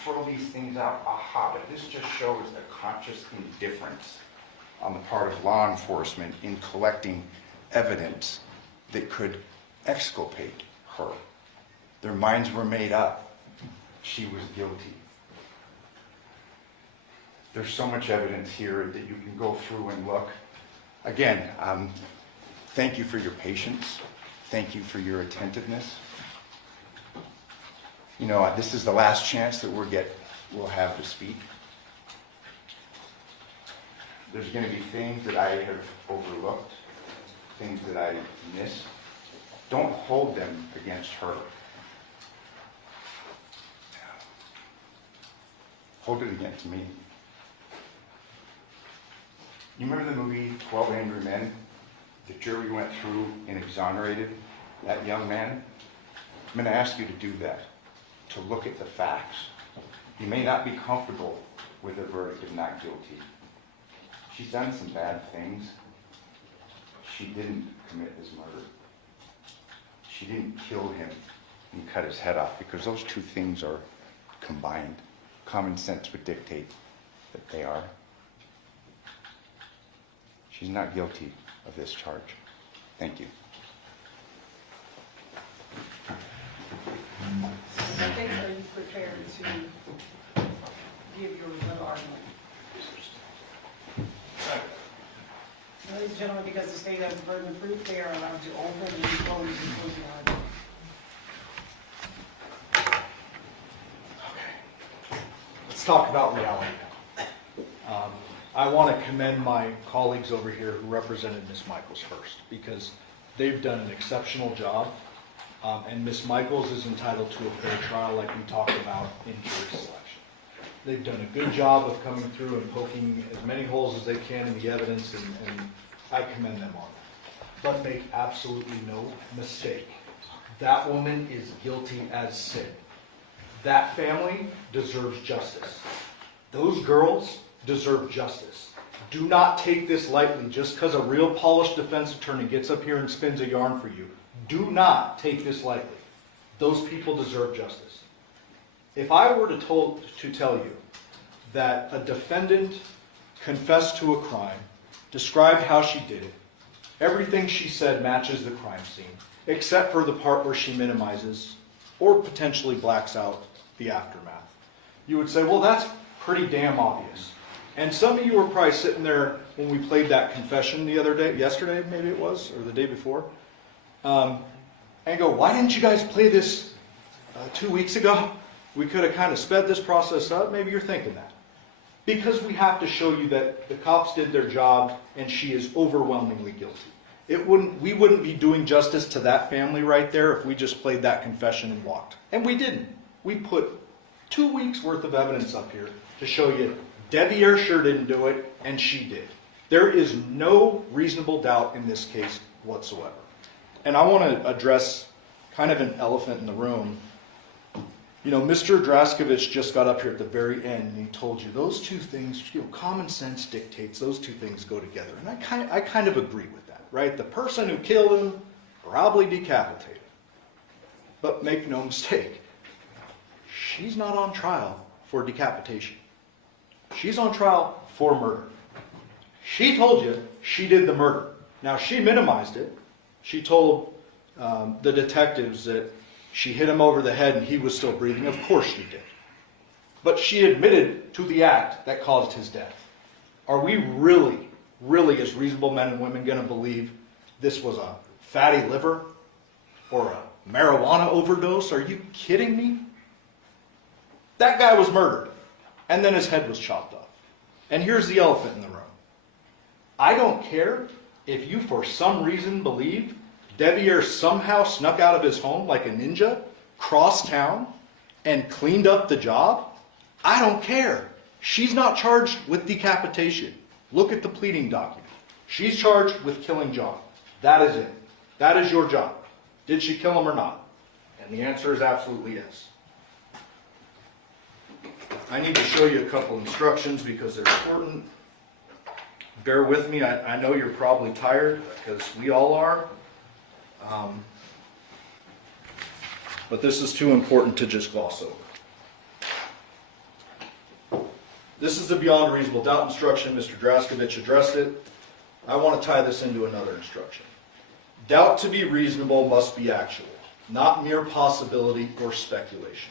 throw these things out, aha, but this just shows a conscious indifference on the part of law enforcement in collecting evidence that could exculpate her. Their minds were made up. She was guilty. There's so much evidence here that you can go through and look. Again, thank you for your patience. Thank you for your attentiveness. You know, this is the last chance that we'll have to speak. There's going to be things that I have overlooked, things that I missed. Don't hold them against her. Hold it against me. You remember the movie 12 Angry Men? The jury went through and exonerated that young man. I'm going to ask you to do that, to look at the facts. You may not be comfortable with a verdict of not guilty. She's done some bad things. She didn't commit his murder. She didn't kill him and cut his head off, because those two things are combined. Common sense would dictate that they are. She's not guilty of this charge. Thank you. Second, are you prepared to give your rebuttal argument? Ladies and gentlemen, because the state has the burden of proof, they are allowed to open and close the closing argument. Let's talk about reality now. I want to commend my colleagues over here who represented Ms. Michaels first, because they've done an exceptional job, and Ms. Michaels is entitled to a fair trial like we talked about in jury selection. They've done a good job of coming through and poking as many holes as they can in the evidence, and I commend them on that. But make absolutely no mistake, that woman is guilty as sin. That family deserves justice. Those girls deserve justice. Do not take this lightly just because a real polished defense attorney gets up here and spins a yarn for you. Do not take this lightly. Those people deserve justice. If I were to tell you that a defendant confessed to a crime, described how she did it, everything she said matches the crime scene, except for the part where she minimizes or potentially blacks out the aftermath, you would say, well, that's pretty damn obvious. And some of you were probably sitting there when we played that confession the other day, yesterday maybe it was, or the day before, and go, why didn't you guys play this 2 weeks ago? We could have kind of sped this process up. Maybe you're thinking that. Because we have to show you that the cops did their job and she is overwhelmingly guilty. We wouldn't be doing justice to that family right there if we just played that confession and walked. And we didn't. We put 2 weeks worth of evidence up here to show you Devyn sure didn't do it, and she did. There is no reasonable doubt in this case whatsoever. And I want to address kind of an elephant in the room. You know, Mr. Draskovich just got up here at the very end and he told you those two things, common sense dictates those two things go together. And I kind of agree with that, right? The person who killed him, probably decapitated. But make no mistake, she's not on trial for decapitation. She's on trial for murder. She told you she did the murder. Now, she minimized it. She told the detectives that she hit him over the head and he was still breathing. Of course she did. But she admitted to the act that caused his death. Are we really, as reasonable men and women, going to believe this was a fatty liver or a marijuana overdose? Are you kidding me? That guy was murdered. And then his head was chopped off. And here's the elephant in the room. I don't care if you for some reason believe Devyn somehow snuck out of his home like a ninja, crossed town, and cleaned up the job. I don't care. She's not charged with decapitation. Look at the pleading document. She's charged with killing John. That is it. That is your job. Did she kill him or not? And the answer is absolutely yes. I need to show you a couple instructions because they're important. Bear with me. I know you're probably tired because we all are. But this is too important to just gloss over. This is the beyond reasonable doubt instruction. Mr. Draskovich addressed it. I want to tie this into another instruction. Doubt to be reasonable must be actual, not mere possibility or speculation.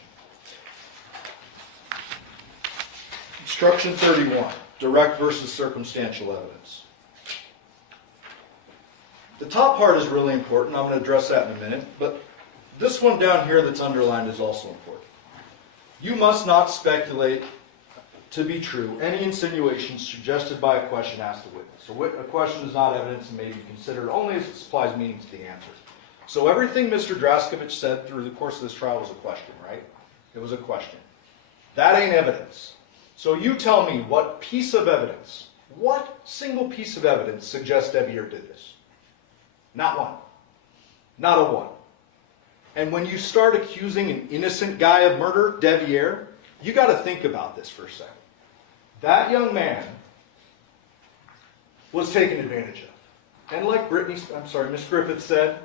Instruction 31, direct versus circumstantial evidence. The top part is really important. I'm going to address that in a minute. But this one down here that's underlined is also important. You must not speculate to be true any insinuations suggested by a question asked a witness. A question is not evidence and may be considered only as it supplies meaning to the answer. So everything Mr. Draskovich said through the course of this trial was a question, right? It was a question. That ain't evidence. So you tell me what piece of evidence, what single piece of evidence suggests Devyn did this? Not one. Not a one. And when you start accusing an innocent guy of murder, Devyn, you got to think about this for a second. That young man was taken advantage of. And like Miss Griffith said,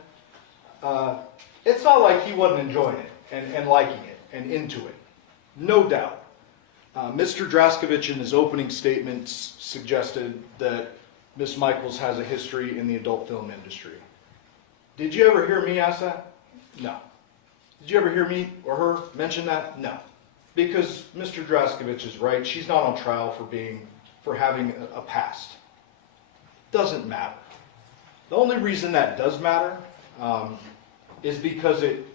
it's not like he wasn't enjoying it and liking it and into it. No doubt. Mr. Draskovich in his opening statements suggested that Miss Michaels has a history in the adult film industry. Did you ever hear me ask that? No. Did you ever hear me or her mention that? No. Because Mr. Draskovich is right. She's not on trial for having a past. Doesn't matter. The only reason that does matter is because it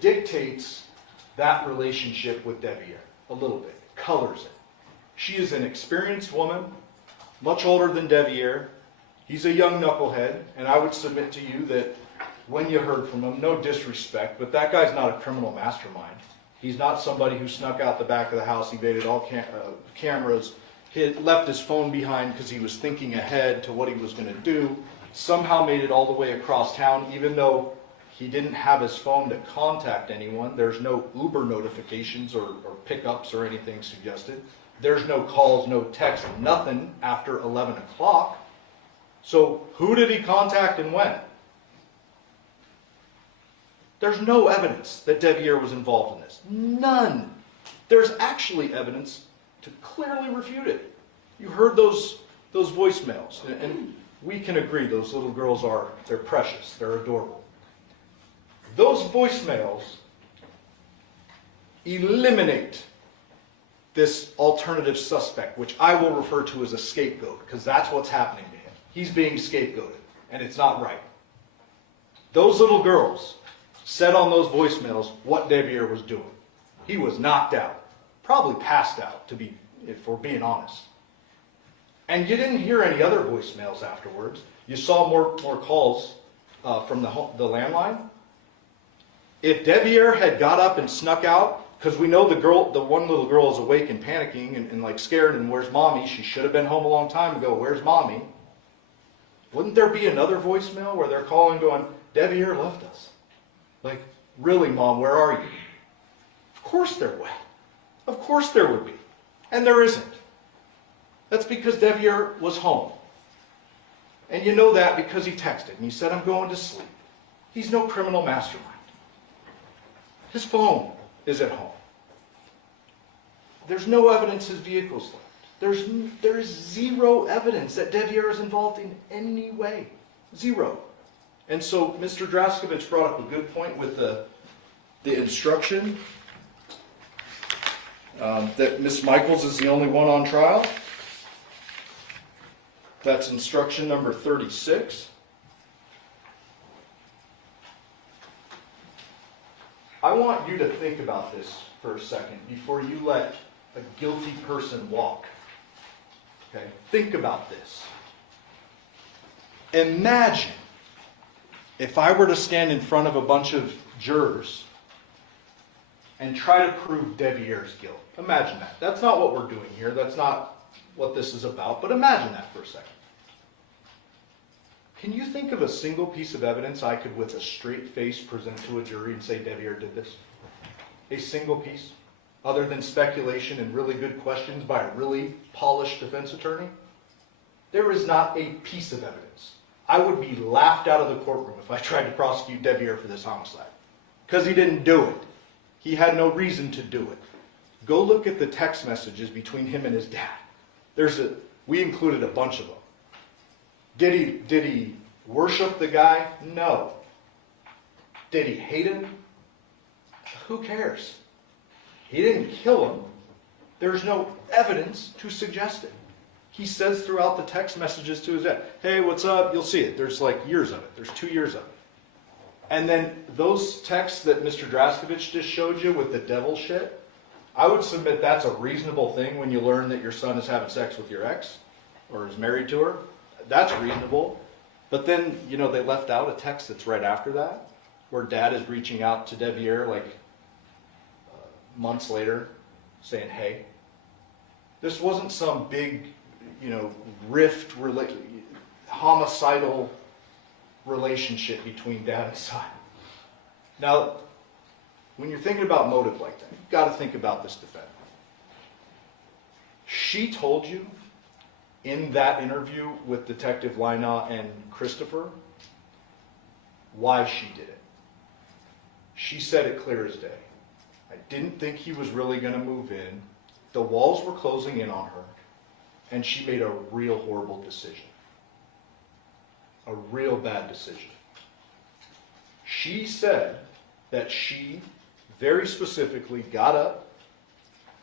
dictates that relationship with Devier a little bit. It colors it. She is an experienced woman, much older than Devier. He's a young knucklehead, and I would submit to you that when you heard from him, no disrespect, but that guy's not a criminal mastermind. He's not somebody who snuck out the back of the house, evaded all cameras, left his phone behind because he was thinking ahead to what he was going to do, somehow made it all the way across town, even though he didn't have his phone to contact anyone. There's no Uber notifications or pickups or anything suggested. There's no calls, no text, nothing after 11 o'clock. So who did he contact and when? There's no evidence that Devier was involved in this. None. There's actually evidence to clearly refute it. You heard those voicemails, and we can agree those little girls they're precious, they're adorable. Those voicemails eliminate this alternative suspect, which I will refer to as a scapegoat, because that's what's happening to him. He's being scapegoated, and it's not right. Those little girls said on those voicemails what Devier was doing. He was knocked out, probably passed out, if we're being honest. And you didn't hear any other voicemails afterwards. You saw more calls from the landline. If Devier had got up and snuck out, because we know the one little girl is awake and panicking and like scared, and where's mommy? She should have been home a long time ago. Where's mommy? Wouldn't there be another voicemail where they're calling going, Devier left us? Like, really, Mom, where are you? Of course there would. Of course there would be. And there isn't. That's because Devier was home. And you know that because he texted and he said, I'm going to sleep. He's no criminal mastermind. His phone is at home. There's no evidence his vehicle's left. There is zero evidence that Devier is involved in any way. Zero. And so Mr. Draskovich brought up a good point with the instruction that Miss Michaels is the only one on trial. That's instruction number 36. I want you to think about this for a second before you let a guilty person walk. Okay? Think about this. Imagine if I were to stand in front of a bunch of jurors and try to prove Devier's guilt. Imagine that. That's not what we're doing here. That's not what this is about. But imagine that for a second. Can you think of a single piece of evidence I could, with a straight face, present to a jury and say Devier did this? A single piece? Other than speculation and really good questions by a really polished defense attorney? There is not a piece of evidence. I would be laughed out of the courtroom if I tried to prosecute Devier for this homicide. Because he didn't do it. He had no reason to do it. Go look at the text messages between him and his dad. We included a bunch of them. Did he worship the guy? No. Did he hate him? Who cares? He didn't kill him. There's no evidence to suggest it. He says throughout the text messages to his dad, hey, what's up? You'll see it. There's like years of it. There's 2 years of it. And then those texts that Mr. Draskovich just showed you with the devil shit, I would submit that's a reasonable thing when you learn that your son is having sex with your ex or is married to her. That's reasonable. But then, they left out a text that's right after that where dad is reaching out to Devier months later saying, hey. This wasn't some big, rift, homicidal relationship between dad and son. Now, when you're thinking about motive like that, you've got to think about this defendant. She told you in that interview with Detective Lina and Christopher why she did it. She said it clear as day. I didn't think he was really going to move in. The walls were closing in on her, and she made a real horrible decision. A real bad decision. She said that she very specifically got up.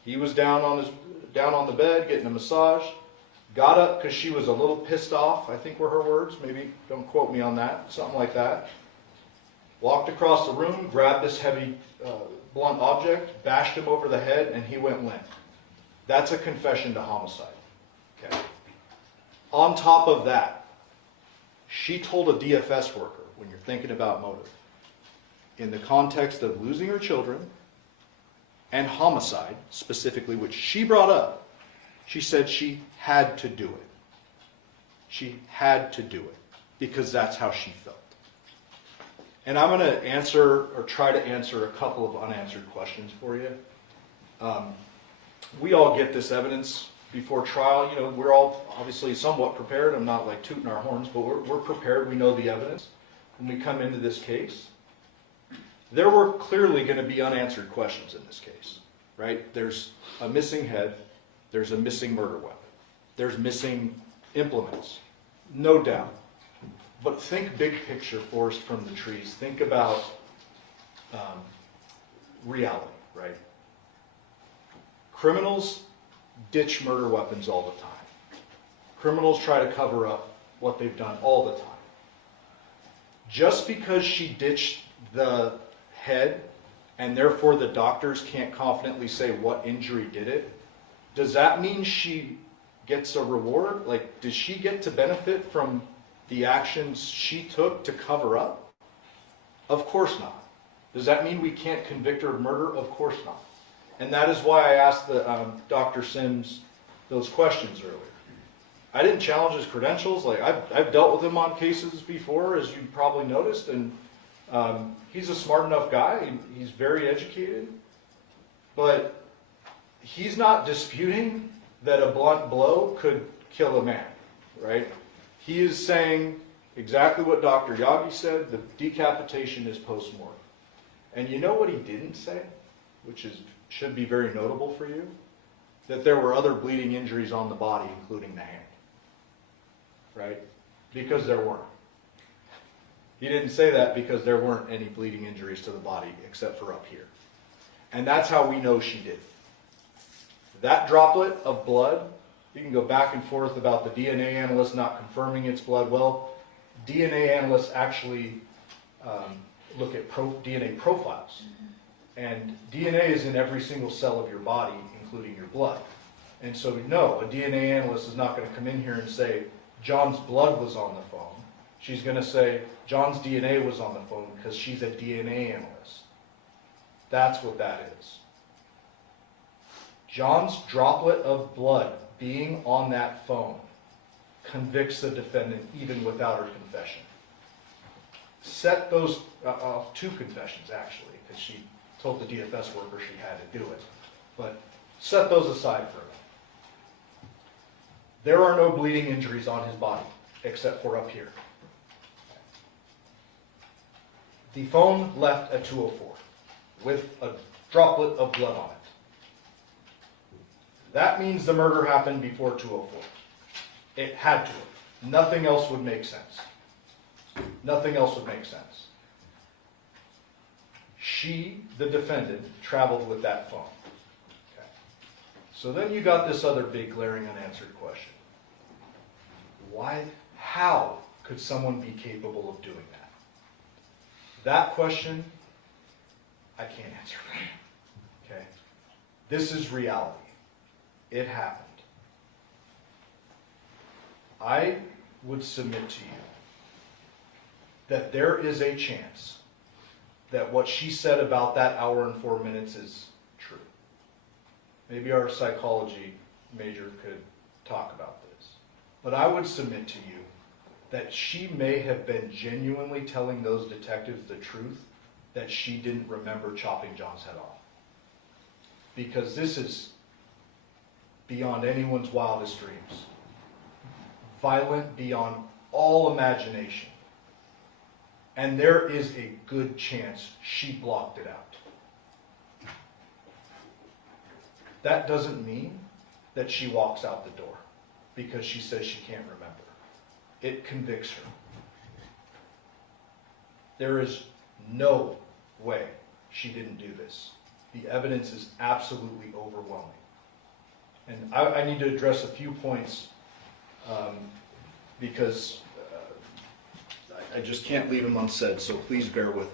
He was down on the bed getting a massage. Got up because she was a little pissed off, I think were her words. Maybe don't quote me on that. Something like that. Walked across the room, grabbed this heavy blunt object, bashed him over the head, and he went limp. That's a confession to homicide. Okay. On top of that, she told a DFS worker, when you're thinking about motive, in the context of losing her children and homicide, specifically, which she brought up, she said she had to do it. She had to do it because that's how she felt. And I'm going to answer, or try to answer, a couple of unanswered questions for you. We all get this evidence before trial. You know, we're all obviously somewhat prepared. I'm not like tooting our horns, but we're prepared. We know the evidence when we come into this case. There were clearly going to be unanswered questions in this case, right? There's a missing head. There's a missing murder weapon. There's missing implements. No doubt. But think big picture, forest from the trees. Think about reality, right? Criminals ditch murder weapons all the time. Criminals try to cover up what they've done all the time. Just because she ditched the head and therefore the doctors can't confidently say what injury did it, does that mean she gets a reward? Like, does she get to benefit from the actions she took to cover up? Of course not. Does that mean we can't convict her of murder? Of course not. And that is why I asked Dr. Sims those questions earlier. I didn't challenge his credentials. Like, I've dealt with him on cases before, as you probably noticed, and he's a smart enough guy. He's very educated. But he's not disputing that a blunt blow could kill a man, right? He is saying exactly what Dr. Yagi said, the decapitation is post-mortem. And you know what he didn't say, which should be very notable for you? That there were other bleeding injuries on the body, including the hand, right? Because there weren't. He didn't say that because there weren't any bleeding injuries to the body except for up here. And that's how we know she did it. That droplet of blood, you can go back and forth about the DNA analyst not confirming it's blood. Well, DNA analysts actually look at DNA profiles. And DNA is in every single cell of your body, including your blood. And so no, a DNA analyst is not going to come in here and say, John's blood was on the phone. She's going to say, John's DNA was on the phone because she's a DNA analyst. That's what that is. John's droplet of blood being on that phone convicts the defendant even without her confession. Set those, two confessions actually, because she told the DFS worker she had to do it. But set those aside for a minute. There are no bleeding injuries on his body, except for up here. The phone left at 2:04 with a droplet of blood on it. That means the murder happened before 2:04. It had to. Nothing else would make sense. Nothing else would make sense. She, the defendant, traveled with that phone. Okay. So then you got this other big glaring unanswered question. How could someone be capable of doing that? That question, I can't answer for you. Okay? This is reality. It happened. I would submit to you that there is a chance that what she said about that hour and 4 minutes is true. Maybe our psychology major could talk about this. But I would submit to you that she may have been genuinely telling those detectives the truth that she didn't remember chopping John's head off. Because this is beyond anyone's wildest dreams, violent beyond all imagination. And there is a good chance she blocked it out. That doesn't mean that she walks out the door because she says she can't remember. It convicts her. There is no way she didn't do this. The evidence is absolutely overwhelming. And I need to address a few points because I just can't leave them unsaid, so please bear with me.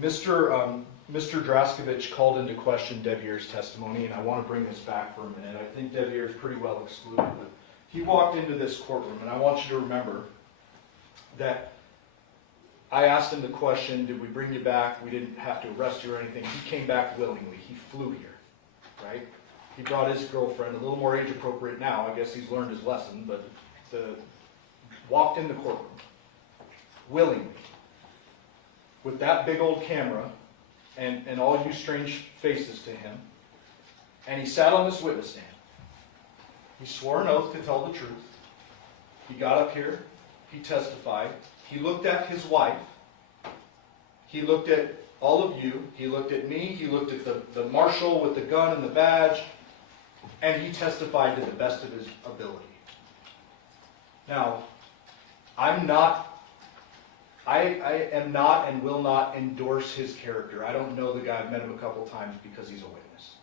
Mr. Draskovich called into question Devier's testimony, and I want to bring this back for a minute. I think Devier is pretty well excluded, but he walked into this courtroom, and I want you to remember that I asked him the question, did we bring you back? We didn't have to arrest you or anything. He came back willingly. He flew here, right? He brought his girlfriend, a little more age appropriate now. I guess he's learned his lesson, but walked in the courtroom willingly with that big old camera and all you strange faces to him. And he sat on this witness stand. He swore an oath to tell the truth. He got up here. He testified. He looked at his wife. He looked at all of you. He looked at me. He looked at the marshal with the gun and the badge. And he testified to the best of his ability. Now, I am not and will not endorse his character. I don't know the guy. I've met him a couple times because he's a witness.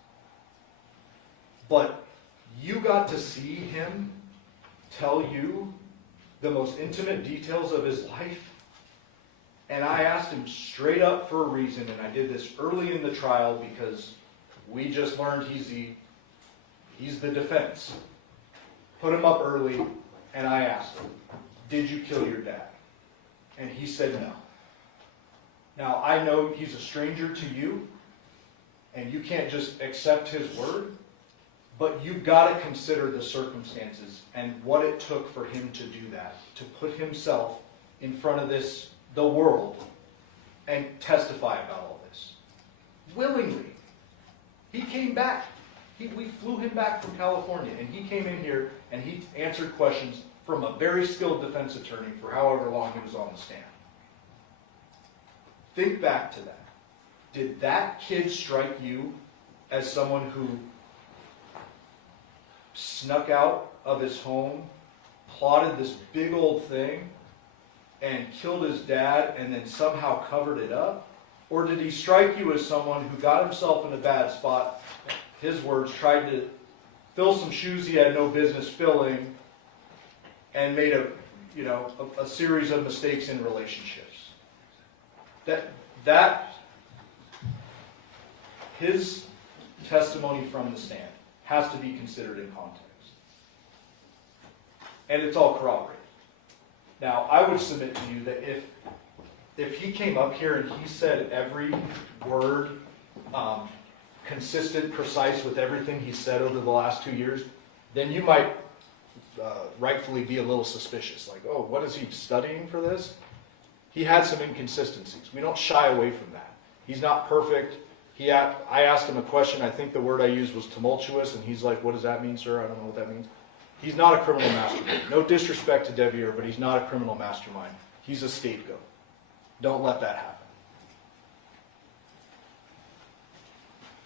But you got to see him tell you the most intimate details of his life. And I asked him straight up for a reason, and I did this early in the trial because we just learned he's the defense. Put him up early, and I asked him, did you kill your dad? And he said no. Now, I know he's a stranger to you, and you can't just accept his word, but you've got to consider the circumstances and what it took for him to do that, to put himself in front of the world, and testify about all this. Willingly. He came back. We flew him back from California, and he came in here and he answered questions from a very skilled defense attorney for however long he was on the stand. Think back to that. Did that kid strike you as someone who snuck out of his home, plotted this big old thing, and killed his dad and then somehow covered it up? Or did he strike you as someone who got himself in a bad spot, his words, tried to fill some shoes he had no business filling, and made a series of mistakes in relationships? His testimony from the stand has to be considered in context. And it's all corroborated. Now, I would submit to you that if he came up here and he said every word consistent, precise with everything he said over the last 2 years, then you might rightfully be a little suspicious. Like, oh, what is he studying for this? He had some inconsistencies. We don't shy away from that. He's not perfect. I asked him a question. I think the word I used was tumultuous, and he's like, what does that mean, sir? I don't know what that means. He's not a criminal mastermind. No disrespect to Devier, but he's not a criminal mastermind. He's a scapegoat. Don't let that happen.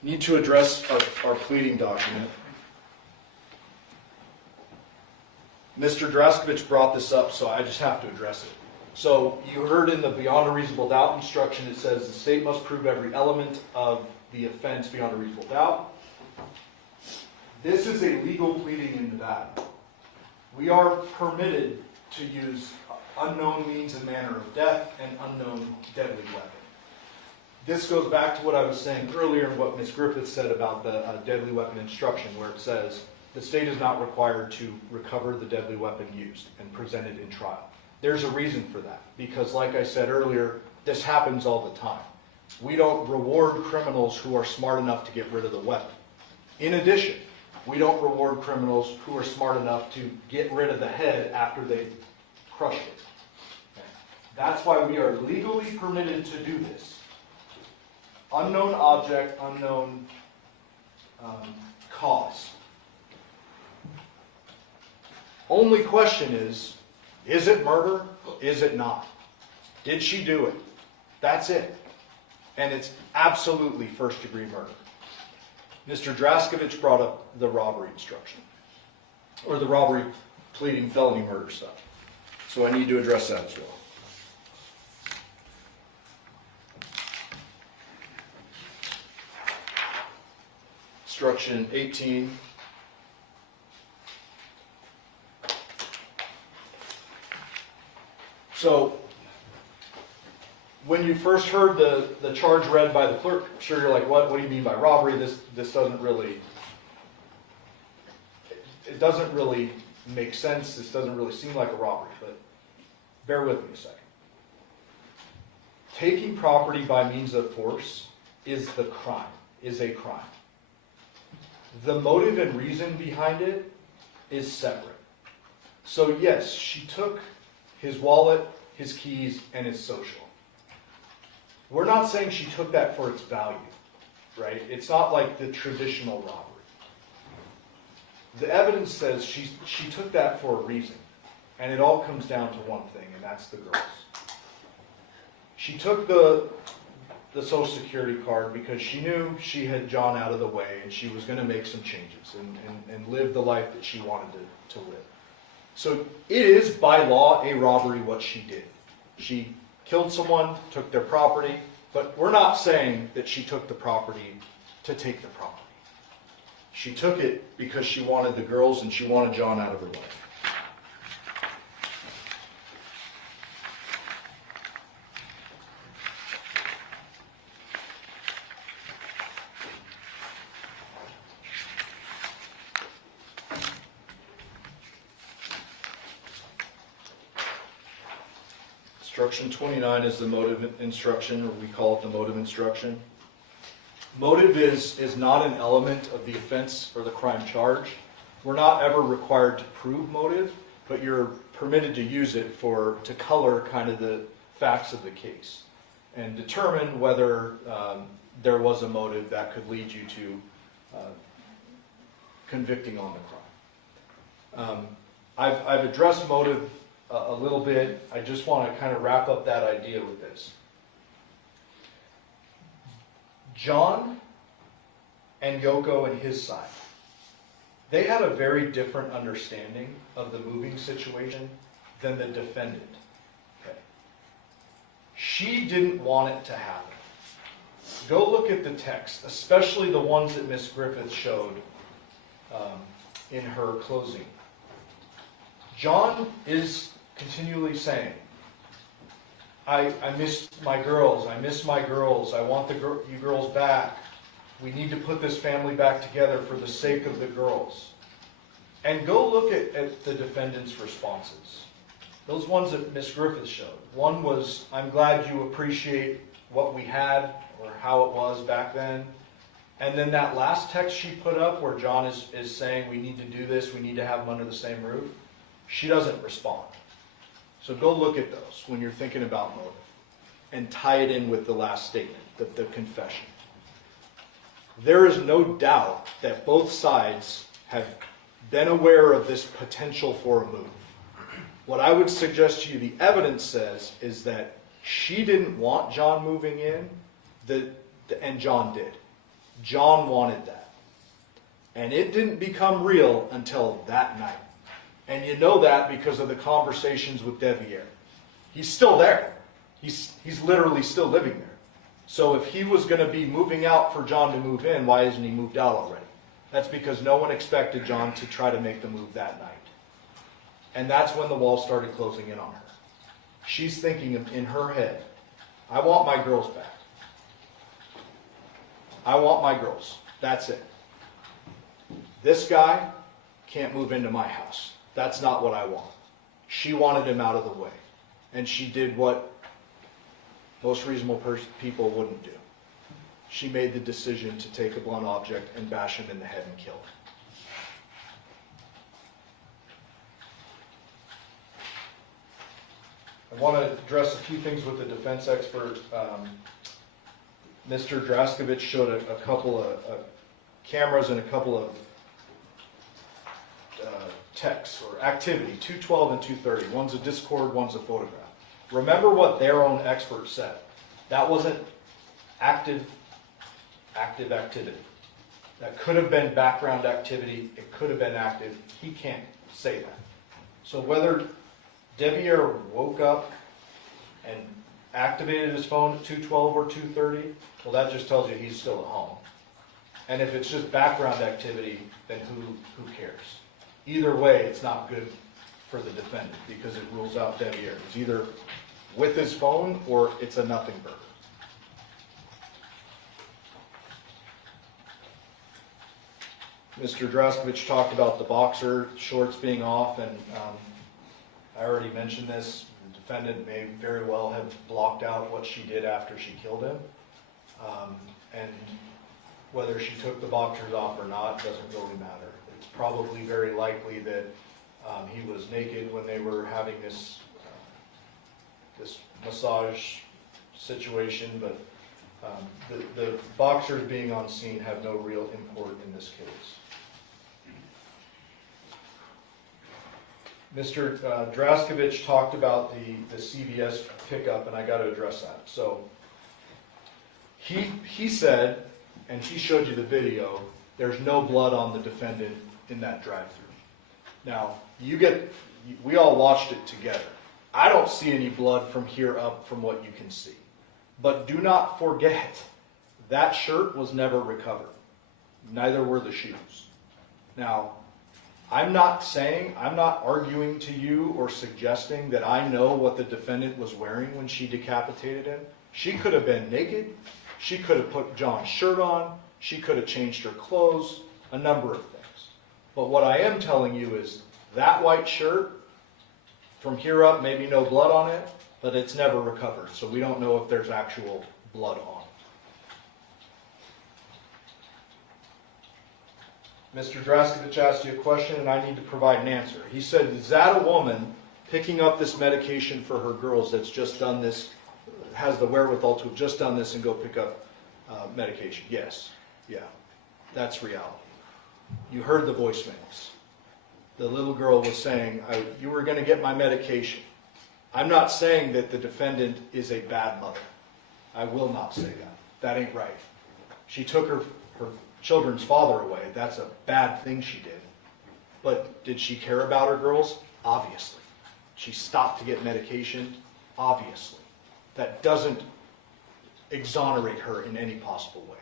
Need to address our pleading document. Mr. Draskovich brought this up, so I just have to address it. So you heard in the beyond a reasonable doubt instruction, it says the state must prove every element of the offense beyond a reasonable doubt. This is a legal pleading in Nevada. We are permitted to use unknown means and manner of death and unknown deadly weapon. This goes back to what I was saying earlier and what Ms. Griffith said about the deadly weapon instruction, where it says the state is not required to recover the deadly weapon used and presented in trial. There's a reason for that, because like I said earlier, this happens all the time. We don't reward criminals who are smart enough to get rid of the weapon. In addition, we don't reward criminals who are smart enough to get rid of the head after they've crushed it. Okay. That's why we are legally permitted to do this. Unknown object, unknown cause. Only question is it murder? Is it not? Did she do it? That's it. And it's absolutely first-degree murder. Mr. Draskovich brought up the robbery instruction, or the robbery pleading felony murder stuff. So I need to address that as well. Instruction 18. So, when you first heard the charge read by the clerk, I'm sure you're like, what do you mean by robbery? This doesn't really, it doesn't really make sense. This doesn't really seem like a robbery, but bear with me a second. Taking property by means of force is a crime. The motive and reason behind it is separate. So yes, she took his wallet, his keys, and his social. We're not saying she took that for its value, right? It's not like the traditional robbery. The evidence says she took that for a reason, and it all comes down to one thing, and that's the girls. She took the Social Security card because she knew she had John out of the way, and she was going to make some changes and live the life that she wanted to live. So it is, by law, a robbery what she did. She killed someone, took their property, but we're not saying that she took the property to take the property. She took it because she wanted the girls and she wanted John out of her life. Instruction 29 is the motive instruction, or we call it the motive instruction. Motive is not an element of the offense or the crime charge. We're not ever required to prove motive, but you're permitted to use it to color kind of the facts of the case and determine whether there was a motive that could lead you to convicting on the crime. I've addressed motive a little bit. I just want to kind of wrap up that idea with this. John and Yoko and his side, they had a very different understanding of the moving situation than the defendant. Okay. She didn't want it to happen. Go look at the text, especially the ones that Miss Griffith showed in her closing. John is continually saying, I miss my girls, I want you girls back. We need to put this family back together for the sake of the girls. And go look at the defendant's responses. Those ones that Miss Griffith showed. One was, I'm glad you appreciate what we had or how it was back then. And then that last text she put up where John is saying we need to do this, we need to have them under the same roof, she doesn't respond. So go look at those when you're thinking about motive and tie it in with the last statement, the confession. There is no doubt that both sides have been aware of this potential for a move. What I would suggest to you the evidence says is that she didn't want John moving in, and John did. John wanted that. And it didn't become real until that night. And you know that because of the conversations with Devyn. He's still there. He's literally still living there. So if he was going to be moving out for John to move in, why isn't he moved out already? That's because no one expected John to try to make the move that night. And that's when the walls started closing in on her. She's thinking in her head, I want my girls back. I want my girls. That's it. This guy can't move into my house. That's not what I want. She wanted him out of the way. And she did what most reasonable people wouldn't do. She made the decision to take a blunt object and bash him in the head and kill him. I want to address a few things with the defense expert. Mr. Draskovich showed a couple of cameras and a couple of texts or activity, 212 and 230. One's a Discord, one's a photograph. Remember what their own expert said. That wasn't active activity. That could have been background activity. It could have been active. He can't say that. So whether Devier woke up and activated his phone at 212 or 230, well, that just tells you he's still at home. And if it's just background activity, then who cares? Either way, it's not good for the defendant because it rules out Devier. It's either with his phone or it's a nothing burger. Mr. Draskovich talked about the boxer shorts being off, and I already mentioned this. The defendant may very well have blocked out what she did after she killed him. And whether she took the boxers off or not doesn't really matter. It's probably very likely that he was naked when they were having this massage situation, but the boxers being on scene have no real import in this case. Mr. Draskovich talked about the CVS pickup, and I got to address that. So he said, and he showed you the video, there's no blood on the defendant in that drive-thru. Now, we all watched it together. I don't see any blood from here up from what you can see. But do not forget, that shirt was never recovered. Neither were the shoes. Now, I'm not arguing to you or suggesting that I know what the defendant was wearing when she decapitated him. She could have been naked. She could have put John's shirt on. She could have changed her clothes, a number of things. But what I am telling you is that white shirt, from here up, maybe no blood on it, but it's never recovered. So we don't know if there's actual blood on it. Mr. Draskovich asked you a question, and I need to provide an answer. He said, is that a woman picking up this medication for her girls that's just done this, has the wherewithal to have just done this and go pick up medication? Yes. Yeah. That's reality. You heard the voicemails. The little girl was saying, you were going to get my medication. I'm not saying that the defendant is a bad mother. I will not say that. That ain't right. She took her children's father away. That's a bad thing she did. But did she care about her girls? Obviously. She stopped to get medication? Obviously. That doesn't exonerate her in any possible way.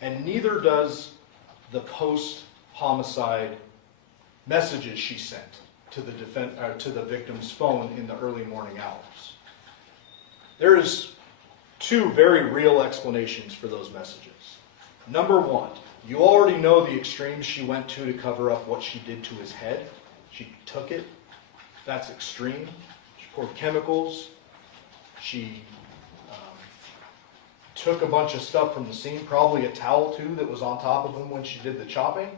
And neither does the post-homicide messages she sent to the victim's phone in the early morning hours. There is two very real explanations for those messages. Number one, you already know the extremes she went to cover up what she did to his head. She took it. That's extreme. She poured chemicals. She took a bunch of stuff from the scene, probably a towel too that was on top of him when she did the chopping.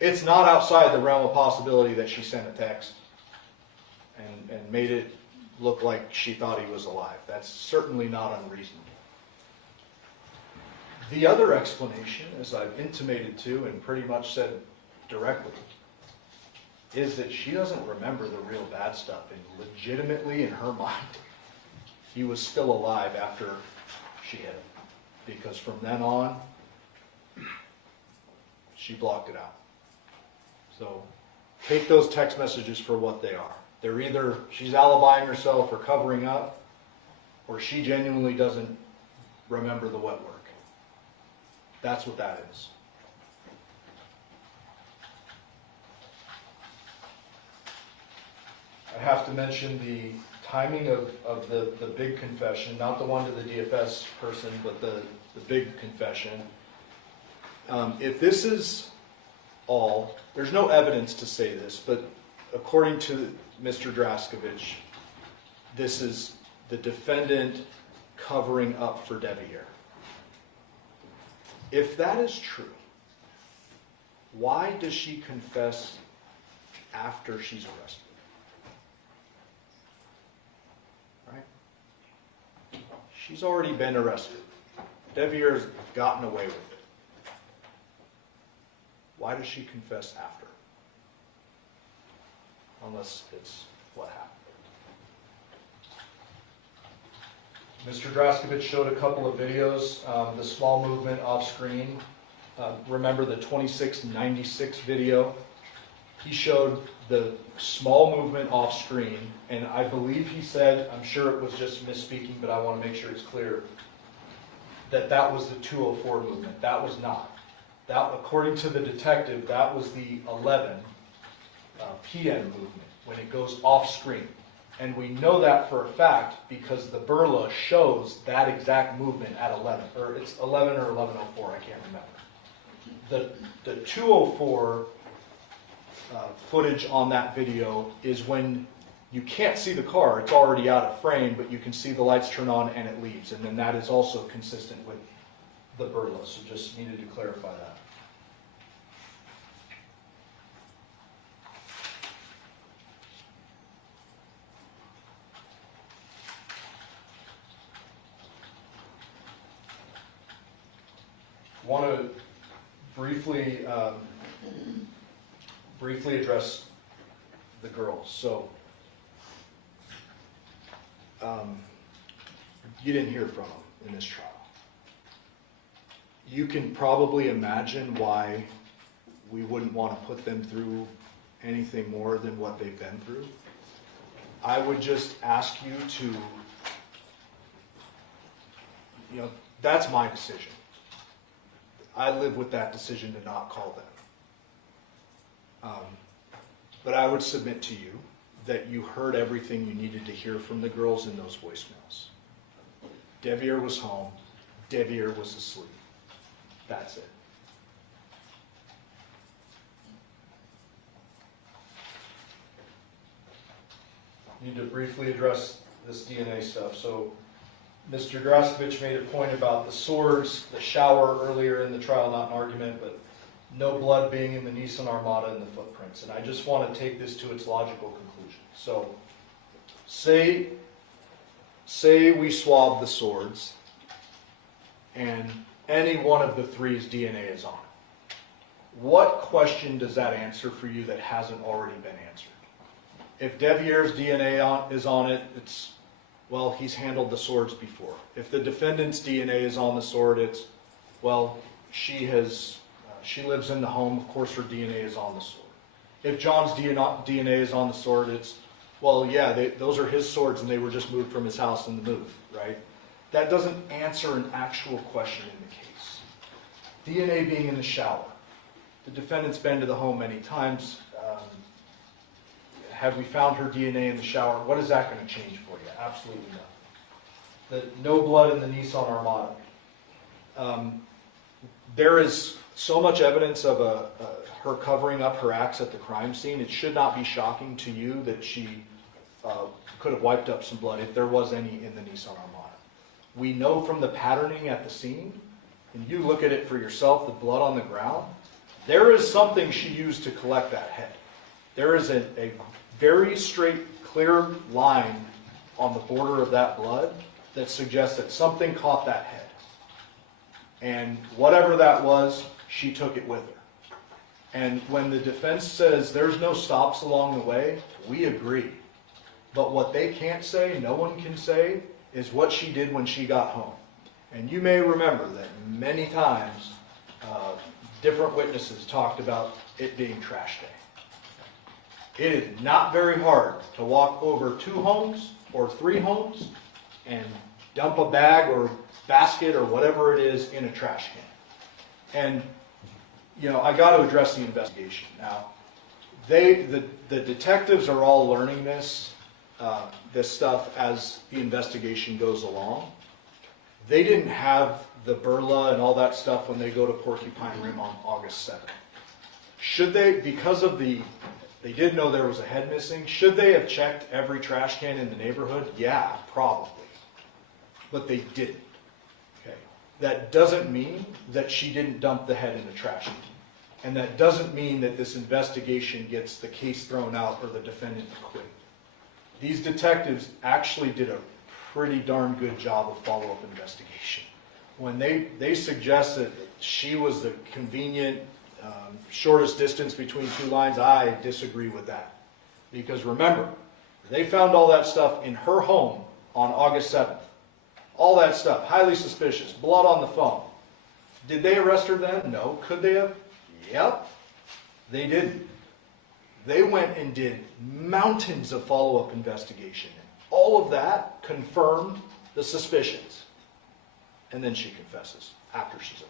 It's not outside the realm of possibility that she sent a text and made it look like she thought he was alive. That's certainly not unreasonable. The other explanation, as I've intimated to and pretty much said directly, is that she doesn't remember the real bad stuff, and legitimately in her mind, he was still alive after she hit him. Because from then on, she blocked it out. So take those text messages for what they are. They're either she's alibying herself or covering up, or she genuinely doesn't remember the wet work. That's what that is. I have to mention the timing of the big confession, not the one to the DFS person, but the big confession. If this is all, there's no evidence to say this, but according to Mr. Draskovich, this is the defendant covering up for Devier. If that is true, why does she confess after she's arrested? Right? She's already been arrested. Devier's gotten away with it. Why does she confess after? Unless it's what happened. Mr. Draskovich showed a couple of videos, the small movement off screen. Remember the 2696 video? He showed the small movement off screen, and I believe he said, I'm sure it was just misspeaking, but I want to make sure it's clear, that that was the 204 movement. That was not. That, according to the detective, that was the 11 p.m. movement, when it goes off screen. And we know that for a fact because the burla shows that exact movement at 11, or it's 11 or 11:04, I can't remember. The 204 footage on that video is when you can't see the car, it's already out of frame, but you can see the lights turn on and it leaves. And then that is also consistent with the burla, so just needed to clarify that. I want to briefly address the girls. So, you didn't hear from them in this trial. You can probably imagine why we wouldn't want to put them through anything more than what they've been through. I would just ask you to, that's my decision. I live with that decision to not call them. But I would submit to you that you heard everything you needed to hear from the girls in those voicemails. Devier was home. Devier was asleep. That's it. I need to briefly address this DNA stuff. So, Mr. Draskovich made a point about the swords, the shower earlier in the trial, not an argument, but no blood being in the Nissan Armada and the footprints. And I just want to take this to its logical conclusion. So, say we swab the swords and any one of the three's DNA is on it. What question does that answer for you that hasn't already been answered? If Devier's DNA is on it, it's, well, he's handled the swords before. If the defendant's DNA is on the sword, it's, well, she lives in the home, of course her DNA is on the sword. If John's DNA is on the sword, it's, well, yeah, those are his swords and they were just moved from his house in the move, right? That doesn't answer an actual question in the case. DNA being in the shower. The defendant's been to the home many times. Have we found her DNA in the shower? What is that going to change for you? Absolutely nothing. No blood in the Nissan Armada. There is so much evidence of her covering up her acts at the crime scene. It should not be shocking to you that she could have wiped up some blood if there was any in the Nissan Armada. We know from the patterning at the scene, and you look at it for yourself, the blood on the ground, there is something she used to collect that head. There is a very straight, clear line on the border of that blood that suggests that something caught that head. And whatever that was, she took it with her. And when the defense says there's no stops along the way, we agree. But what they can't say, no one can say, is what she did when she got home. And you may remember that many times different witnesses talked about it being trash day. It is not very hard to walk over 2 homes or 3 homes and dump a bag or basket or whatever it is in a trash can. And, I got to address the investigation. Now, the detectives are all learning this stuff as the investigation goes along. They didn't have the burla and all that stuff when they go to Porcupine Rim on August 7th. Should they, because of they did know there was a head missing, should they have checked every trash can in the neighborhood? Yeah, probably. But they didn't. Okay. That doesn't mean that she didn't dump the head in the trash can. And that doesn't mean that this investigation gets the case thrown out or the defendant acquitted. These detectives actually did a pretty darn good job of follow-up investigation. When they suggest that she was the convenient, shortest distance between two lines, I disagree with that. Because remember, they found all that stuff in her home on August 7th. All that stuff, highly suspicious, blood on the phone. Did they arrest her then? No. Could they have? Yep. They didn't. They went and did mountains of follow-up investigation. All of that confirmed the suspicions. And then she confesses after she's arrested.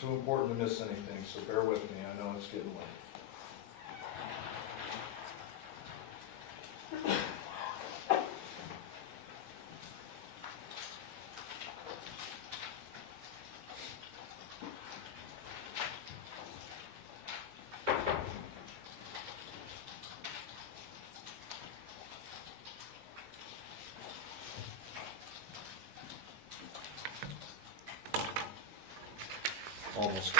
Too important to miss anything, so bear with me. I know it's getting late. Almost.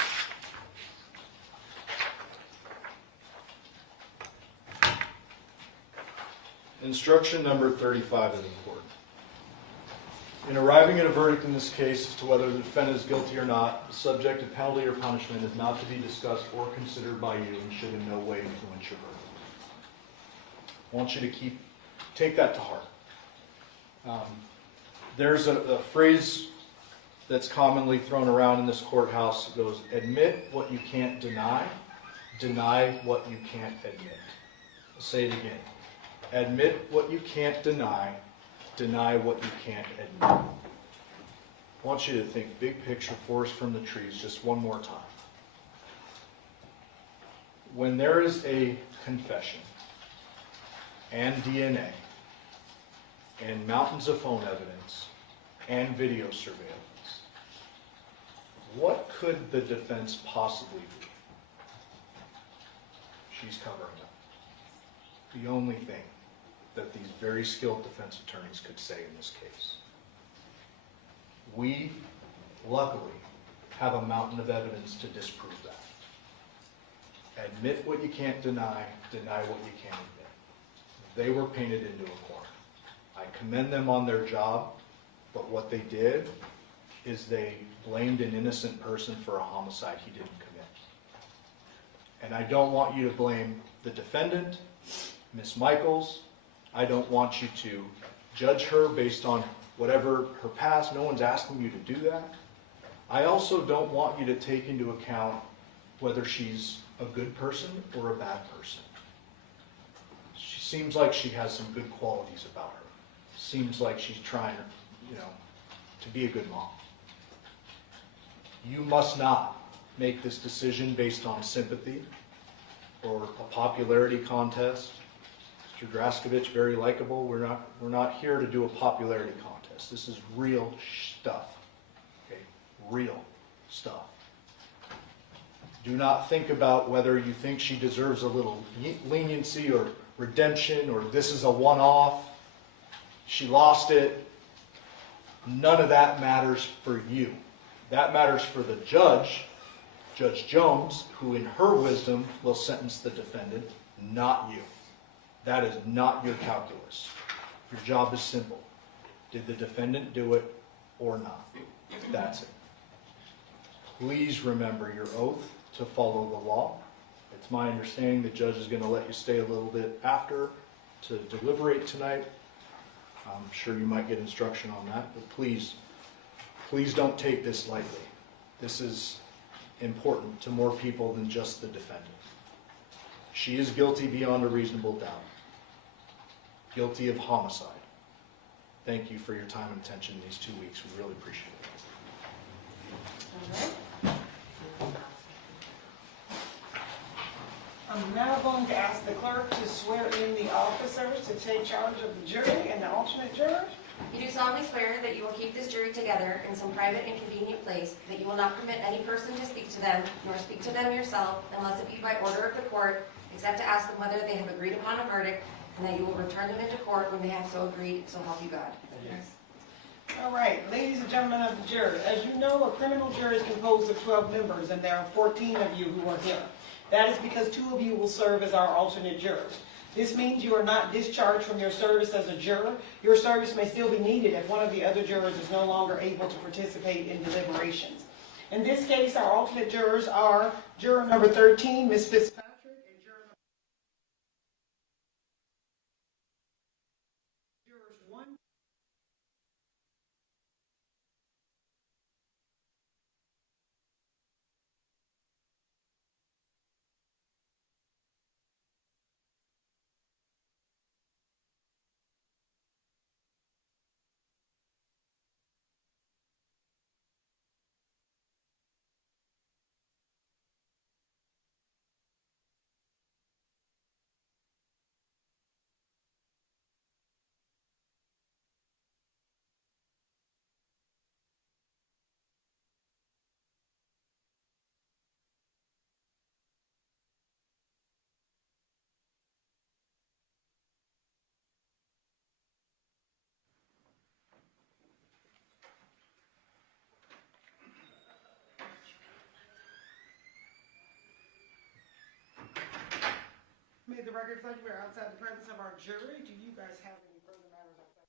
Instruction number 35 is important. In arriving at a verdict in this case as to whether the defendant is guilty or not, the subject of penalty or punishment is not to be discussed or considered by you and should in no way influence your verdict. I want you to take that to heart. There's a phrase that's commonly thrown around in this courthouse. It goes, admit what you can't deny what you can't admit. I'll say it again. Admit what you can't deny what you can't admit. I want you to think big picture, forest from the trees, just one more time. When there is a confession and DNA and mountains of phone evidence and video surveillance, what could the defense possibly be? She's covering up. The only thing that these very skilled defense attorneys could say in this case. We, luckily, have a mountain of evidence to disprove that. Admit what you can't deny what you can't admit. They were painted into a corner. I commend them on their job, but what they did is they blamed an innocent person for a homicide he didn't commit. And I don't want you to blame the defendant, Ms. Michaels. I don't want you to judge her based on whatever her past. No one's asking you to do that. I also don't want you to take into account whether she's a good person or a bad person. She seems like she has some good qualities about her. Seems like she's trying, to be a good mom. You must not make this decision based on sympathy or a popularity contest. Mr. Draskovich, very likable. We're not here to do a popularity contest. This is real stuff. Okay? Real stuff. Do not think about whether you think she deserves a little leniency or redemption or this is a one-off. She lost it. None of that matters for you. That matters for the judge, Judge Jones, who in her wisdom will sentence the defendant, not you. That is not your calculus. Your job is simple. Did the defendant do it or not? That's it. Please remember your oath to follow the law. It's my understanding the judge is going to let you stay a little bit after to deliberate tonight. I'm sure you might get instruction on that, but please don't take this lightly. This is important to more people than just the defendant. She is guilty beyond a reasonable doubt. Guilty of homicide. Thank you for your time and attention these 2 weeks. We really appreciate it. All right. I'm now going to ask the clerk to swear in the officers to take charge of the jury and the alternate jurors. You do solemnly swear that you will keep this jury together in some private and convenient place, that you will not permit any person to speak to them, nor speak to them yourself, unless it be by order of the court, except to ask them whether they have agreed upon a verdict, and that you will return them into court when they have so agreed, so help you God. Yes. All right, ladies and gentlemen of the jury, as you know, a criminal jury is composed of 12 members, and there are 14 of you who are here. That is because 2 of you will serve as our alternate jurors. This means you are not discharged from your service as a juror. Your service may still be needed if one of the other jurors is no longer able to participate in deliberations. In this case, our alternate jurors are juror number 13, Ms. Fitzpatrick, and jurors 1. May the record reflect we are outside the presence of our jury. Do you guys have any further matters of fact?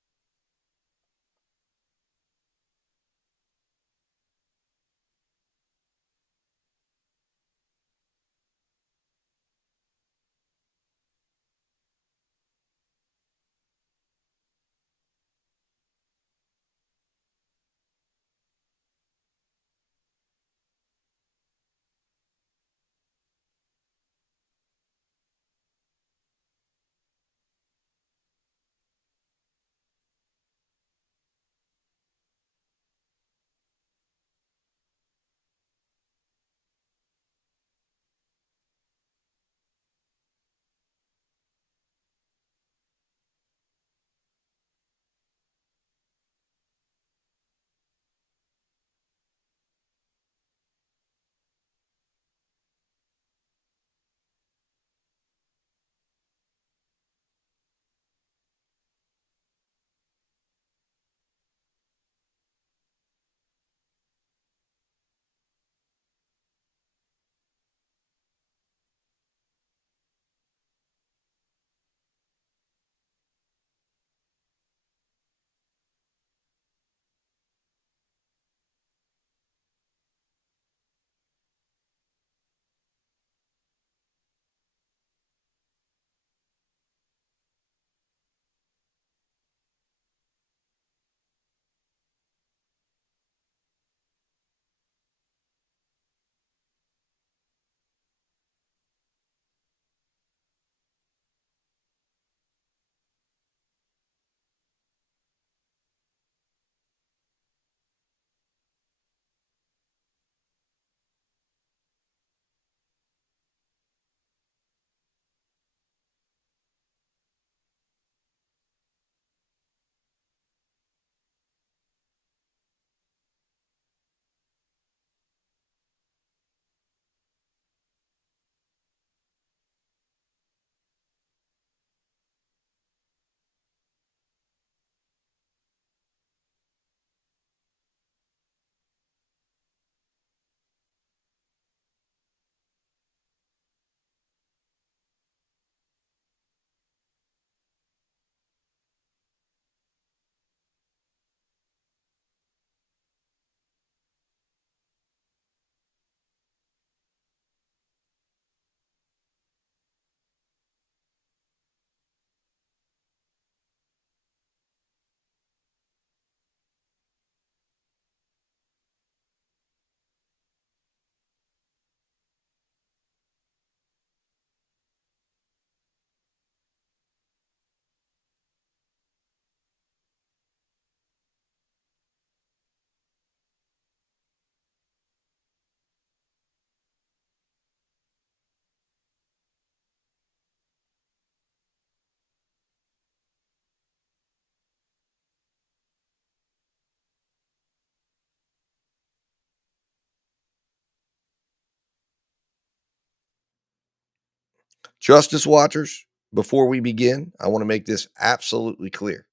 Justice Watchers, before we begin, I want to make this absolutely clear.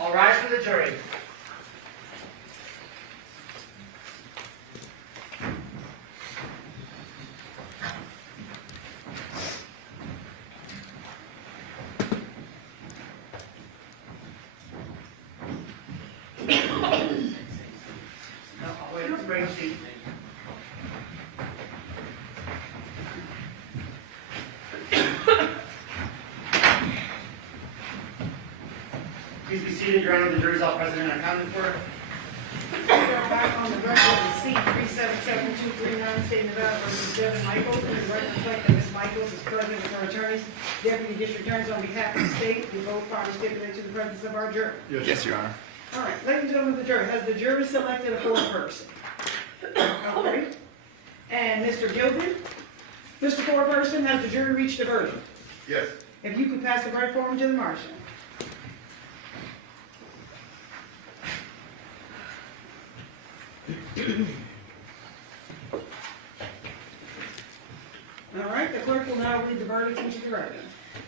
All rise for the jury. No, I'll wait. It's a great seat. Please be seated, Your Honor. The jury's all present and accounted for. Back on the record, receipt 377-239, State of Nevada versus Devyn Michaels. And the record reflect that Ms. Michaels is present with her attorneys. Deputy District Attorneys on behalf of the state, we both parties stipulate to the presence of our jury. Yes, Your Honor. All right, ladies and gentlemen of the jury, has the jury selected a fourth person? All right. And Mr. Gilpin? Mr. Foreperson, has the jury reached a verdict? Yes. If you could pass the verdict form to the marshal. All right, the clerk will now read the verdict into the record.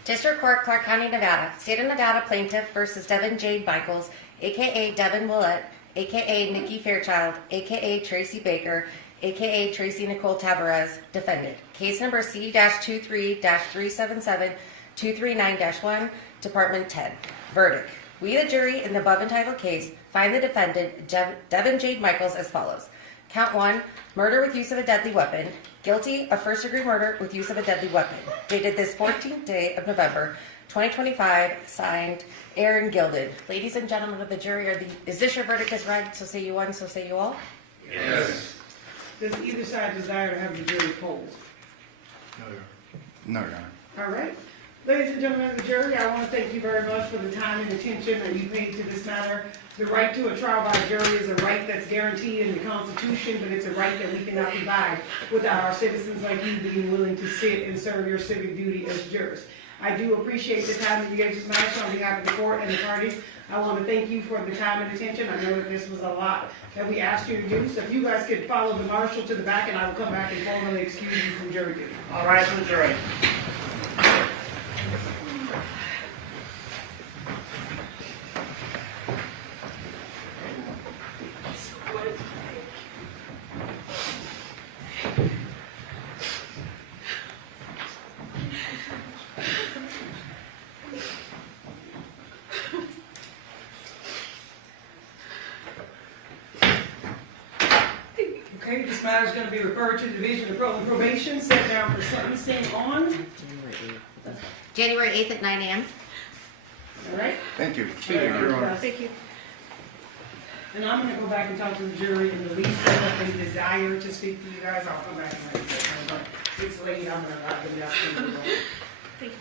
District Court, Clark County, Nevada. State of Nevada plaintiff versus Devyn Jade Michaels, a.k.a. Devyn Willette, a.k.a. Nikki Fairchild, a.k.a. Tracy Baker, a.k.a. Tracy Nicole Tavares, defendant. Case number C-23-377-239-1, Department 10. Verdict. We, the jury, in the above entitled case, find the defendant, Devyn Jade Michaels, as follows. Count 1, murder with use of a deadly weapon. Guilty of first-degree murder with use of a deadly weapon. Dated this 14th day of November, 2025, signed Aaron Gilded. Ladies and gentlemen of the jury, is this your verdict as read? So say you one, so say you all? Yes. Does either side desire to have the jury polled? No, Your Honor. All right. Ladies and gentlemen of the jury, I want to thank you very much for the time and attention that you paid to this matter. The right to a trial by jury is a right that's guaranteed in the Constitution, but it's a right that we cannot provide without our citizens like you being willing to sit and serve your civic duty as jurors. I do appreciate the time that you gave this matter, so on behalf of the court and the parties, I want to thank you for the time and attention. I know that this was a lot that we asked you to do, so if you guys could follow the marshal to the back, and I will come back and formally excuse you from jury duty. All rise for the jury. Okay, this matter is going to be referred to the Division of Parole and Probation, set down for sentencing on. January 8th at 9 a.m. All right? Thank you. Thank you. And I'm going to go back and talk to the jury in the least that they desire to speak to you guys. I'll come back and let you know. It's late. I'm going to wrap it up. Thank you.